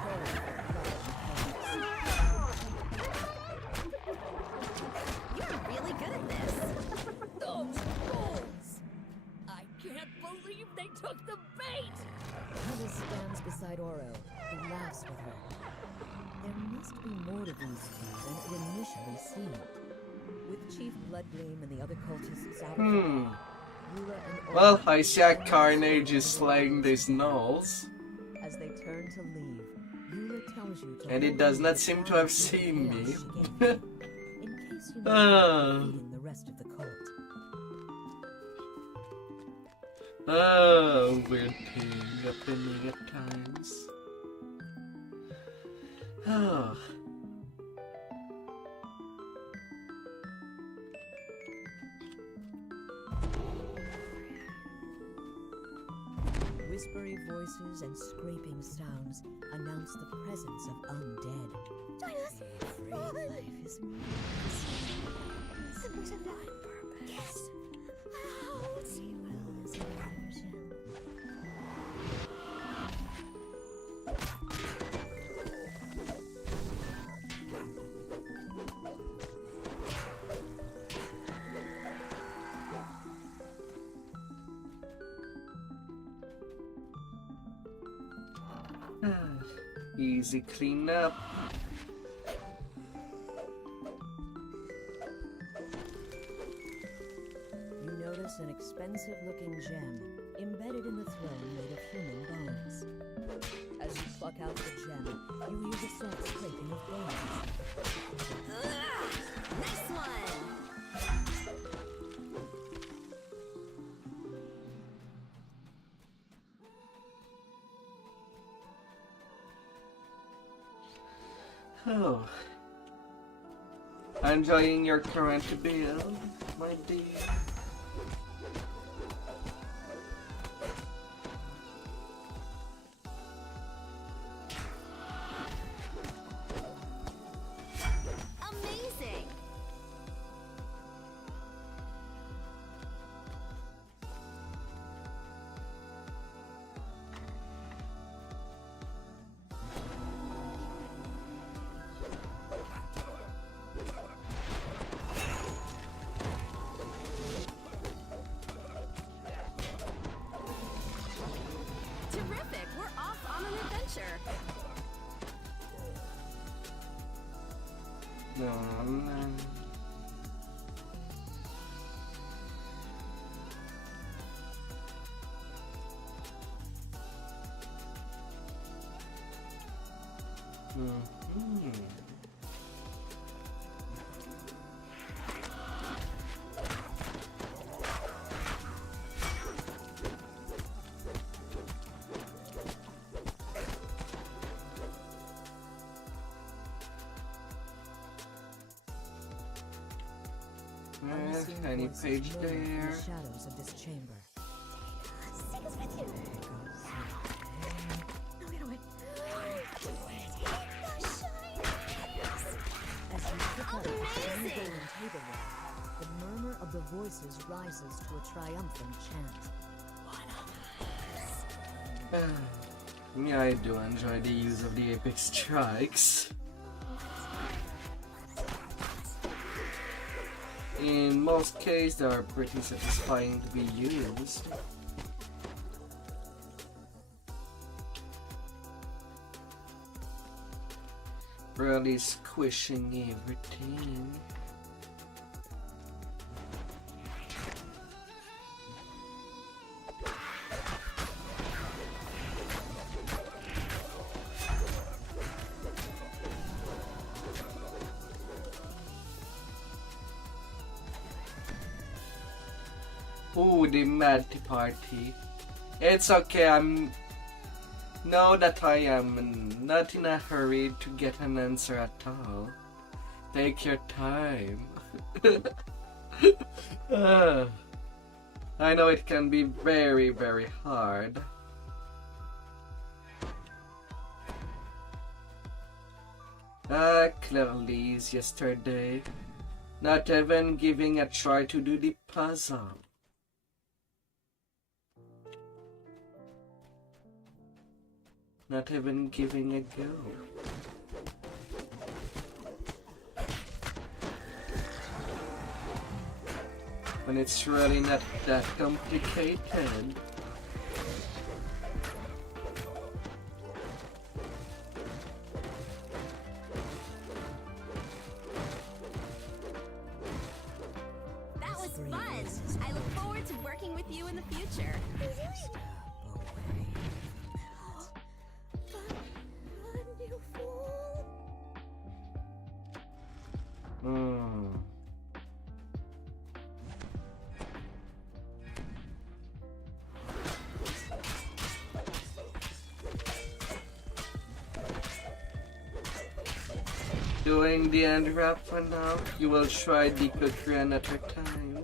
calling for blood and chaos. You're really good at this. Those fools! I can't believe they took the bait! Heather stands beside Oro, who laughs with her. There must be more to these two than it initially seemed. With Chief Bloodgleam and the other cultists out of the way, Eula and Oro... Well, I see a Carnage is slaying these gnolls. As they turn to leave, Eula tells you to And it does not seem to have seen me. in case you know the rest of the cult. Oh, weird thing happening at times. Oh. Whispery voices and scraping sounds announce the presence of undead. Life is There's a divine purpose. Yes. Easy cleanup. You notice an expensive-looking gem embedded in the throne made of human bones. As you pluck out the gem, you hear the soft scraping of bones. Nice one! Oh. Enjoying your current build, my dear. Amazing! Terrific! We're off on an adventure! No. Any page there. The shadows of this chamber. Take us with you. No, get away. As you pick up the shiny golden tableware, the murmur of the voices rises to a triumphant chant. Yeah, I do enjoy the use of the epic strikes. In most cases, they are pretty satisfying to be used. Really squishing everything. Ooh, the mad party. It's okay, know that I am not in a hurry to get an answer at all. Take your time. I know it can be very, very hard. Clairly's yesterday. Not even giving a try to do the puzzle. Not even giving a go. When it's really not that complicated. That was fun. I look forward to working with you in the future. Doing the end wrap for now. You will try the cookery another time.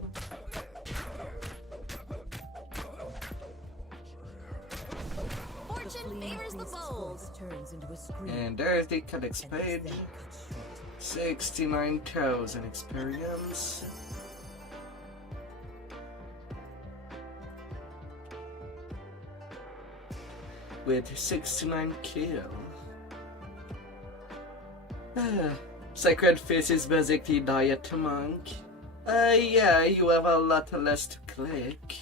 Fortune favors the bold. And there's the codex page. 69,000 experience. With 69 kills. Sacred Fist is basically Diet Monk. Yeah, you have a lot less to click.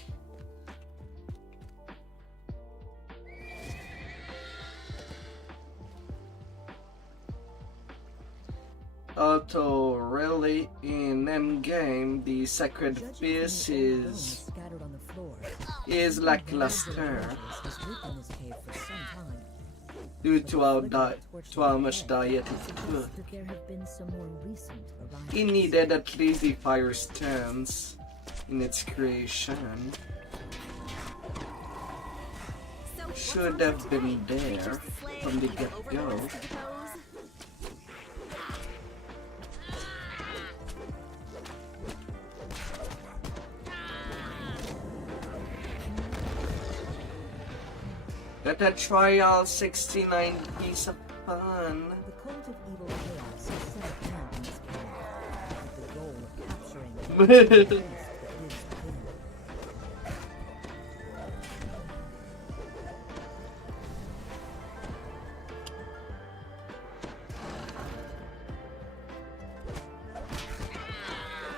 Although, really, in endgame, the Sacred Fist is lackluster due to how much diet it took. It needed at least the fire stance in its creation. Should have been there from the get-go. Let us try all 69 piece of fun. The cult of evil chaos has set up camp in this cave with the goal of capturing the beast that lives within.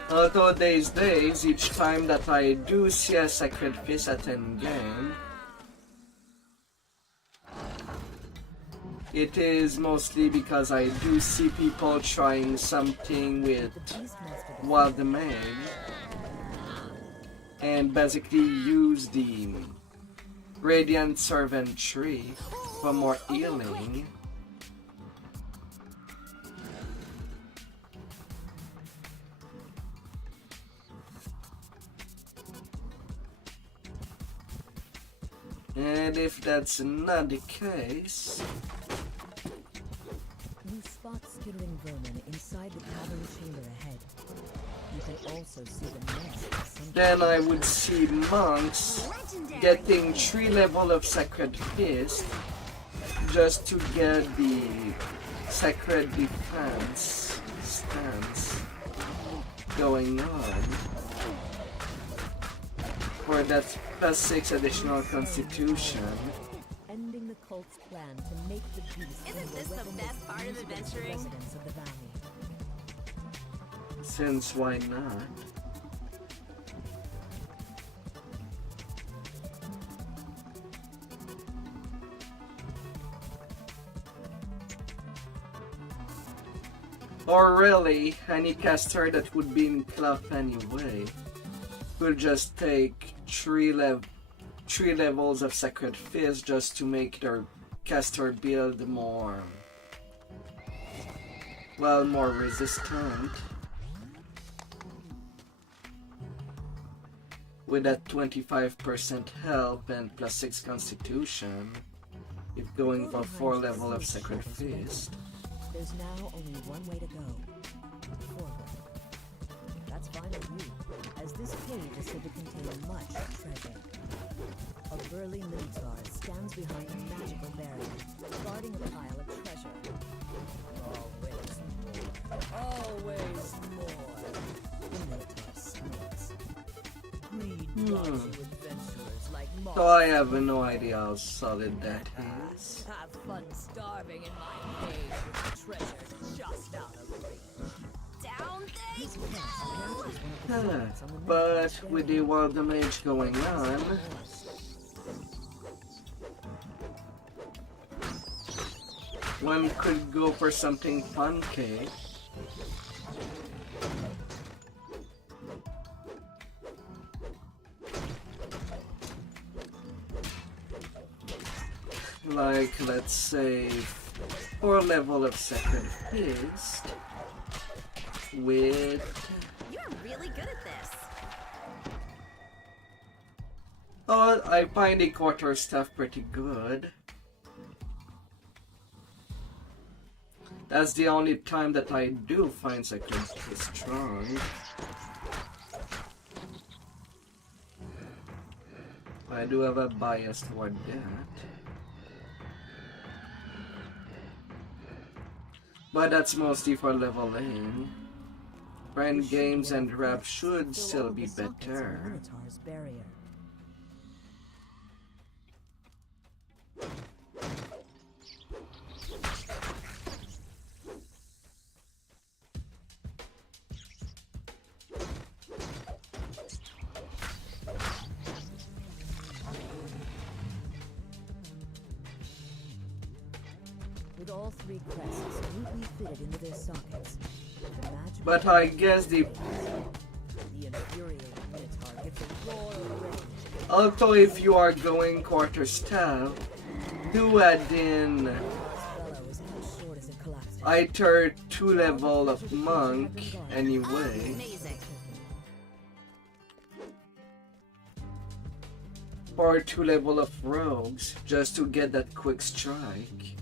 Although these days, each time that I do see a Sacred Fist at endgame, it is mostly because I do see people trying something with Wild Mage and basically use the Radiant Servant tree for more healing. And if that's not the case, You spot skittering vermin inside the cavern chamber ahead. You can also see the nest. then I would see monks getting 3 level of Sacred Fist just to get the Sacred Defense stance going on. For that +6 additional Constitution. Ending the cult's plan to make the beast Isn't this the best part of adventuring? residents of the valley. Since why not? Or really, any caster that would be in Clough anyway will just take 3 levels of Sacred Fist just to make their caster build more, well, more resistant. with that 25% health and plus 6 constitution. If going for 4 level of Sacred Fist. There's now only one way to go. Forward. That's fine with you, as this cave is said to contain much treasure. A burly minotaur stands behind a magical barrier, guarding a pile of treasure. Always more. The minotaur snorts. Greed drives you adventurers like So I have no idea how solid that is. Have fun starving in my cave with the treasure just out of reach. Down they go! But with the wild damage going on, one could go for something funky. Like, let's say, 4 level of Sacred Fist with... You're really good at this. Oh, I find the quarterstaff pretty good. That's the only time that I do find Sacred Fist strong. I do have a bias toward that. But that's mostly for leveling. Friend games and rap should still be better. With all 3 crests neatly fitted into their sockets, the magic But I guess the infuriating minotaur gets a roar of rage. although if you are going quarterstaff, do add in either 2 level of monk anyway. Or 2 level of rogues just to get that quick strike.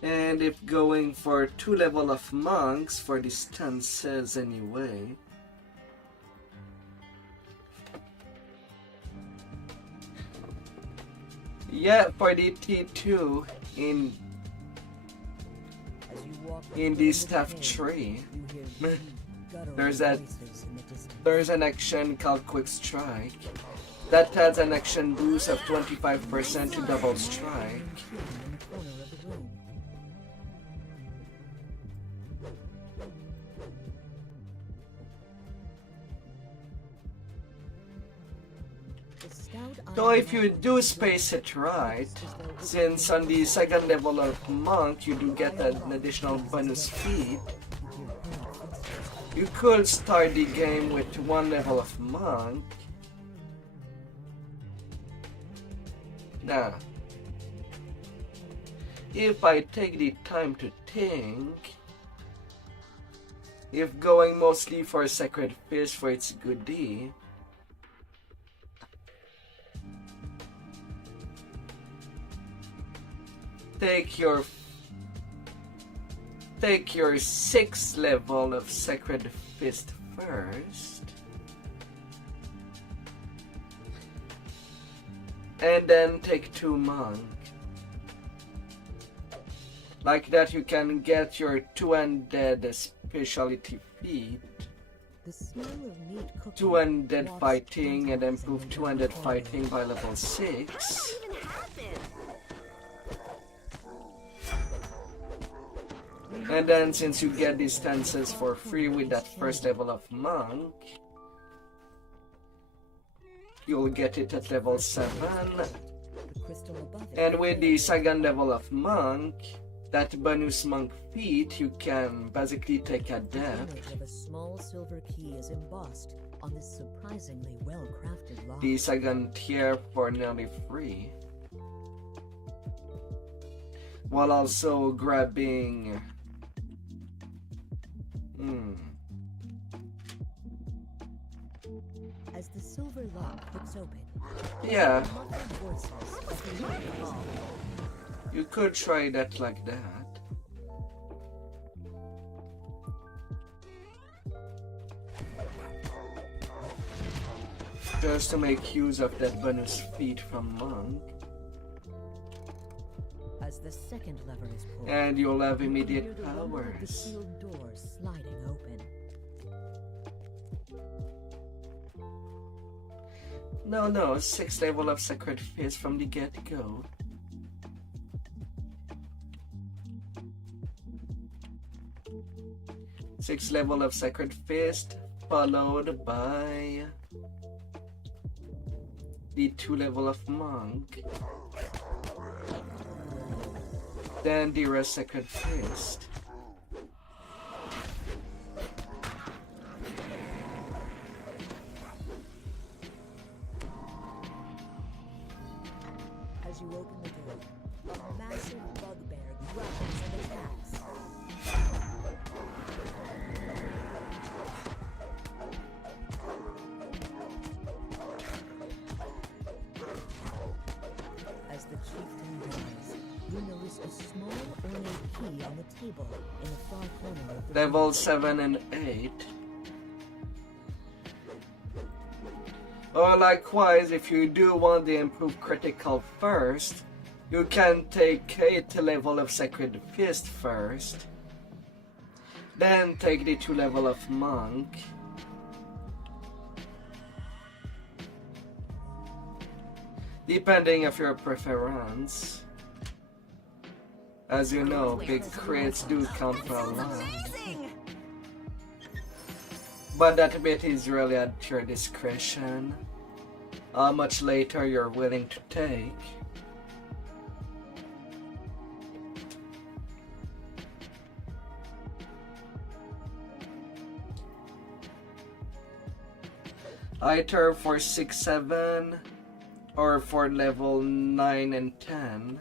And if going for 2 level of monks for distances anyway. Yeah, for the T2 in the staff tree, there's an action called Quick Strike that adds an action boost of 25% to double strike. So if you do space it right, since on the 2nd level of monk you do get an additional bonus feat, you could start the game with 1 level of monk. Now, if I take the time to think, if going mostly for Sacred Fist for its goodie, take your 6th level of Sacred Fist first, and then take 2 monk. Like that you can get your 2 undead specialty feat, 2 undead fighting, and improve 2 undead fighting by level 6. And then since you get these stances for free with that 1st level of monk, you'll get it at level 7. And with the 2nd level of monk, that bonus monk feat, you can basically take a death. The image of a small silver key is embossed on this surprisingly well-crafted loft. The second tier for nearly free, while also grabbing As the silver lock clicks open, yeah, muffled voices you could try that like that. Just to make use of that bonus feat from Monk. As the second lever is pulled, And you'll have you can immediate hear the rumble of the powers. sealed door sliding open. No, 6th level of Sacred Fist from the get-go. Sixth level of Sacred Fist, followed by the 2 level of Monk. Then the rest Sacred Fist. As you open the door, a massive bugbear growls and attacks. As the chieftain dies, you notice a small ornate key on the table in the far corner of the Level 7 and 8. Or likewise, if you do want the improved critical first, you can take 8th level of Sacred Fist first. Then take the 2 level of Monk. Depending of your preference. As you know, big crits do count for a lot. But that bit is really at your discretion. How much later you're willing to take. Either for 6, 7 or for level 9 and 10.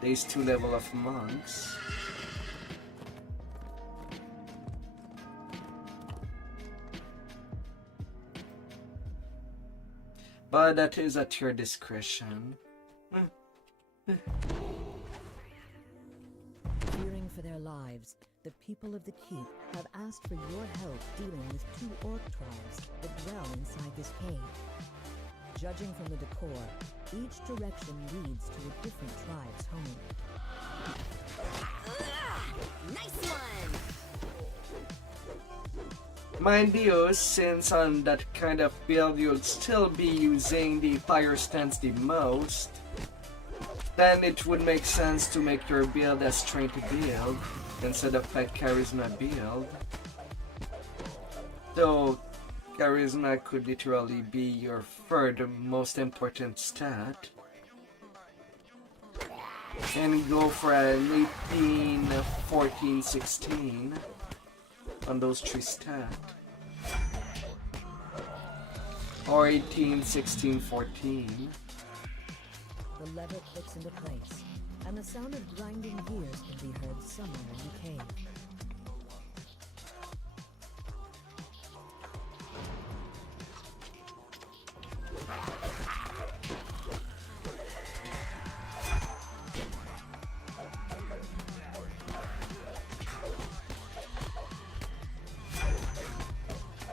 These 2 level of monks. But that is at your discretion. Fearing for their lives, the people of the keep have asked for your help dealing with 2 orc tribes that dwell inside this cave. Judging from the decor, each direction leads to a different tribe's home. Nice one! Mind you, since on that kind of build you'll still be using the fire stance the most, then it would make sense to make your build a strength build instead of a charisma build. Though charisma could literally be your third most important stat. And go for an 18, 14, 16 on those 3 stats. Or 18, 16, 14. The lever clicks into place, and the sound of grinding gears can be heard somewhere in the cave.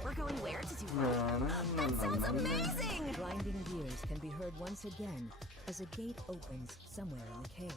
We're going where to do what? That sounds amazing! Grinding gears can be heard once again as a gate opens somewhere in the cave.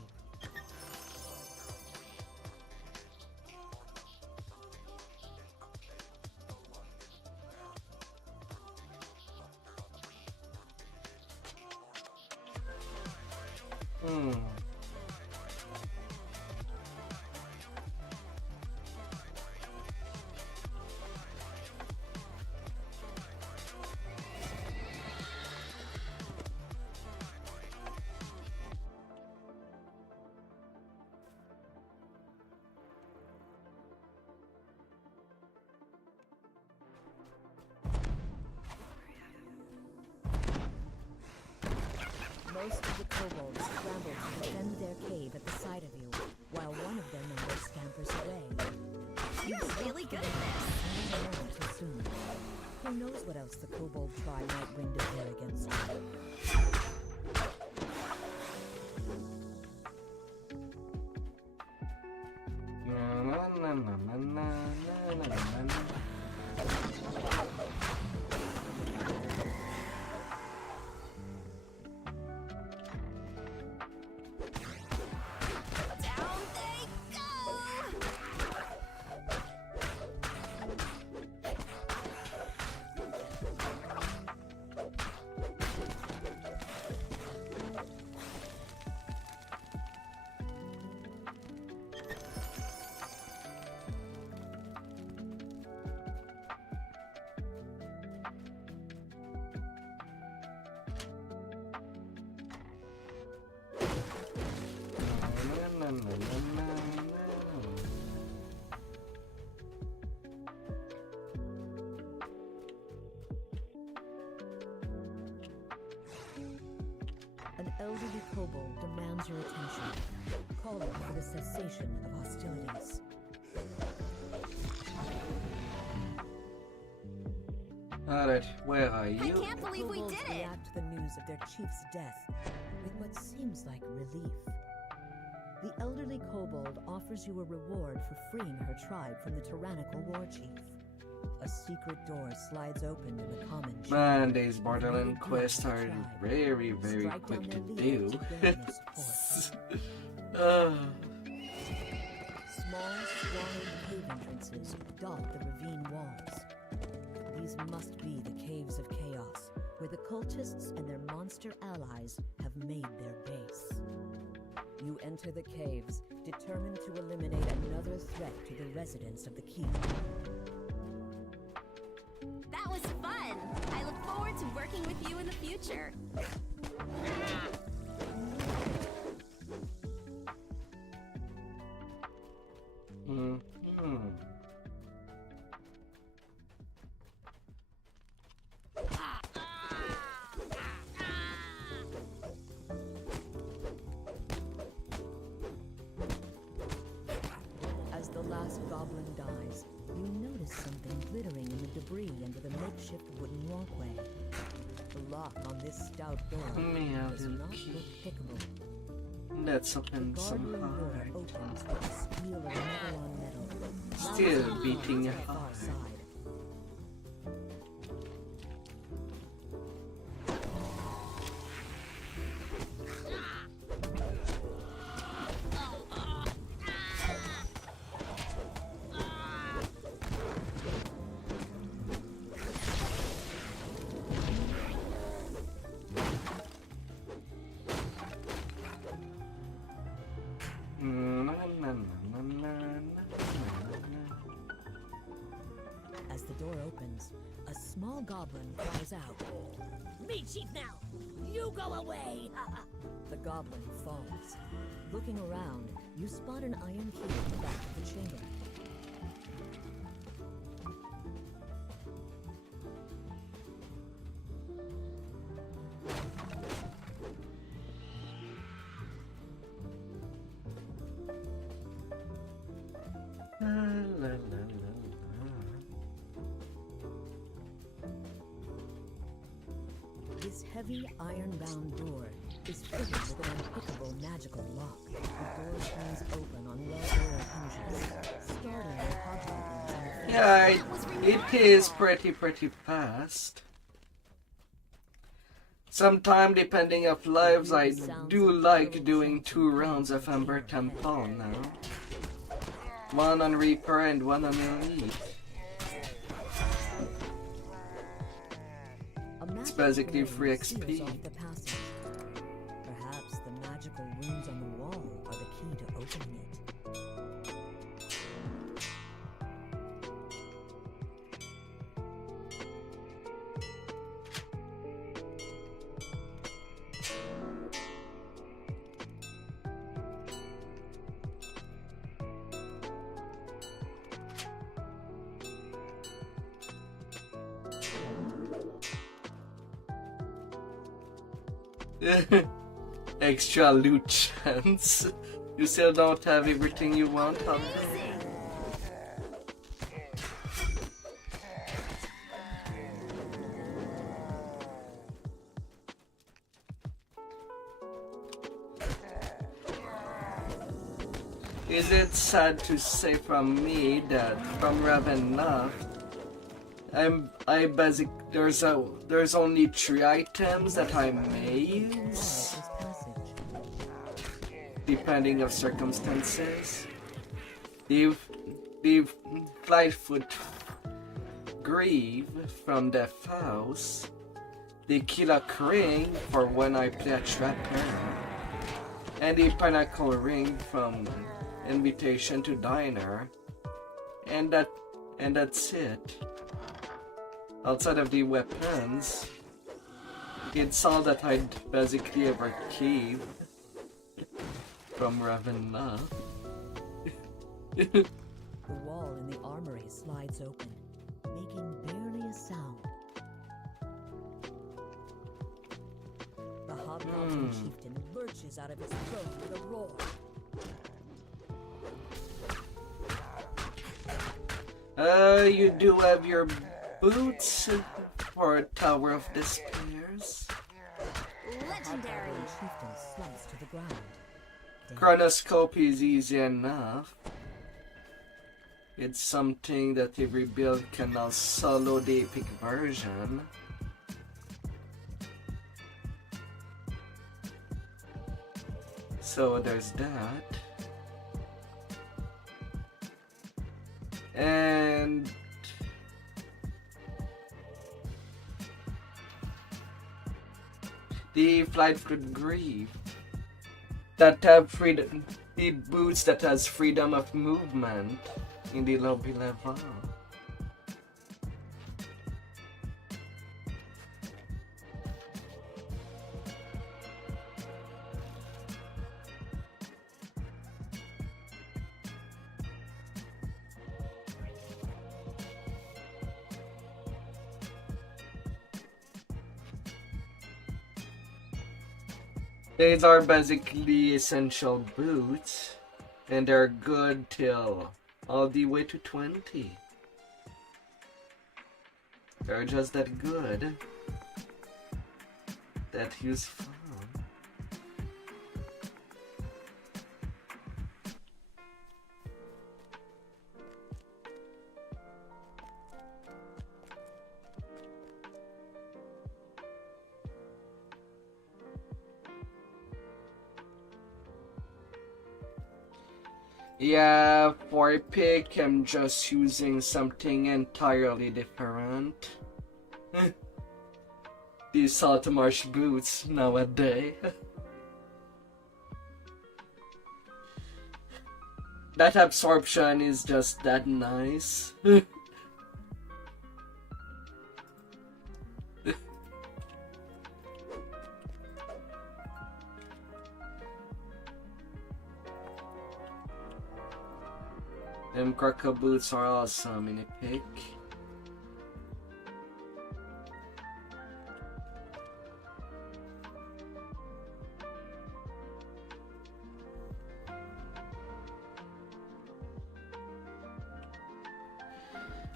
Most of the kobolds scramble to defend their cave at the side of you, while one of their members scampers away. You're really good at this. A moment too soon. Who knows what else the kobold tribe might bring to bear against you? Down they go! An elderly kobold demands your attention, calling for the cessation of hostilities. Alright, where are you? I can't believe we Kobolds did it! react to the news of their chief's death with what seems like relief. The elderly kobold offers you a reward for freeing her tribe from the tyrannical war chief. A secret door slides open in the common chamber. Man, these Borderland quests are very, very quick to do. Small, squalid cave entrances dot the ravine walls. These must be the caves of chaos, where the cultists and their monster allies have made their base. You enter the caves, determined to eliminate another threat to the residents of the keep. That was fun! I look forward to working with you in the future. As the last goblin dies, you notice something glittering in the debris under the makeshift wooden walkway. The lock on this stout door does not look pickable. Let's open The some guardroom door hard. opens with the squeal of metal on metal. Still beating to it the far hard. side. As the door opens, a small goblin cries out. Me, Chief, now! You go away! The goblin falls. Looking around, you spot an iron key at the back of the chamber. This heavy iron-bound door is fitted with an unpickable magical lock. The door turns open on well-oiled hinges, startling the hobgoblins in the face. Yeah, it is pretty fast. Sometime, depending of lives, I do like doing 2 rounds of Amber Temple now. One on Reaper and one on Elite. It's basically free XP. Perhaps the magical runes on the wall are the key to opening it. extra loot chance. You still don't have everything you want, huh? Is it sad to say from me that from Ravenna, there's only 3 items that I may use, depending of circumstances. The Flightfoot Grieve from Death House, the Killer Ring for when I play a Trapper, and the Pinnacle Ring from Invitation to Diner, and that's it. Outside of the weapons, it's all that I'd basically ever keep from Ravenna. The wall in the armory slides open, making barely a sound. The hobgoblin chieftain lurches out of his throne with a roar. You do have your boots for Tower of Despairs. Legendary chieftain slumps to the ground. Chronoscope is easy enough. It's something that every build can now solo the epic version. So there's that. And the Flightfoot Grieve that have freedom, the boots that has freedom of movement in the lobby level. These are basically essential boots, and they're good till all the way to 20. They're just that good, that useful. Yeah, for pick, I'm just using something entirely different. These Saltmarsh boots nowadays. That absorption is just that nice. Them Kraka boots are awesome in a pick.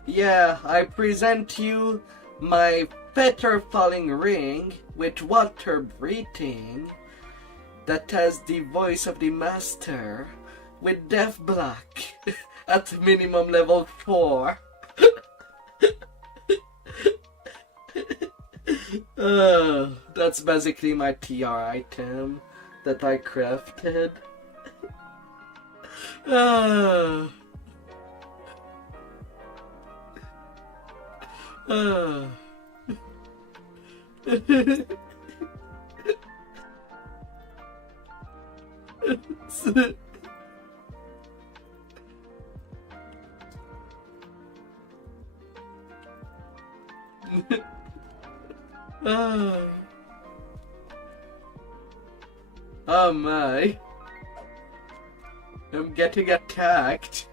Yeah, I present you my feather falling ring with water breathing that has the voice of the master with Death Black at minimum level 4. That's basically my TR item that I crafted. Oh my. I'm getting attacked.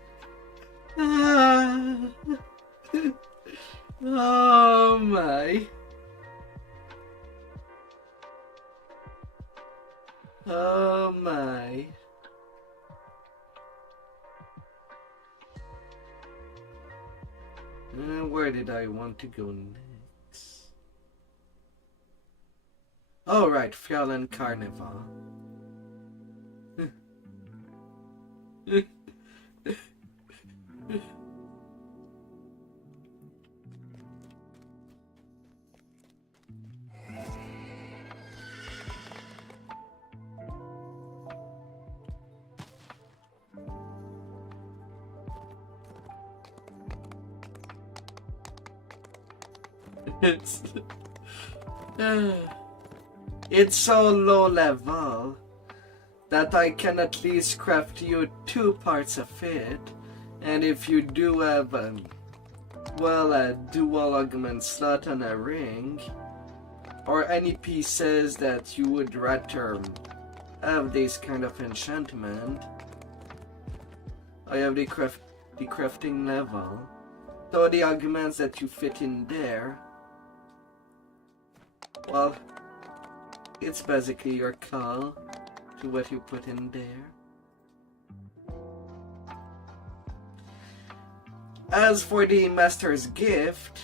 Oh my. Oh my. Where did I want to go next? Oh right, Fjallon Carnival. It's it's so low level that I can at least craft you 2 parts of it, and if you do have a dual augment slot on a ring, or any pieces that you would rather have this kind of enchantment, I have the crafting level, so the augments that you fit in there, well, it's basically your call to what you put in there. As for the Master's Gift,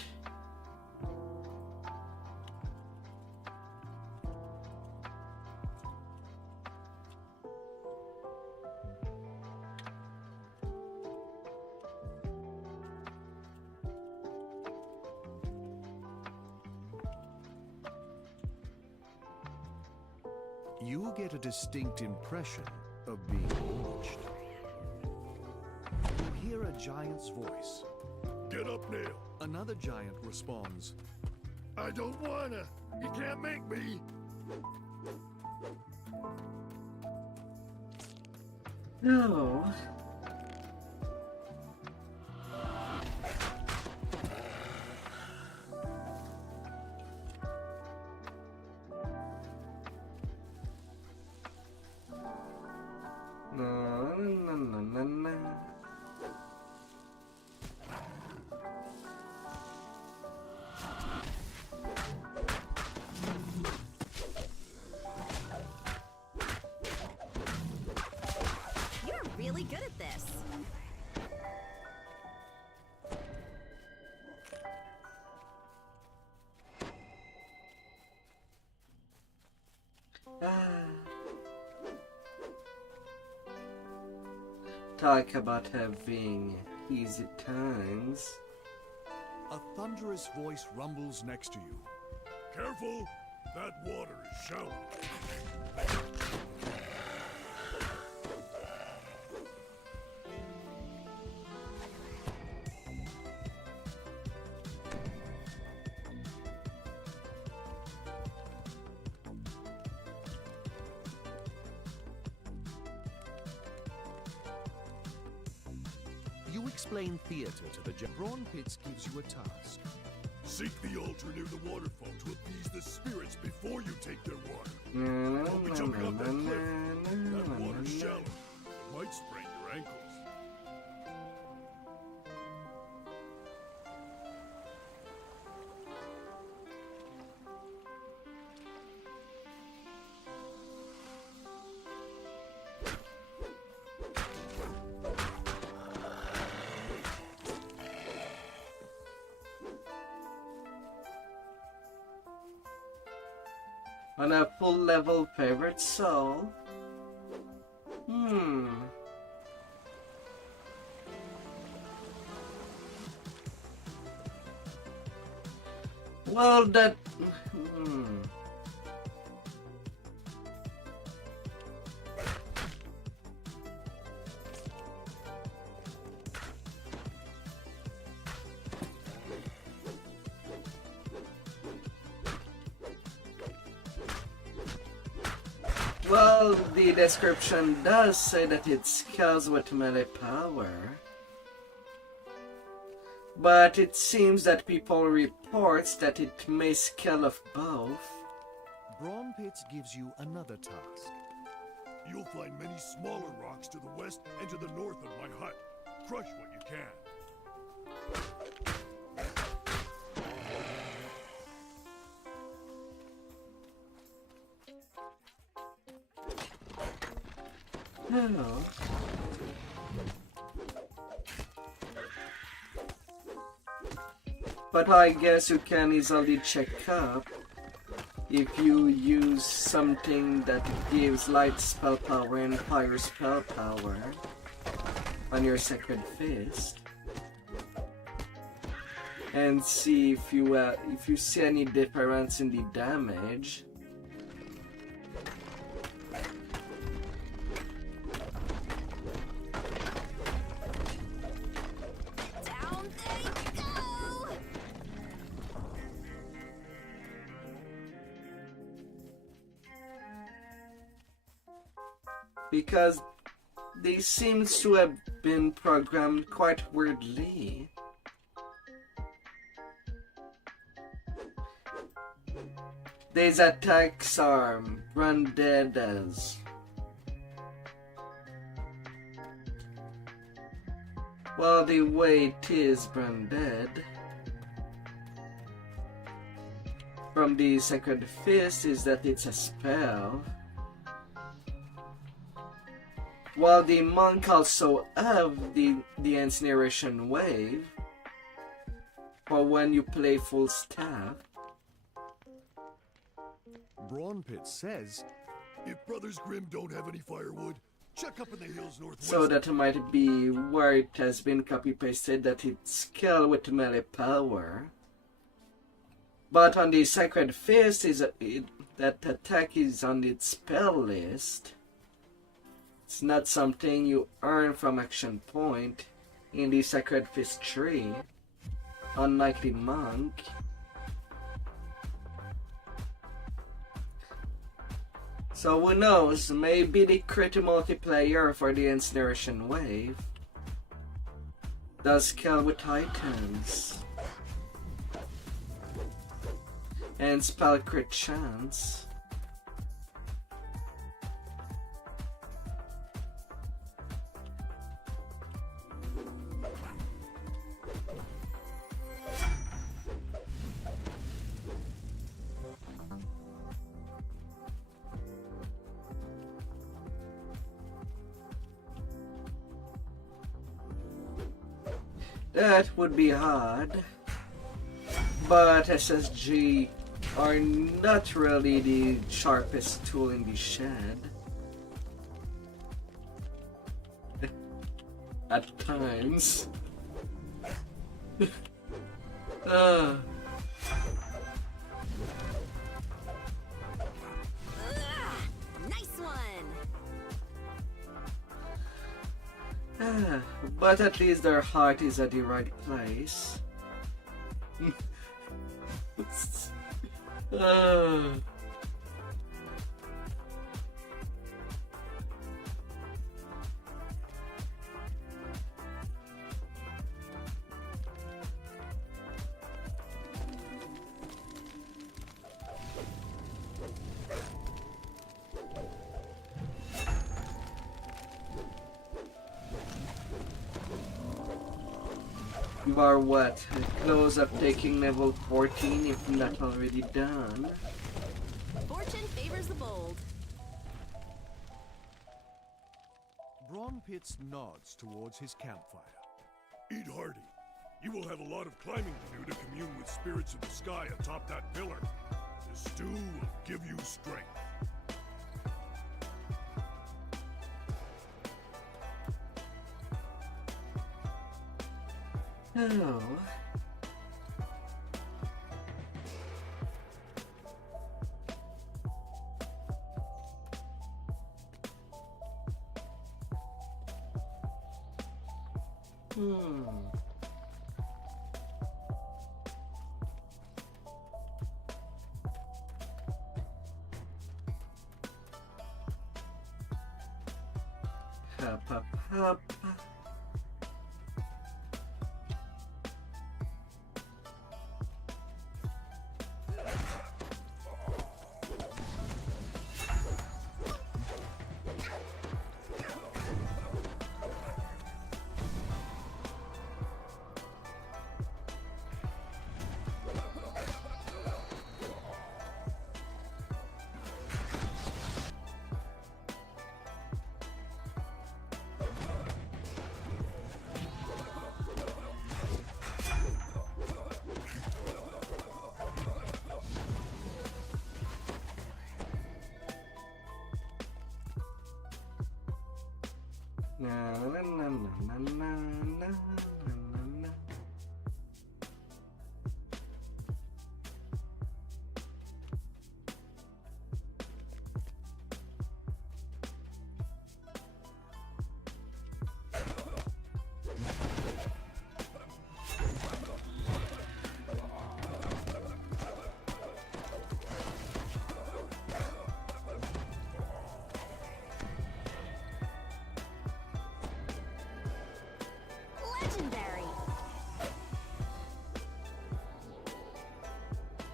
You get a distinct impression of being watched. You hear a giant's voice. Get up, Nail. Another giant responds. I don't wanna. You can't make me. no. No. You're really good at this. Talk about having easy times. A thunderous voice rumbles next to you. Careful! That water is shallow. You explain theater to the Brawn Pits gives you a task. Seek the altar near the waterfall to appease the spirits before you take their water. Don't be jumping up that cliff. That water's shallow. It might sprain your ankles. On a full level favorite soul. Well, that. Well, the description does say that it scales with melee power. But it seems that people report that it may scale of both. Brawn Pits gives you another task. You'll find many smaller rocks to the west and to the north of my hut. Crush what you can. Oh. But I guess you can easily check up if you use something that gives light spell power and fire spell power on your Sacred Fist, and see if you see any difference in the damage. Down they go! Because they seem to have been programmed quite weirdly. These attacks are branded as well, the way it is branded from the Sacred Fist is that it's a spell, while the monk also have the incineration wave for when you play full staff. Brawn Pit says, if Brothers Grimm don't have any firewood, check up in the hills northwest. So that might be where it has been copy-pasted, that it's skill with melee power. But on the Sacred Fist, that attack is on its spell list. It's not something you earn from action point in the Sacred Fist tree, unlike the monk. So who knows, maybe the crit multiplayer for the Incineration Wave does scale with items and spell crit chance. That would be hard, but SSG are not really the sharpest tool in the shed. At times. Nice one! But at least their heart is at the right place. You are what? Close up taking level 14 if not already done. Fortune favors the bold. Brawn Pits nods towards his campfire. Eat hearty. You will have a lot of climbing to do to commune with spirits of the sky atop that pillar. The stew will give you strength. Oh. Hup, hup, hup. legendary.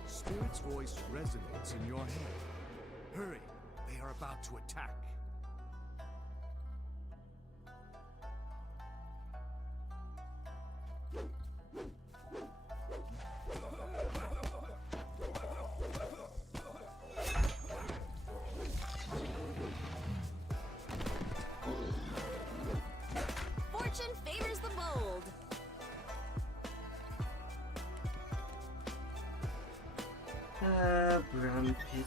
Spirit's voice resonates in your head. Hurry, they are about to attack. Fortune favors the bold. Brown pit.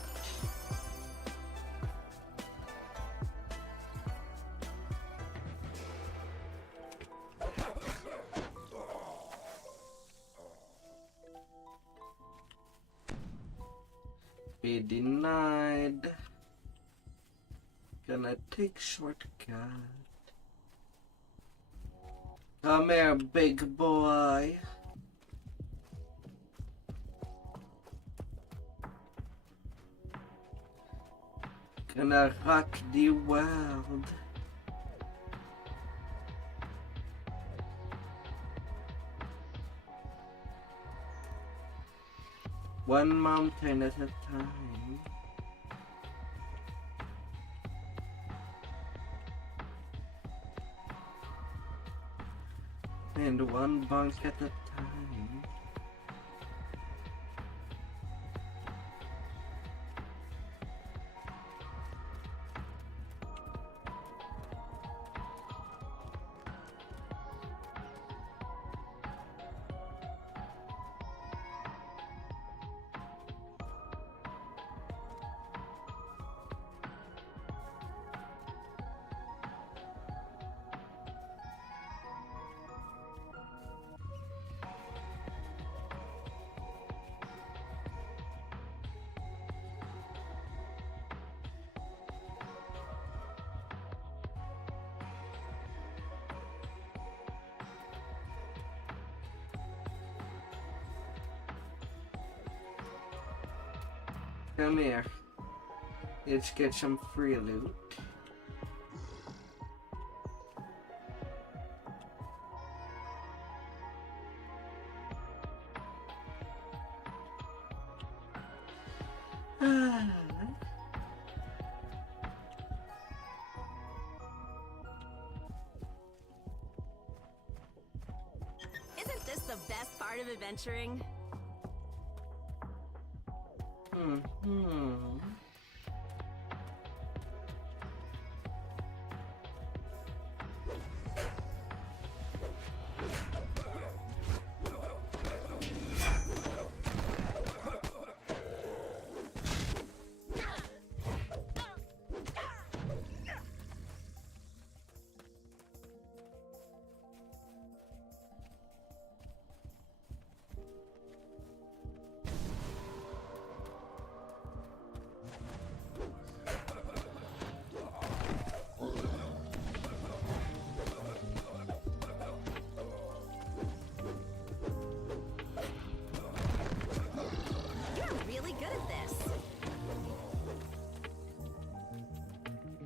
Be denied. Gonna take shortcut. Come here, big boy. Gonna rock the world. One mountain at a time. And one bunk at a time. Come here. Let's get some free loot. Isn't this the best part of adventuring?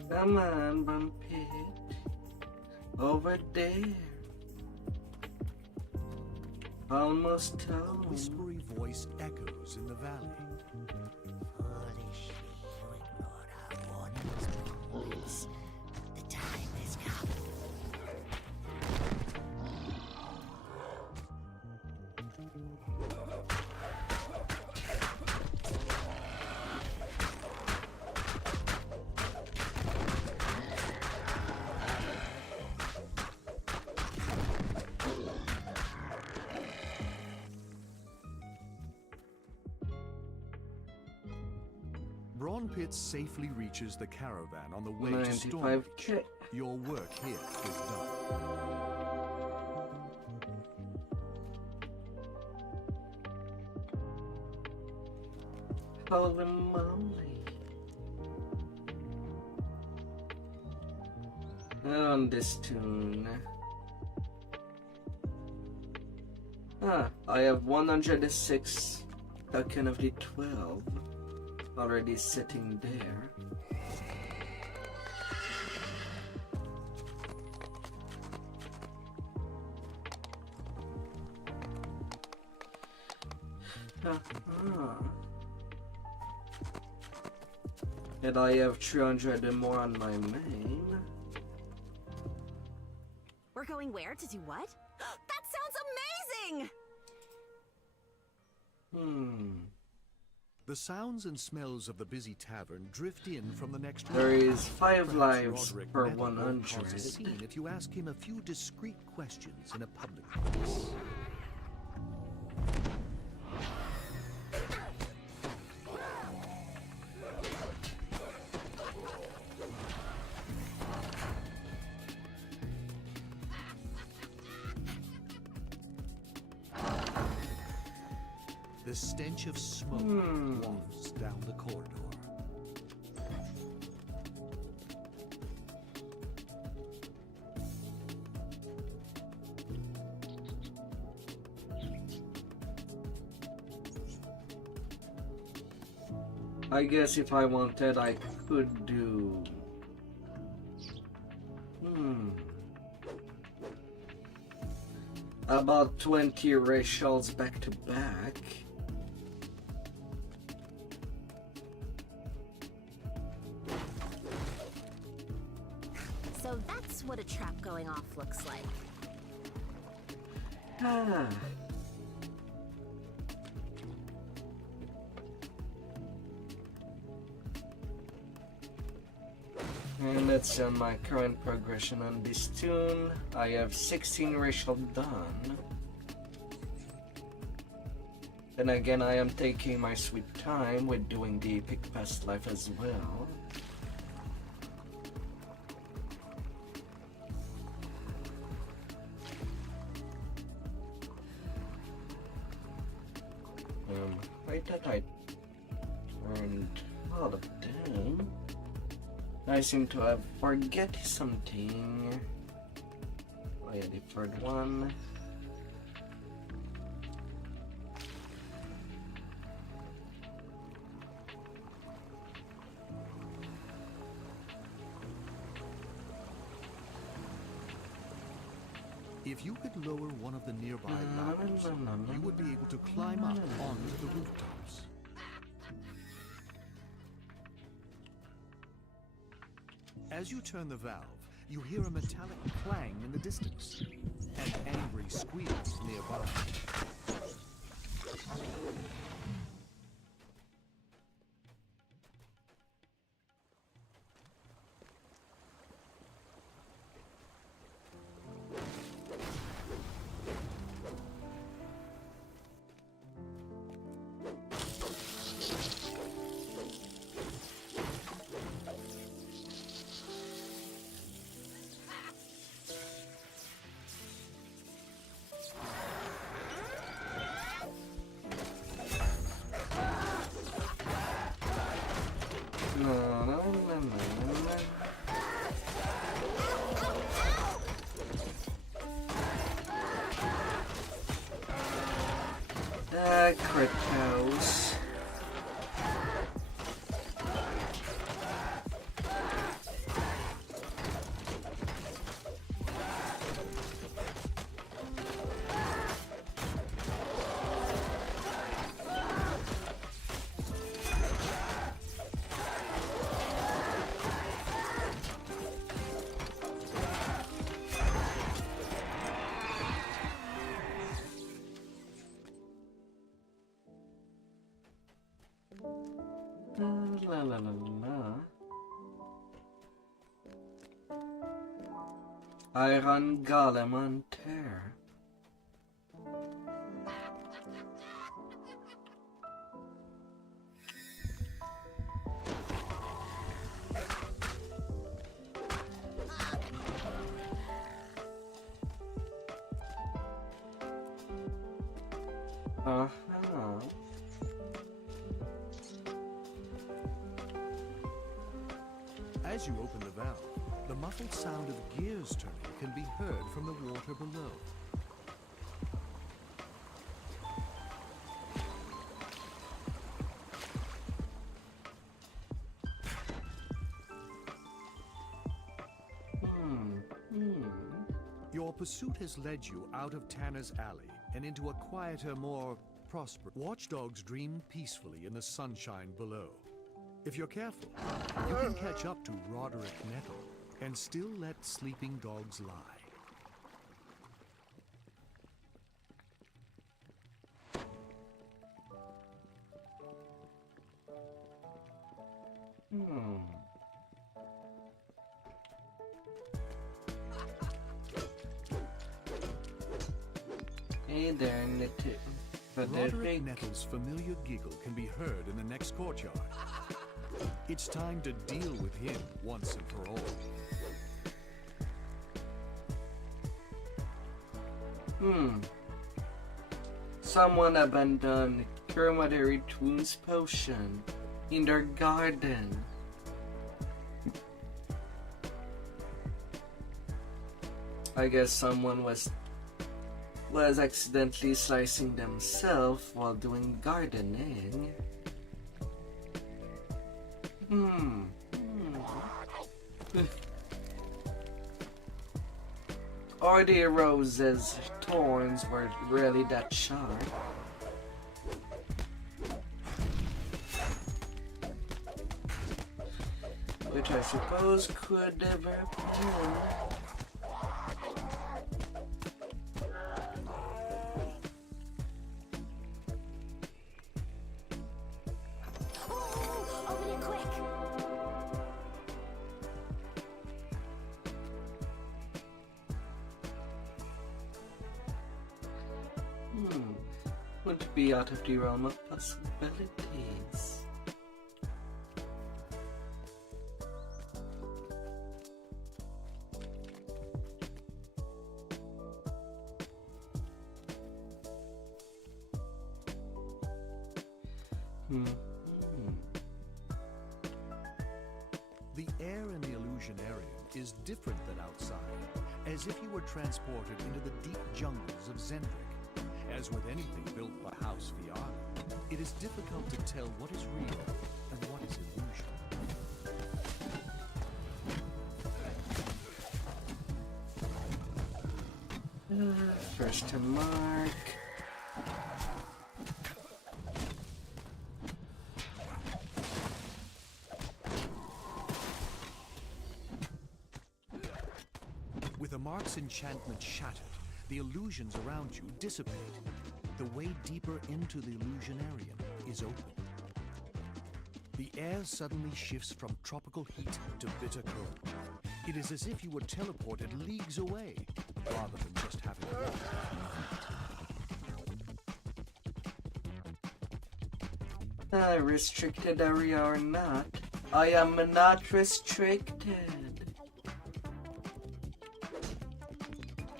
Come on, Bumpy. Over there. Almost home. A whispery voice echoes in the valley. Foolishly, you ignored our warnings, Bones. The time has come. Brawn Pit safely reaches the caravan on the way to 95K. Stormreach. Your work here is done. Holy moly. On this tune. I have 106 token of the 12 already sitting there. And I have 300 and more on my main. We're going where to do what? That sounds amazing! The sounds and smells of the busy tavern drift in from the next room. There is 5 Perhaps lives Roderick per never won't 100. cause a scene if you ask him a few discreet questions in a public place. The stench of smoke wafts down the corridor. I guess if I wanted, I could do... about 20 racials back to back. So that's what a trap going off looks like. And let's see on my current progression on this tune. I have 16 racial done. Then again, I am taking my sweet time with doing the epic past life as well. I thought I turned all of them. I seem to have forget something. Oh yeah, the third one. If you could lower one of the nearby ladders, you would be able to climb up onto the rooftops. As you turn the valve, you hear a metallic clang in the distance, and angry squeals nearby. Crit house. La la la la. Iron Golem on tear. As you open the valve, the muffled sound of gears turning can be heard from the water below. Your pursuit has led you out of Tanner's Alley and into a quieter, more prosper. Watchdogs dream peacefully in the sunshine below. If you're careful, you can catch up to Roderick Nettle and still let sleeping dogs lie. Hey there, Roderick Nettle's familiar giggle can be heard in the next courtyard. It's time to deal with him once and for all. Someone abandoned Kermadary Twins potion in their garden. I guess someone was accidentally slicing themselves while doing gardening. Or the rose's thorns were really that sharp. Which I suppose could ever happen. Open it quick! Would be out of the realm of possibilities. The air in the illusionarium is different than outside, as if you were transported into the deep jungles of Zendrick. As with anything built by House VR, it is difficult to tell what is real and what is illusion. First to mark. With a mark's enchantment shattered, the illusions around you dissipate. The way deeper into the illusionarium is open. The air suddenly shifts from tropical heat to bitter cold. It is as if you were teleported leagues away, rather than just having a walk. Restricted area or not, I am not restricted.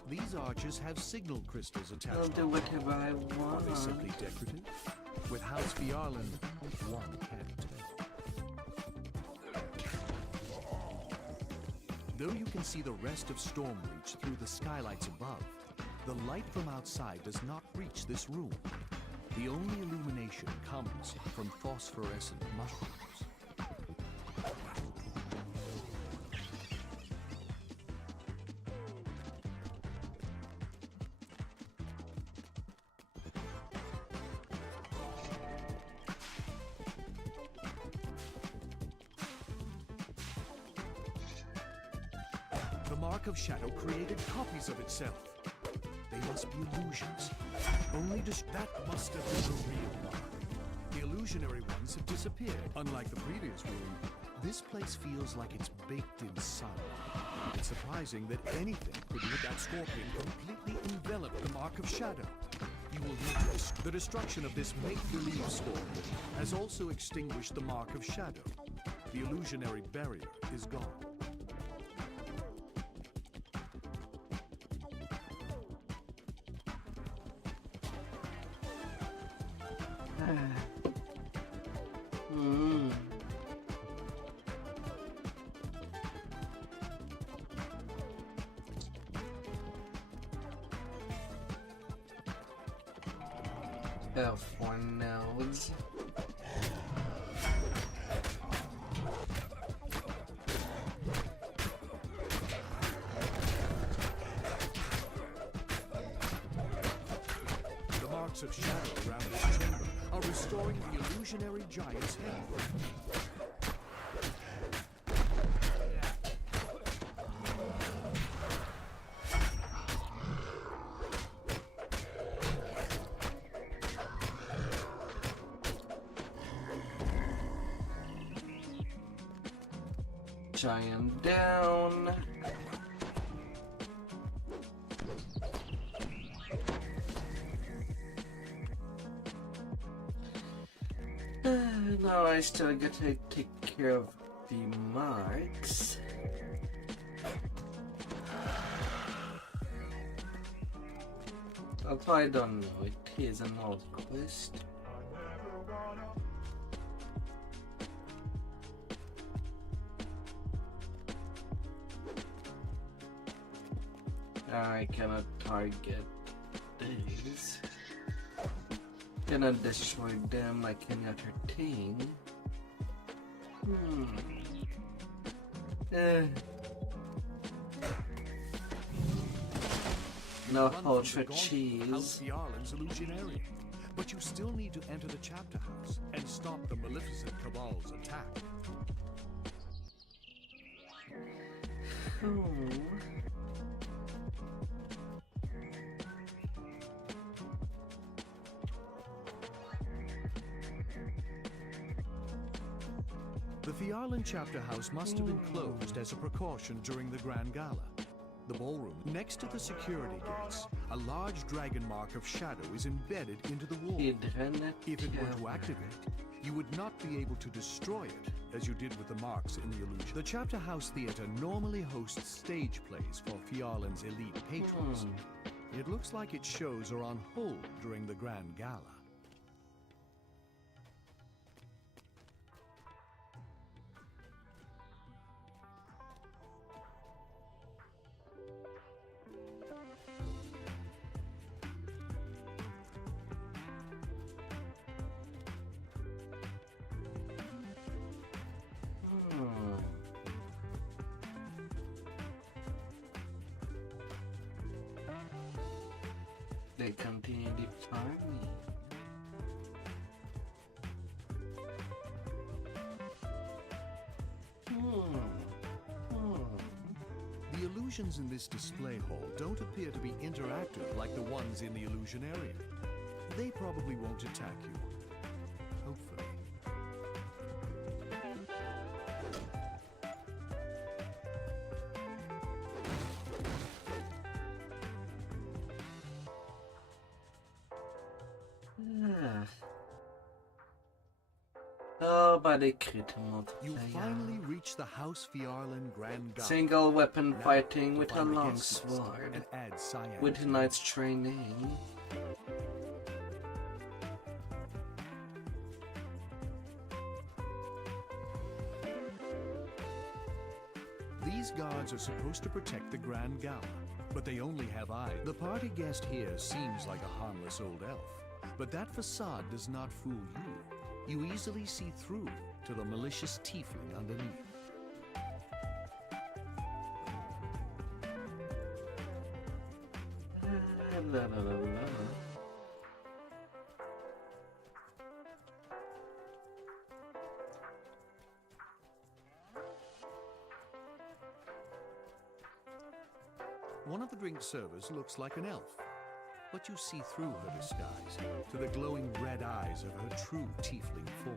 These arches have signal crystals attached. I'll do whatever I want. Are they simply decorative? With House Viarland, one can't tell. Though you can see the rest of Stormreach through the skylights above, the light from outside does not reach this room. The only illumination comes from phosphorescent mushrooms. The Mark of Shadow created copies of itself. They must be illusions. Only that must have been the real one. The illusionary ones have disappeared. Unlike the previous room, this place feels like it's baked in sun. It's surprising that anything could let that scorpion completely envelop the Mark of Shadow. You will notice the destruction of this make-believe scorpion has also extinguished the Mark of Shadow. The illusionary barrier is gone. F1 nodes. pockets of shadow around this chamber are restoring the illusionary giant's head. Giant down. Now I still get to take care of the marks. Although I don't know, it is an old quest. I cannot target these. Cannot destroy them like any other thing. No ultra cheese. House Fiarlan's illusionarium. But you still need to enter the chapter house and stop the Maleficent Cabal's attack. The Fiarlan chapter house must have been closed as a precaution during the Grand Gala. The ballroom, next to the security gates, a large dragon mark of shadow is embedded into the wall. If it were to activate, you would not be able to destroy it, as you did with the marks in the illusion. The chapter house theater normally hosts stage plays for Fiarlan's elite patrons. It looks like its shows are on hold during the Grand Gala. They continue the farming. The illusions in this display hall don't appear to be interactive like the ones in the illusionarium. They probably won't attack you. Hopefully. Oh, but they crit You finally reach the House Fiarlan Grand Gala. Single weapon Now, fighting with a find the long guest list sword. and add cyan With to tonight's training. These guards are supposed to protect the Grand Gala, but they only have eyes. The party guest here seems like a harmless old elf, but that facade does not fool you. You easily see through to the malicious tiefling underneath. One of the drink servers looks like an elf, but you see through her disguise to the glowing red eyes of her true tiefling form.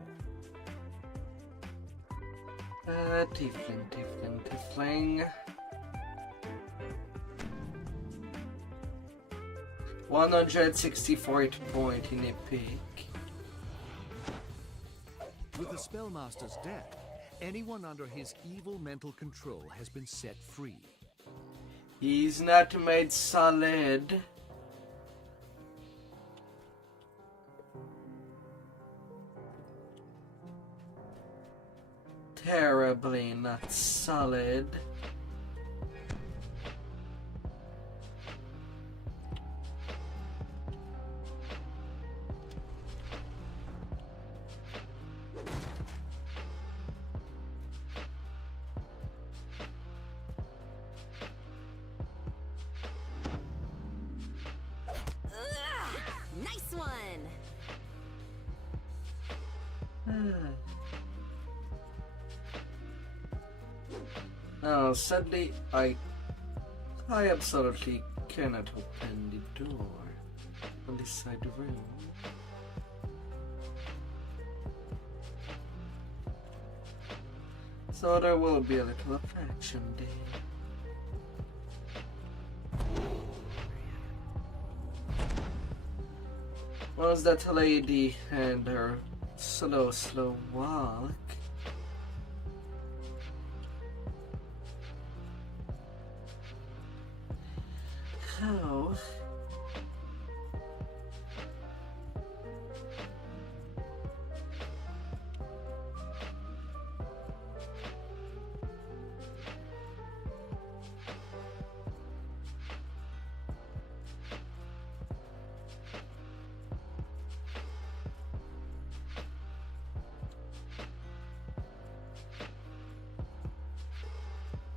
Tiefling. 164 point in epic. With the Spellmaster's death, anyone under his evil mental control has been set free. He's not made solid. Terribly not solid. Nice one! Now, sadly, I absolutely cannot open the door on this side room. So there will be a little of action there. Was that lady and her slow walk? How?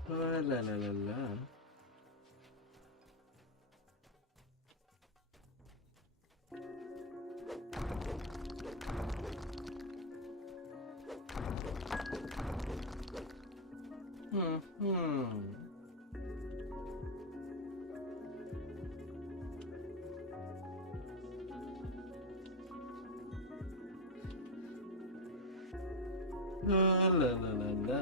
La la la la. La la la la.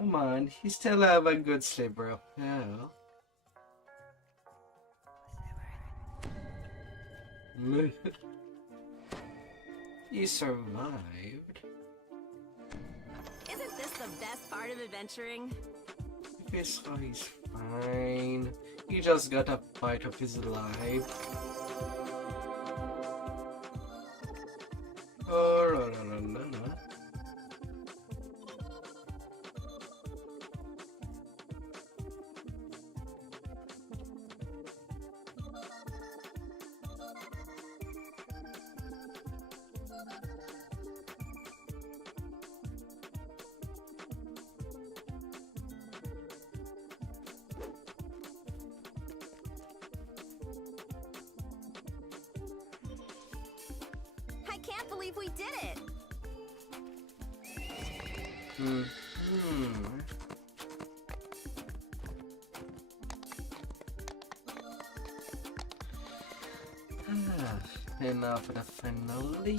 Come on, you still have a good sleep, bro. Yeah. You survived. Isn't this the best part of adventuring? He's fine. He just got a bite of his life. Oh, la la la la. I can't believe we did it! And now for the finale.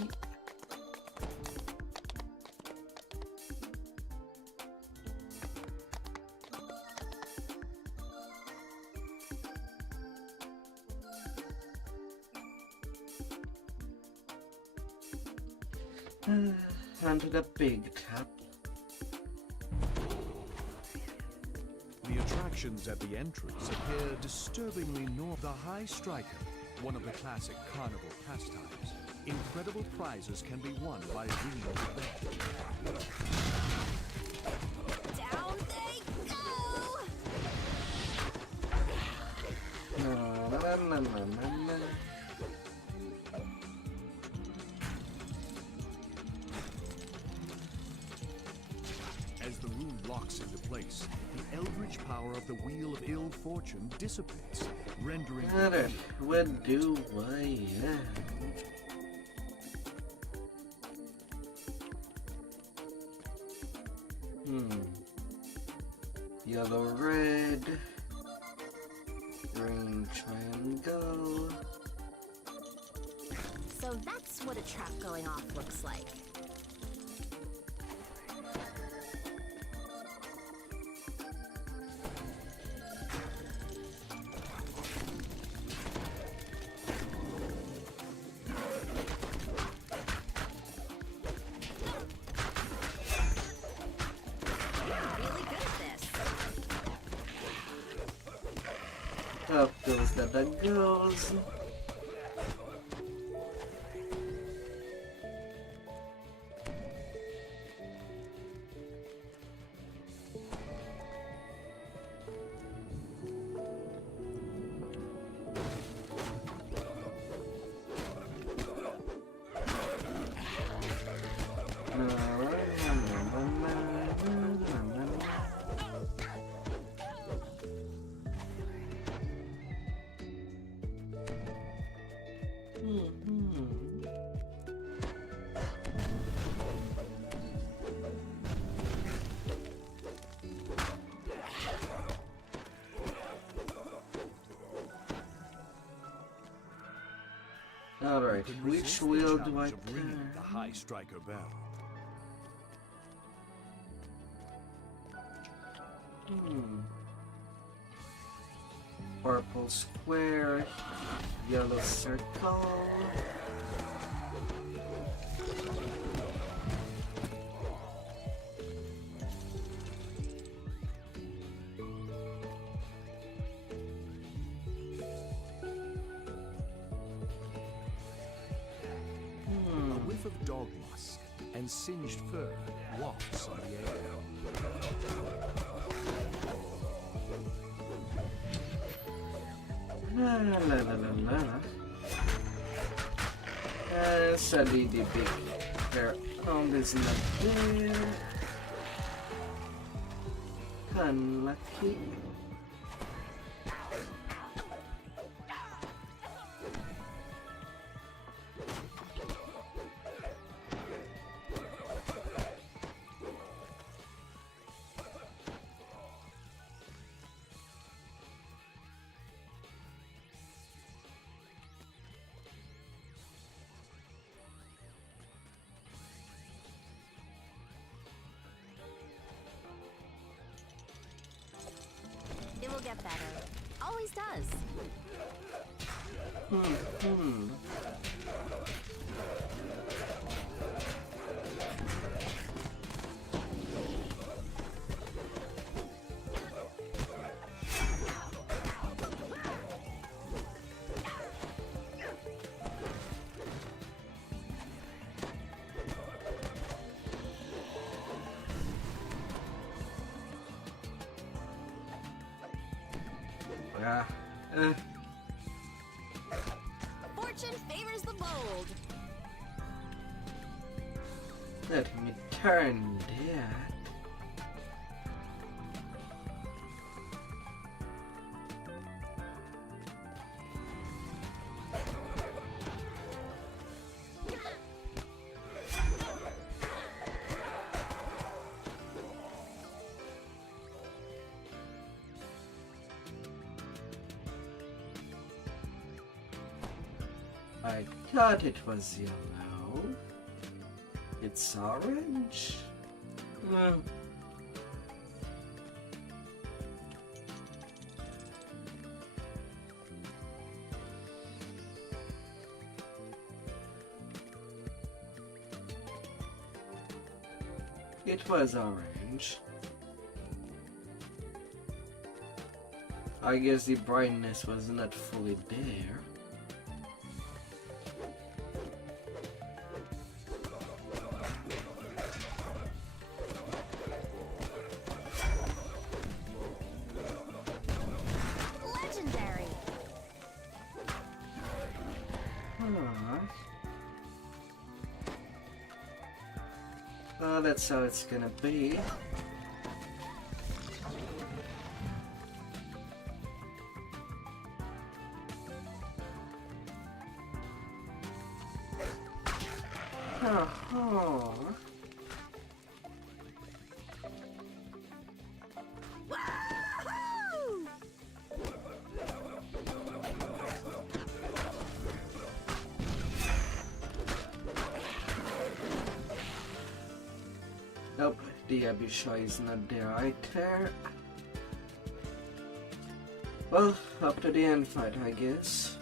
Onto the big tap. The attractions at the entrance appear disturbingly north. The High Striker, one of the classic carnival pastimes. Incredible prizes can be won by ringing the bell. Down they go! As the rune locks into place, the eldritch power of the Wheel of Ill Fortune dissipates, rendering what do I have? Yellow, red, green triangle. So that's what a trap going off looks like. Up goes the goes. Alright, which wheel do I turn? The High Striker Bell. Purple square, yellow circle. A whiff of dog musk and singed fur wafts on the air. La la la la la. Sadly the big hair on is not there. Unlucky. It will get better. Always does. Fortune favors the bold. Let me turn that. I thought it was yellow. It's orange. It was orange. I guess the brightness was not fully there. Well, that's how it's gonna be. Oh. Nope, the Abishai is not there either. Well, up to the end fight, I guess.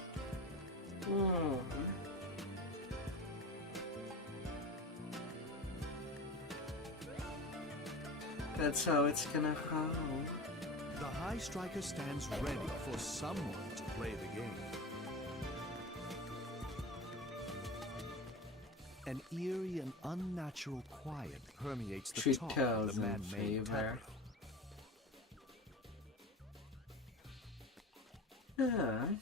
That's how it's gonna go. The High Striker stands ready for someone to play the game. An eerie and unnatural quiet permeates the top of the man-made tableau.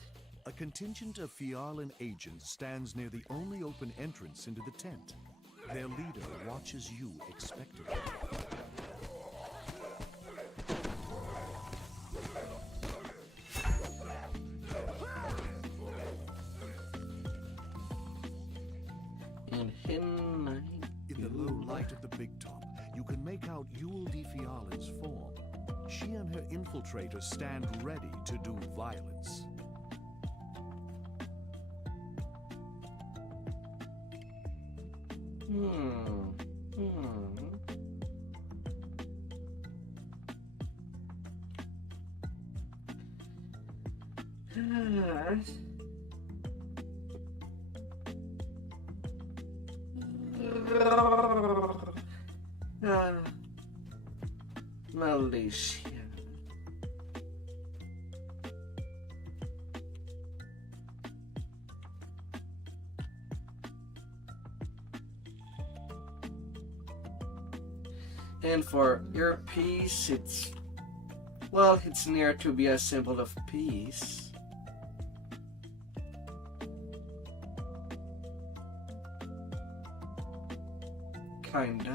A contingent of Fiarlan agents stands near the only open entrance into the tent. Their leader watches you expectantly. In the low light of the big top, you can make out Yule de Fialan's form. She and her infiltrators stand ready to do violence. Malaysia. And for earpiece, it's near to be a symbol of peace. Kind of.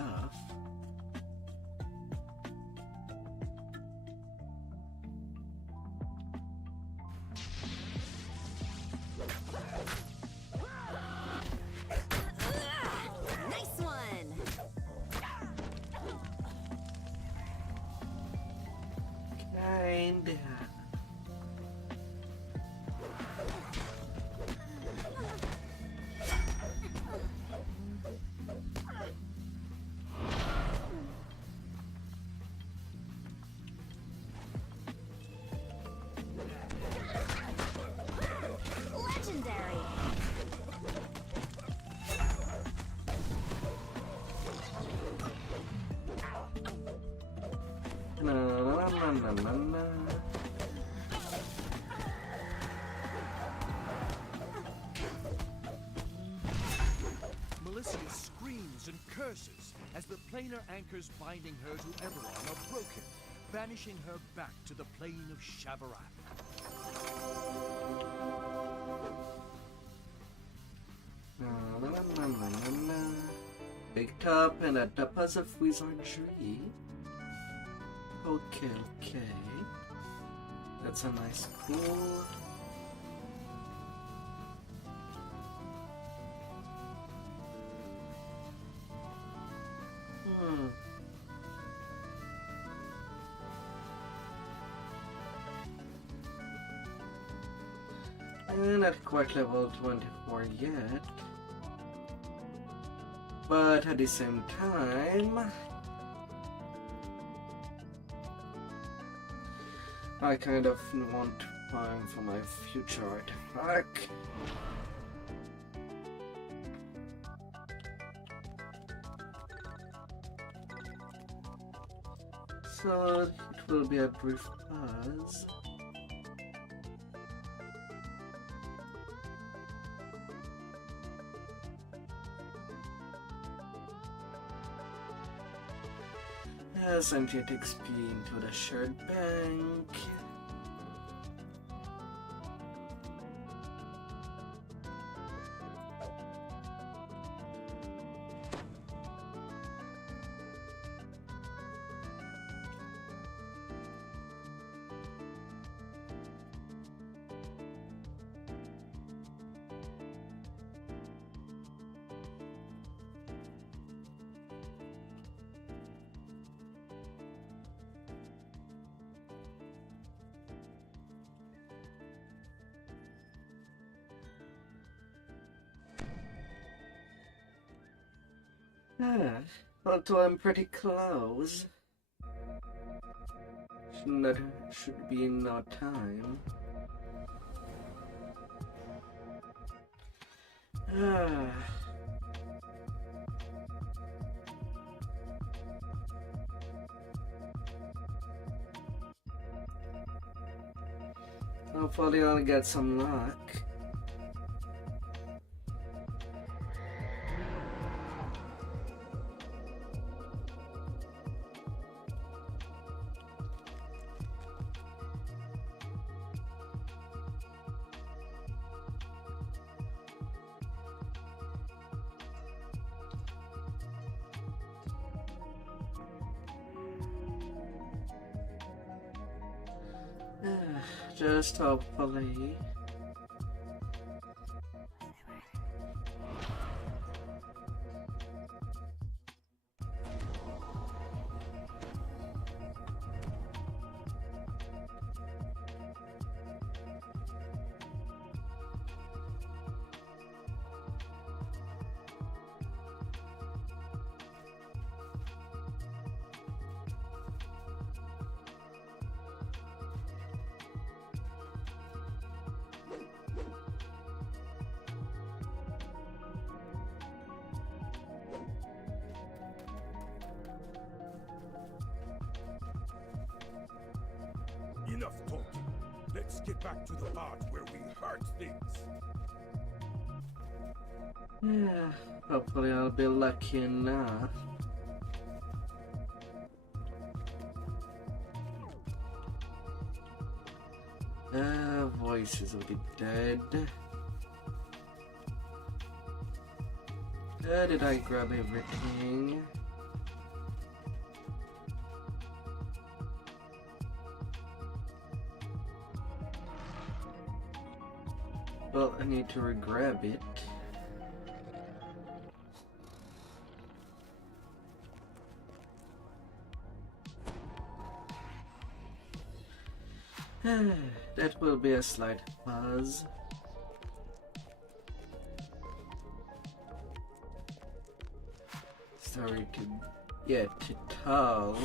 Nice one. Kinda. Legendary. Melissia screams and curses as the planar anchors binding her to Everon are broken, banishing her back to the plane of Shavarak. Big top and a tapas of wizardry. Okay. That's a nice pool. I'm not quite level 24 yet. But at the same time, I kind of want time for my future artifact. So it will be a brief pause. Yes, empty XP into the shared bank. Although I'm pretty close. Should be in no time. Hopefully I'll get some luck. Just hopefully. Enough talking. Let's get back to the part where we hurt things. Hopefully I'll be lucky enough. Voices of the dead. Did I grab everything? Well, I need to re-grab it. That will be a slight pause. Sorry to get too tall.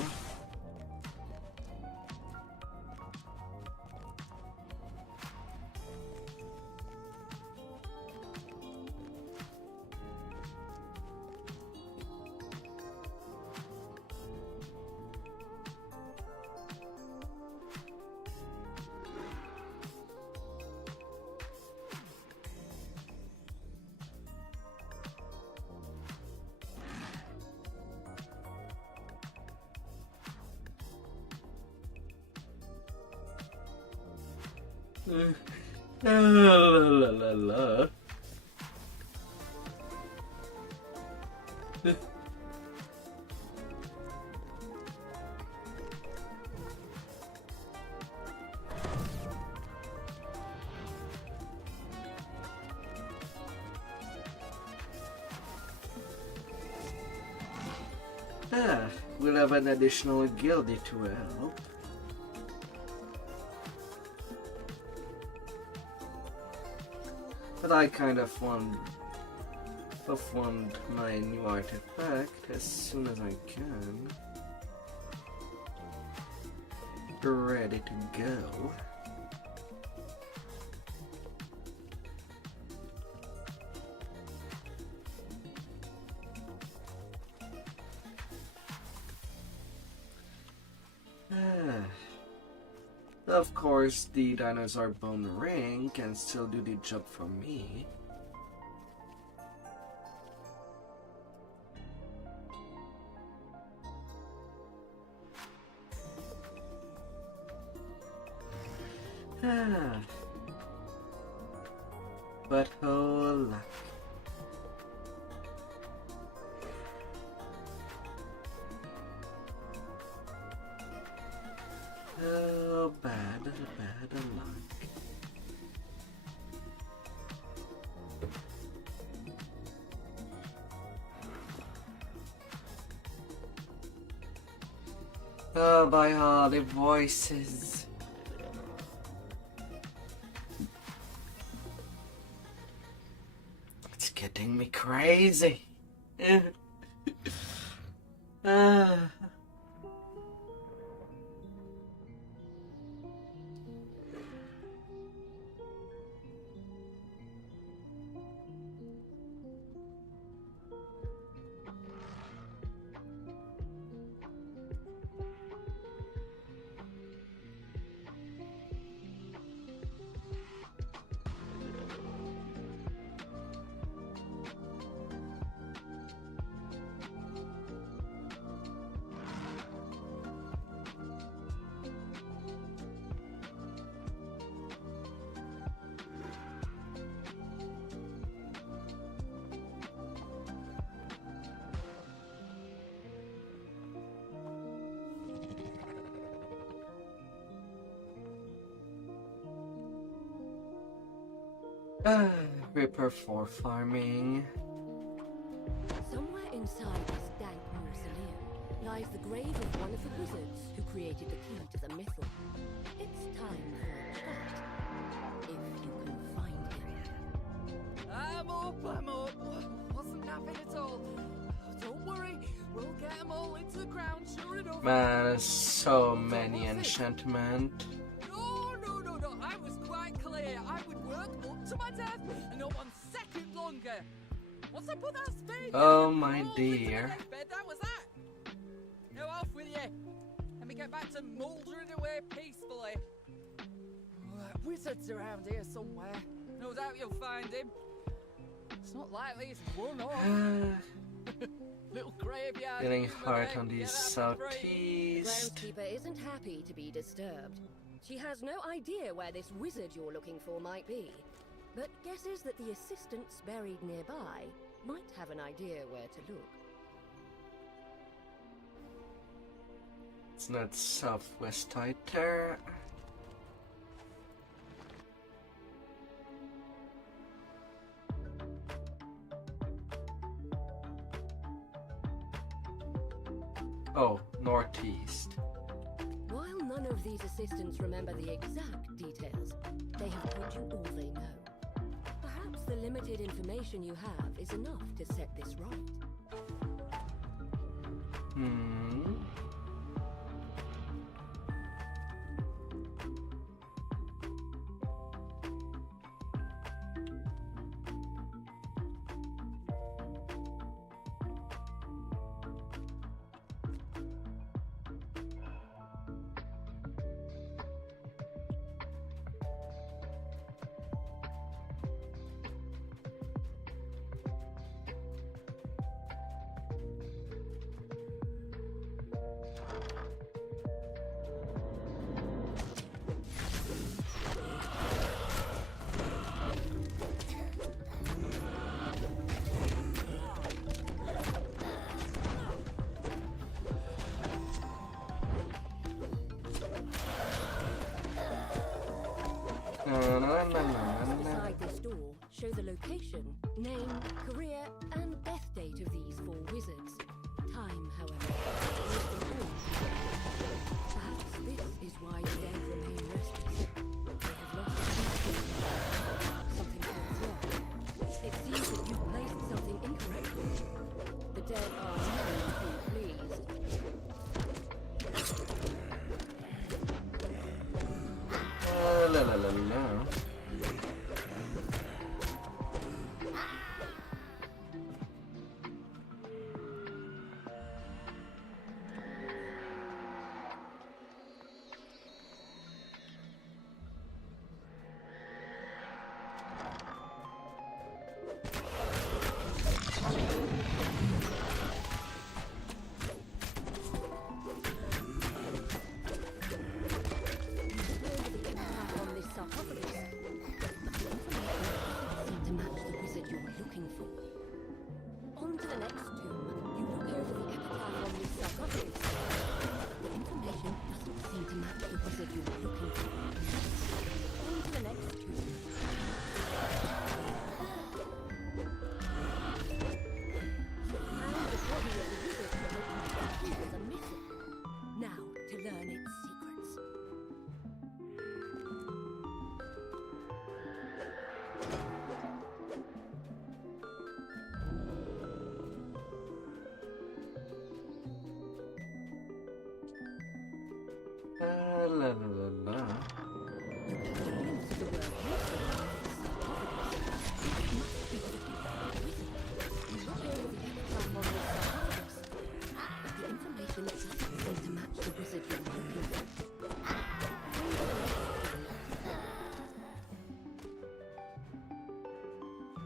La la la. We'll have an additional guildie to help. But I kind of want my new artifact as soon as I can. Ready to go. Of course, the dinosaur bone ring can still do the job for me. But oh luck. Oh, bad luck. Oh, by all the voices. It's getting me crazy. Reaper for farming. Somewhere inside this dank mausoleum lies the grave of one of the wizards who created the key to the mythal. It's time for a chat, if you can find him. I'm up. Wasn't napping at all. Don't worry, we'll get them all into the ground, sure enough. Man, there's so many enchantment. No, I was quite clear. I would work up to my death and not 1 second longer. Once I put that spade Oh down, my crawled into dear. next bed, that was that. Now off with you. Let me get back to mouldering away peacefully. That wizard's around here somewhere. No doubt you'll find him. It's not likely he's run off. Little graveyard. Getting humor hard there. on the Get out of the brain. The southeast. groundskeeper isn't happy to be disturbed. She has no idea where this wizard you're looking for might be, but guesses that the assistants buried nearby might have an idea where to look. It's not southwest either. Oh, northeast. While none of these assistants remember the exact details, they have told you all they know. Perhaps the limited information you have is enough to set this right. Beside this door, show the location, name, career, and death date of these 4 wizards. Time, however, is the Perhaps this is why the dead remain restless. They have lost something feels wrong. It seems that you've placed something incorrectly. The dead are none too pleased. La la la la. La la la la.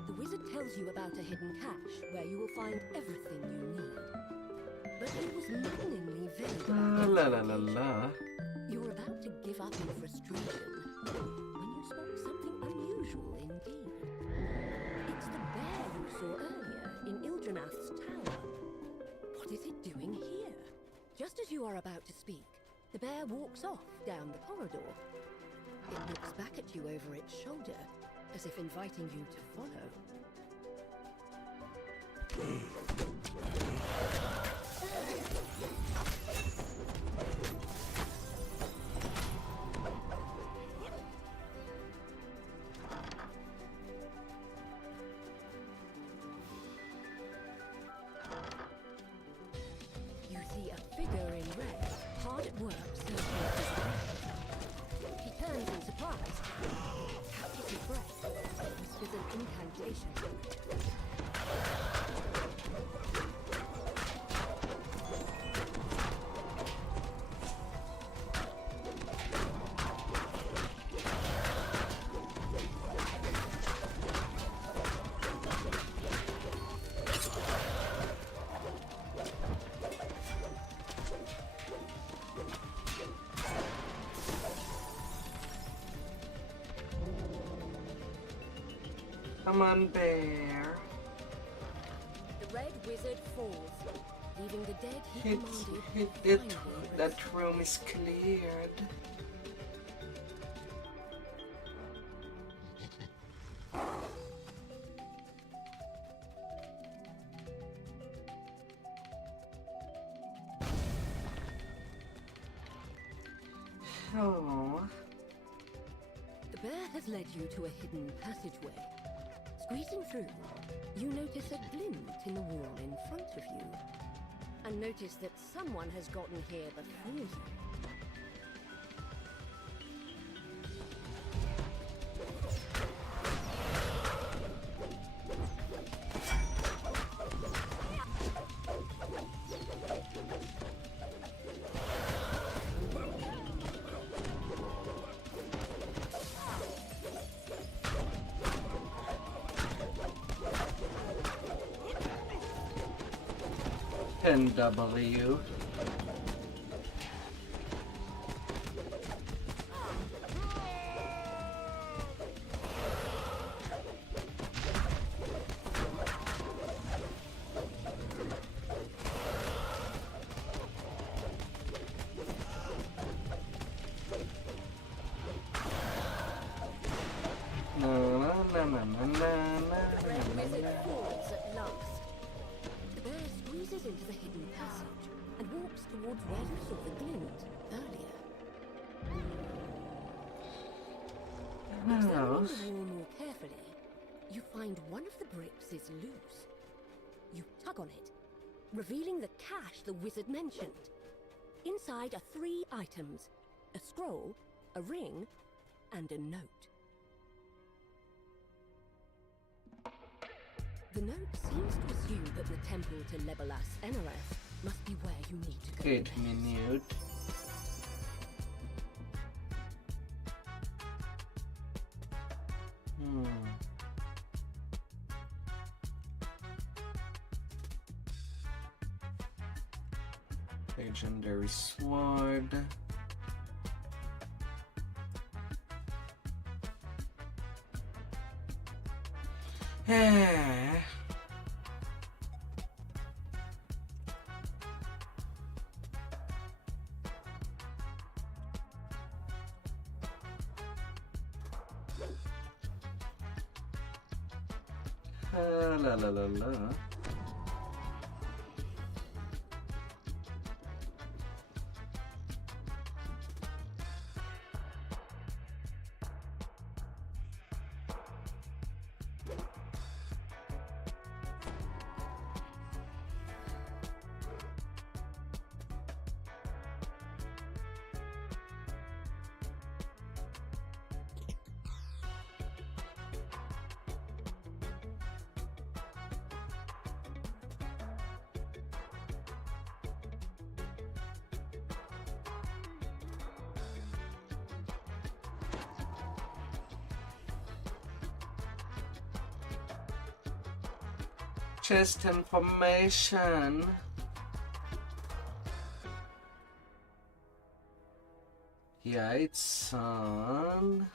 The wizard tells you about a hidden cache where you will find everything you need. But he was maddeningly vague about La la la la. You're about to give up in frustration when you spot something unusual indeed. It's the bear you saw earlier in Ildranath's tower. What is it doing here? Just as you are about to speak, the bear walks off down the corridor. It looks back at you over its shoulder, as if inviting you to follow. You see a figure in red, hard at work searching for his way. He turns in surprise, catches his breath, whispers an incantation. Come on, bear. The red wizard falls, leaving the dead he Hit commanded. it. That room is cleared. Oh. The bear has led you to a hidden passageway. Squeezing through, you notice a glint in the wall in front of you, and notice that someone has gotten here before you. NW. The red wizard falls at last. The bear squeezes into the hidden passage and walks towards where you saw the glint earlier. Examining the wall more carefully, you find one of the bricks is loose. You tug on it, revealing the cache the wizard mentioned. Inside are 3 items: a scroll, a ring, and a note. The note seems to assume that the temple to Legolas Enareth must be where you need to go. 8 minutes. Legendary sword. La la la la. chest information. Yeah, it's on.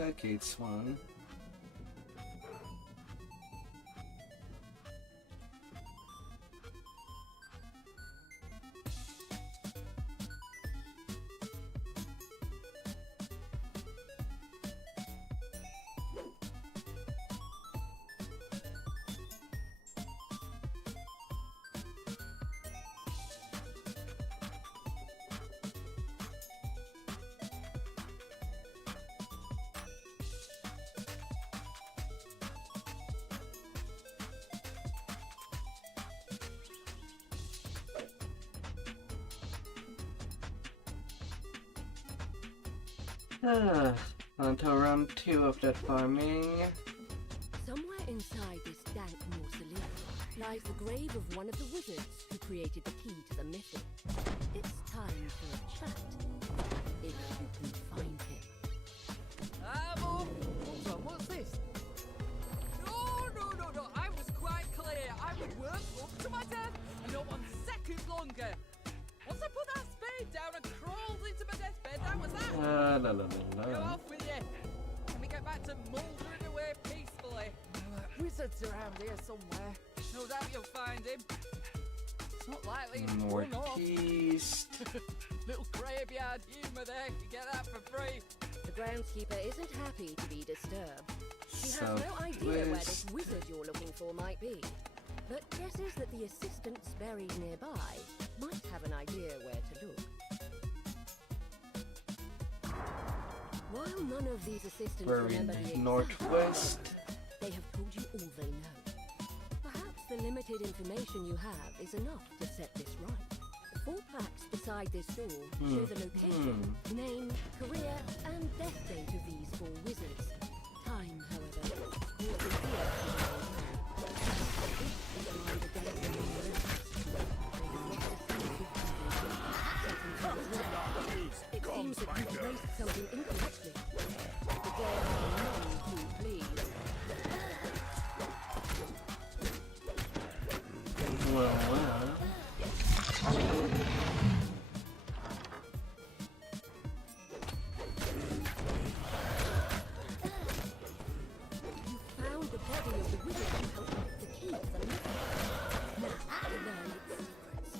Okay, it's one. On to round 2 of that farming. Somewhere inside this dank mausoleum lies the grave of one of the wizards who created the key to the mythic. It's time for a chat, if you can find him. Hold on, what's this? No, I was quite clear. I would work up to my death and not 1 second longer. Once I put that spade down and crawled into my deathbed, that was that. Go off with you. Let me get back to mouldering away peacefully. Wizard's around here somewhere. No doubt you'll find him. It's not likely he's run off. Little graveyard humour there. You get that for free. The groundskeeper isn't happy to be disturbed. She has no idea where this wizard you're looking for might be, but guesses that the assistants buried nearby might have an idea where to look. While none of these assistants remember the exact northwest, they have told you all they know. Perhaps the limited information you have is enough to set this right. 4 plaques beside this door show the location, name, career, and death date of these 4 wizards. Time, however, causes fear. It seems that you've placed something incorrectly. The girls are none too pleased. Well. You found the body of the wizard who helped with the key to the mystery. Now, you learn its secrets.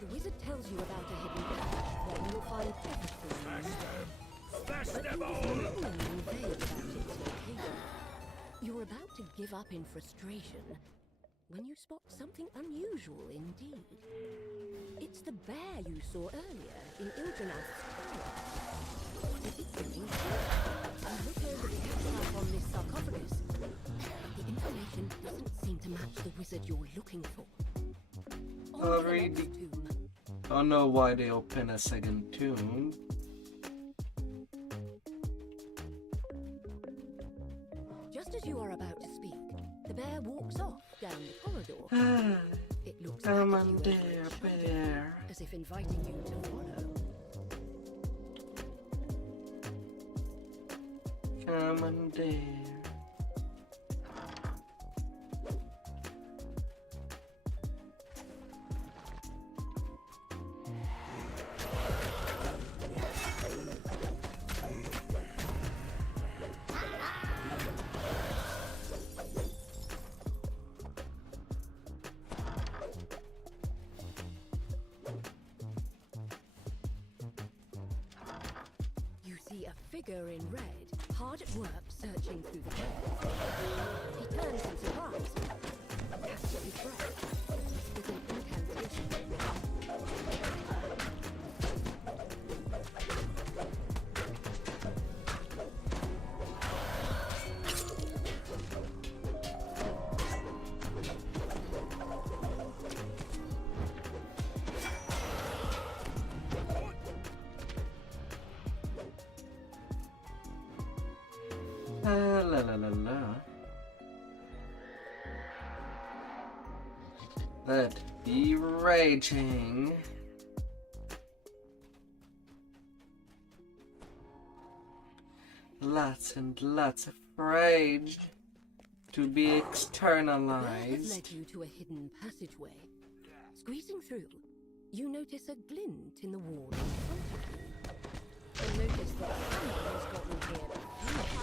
The wizard tells you about a hidden path where you will find everything you need. But he is remaining vague about its location. You're about to give up in frustration when you spot something unusual indeed. It's the bear you saw earlier in Iljanav's tower. What is it doing here? You look over the epigraph on this sarcophagus, but the information doesn't seem to match the wizard you're looking for. Already don't know why they open a second tomb. Just as you are about to speak, the bear walks off down the corridor. It looks Come back at on you there, bear. as if inviting you to follow. Come on there. Figure in red, hard at work searching through the crowd. He turns in surprise, catches his breath, with an incantation. Let be raging. Lots and lots of rage to be Where has externalized. led you to a hidden passageway. Squeezing through, you notice a glint in the wall in front of you. And notice that someone has gotten here before you.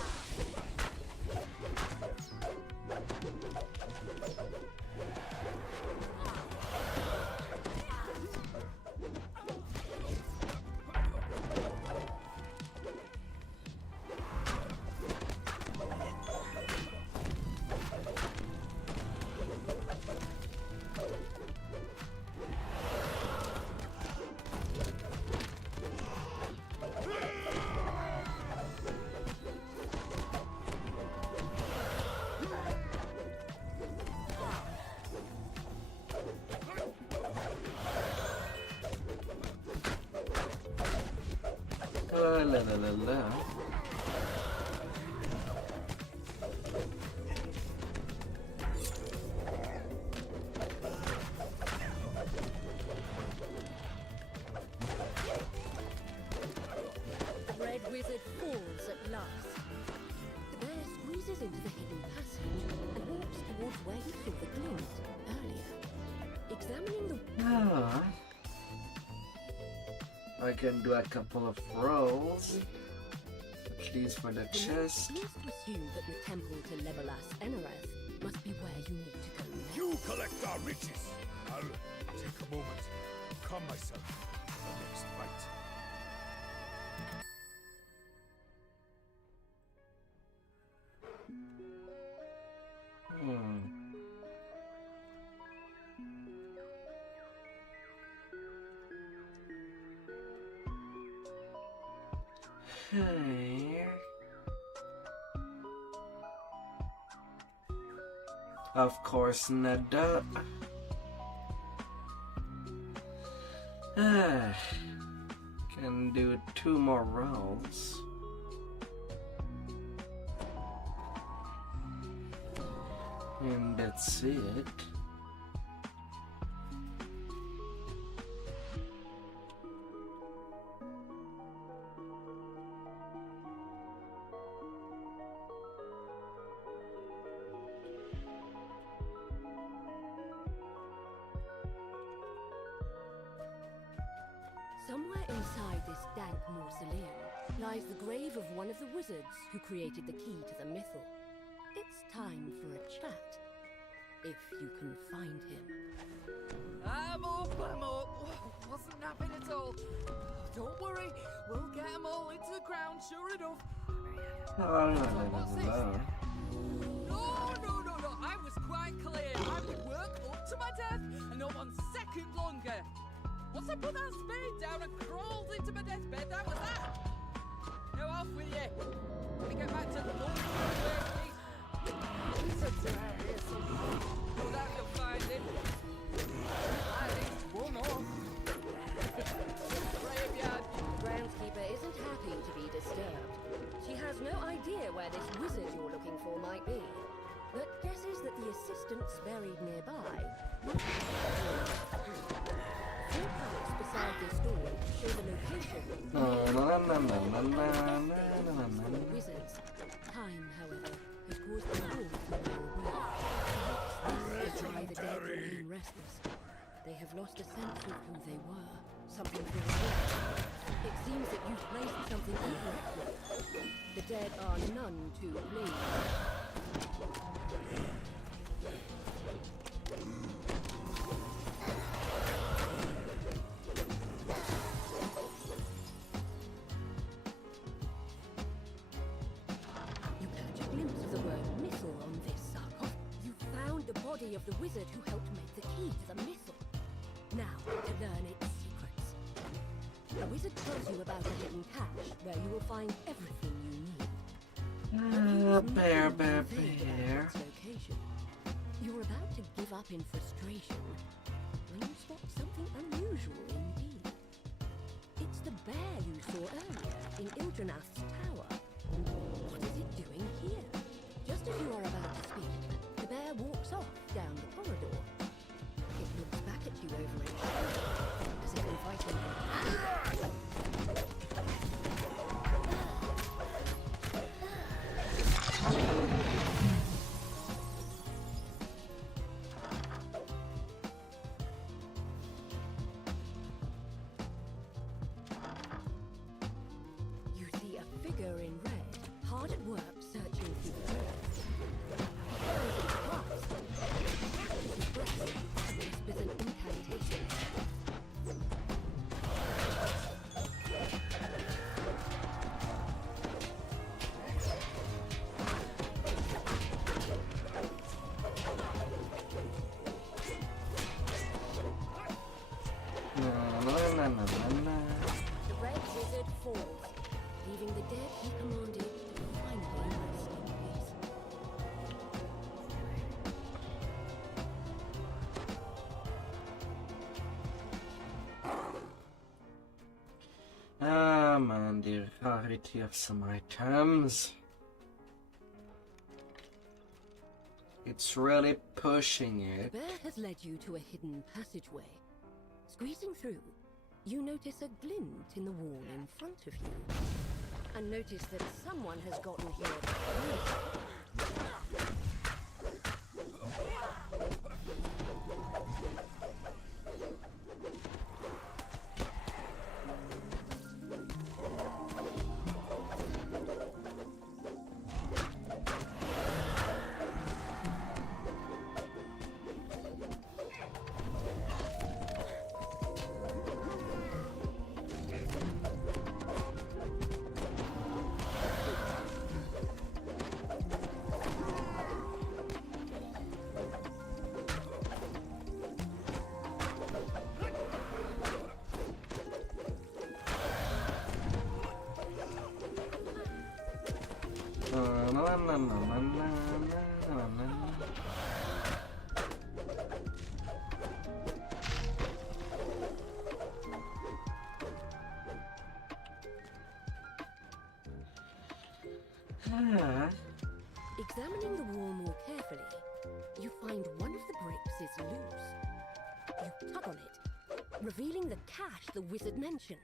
La la la la. The red wizard falls at last. The bear squeezes into the hidden passage and walks towards where you saw the glint earlier. Examining the Ah. I can do a couple of rolls, at least for the chest. seems to assume that the temple to Legolas Enerath must be where you need to go next. You collect our riches. I'll take a moment to calm myself for the next fight. Okay. Of course, Nada. Can do 2 more rolls. And that's it. Somewhere inside this dank mausoleum lies the grave of one of the wizards who created the key to the mythal. It's time for a chat, if you can find him. I'm up. Wasn't napping at all. Don't worry, we'll get them all into the ground, sure enough. What's this? No, I was quite clear. I would work up to my death and not 1 second longer. Once I put that spade down and crawled into my deathbed, that was that. Now off with you. Let me get back to the morning. No doubt you'll find him. At least one off. Graveyard. The groundskeeper isn't happy to be disturbed. She has no idea where this wizard you're looking for might be, but guesses that the assistant's buried nearby. Four cards beside this door show the location of the wizards. Time, however, has caused them all to grow weak. Perhaps that's why the dead remain restless. They have lost a sense of who they were, something very real. It seems that you've placed something incorrectly. The dead are none too pleased. You catch a glimpse of the word mythal on this sarcophagus. You found the body of the wizard who helped make the key to the mythal. Now, to learn its secrets. A wizard tells you about a hidden cache where you will find everything you need. Bear. Its location. You're about to give up in frustration when you spot something unusual indeed. It's the bear you saw earlier in Ildranath's tower. What is it doing here? Just as you are about to speak, the bear walks off down the corridor. It looks back at you over its shoulder, as if inviting you. figure in red, hard at work searching through the earth. Whispers an incantation. The red wizard falls, leaving the dead he commanded to finally rest in peace. Ah man, the rarity of some items. It's really pushing it. The bear has led you to a hidden passageway. Squeezing through, you notice a glint in the wall in front of you. And notice that someone has gotten here first. Examining the wall more carefully, you find one of the bricks is loose. You tug on it, revealing the cache the wizard mentioned.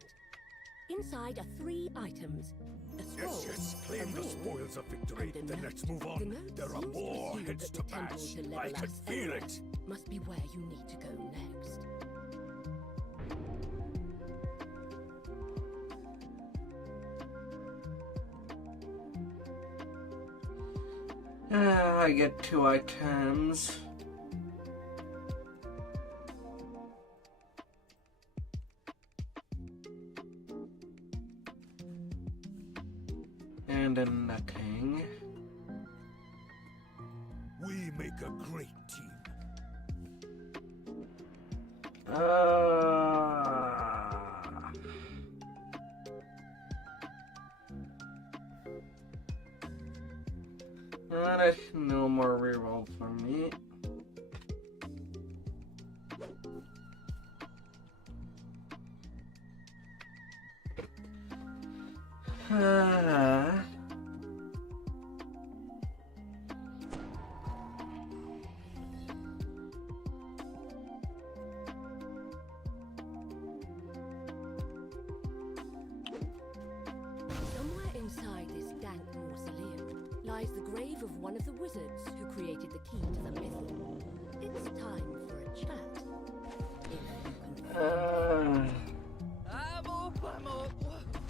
Inside are 3 items: a scroll, Yes, a claim the ring, spoils of victory. and a Then note. let's move The on. note There are seems to more pursue heads that to the temple bash. to I level can us feel anyway it. must be where you need to go next. I get 2 items. And then nothing. We make a great team. No more reroll for me. Somewhere inside this dank mausoleum lies the grave of one of the wizards who created the key to the myth. It's time for a chat. If you can I'm up.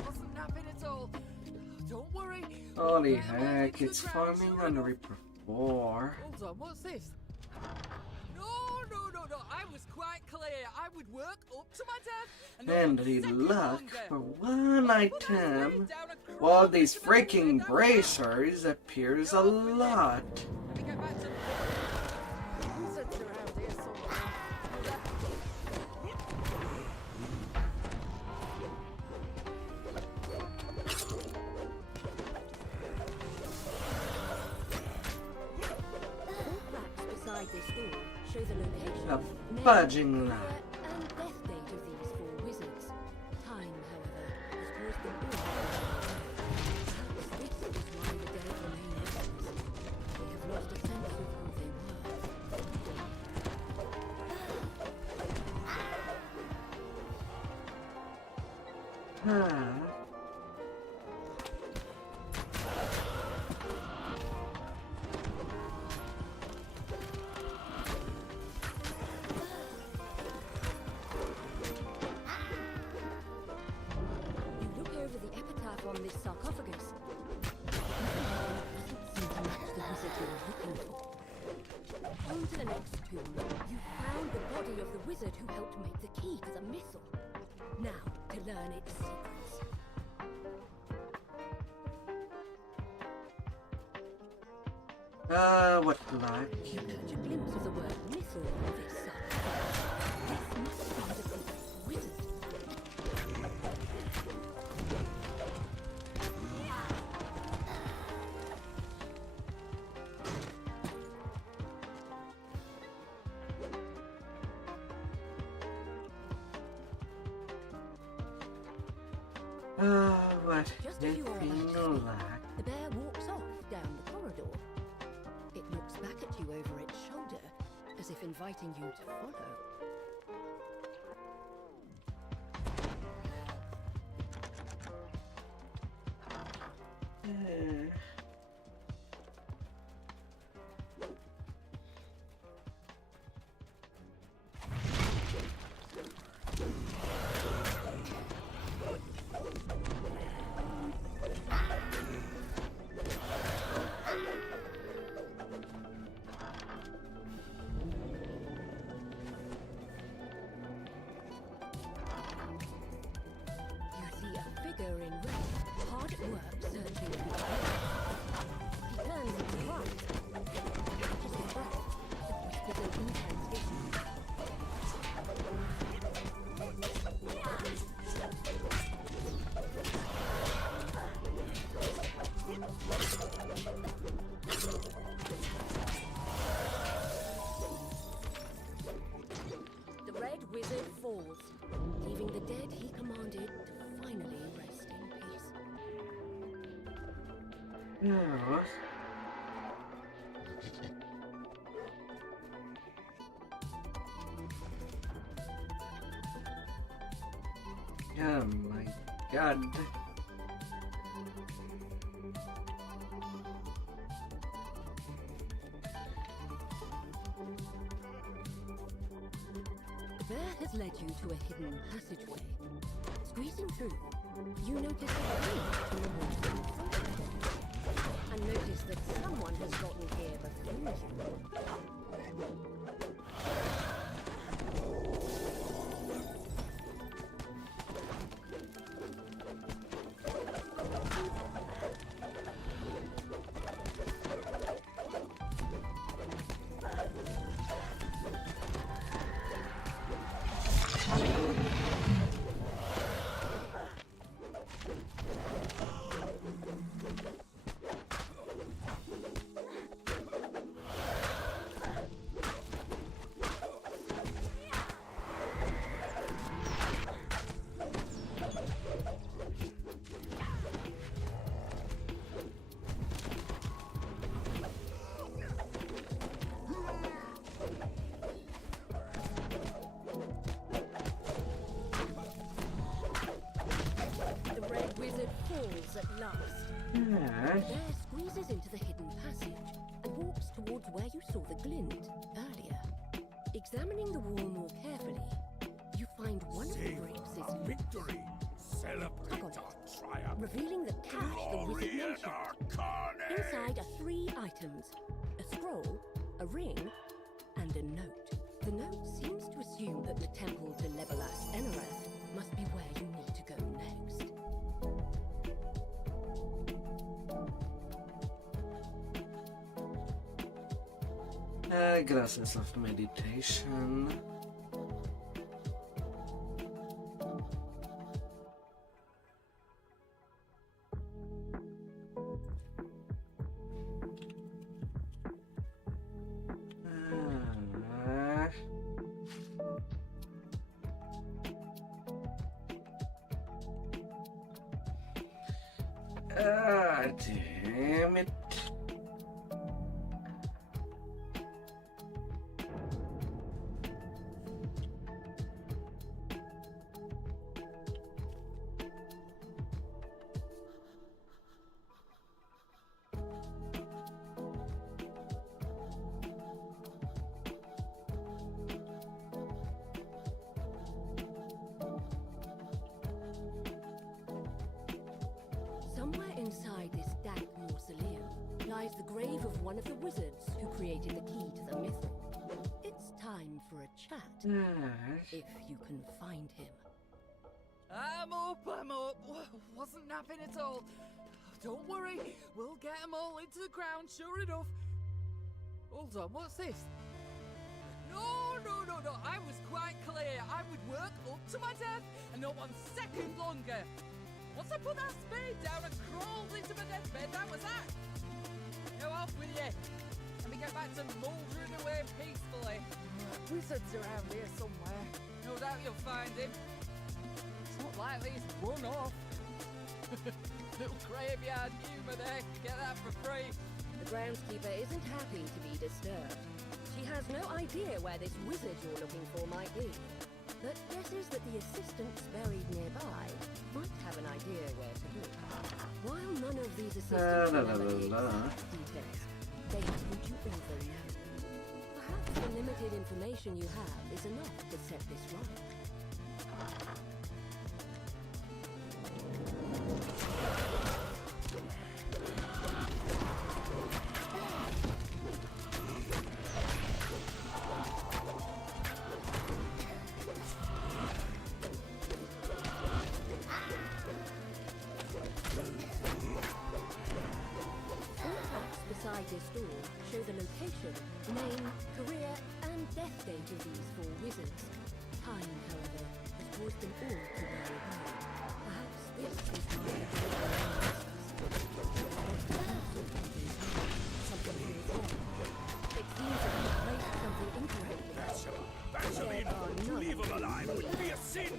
Wasn't napping at all. Don't worry. Holy heck, it's farming on Reaper 4. Hold on, what's this? No. I was quite clear. I would work up to my death. And the luck for 1 item, while these freaking bracers appears a lot. Let me get back to wizards around here somewhere. beside this door show the location, A name, fudging lie. and death date of these 4 wizards. Time, however, has caused them all to perhaps this is why the dead remain nameless. They have lost a sense of who they Huh. You look over the epitaph on this sarcophagus to the next tomb, you found the body of the wizard who helped make the key to the missile. Now, to learn its secrets. What like? You catch a glimpse of the word missile on this side. This must be the critic wizard. What? Just as you are about to speak, Like? the bear walks off down the corridor. It looks back at you over its shoulder, as if inviting you to follow. In red, hard at work searching for the he turns to the right, catches his breath, and whispers an incantation. The red wizard falls, leaving the dead he commanded to finally rest in peace. Yeah. Oh my god. The bear has led you to a hidden passageway. Squeezing through, you notice a ring in the wall in front of you, and notice that someone has gotten here before you. At last, the bear squeezes into the hidden passage and walks towards where you saw the glint earlier. Examining the wall more carefully, you find one of the bricks is victory. Celebrate our triumph. Revealing the cache the wizard mentioned. Inside are 3 items: a scroll, a ring, and a note. The note seems to assume that the temple to Legolas Enerath must be where you need to go next. Glasses of meditation. Damn it. Somewhere inside this dank mausoleum lies the grave of one of the wizards who created the key to the mythal. for a chat. Yes. If you can find him. I'm up. Wasn't napping at all. Don't worry, we'll get them all into the ground, sure enough. Hold on, what's this? No, I was quite clear. I would work up to my death and not 1 second longer. Once I put that spade down and crawled into my deathbed, that was that. Now off with you. Let me get back to mouldering away peacefully. Wizard's around here somewhere. No doubt you'll find him. It's not likely he's run off. Little graveyard humour there. Get that for free. The groundskeeper isn't happy to be disturbed. She has no idea where this wizard you're looking for might be, but guesses that the assistants buried nearby might have an idea where to look. While none of these assistants remember the exact details, they would you rather know? Perhaps the limited information you have is enough to set this right. This door show the location, name, career, and death date of these 4 wizards. Time, however, has caused them all to run away. Perhaps this is why the something feels wrong. It seems that you placed something incorrectly. To leave him alive would be a sin!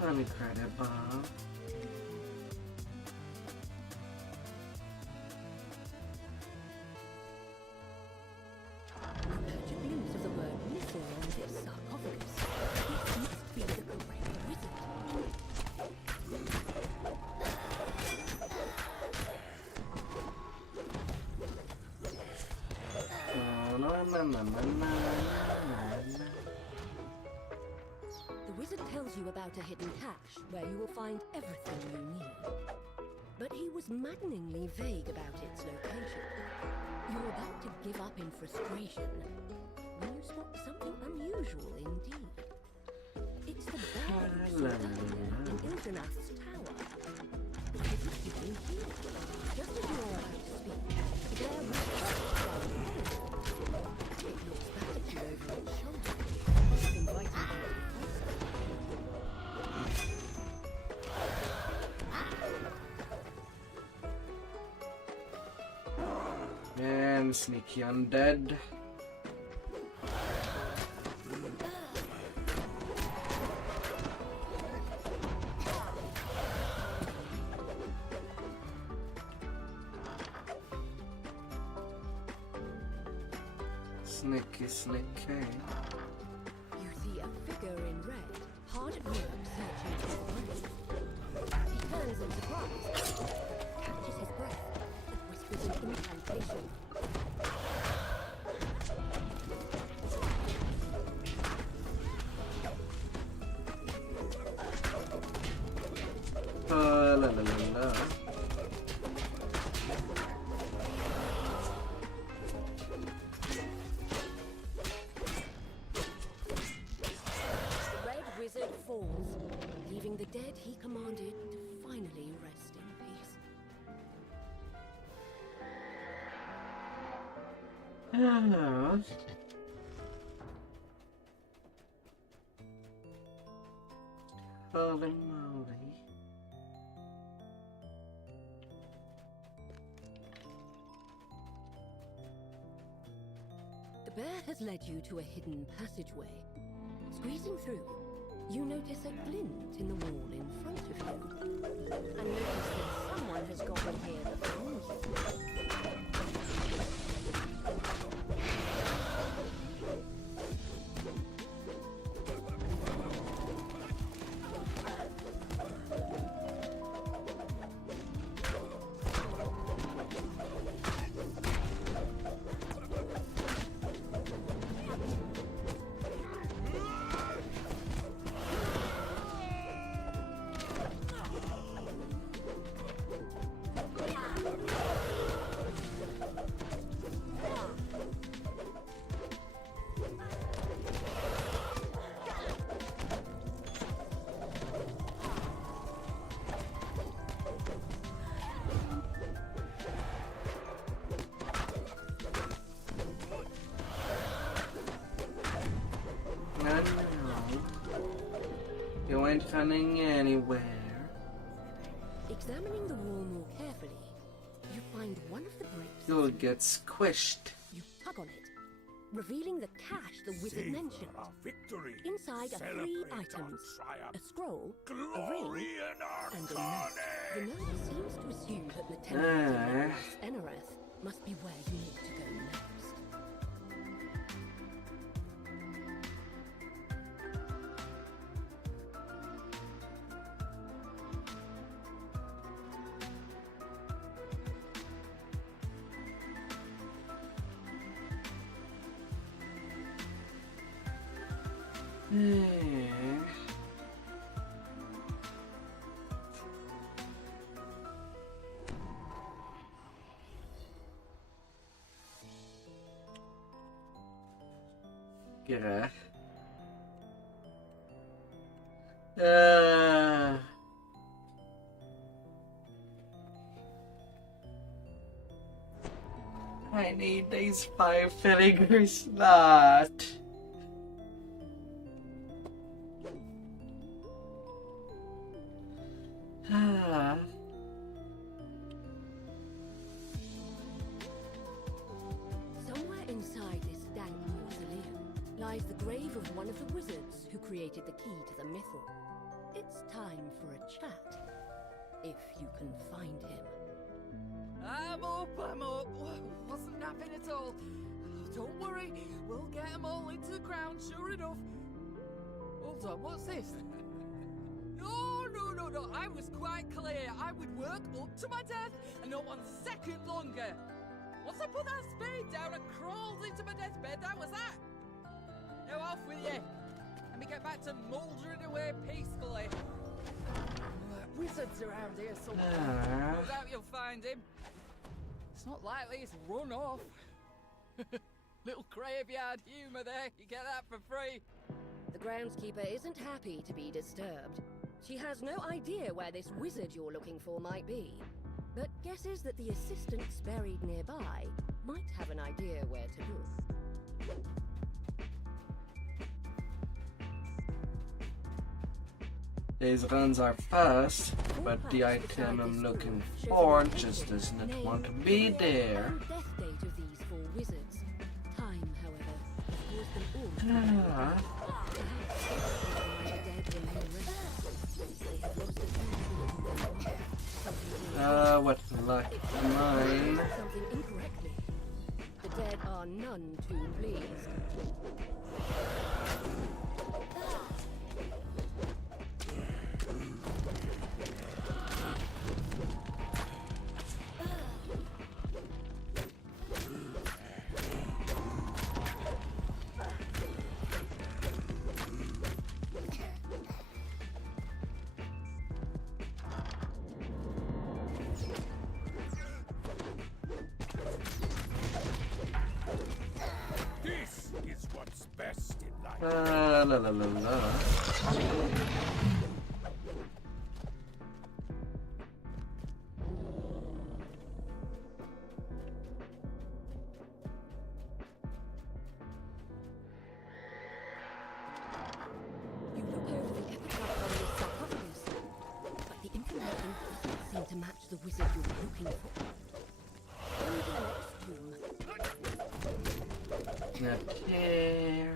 Honey credit bomb. Catch a glimpse of the word missing on this sarcophagus. This must be the correct wizard. The wizard tells you about a hidden cache where you will find everything you need. But he was maddeningly vague about its location. You're about to give up in frustration when you spot something unusual indeed. It's the bear you saw earlier in Il'Danath's tower. It is sitting here. Just as you are about to speak, the bear was perched down the corridor. It looks back at you over its shoulder, inviting you to And sneaky undead. Sneaky. You see a figure in red, hard at work searching for the money. He turns in surprise, catches his breath, and whispers an incantation. La la la la. Falls, leaving the dead he commanded to finally rest in peace. Holy moly. The bear has led you to a hidden passageway. Squeezing through, you notice a glint in the wall in front of you. And notice that someone has gotten here before you. You ain't coming anywhere. Examining the wall more carefully, you find one of the bricks. You'll get squished. You tug on it, revealing the cache the wizard mentioned. Victory. Inside are 3 items: a scroll, a ring, and a note. The note seems to assume that Lieutenant Enereth must be where you need to go next. Yeah. I need these 5 fingers not. Somewhere inside this dank mausoleum lies the grave of one of the wizards who created the key to the mythal. It's time for a chat, if you can find him. I'm up. Wasn't napping at all. Don't worry, we'll get them all into the ground, sure enough. Hold on, what's this? No, I was quite clear. I would work up to my death and not 1 second longer. Once I put that spade down and crawled into my deathbed, that was that. Now off with you. Let me get back to mouldering away peacefully. Wizards around here somewhere. No doubt you'll find him. It's not likely he's run off. Little graveyard humour there. You get that for free. The groundskeeper isn't happy to be disturbed. She has no idea where this wizard you're looking for might be, but guesses that the assistants buried nearby might have an idea where to look. These runs are fast, but the item I'm looking for just does not want to be there. Death date of these 4 wizards. Time, however, caused them all what luck mine. Something incorrectly. The dead are none too pleased. La la la la. You look over the epitaph on this sarcophagus, but the information doesn't seem to match the wizard you're looking for. Into the next tomb. Not here.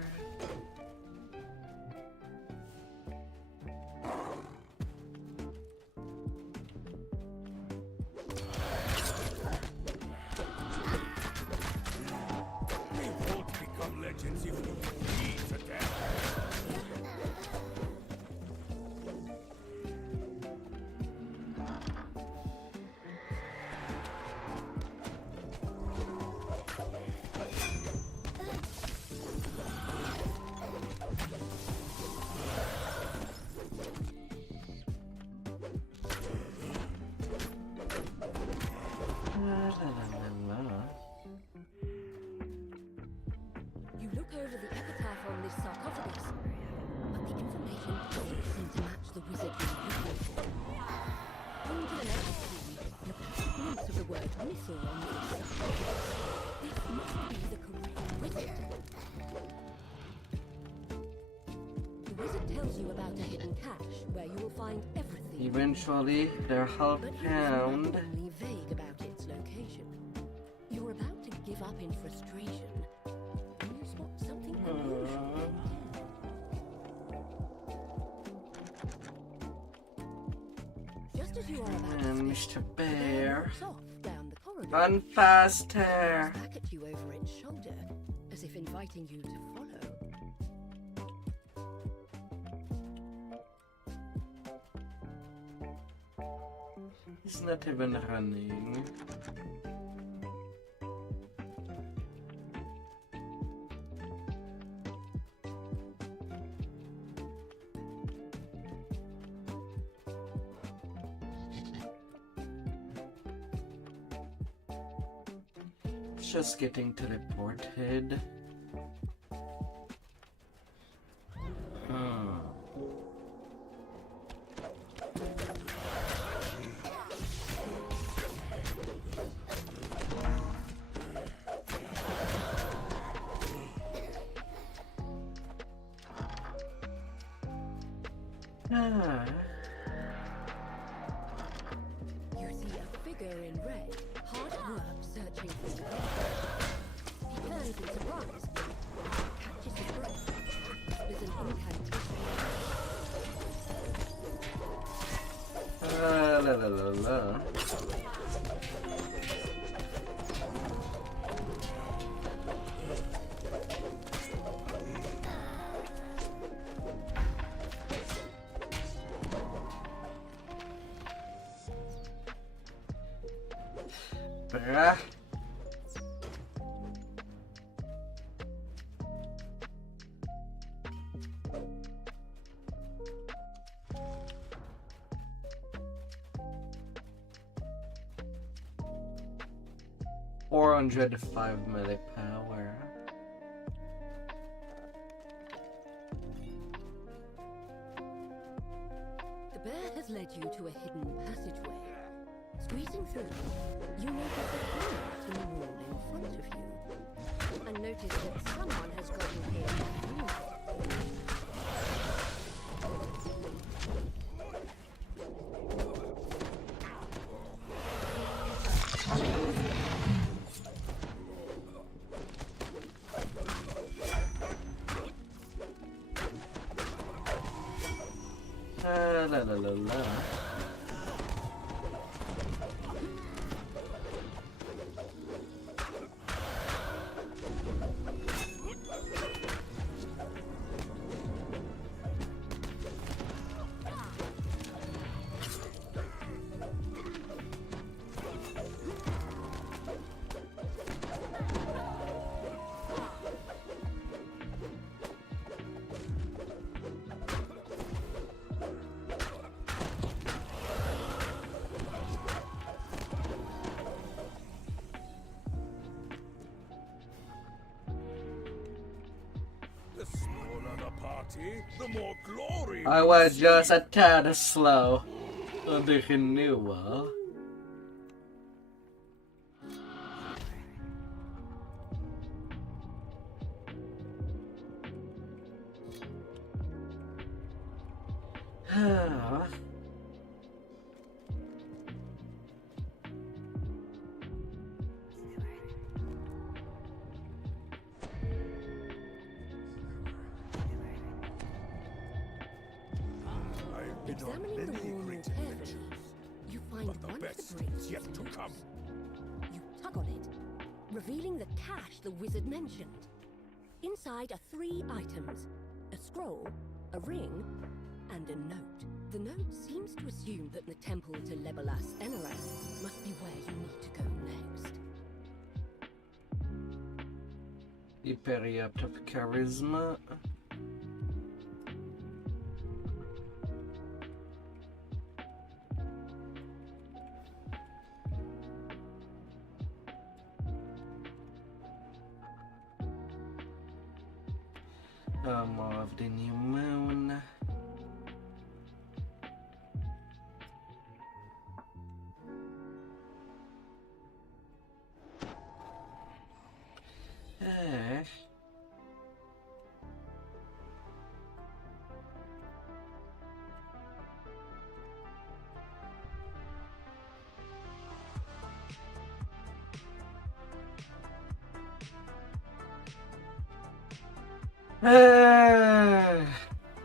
Some legends even bleed to death. You look over the epitaph on this sarcophagus, but the information doesn't seem to match the wizard you're looking for. Going to the next screen, you catch a glimpse of the word missile on this sarcophagus. This must be the correct wizard. The wizard tells you about a hidden cache where you will find everything. Eventually, they're half pound. Only vague about its location. You're about to give up in frustration. When you spot something unusual. Just as you are about And to Mr. Bear. walks off down the corridor. Run faster! Looks back at you over its shoulder, as if inviting you to follow. He's not even running. Just getting teleported. You see a figure in red, hard at work searching for the He turns in surprise, catches his breath, whispers an incantation. La la la la. Bruh. $405 melee power. The bear has led you to a hidden passageway. Squeezing through, you notice a hole in the wall in front of you. And notice that someone has gotten here through it. La la la la. The smaller the party, the more glory. I was just a tad slow on the renewal. Examining the wall more carefully, you find but the one best of the bricks is yet to loose. come. You tug on it, revealing the cache the wizard mentioned. Inside are 3 items: a scroll, a ring, and a note. The note seems to assume that the temple to Legolas Enaras must be where you need to go next. Hyperiot of Charisma. More of the new moon.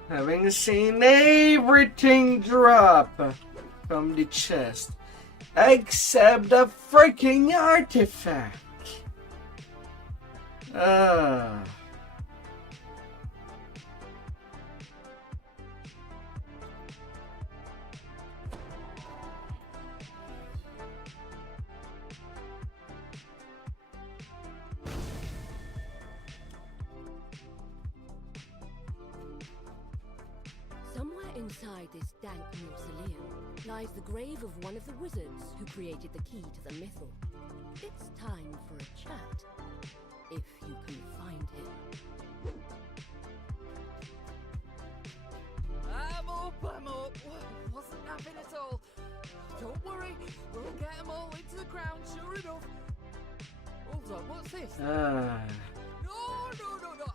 Having seen everything drop from the chest except the freaking artifact. Somewhere inside this dank mausoleum lies the grave of one of the wizards who created the key to the mythal. It's time for a chat, if you can find him. I'm up. Wasn't napping at all. Don't worry, we'll get them all into the ground, sure enough. Hold on, what's this? No,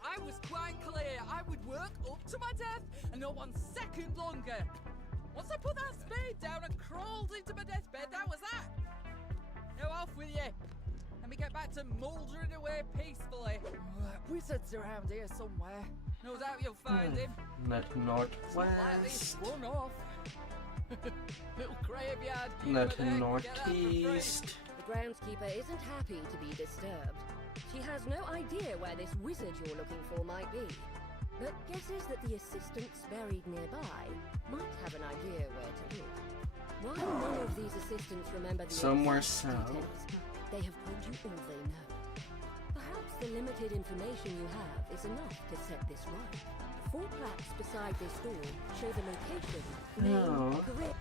I was quite clear. I would work up to my death and not 1 second longer. Once I put that spade down and crawled into my deathbed, that was that. Now off with you. Let me get back to mouldering away peacefully. Wizard's around here somewhere. No doubt you'll find him. Not Like this northwest. one off. Little graveyard. Not northeast. The groundskeeper isn't happy to be disturbed. She has no idea where this wizard you're looking for might be, but guesses that the assistants buried nearby might have an idea where to look. While none of these assistants remember the Somewhere exact south. details, they have told you all they know. Perhaps the limited information you have is enough to set this right. 4 plaques beside this door show the location, name, career.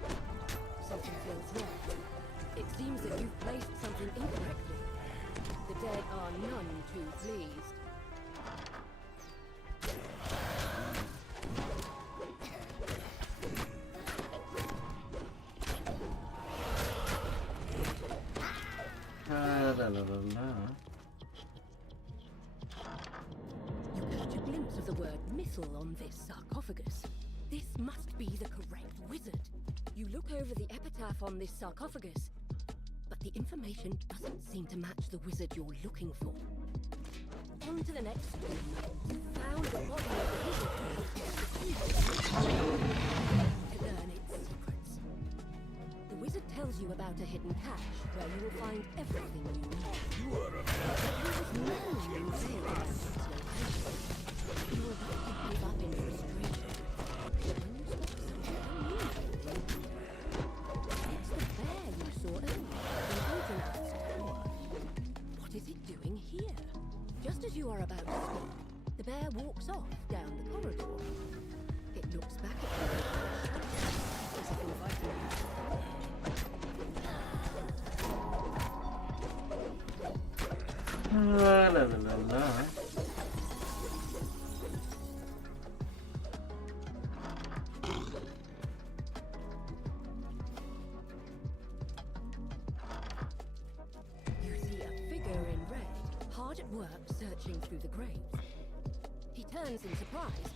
Something feels wrong. It seems that you've placed something incorrectly. The dead are none too pleased. You catch a glimpse of the word mythal on this sarcophagus. This must be the correct wizard. You look over the epitaph on this sarcophagus, but the information doesn't seem to match the wizard you're looking for. On to the next screen. You found the body of the wizard to learn its secrets. The wizard tells you about a hidden cache where you will find everything you need. You are a man. You are about to give up in frustration. It's the bear you saw earlier. What is it doing here? Just as you are about to speak, the bear walks off down the corridor. It looks back at you as if inviting you. You see a figure in red, hard at work searching through the graves. He turns in surprise,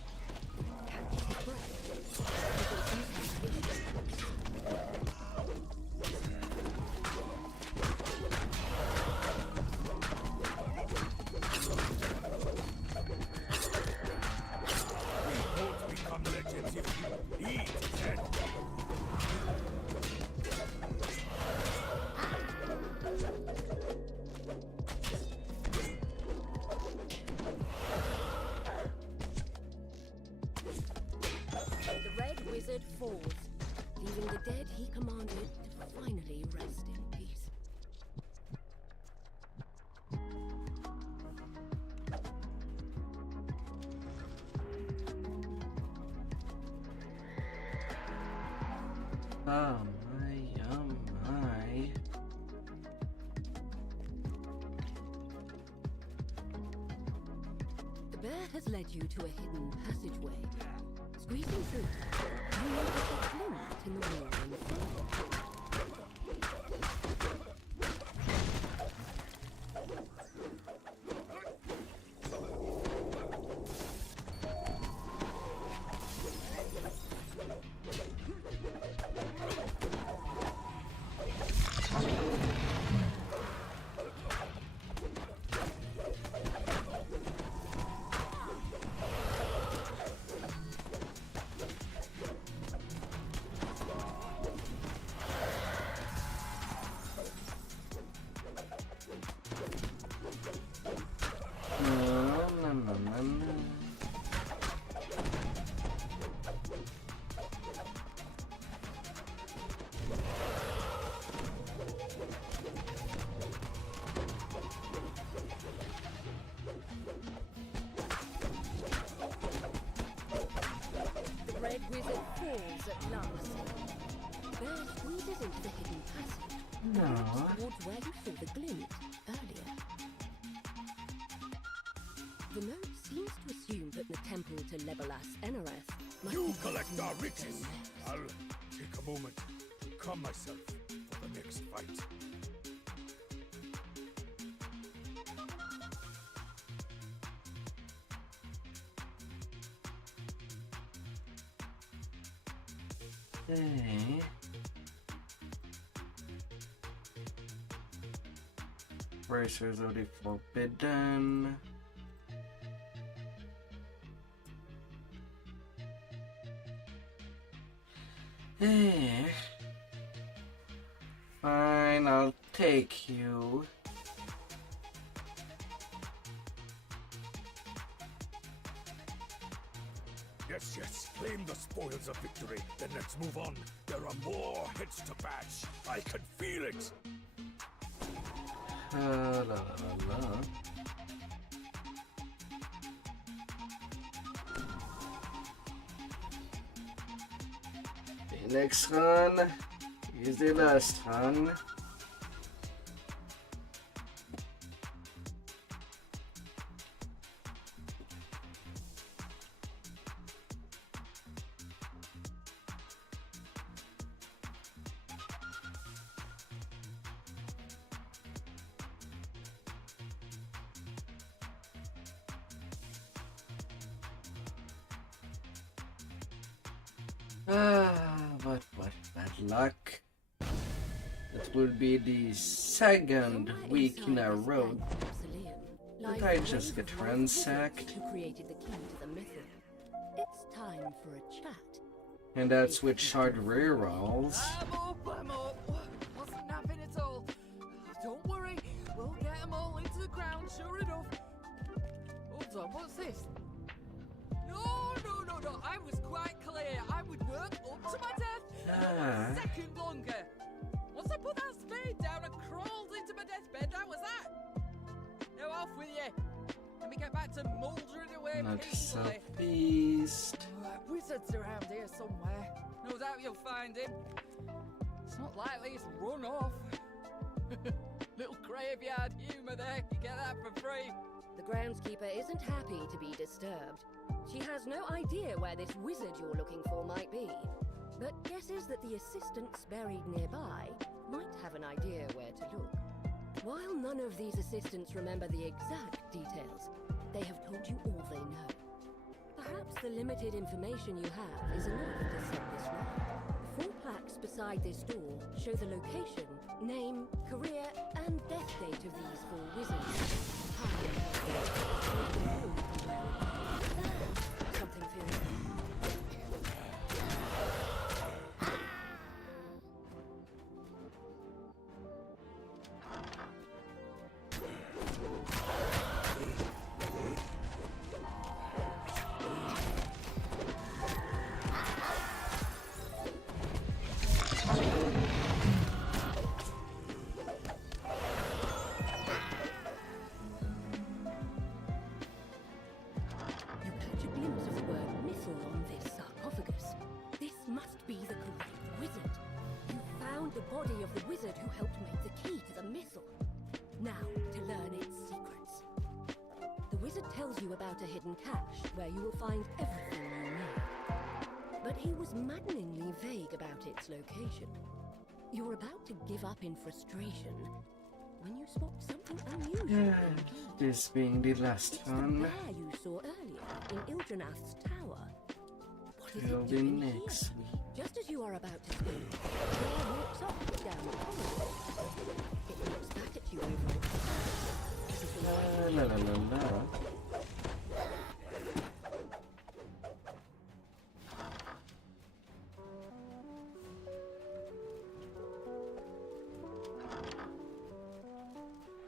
catches his breath. Become legends if you eat dead. wizard falls, leaving the dead he commanded to finally rest in peace. Oh my, oh my. The bear has led you to a hidden passageway. Squeezing through, you notice a glint in the wall in front. Red wizard falls at last. Bear squeezes into the hidden passage. No. Towards where you saw the glint earlier. The note seems to assume that the temple to Legolas Enareth must You be collect our somewhere riches. there. I'll take a moment to calm myself for the next fight. Okay. Bracers of the Forbidden. Eh. Fine, I'll take you. Yes, yes, claim the spoils of victory. Then let's move on. There are more heads to bash. I can feel it. La la la. The next run is the last run. But bad luck. That will be the second week in a row that I just get ransacked. Who created the key to the method? It's time for a chat. And that's with shard rerolls. I'm up. Wasn't napping at all. Don't worry, we'll get them all into the ground, sure enough. Hold on, what's this? No. I was quite clear. I would work up to my death. Not a second longer. Once I put that spade down and crawled into my deathbed, that was that. Now off with you. Let me get back to mouldering away peacefully. Southeast. Wizard's around here somewhere. No doubt you'll find him. It's not likely he's run off. Little graveyard humour there. You get that for free. The groundskeeper isn't happy to be disturbed. She has no idea where this wizard you're looking for might be, but guesses that the assistants buried nearby might have an idea where to look. While none of these assistants remember the exact details, they have told you all they know. Perhaps the limited information you have is enough to set this right. 4 plaques beside this door show the location, name, career, and death date of these 4 wizards. Something feels memory of the wizard who helped make the key to the missile. Now, to learn its secrets. The wizard tells you about a hidden cache where you will find everything you need. But he was maddeningly vague about its location. You're about to give up in frustration when you spot something unusual. This being the last The one. bear you saw earlier in Ildranath's tower. What is It'll it be doing next here? week. Just as you are about to speak, the bear walks off down the corridor. It looks back at you over its shoulder. As if inviting La la la la.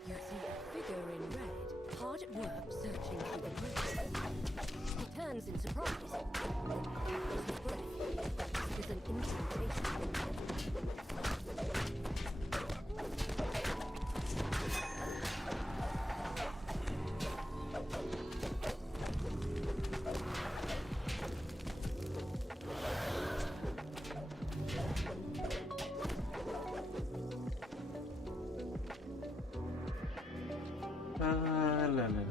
You see a figure in red, hard at work searching through the bricks. He turns in surprise, then catches his breath. This is an incantation. La la la la.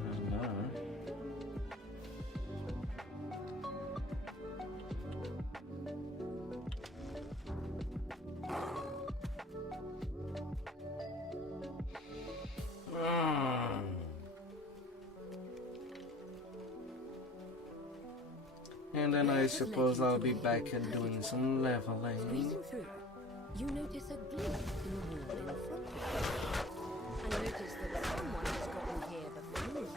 And then I suppose I'll be back and doing some leveling. Squeezing through, you notice a glint in the wall in front of you. And notice that someone has gotten here before you.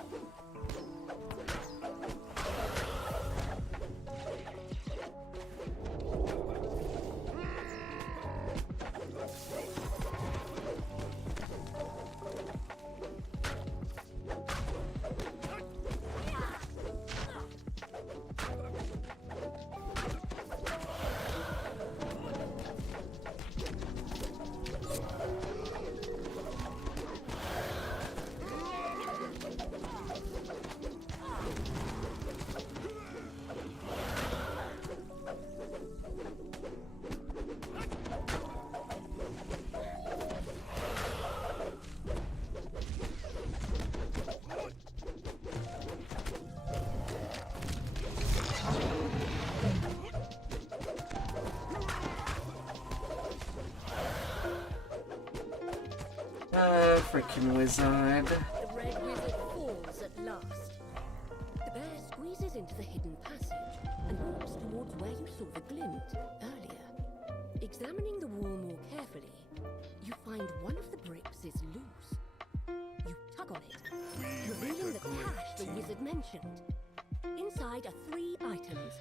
Freaking wizard. The red wizard falls at last. The bear squeezes into the hidden passage and walks towards where you saw the glint earlier. Examining the wall more carefully, you find one of the bricks is loose. You tug on it, revealing the cache the wizard mentioned. Inside are 3 items: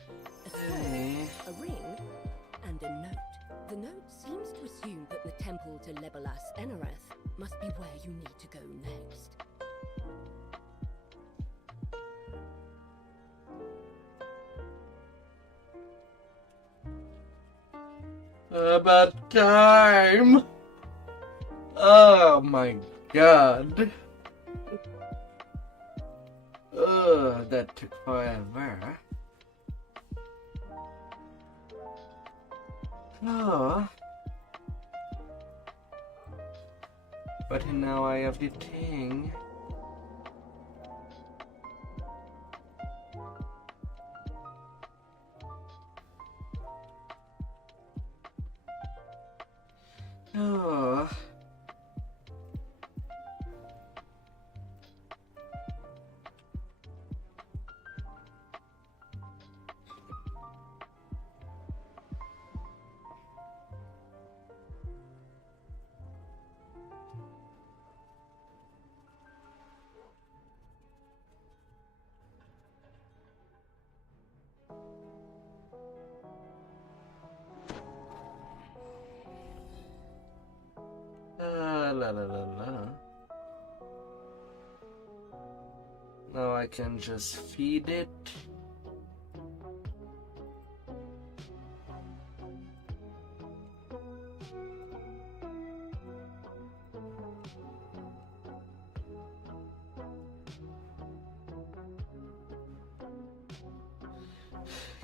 a scroll, a ring, and a note. The note seems to assume that the temple to Legolas Enareth must be where you need to go next. About time! Oh my god. Ugh, that took forever. Oh. But now I have the thing. Oh. La la la la. Now I can just feed it.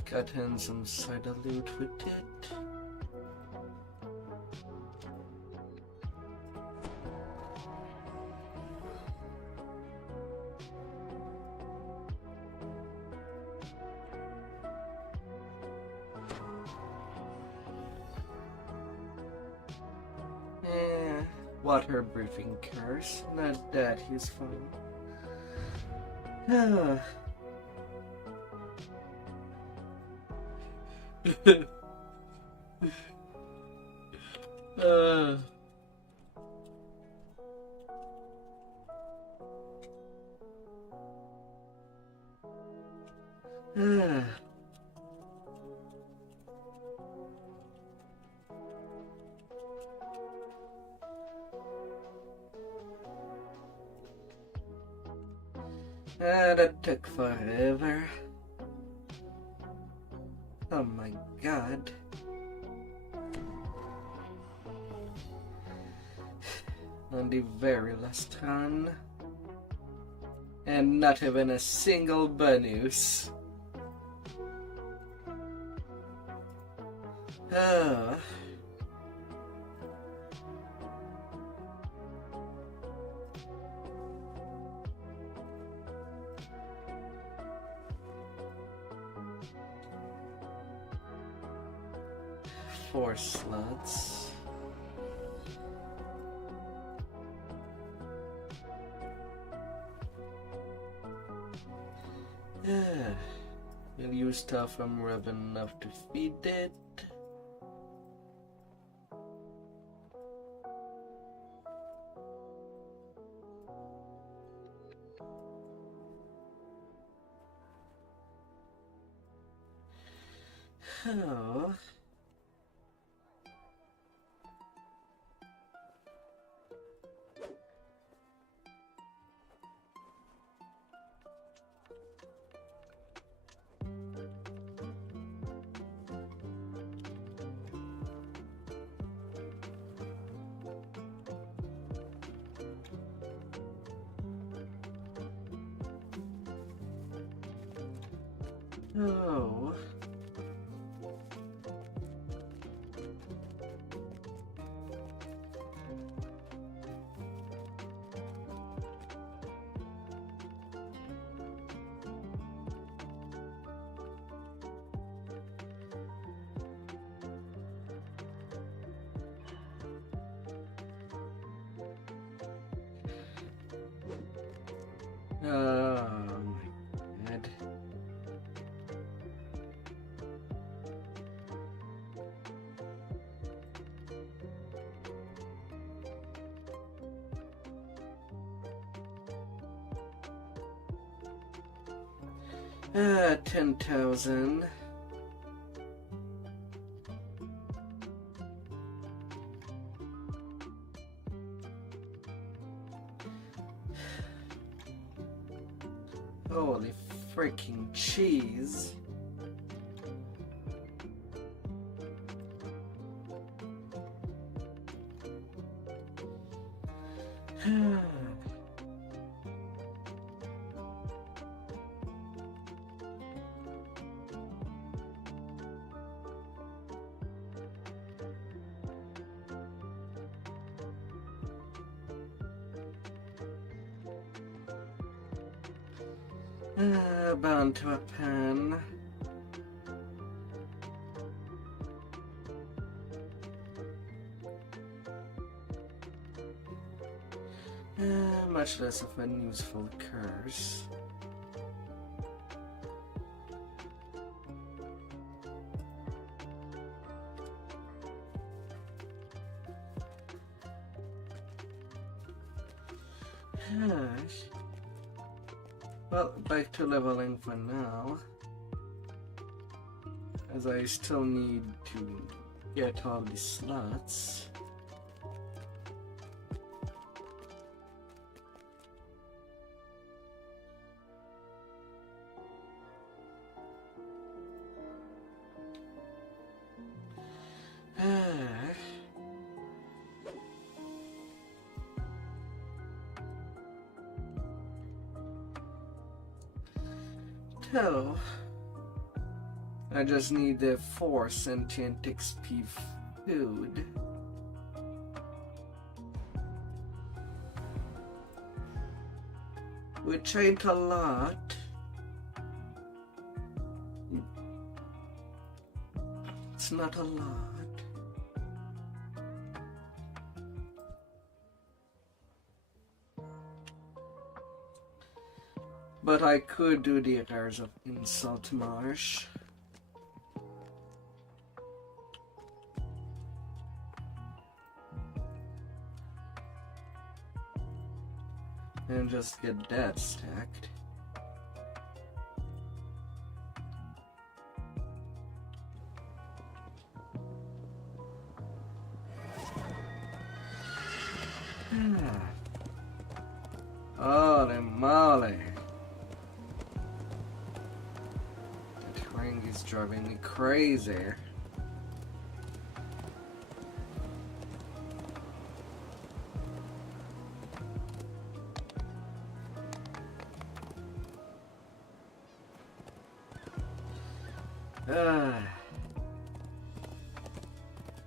Got in some cider loot with it. water breathing curse. Not that he's fine. Ah. Ah. That took forever. Oh my god. On the very last run. And not even a single bonus. Oh. Four slots. We'll use stuff from rubbing enough to feed it. Oh. Oh. Oh my god. Ah, 10,000. Holy freaking cheese. Bound to a pen. Much less of an useful curse. Well, back to leveling for now, as I still need to get all the slots. So, I just need the 4 sentient XP food. Which ain't a lot. It's not a lot. But I could do the Heirs of Insult Marsh. And just get that stacked. Holy moly. That ring is driving me crazy.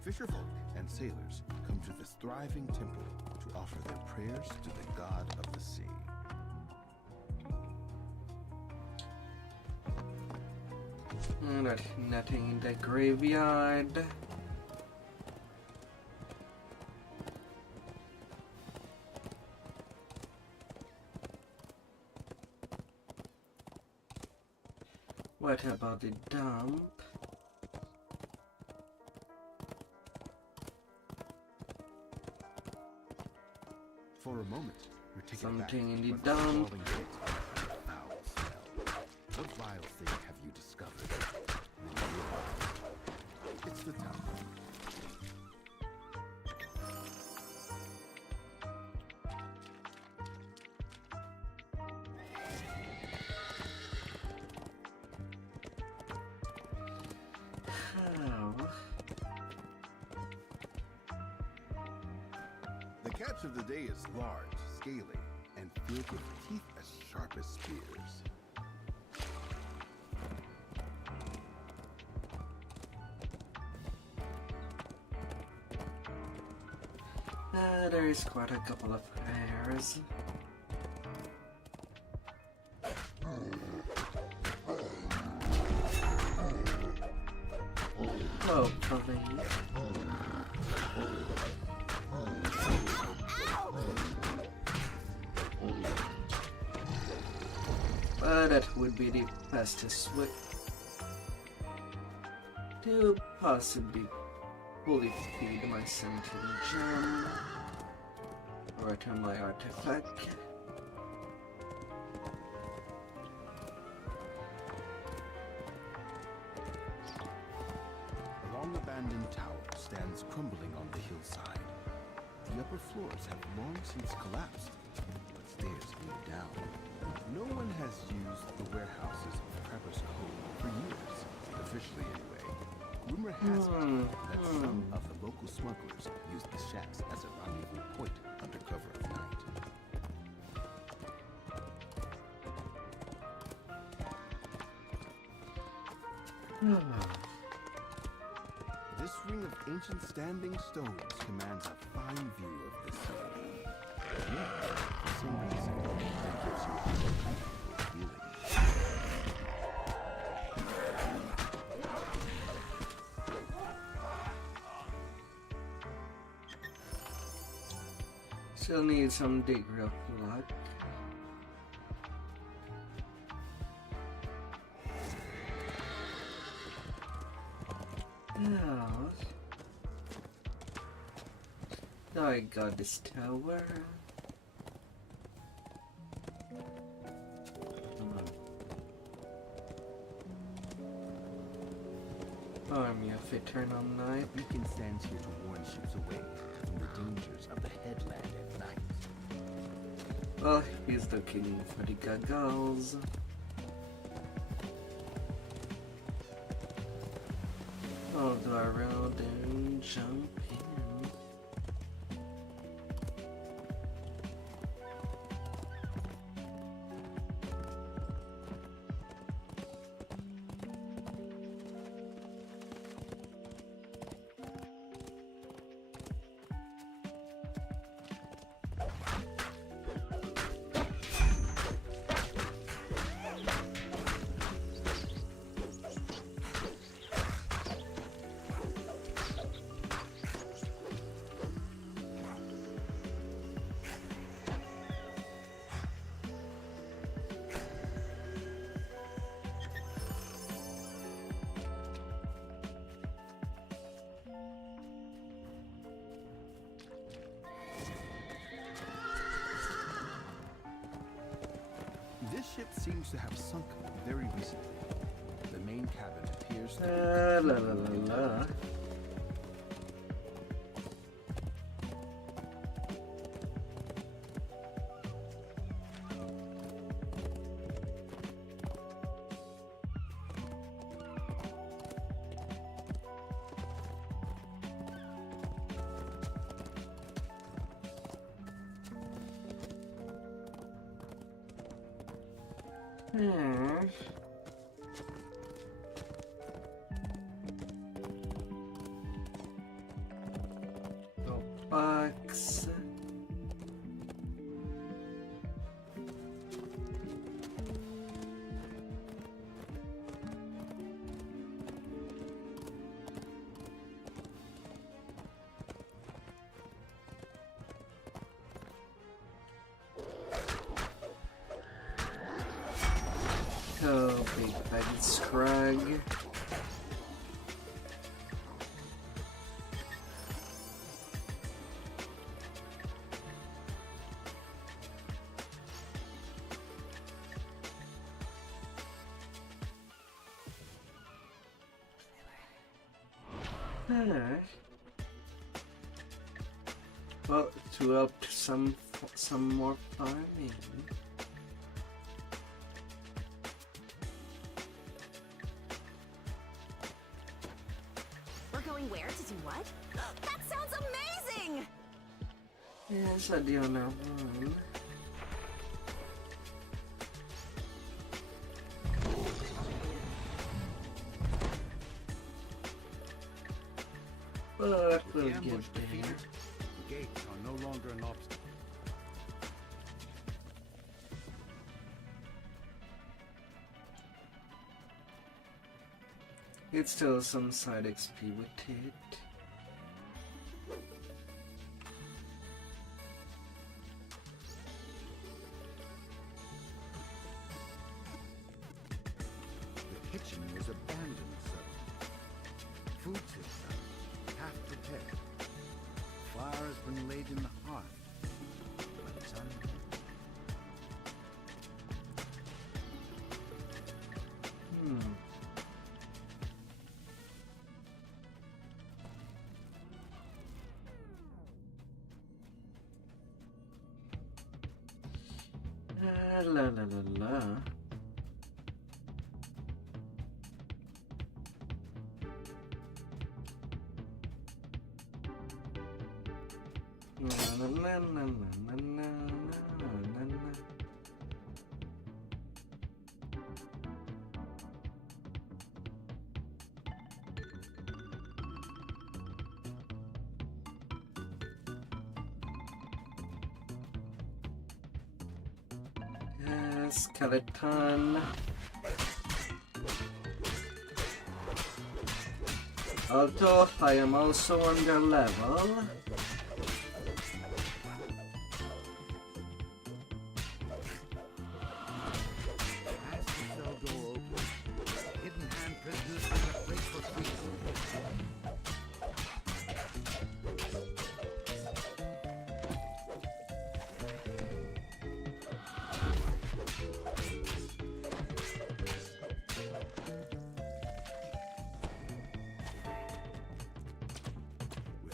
Fisherfolk and sailors come to this thriving temple to offer their prayers to the god of the sea. Nothing in the graveyard. What about the dump? For a moment, you're taken Something back in the by dump. crawling pit and a foul smell. What vile thing have you discovered? And then you realize it's the town. The catch of the day is large, scaly, and filled with teeth as sharp as spears. There is quite a couple of hairs. Hopefully. But that would be the fastest way to possibly fully feed my sentinel gem. Return my artifact. A long abandoned tower stands crumbling on the hillside. The upper floors have long since collapsed, but stairs lead down. No one has used the warehouses of Trapper's Cove for years, officially anyway. Rumor has it that some of the local smugglers use the shacks as a rendezvous point under cover of night. This ring of ancient standing stones commands a fine view of the sea. Yeah, for some reason, it gives you a comfortable feeling. Still need some degree of luck. Now I got this tower. Army of Eternal Night. The beacon stands here to warn ships away from the dangers of the headland at night. Well, he's looking for the goggles. I'll go around and jump in. seems to have sunk very recently. The main cabin appears to be... La la la la. No box. Oh, big bag scrag. Well, to help some more farming. We're going where to do what? That sounds amazing! Yes, I do know one. But we'll get there. The gates are no longer an obstacle. It's still some side XP with it. The kitchen was abandoned suddenly. Food sits out, half prepared. Fire has been laid in the hearth, but it's unknown. La la la la. Na na na na na na na na. Skeleton. Although I am also under level. As the cell door opens, hidden hand prisoners have a break for freedom.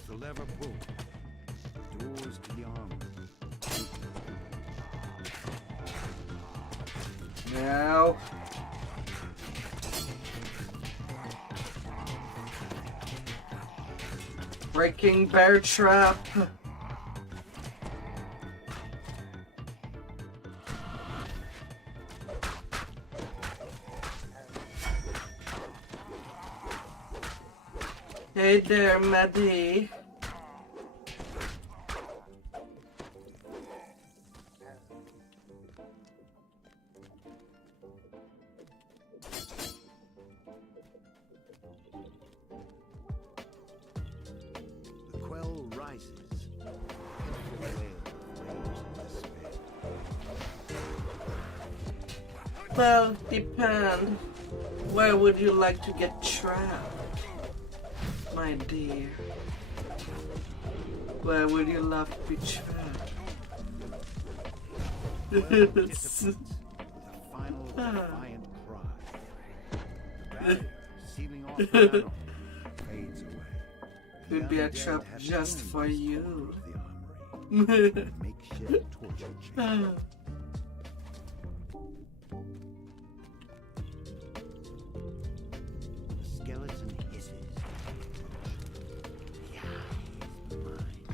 The lever pulled. Doors to the armor. Now. Breaking bear trap. Hey there, Maddie. The quell rises. Pitiful wail of rage and despair. Well, depend. Where would you like to get trapped, my dear? Where would you love to be trapped? With a final defiant cry. The barrier sealing off the battle fades away. Could be a trap just for you. Makeshift torture chamber. The skeleton hisses. The eye is mine.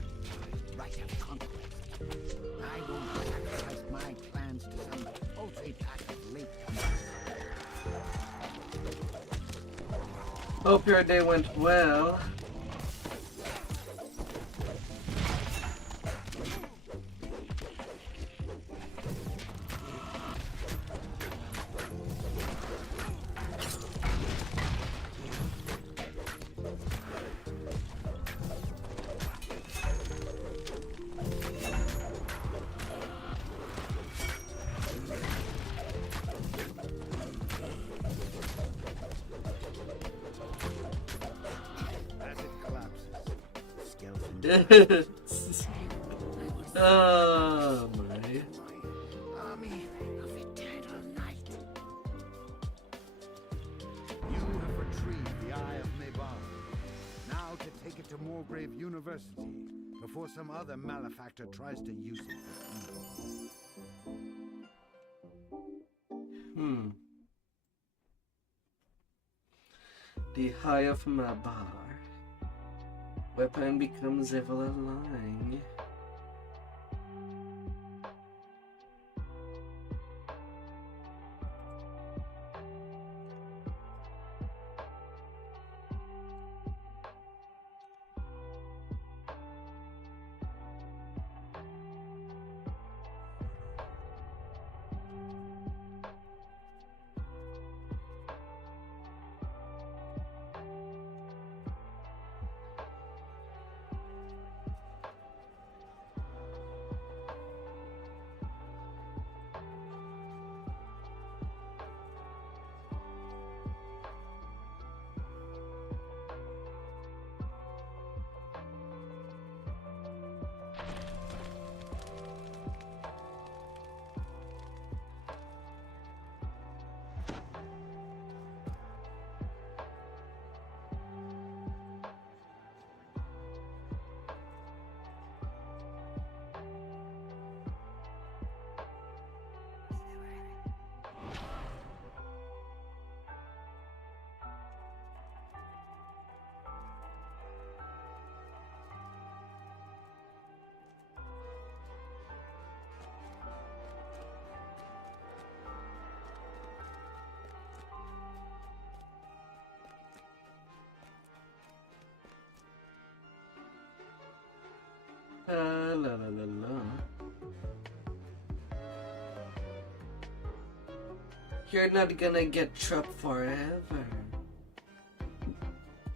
Right of conquest. I won't sacrifice my plans to some paltry pack of latecomers. Hope your day went well. Oh my. Army of eternal night. You have retrieved the Eye of Nabal. Now to take it to Moorgrave University before some other malefactor tries to use it for evil. The Eye of Mabar. Weapon becomes evil aligned. La la la la. You're not gonna get trapped forever.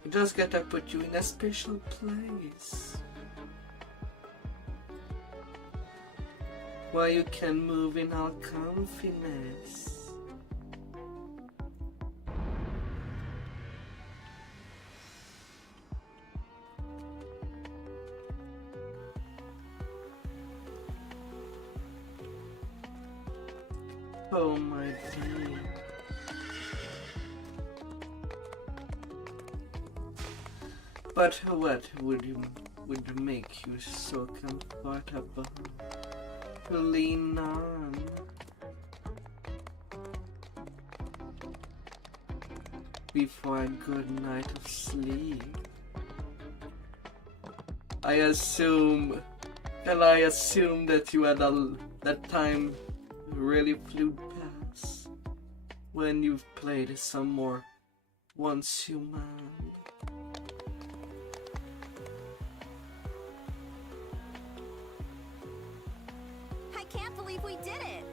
We just gotta put you in a special place where you can move in all confidence. Oh my dear. But what would make you so comfortable to lean on? Before a good night of sleep? I assume that you had that time really flew past when you've played some more Once Human. I can't believe we did it!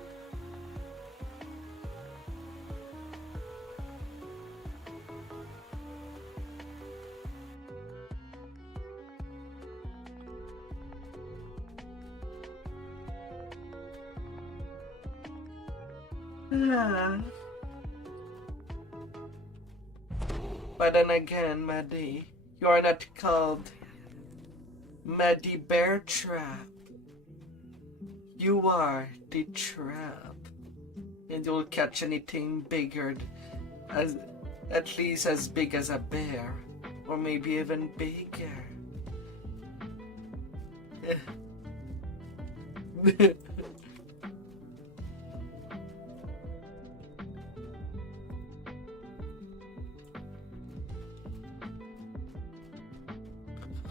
But then again, Maddie, you are not called Maddie Bear Trap. You are the trap. And you'll catch anything bigger, at least as big as a bear, or maybe even bigger.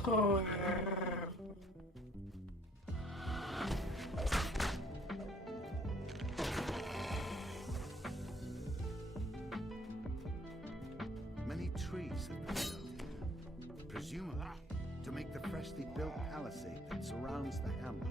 Oh. Many trees have been felled here, presumably to make the freshly built palisade that surrounds the hamlet.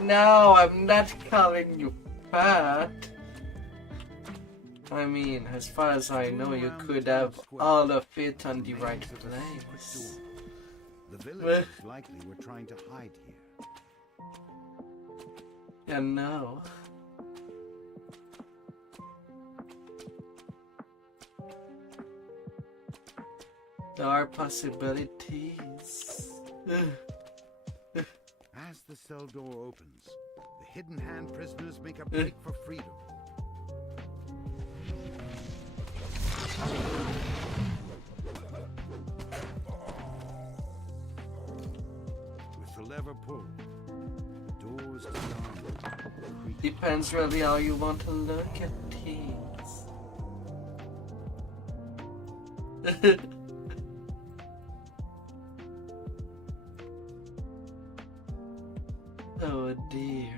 No, I'm not calling you fat. I mean, as far as I know, you could have all of it on the right place. The villagers likely were trying to hide here. Yeah, no. There are possibilities. As the cell door opens, the hidden hand prisoners make a break for freedom. With the lever pulled, the doors disarm. Depends really how you want to look at things. Oh dear.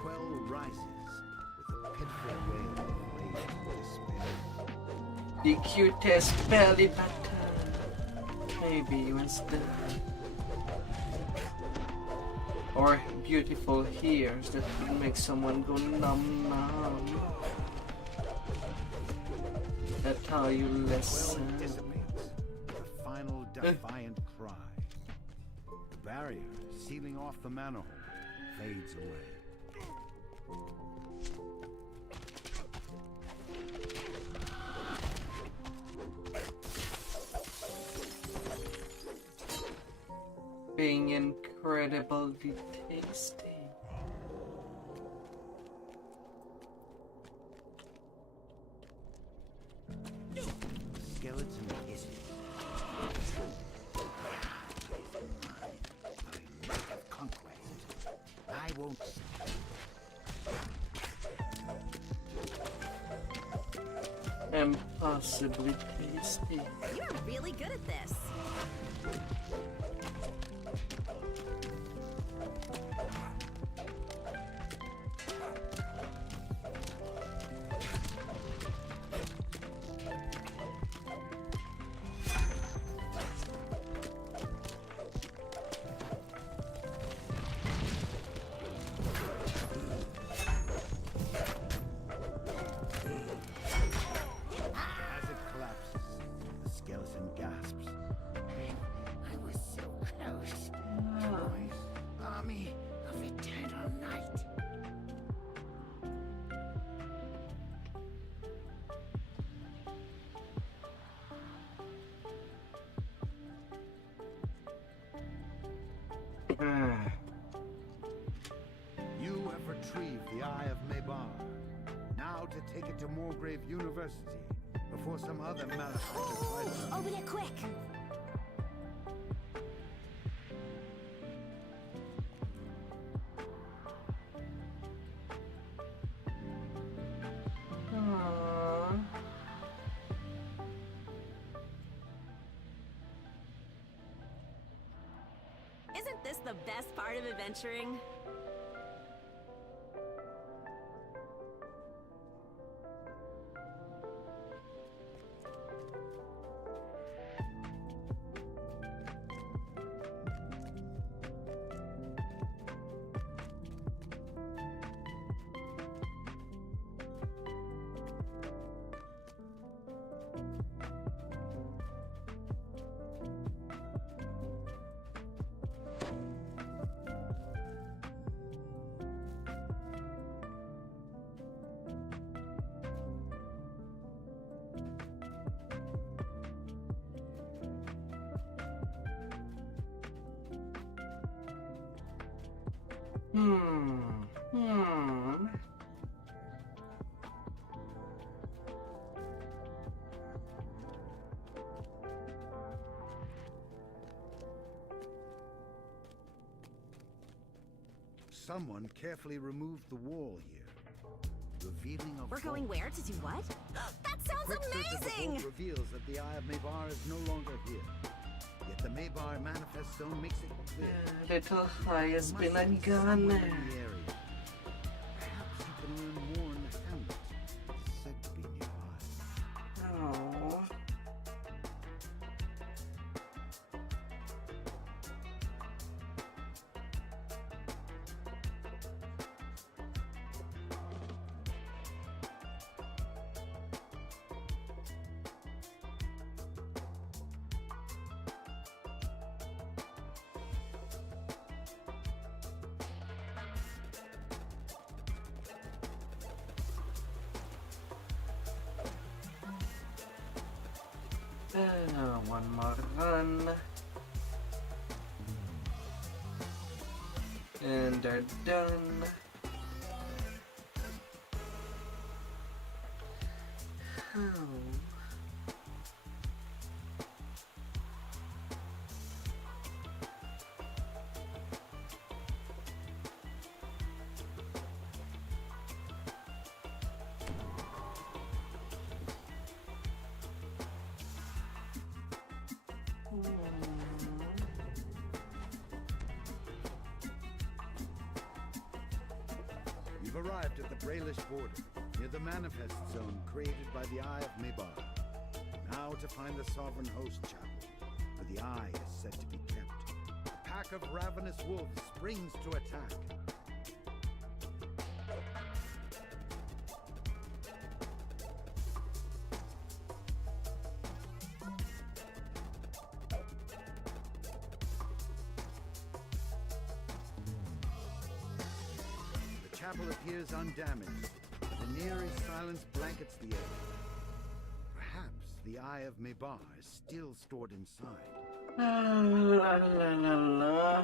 Quell rises with a pitiful wail of rage and despair. The cutest belly button. Maybe instead. Or beautiful ears that will make someone go num num. That's how you listen. Quell dissipates with a final defiant cry. The barrier sealing off the manor hole fades away. Being incredibly tasty. Skeleton kisses. Of conquest. I won't. Impossibly tasty. You're really good at this. You have retrieved the Eye of Mebar. Now to take it to Moorgrave University before some other malefactor tries to... Open it quick! Isn't this the best part of adventuring? Someone carefully removed the wall here, revealing a We're going where to do what? That sounds Quick search of the amazing! vault reveals that the Eye of Mebar is no longer here. Yet the Mebar Manifest Stone makes it clear. Little High has been Must be undone. somewhere in the area. Perhaps you can learn more in the hamlet. Said to be nearby. Oh. One more run. And they're done. You've arrived at the Braylish border, near the Manifest Zone created by the Eye of Mebar. Now to find the Sovereign Host Chapel, where the Eye is said to be kept. A pack of ravenous wolves springs to attack. The chapel appears undamaged. The nearest silence blankets the air. Perhaps the Eye of Mebar is still stored inside. La la la la.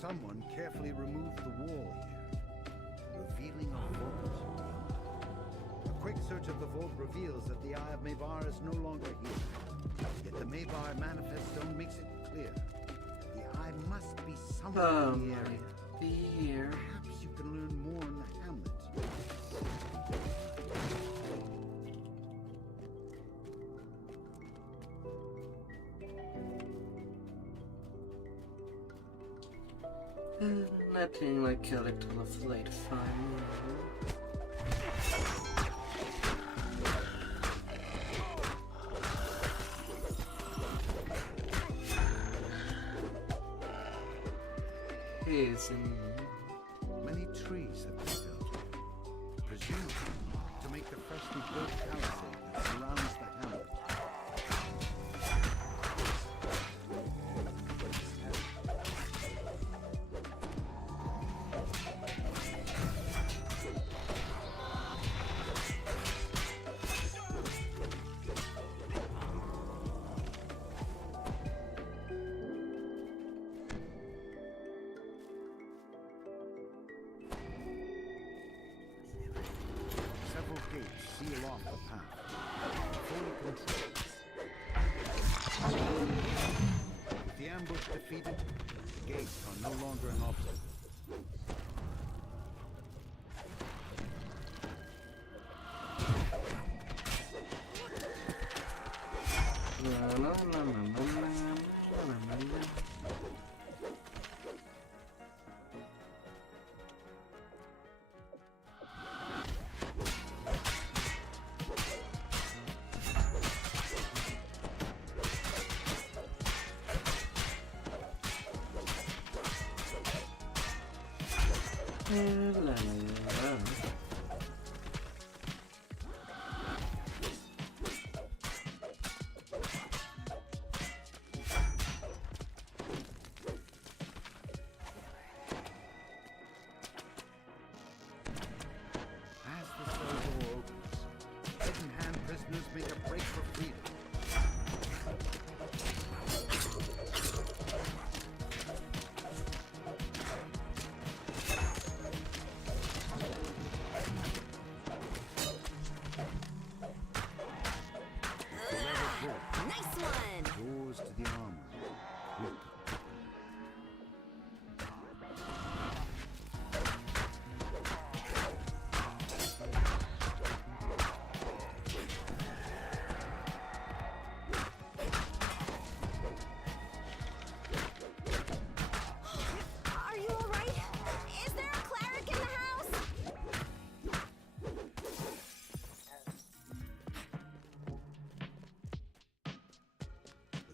Someone carefully removed the wall here, revealing a vault. A quick search of the vault reveals that the Eye of Mebar is no longer here. Yet the Mebar Manifest Stone makes it clear. The Eye must be somewhere in the area. Here. Perhaps you can learn more in the hamlet. Nothing like a little flight fun. Many trees have been felled here, presumably to make the freshly built palisade that surrounds the hamlet. defeated, the gates are no longer an obstacle.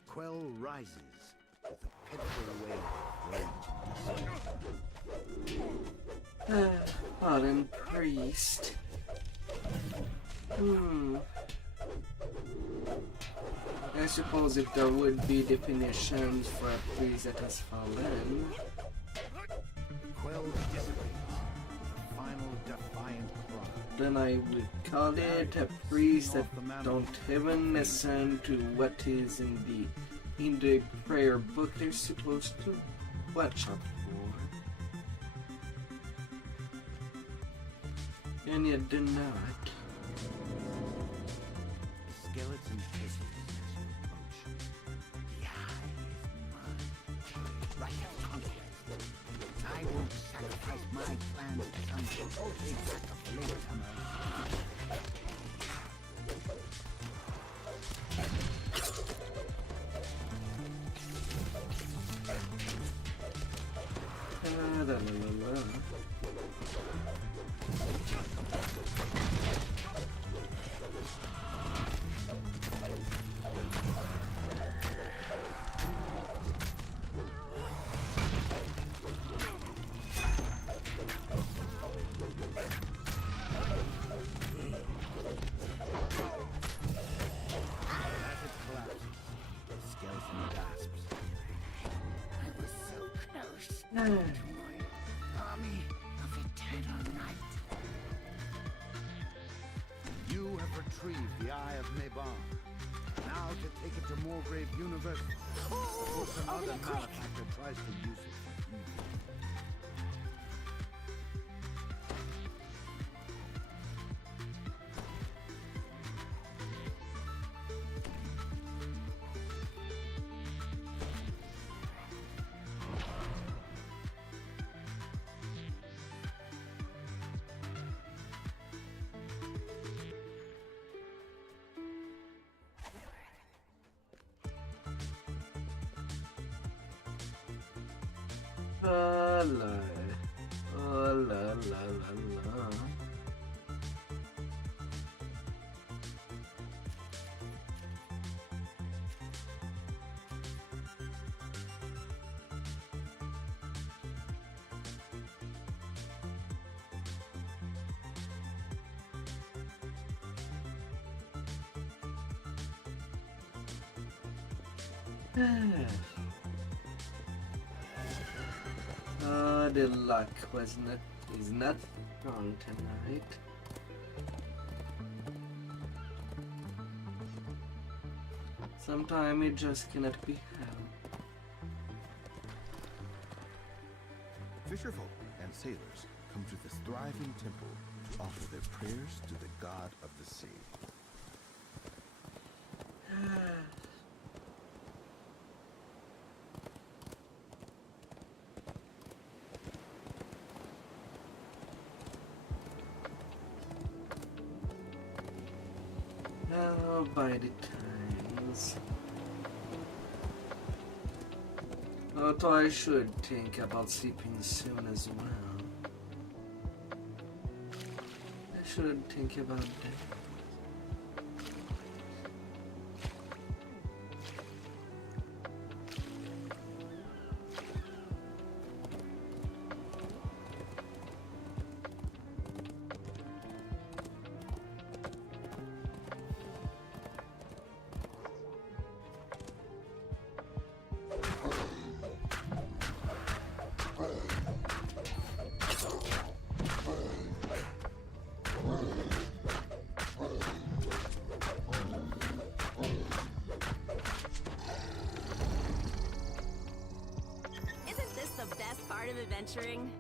Quell rises with a pitiful wave of rage. Pardon, priest. I suppose if there would be definitions for a priest that has fallen. Quell dissipates with a final defiant cry. Then I would call it a priest that don't even listen to what is in the prayer book they're supposed to watch out for. And yet do not. The skeleton hisses as you approach. The eye is mine. Right of conquest. I won't sacrifice my plans to some totally pack of latecomers. Army of eternal night. You have retrieved the Eye of Mebar. Now to take it to Moorgrave University. Before some other malefactor tries to use it for evil. The luck is not strong tonight. Sometimes it just cannot be helped. Fisherfolk and sailors come to this thriving temple to offer their prayers to the god of the sea. by the times. Although I should think about sleeping soon as well. I should think about that. Adventuring.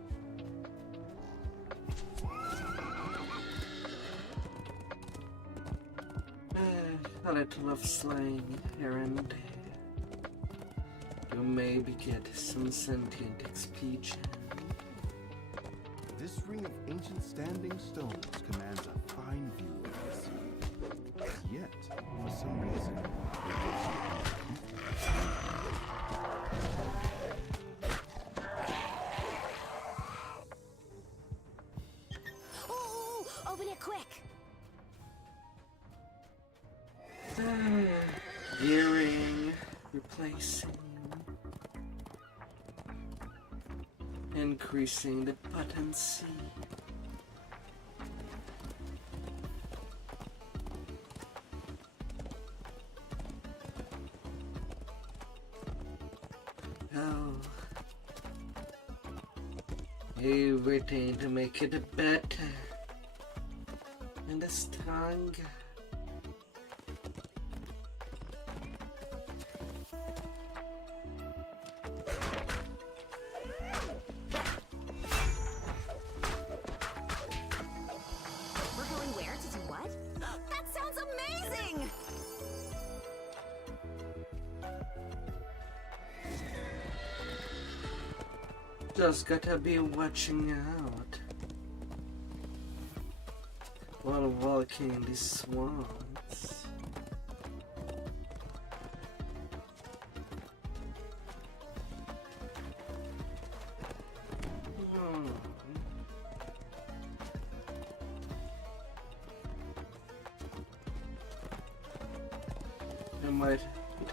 A little of slang here and there. You maybe get some sentient XP gem. This ring of ancient standing stones commands a fine view of the sea. Yet, for some reason, it gives you Open it quick! Gearing, replacing, increasing the potency. Oh, everything to make it better. And the stronger. We're going where to do what? That sounds amazing! Just gotta be watching out while walking these swamps.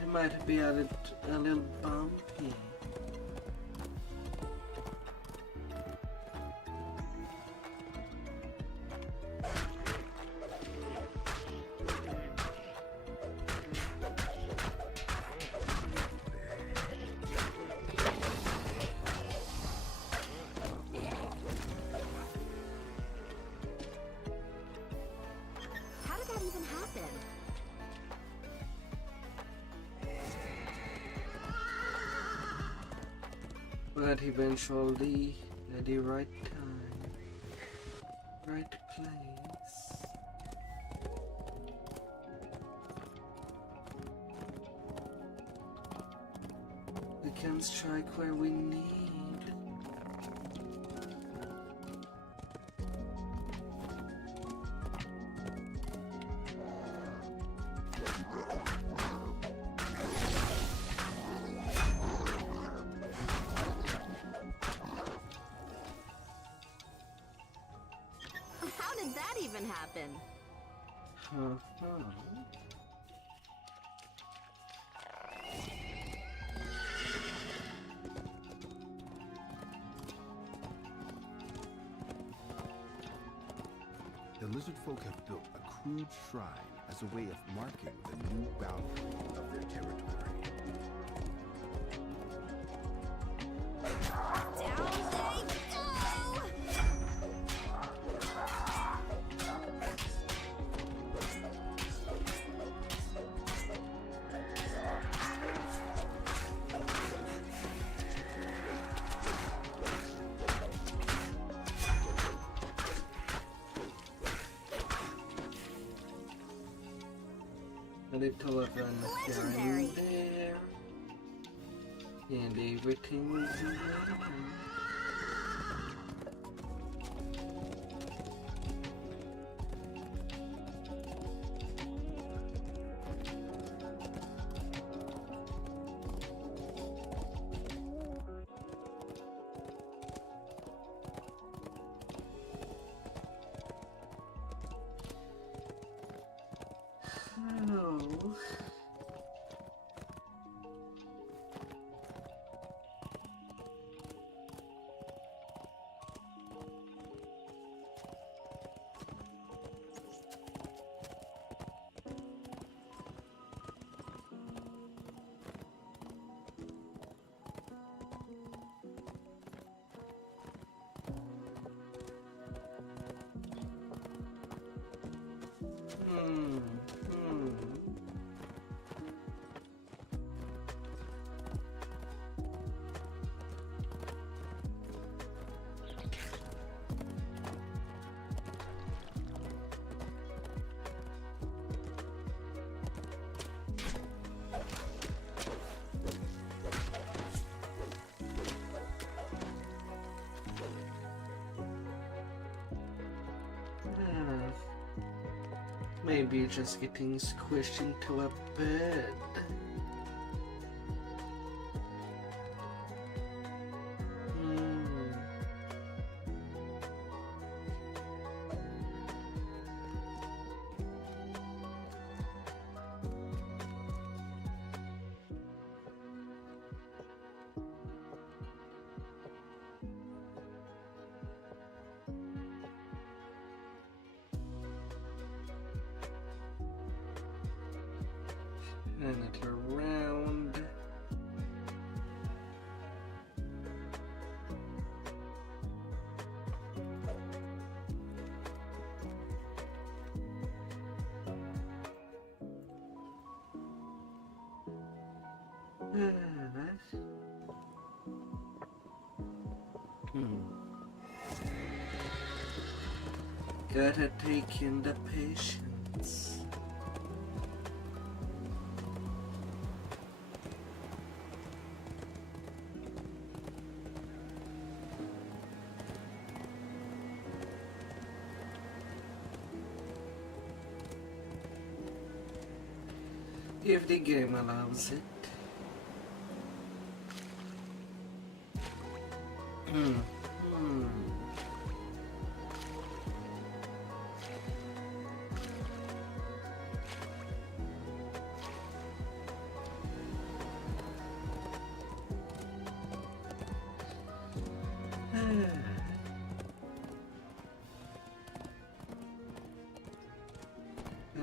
It might be a little bumpy. How did that even happen? But eventually, at the right time, right place. We can strike where we need. How did that even happen? The lizard folk have built a crude shrine as a way of marking the new boundary of their territory. A little of an here and there, and everything is in Maybe just getting squished into a bed. And it around. Gotta take in the patience. If the game allows it.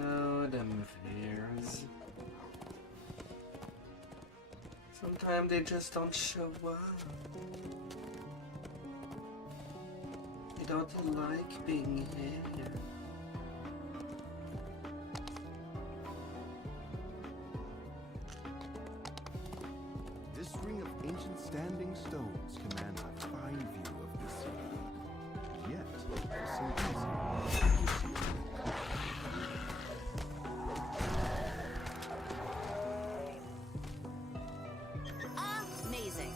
Oh, them fears. Sometimes they just don't show up. They don't like being here. This ring of ancient standing stones commands a fine view of the city. Yet, for some reason, it gives you Amazing.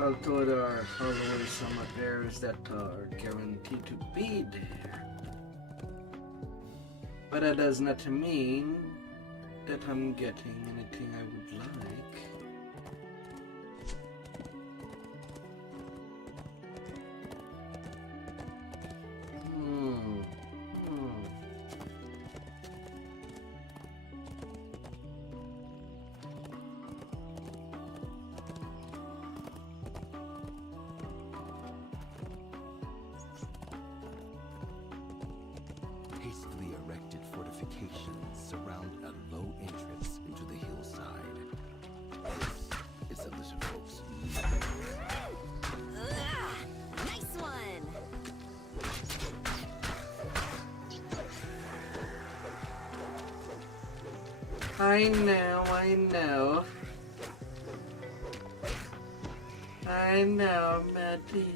Although there are always some affairs that are guaranteed to be there. But that does not mean that I'm getting anything I would like. hastily erected fortifications surround a low entrance into the hillside. This is a lizard folks. Nice one! I know. I know, Maddie.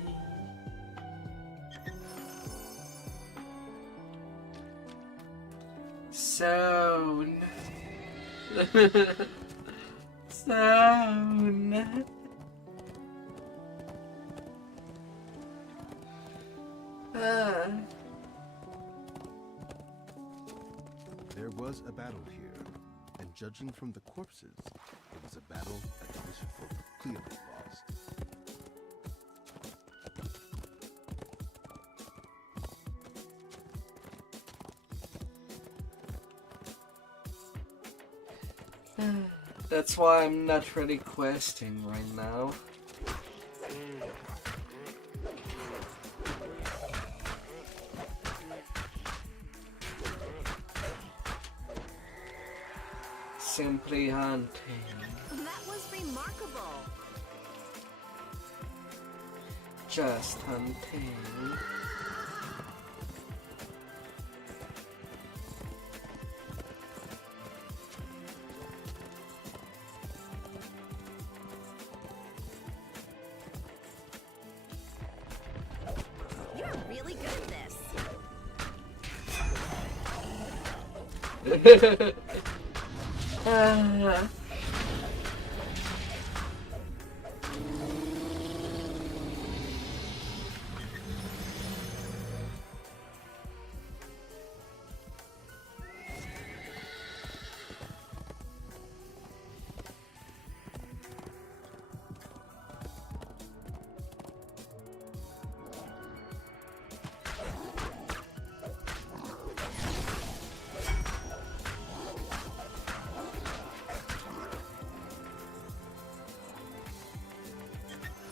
Soon. Soon. There was a battle here, and judging from the corpses, it was a battle that the lizard folk clearly lost. That's why I'm not really questing right now. Simply hunting. That was remarkable. Just hunting. You're really good at this.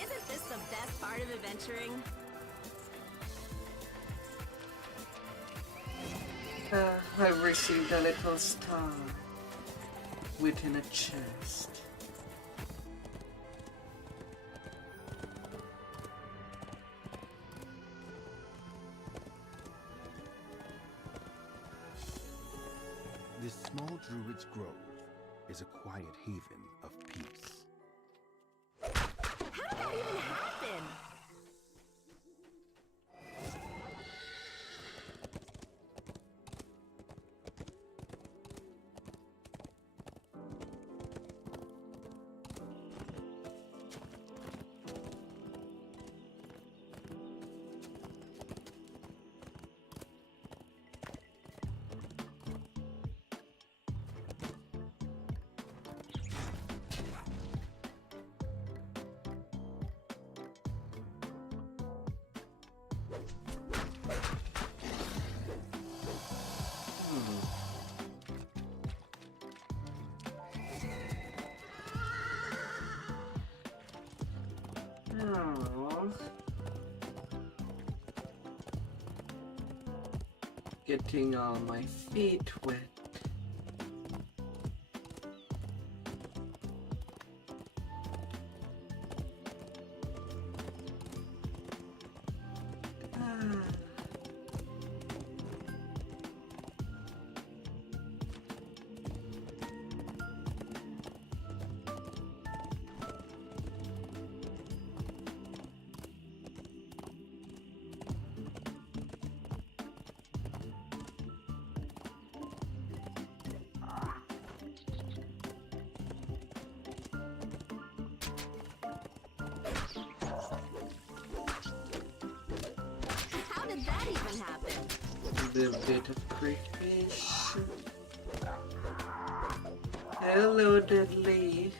Isn't this the best part of adventuring? I've received a little star within a chest. This small druid's grove is a quiet haven of peace. How did that even happen? Getting all my feet wet. How did that even happen? The bit of creation. Hello, Deadly.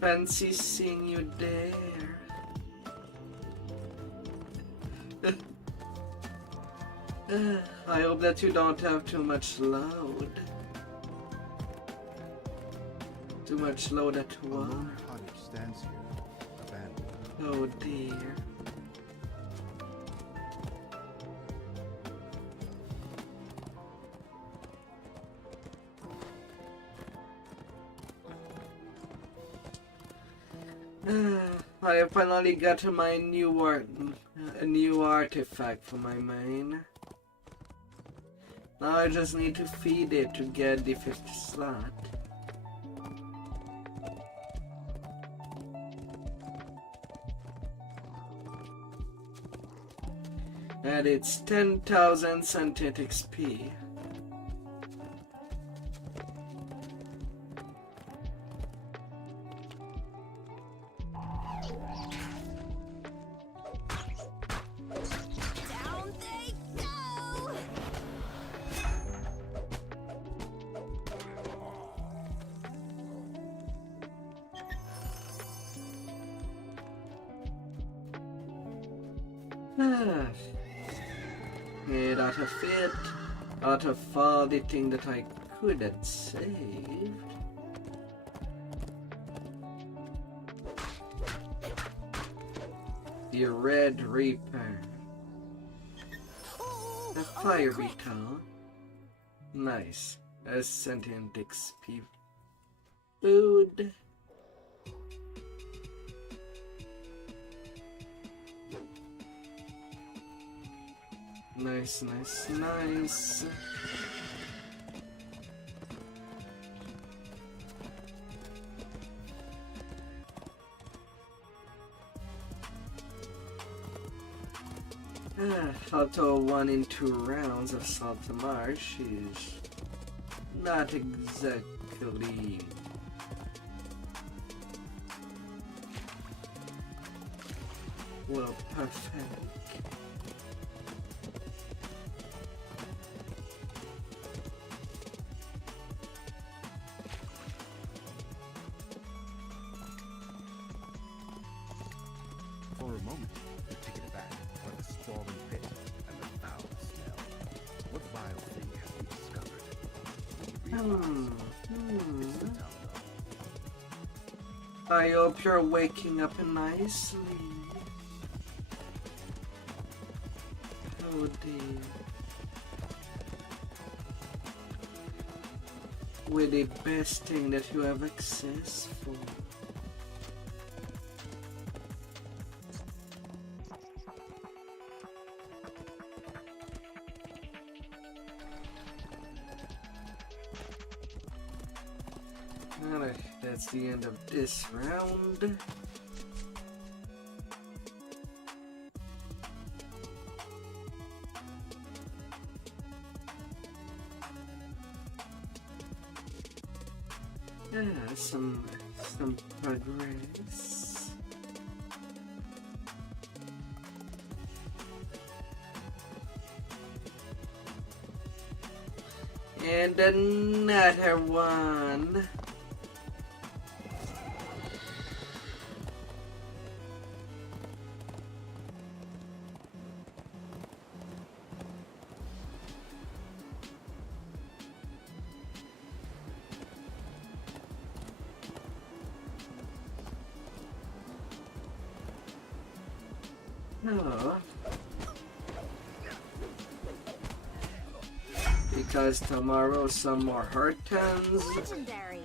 Fancy seeing you there. I hope that you don't have too much load. Too much load at A once. lone cottage stands here, abandoned. Oh dear. I have finally got my a new artifact for my main. Now I just need to feed it to get the 5th slot. And it's 10,000 sentient XP. Down they go! And out of it, out of all the thing that I could have saved, the Red Reaper, the Fire Beetle, nice, a sentient XP food. Nice, nice, nice. Although 1 in 2 rounds of Salt Marsh is not exactly well perfect. For a moment, you're taken aback by the sprawling pit and the foul smell. What vile thing have you discovered? You realize it's the town dog. I hope you're waking up nicely. Oh dear. With the best thing that you have access for. Alright, that's the end of this round. Yeah, some progress. And another one. No. Because tomorrow some more hurtons. Legendary.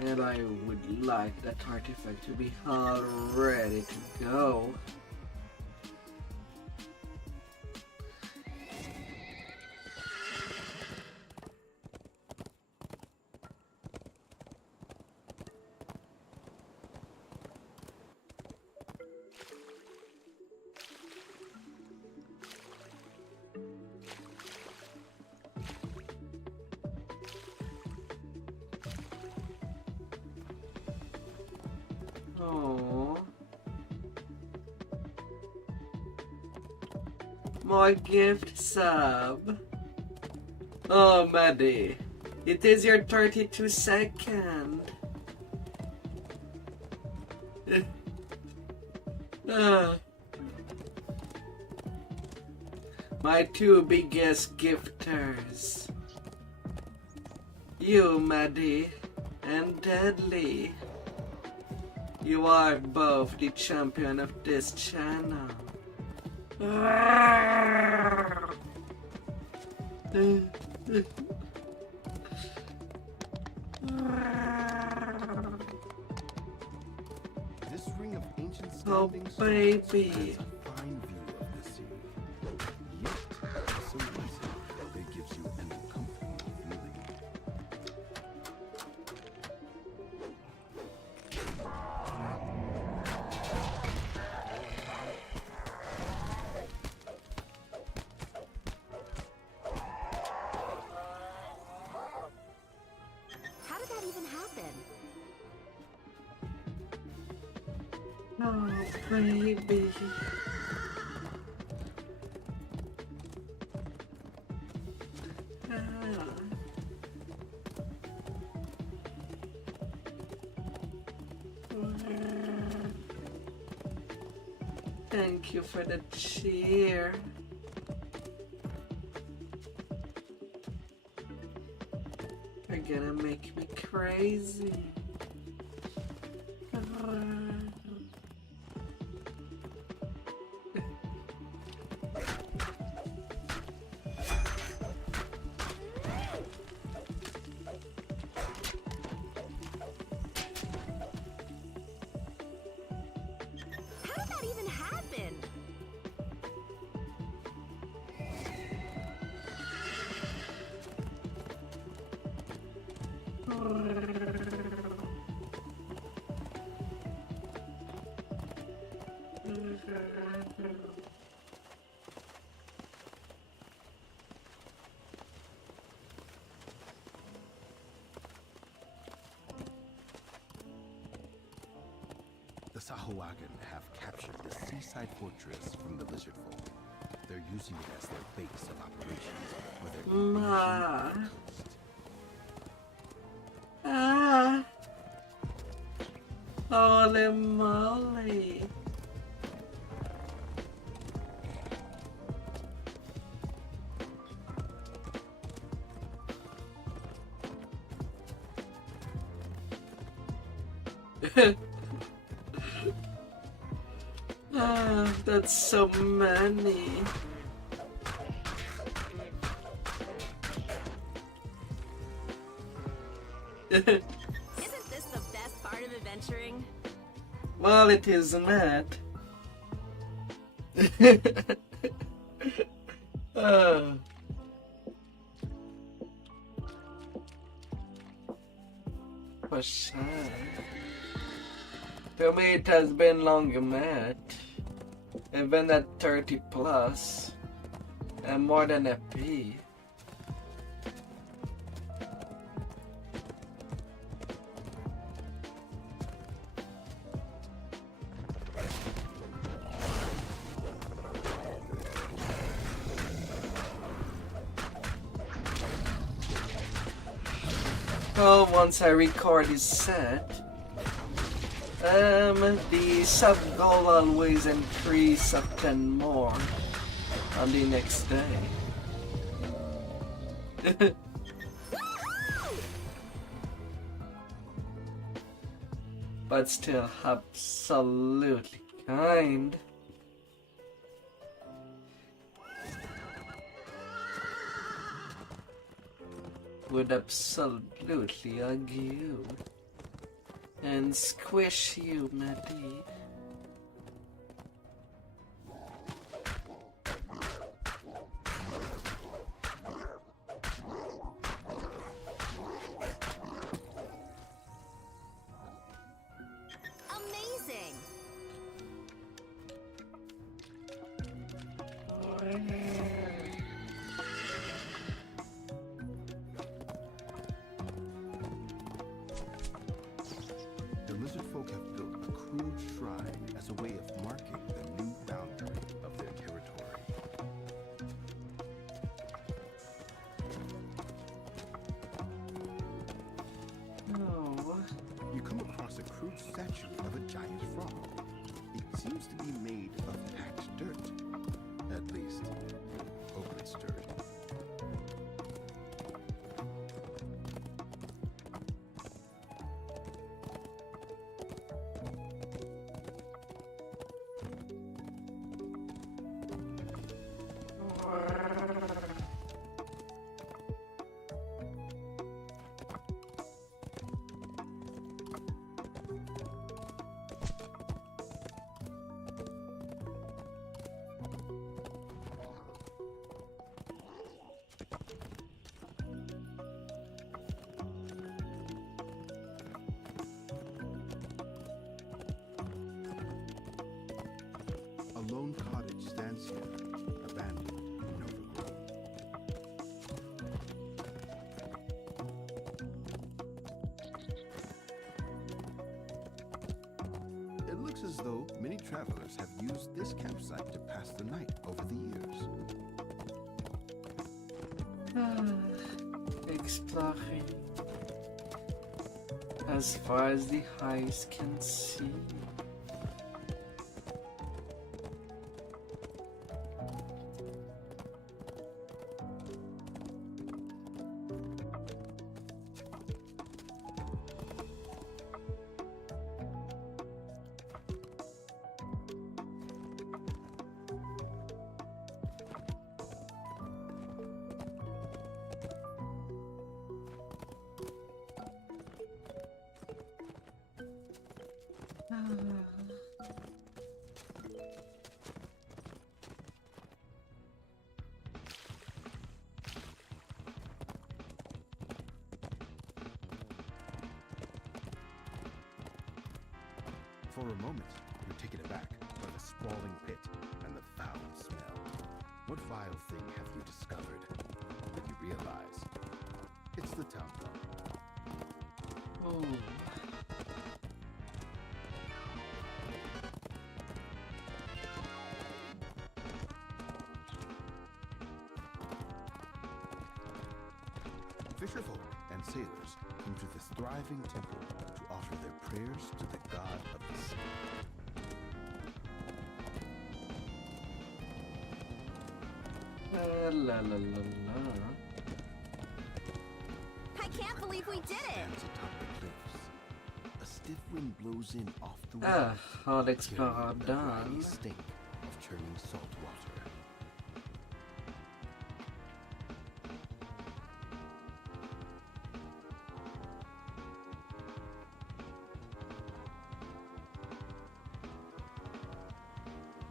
And I would like that artifact to be all ready to go. Oh, more gift sub. Oh, Maddie, it is your 32nd. My 2 biggest gifters, you, Maddie, and Deadly. You are both the champion of this channel. This ring of ancient Oh, standing baby. has a fine view of the sea. Yet, so recent that it gives you an uncomfortable feeling. How did that even happen? Oh, baby. Thank you for the cheer. gonna make me crazy. How did that even happen? The Sahuagin have captured the seaside fortress from the lizard folk. They're using it as their base of operations for their invasion of the coast. Ah! Holy moly! Ah, that's so many. Isn't this the best part of adventuring? Well, it is not. Oh. For sure. To me, it has been longer, Matt. Even at 30 plus, and more than a P. Well, once I record this set, the sub goal always increase up 10 more on the next day. But still absolutely kind. Would absolutely hug you and squish you, Matty. Amazing! The lizard folk have built a crude shrine as a way of marking the new boundary of their territory. Oh. You come across a crude statue of a giant frog. It seems to be made of packed dirt. At least, hope it's dirt. A lone cottage stands here, abandoned and overgrown. It looks as though many travelers have used this campsite to pass the night over the years. Exploring as far as the eyes can see. a moment, you're taken aback by the sprawling pit and the foul smell. What vile thing have you discovered? That you realize it's the town dog. Oh. Fisherfolk and sailors come to this thriving temple to offer their prayers to the god of the sea. La la la la. I can't believe we did it! Stands atop the cliffs. A stiff wind blows in off the wind. Hard explorer done. The stink of churning salt water.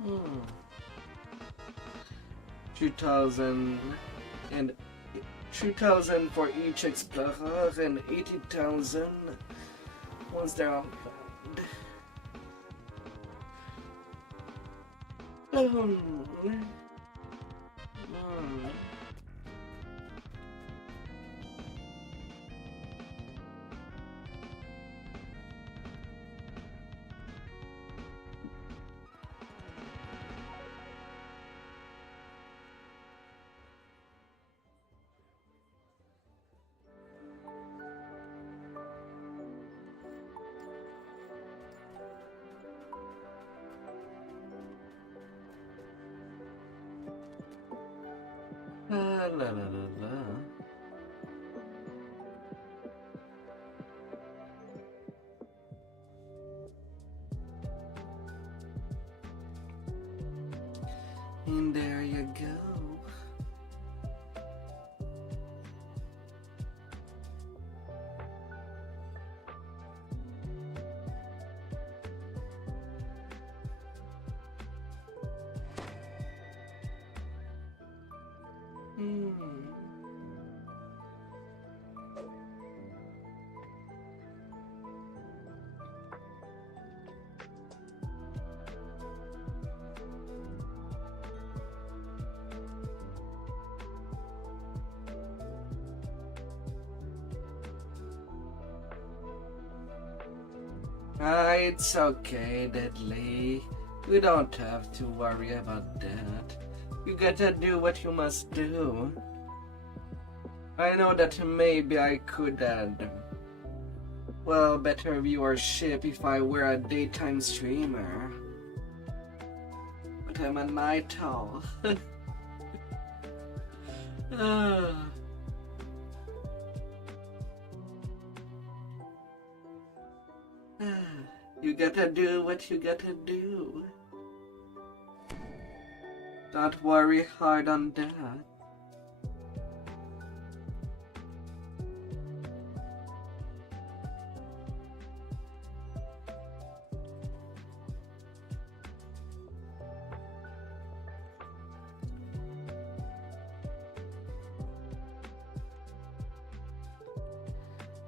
Hmm. 2,000 and 2,000 for each explorer and 80,000 once they're on ground. La la la la. And there you go. It's okay, Deadly. You don't have to worry about that. You gotta do what you must do. I know that maybe I could add, well, better viewership if I were a daytime streamer. But I'm a night owl. You gotta do what you gotta do. Don't worry hard on that.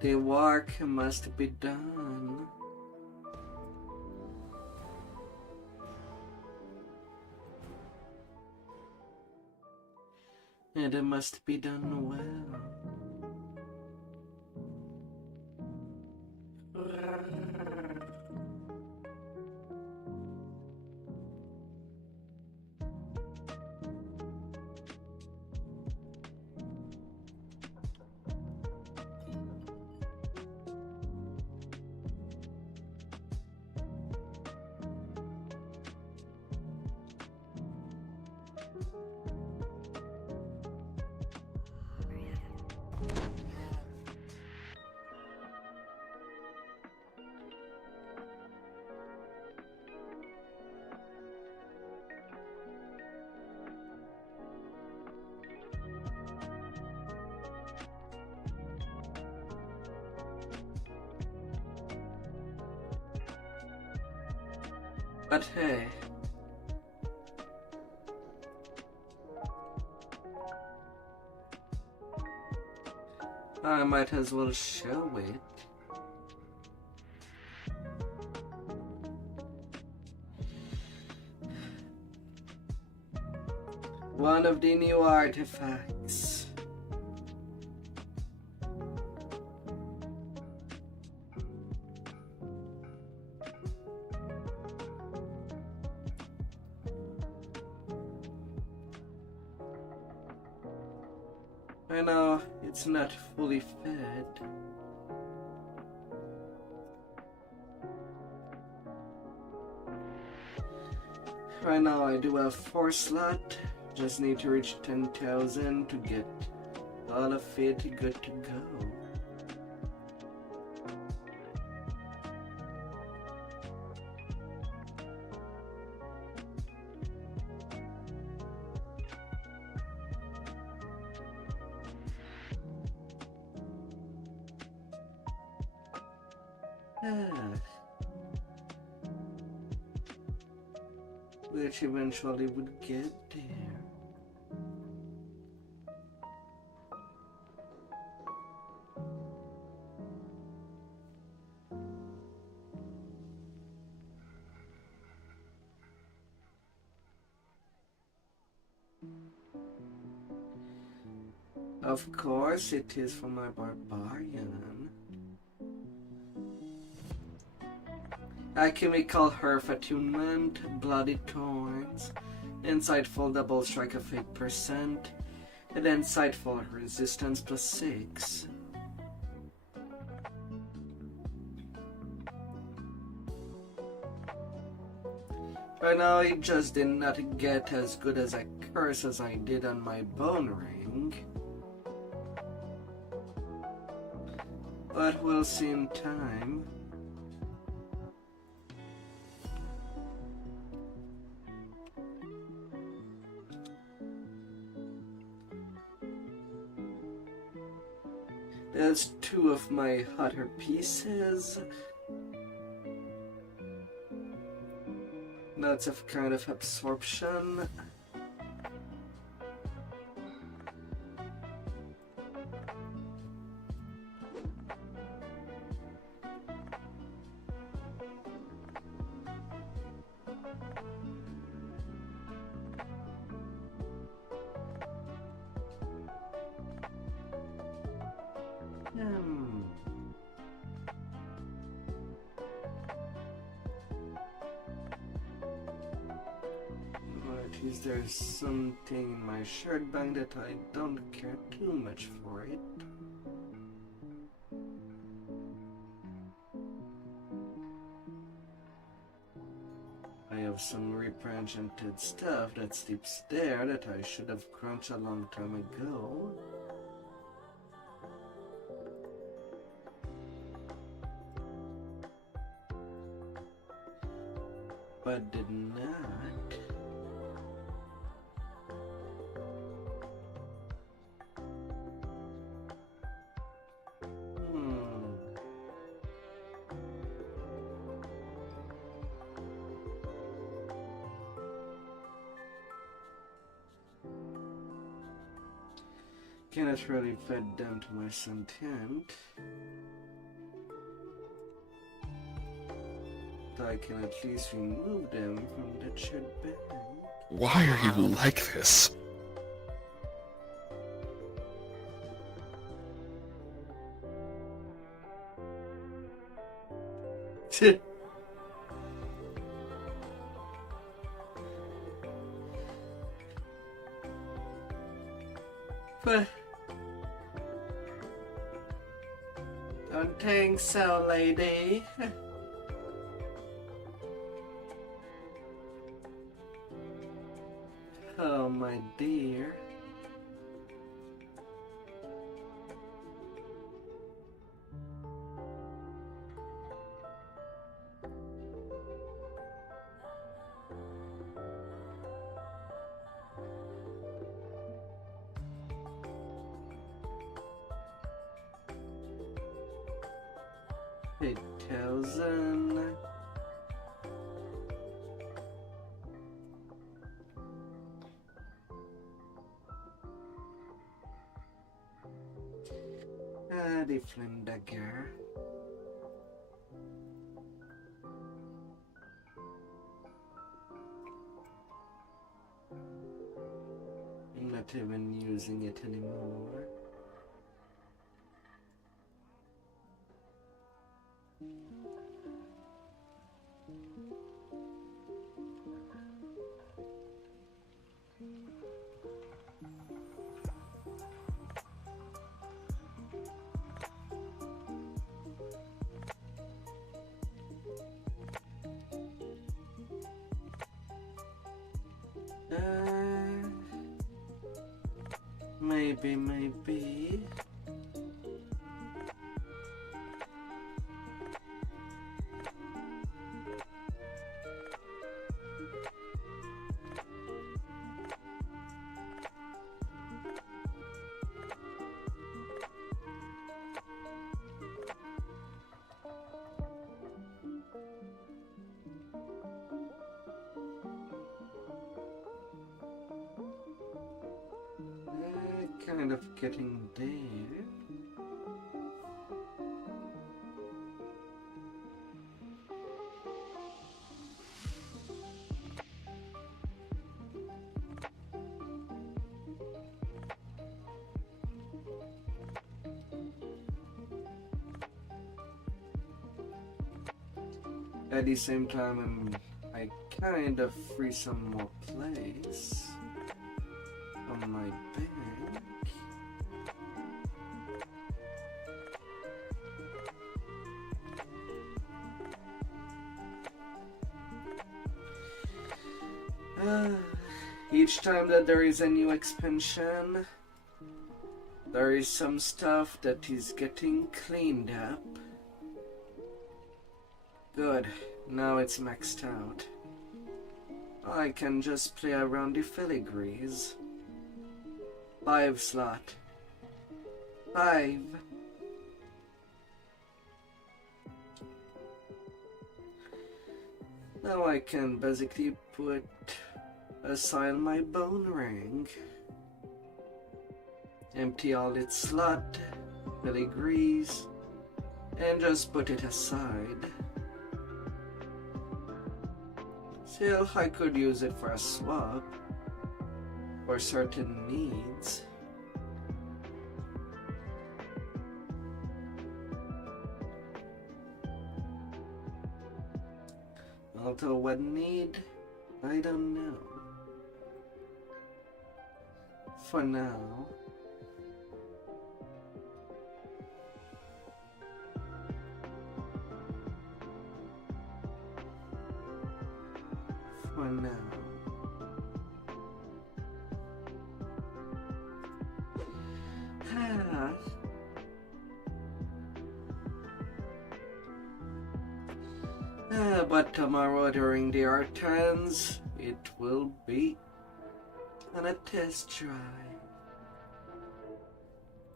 The work must be done. And it must be done well. But hey, I might as well show it. One of the new artifacts. I know it's not fully fed. Right now I do have 4 slots. Just need to reach 10,000 to get all of it good to go. Which eventually would get there. Of course it is for my barbarian. Alchemical Herb Attunement, Bloody Thorns, Insightful Double Strike of 8%, and Insightful Resistance plus 6. Right now I just did not get as good as a curse as I did on my bone ring. But we'll see in time. There's 2 of my hotter pieces. Lots of kind of absorption. Is there something in my shirt bag that I don't care too much for it? I have some reparented stuff that sleeps there that I should have crunched a long time ago. But did not. Cannot really fed them to my sentient. But I can at least remove them from the shed bag. Why are you like this? But don't think so, lady. Oh, my dear. $8,000. The flame dagger. not even using it anymore. Maybe. Kind of getting there. At the same time, I kind of free some more place on my bank. Each time that there is a new expansion, there is some stuff that is getting cleaned up. Good, now it's maxed out. I can just play around the filigrees. 5 slot. 5. Now I can basically assign my bone ring. Empty all its slot, filigrees, and just put it aside. Still, I could use it for a swap for certain needs. Although what need, I don't know. For now. For now. But tomorrow during the art turns, it will be on a test drive.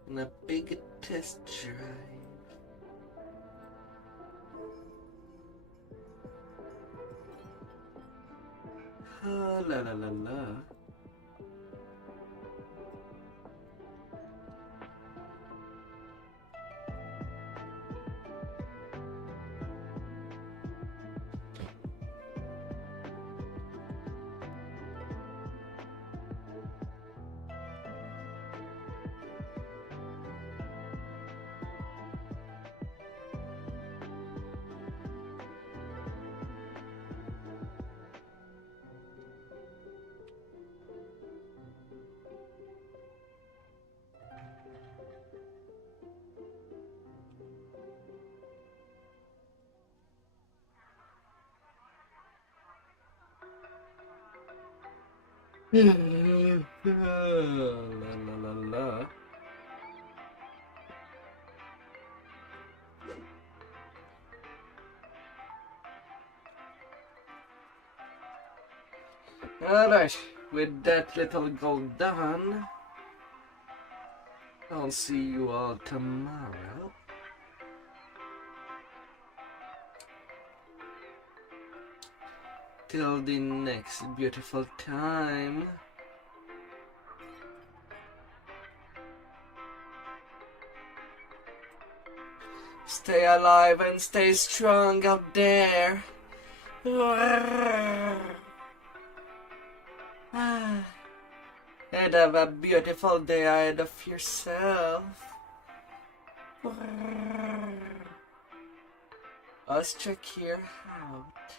On a big test drive. Oh, la la la la. La la la la. Alright, with that little goal done, I'll see you all tomorrow. Till the next beautiful time. Stay alive and stay strong out there. And have a beautiful day ahead of yourself. Let's check here out.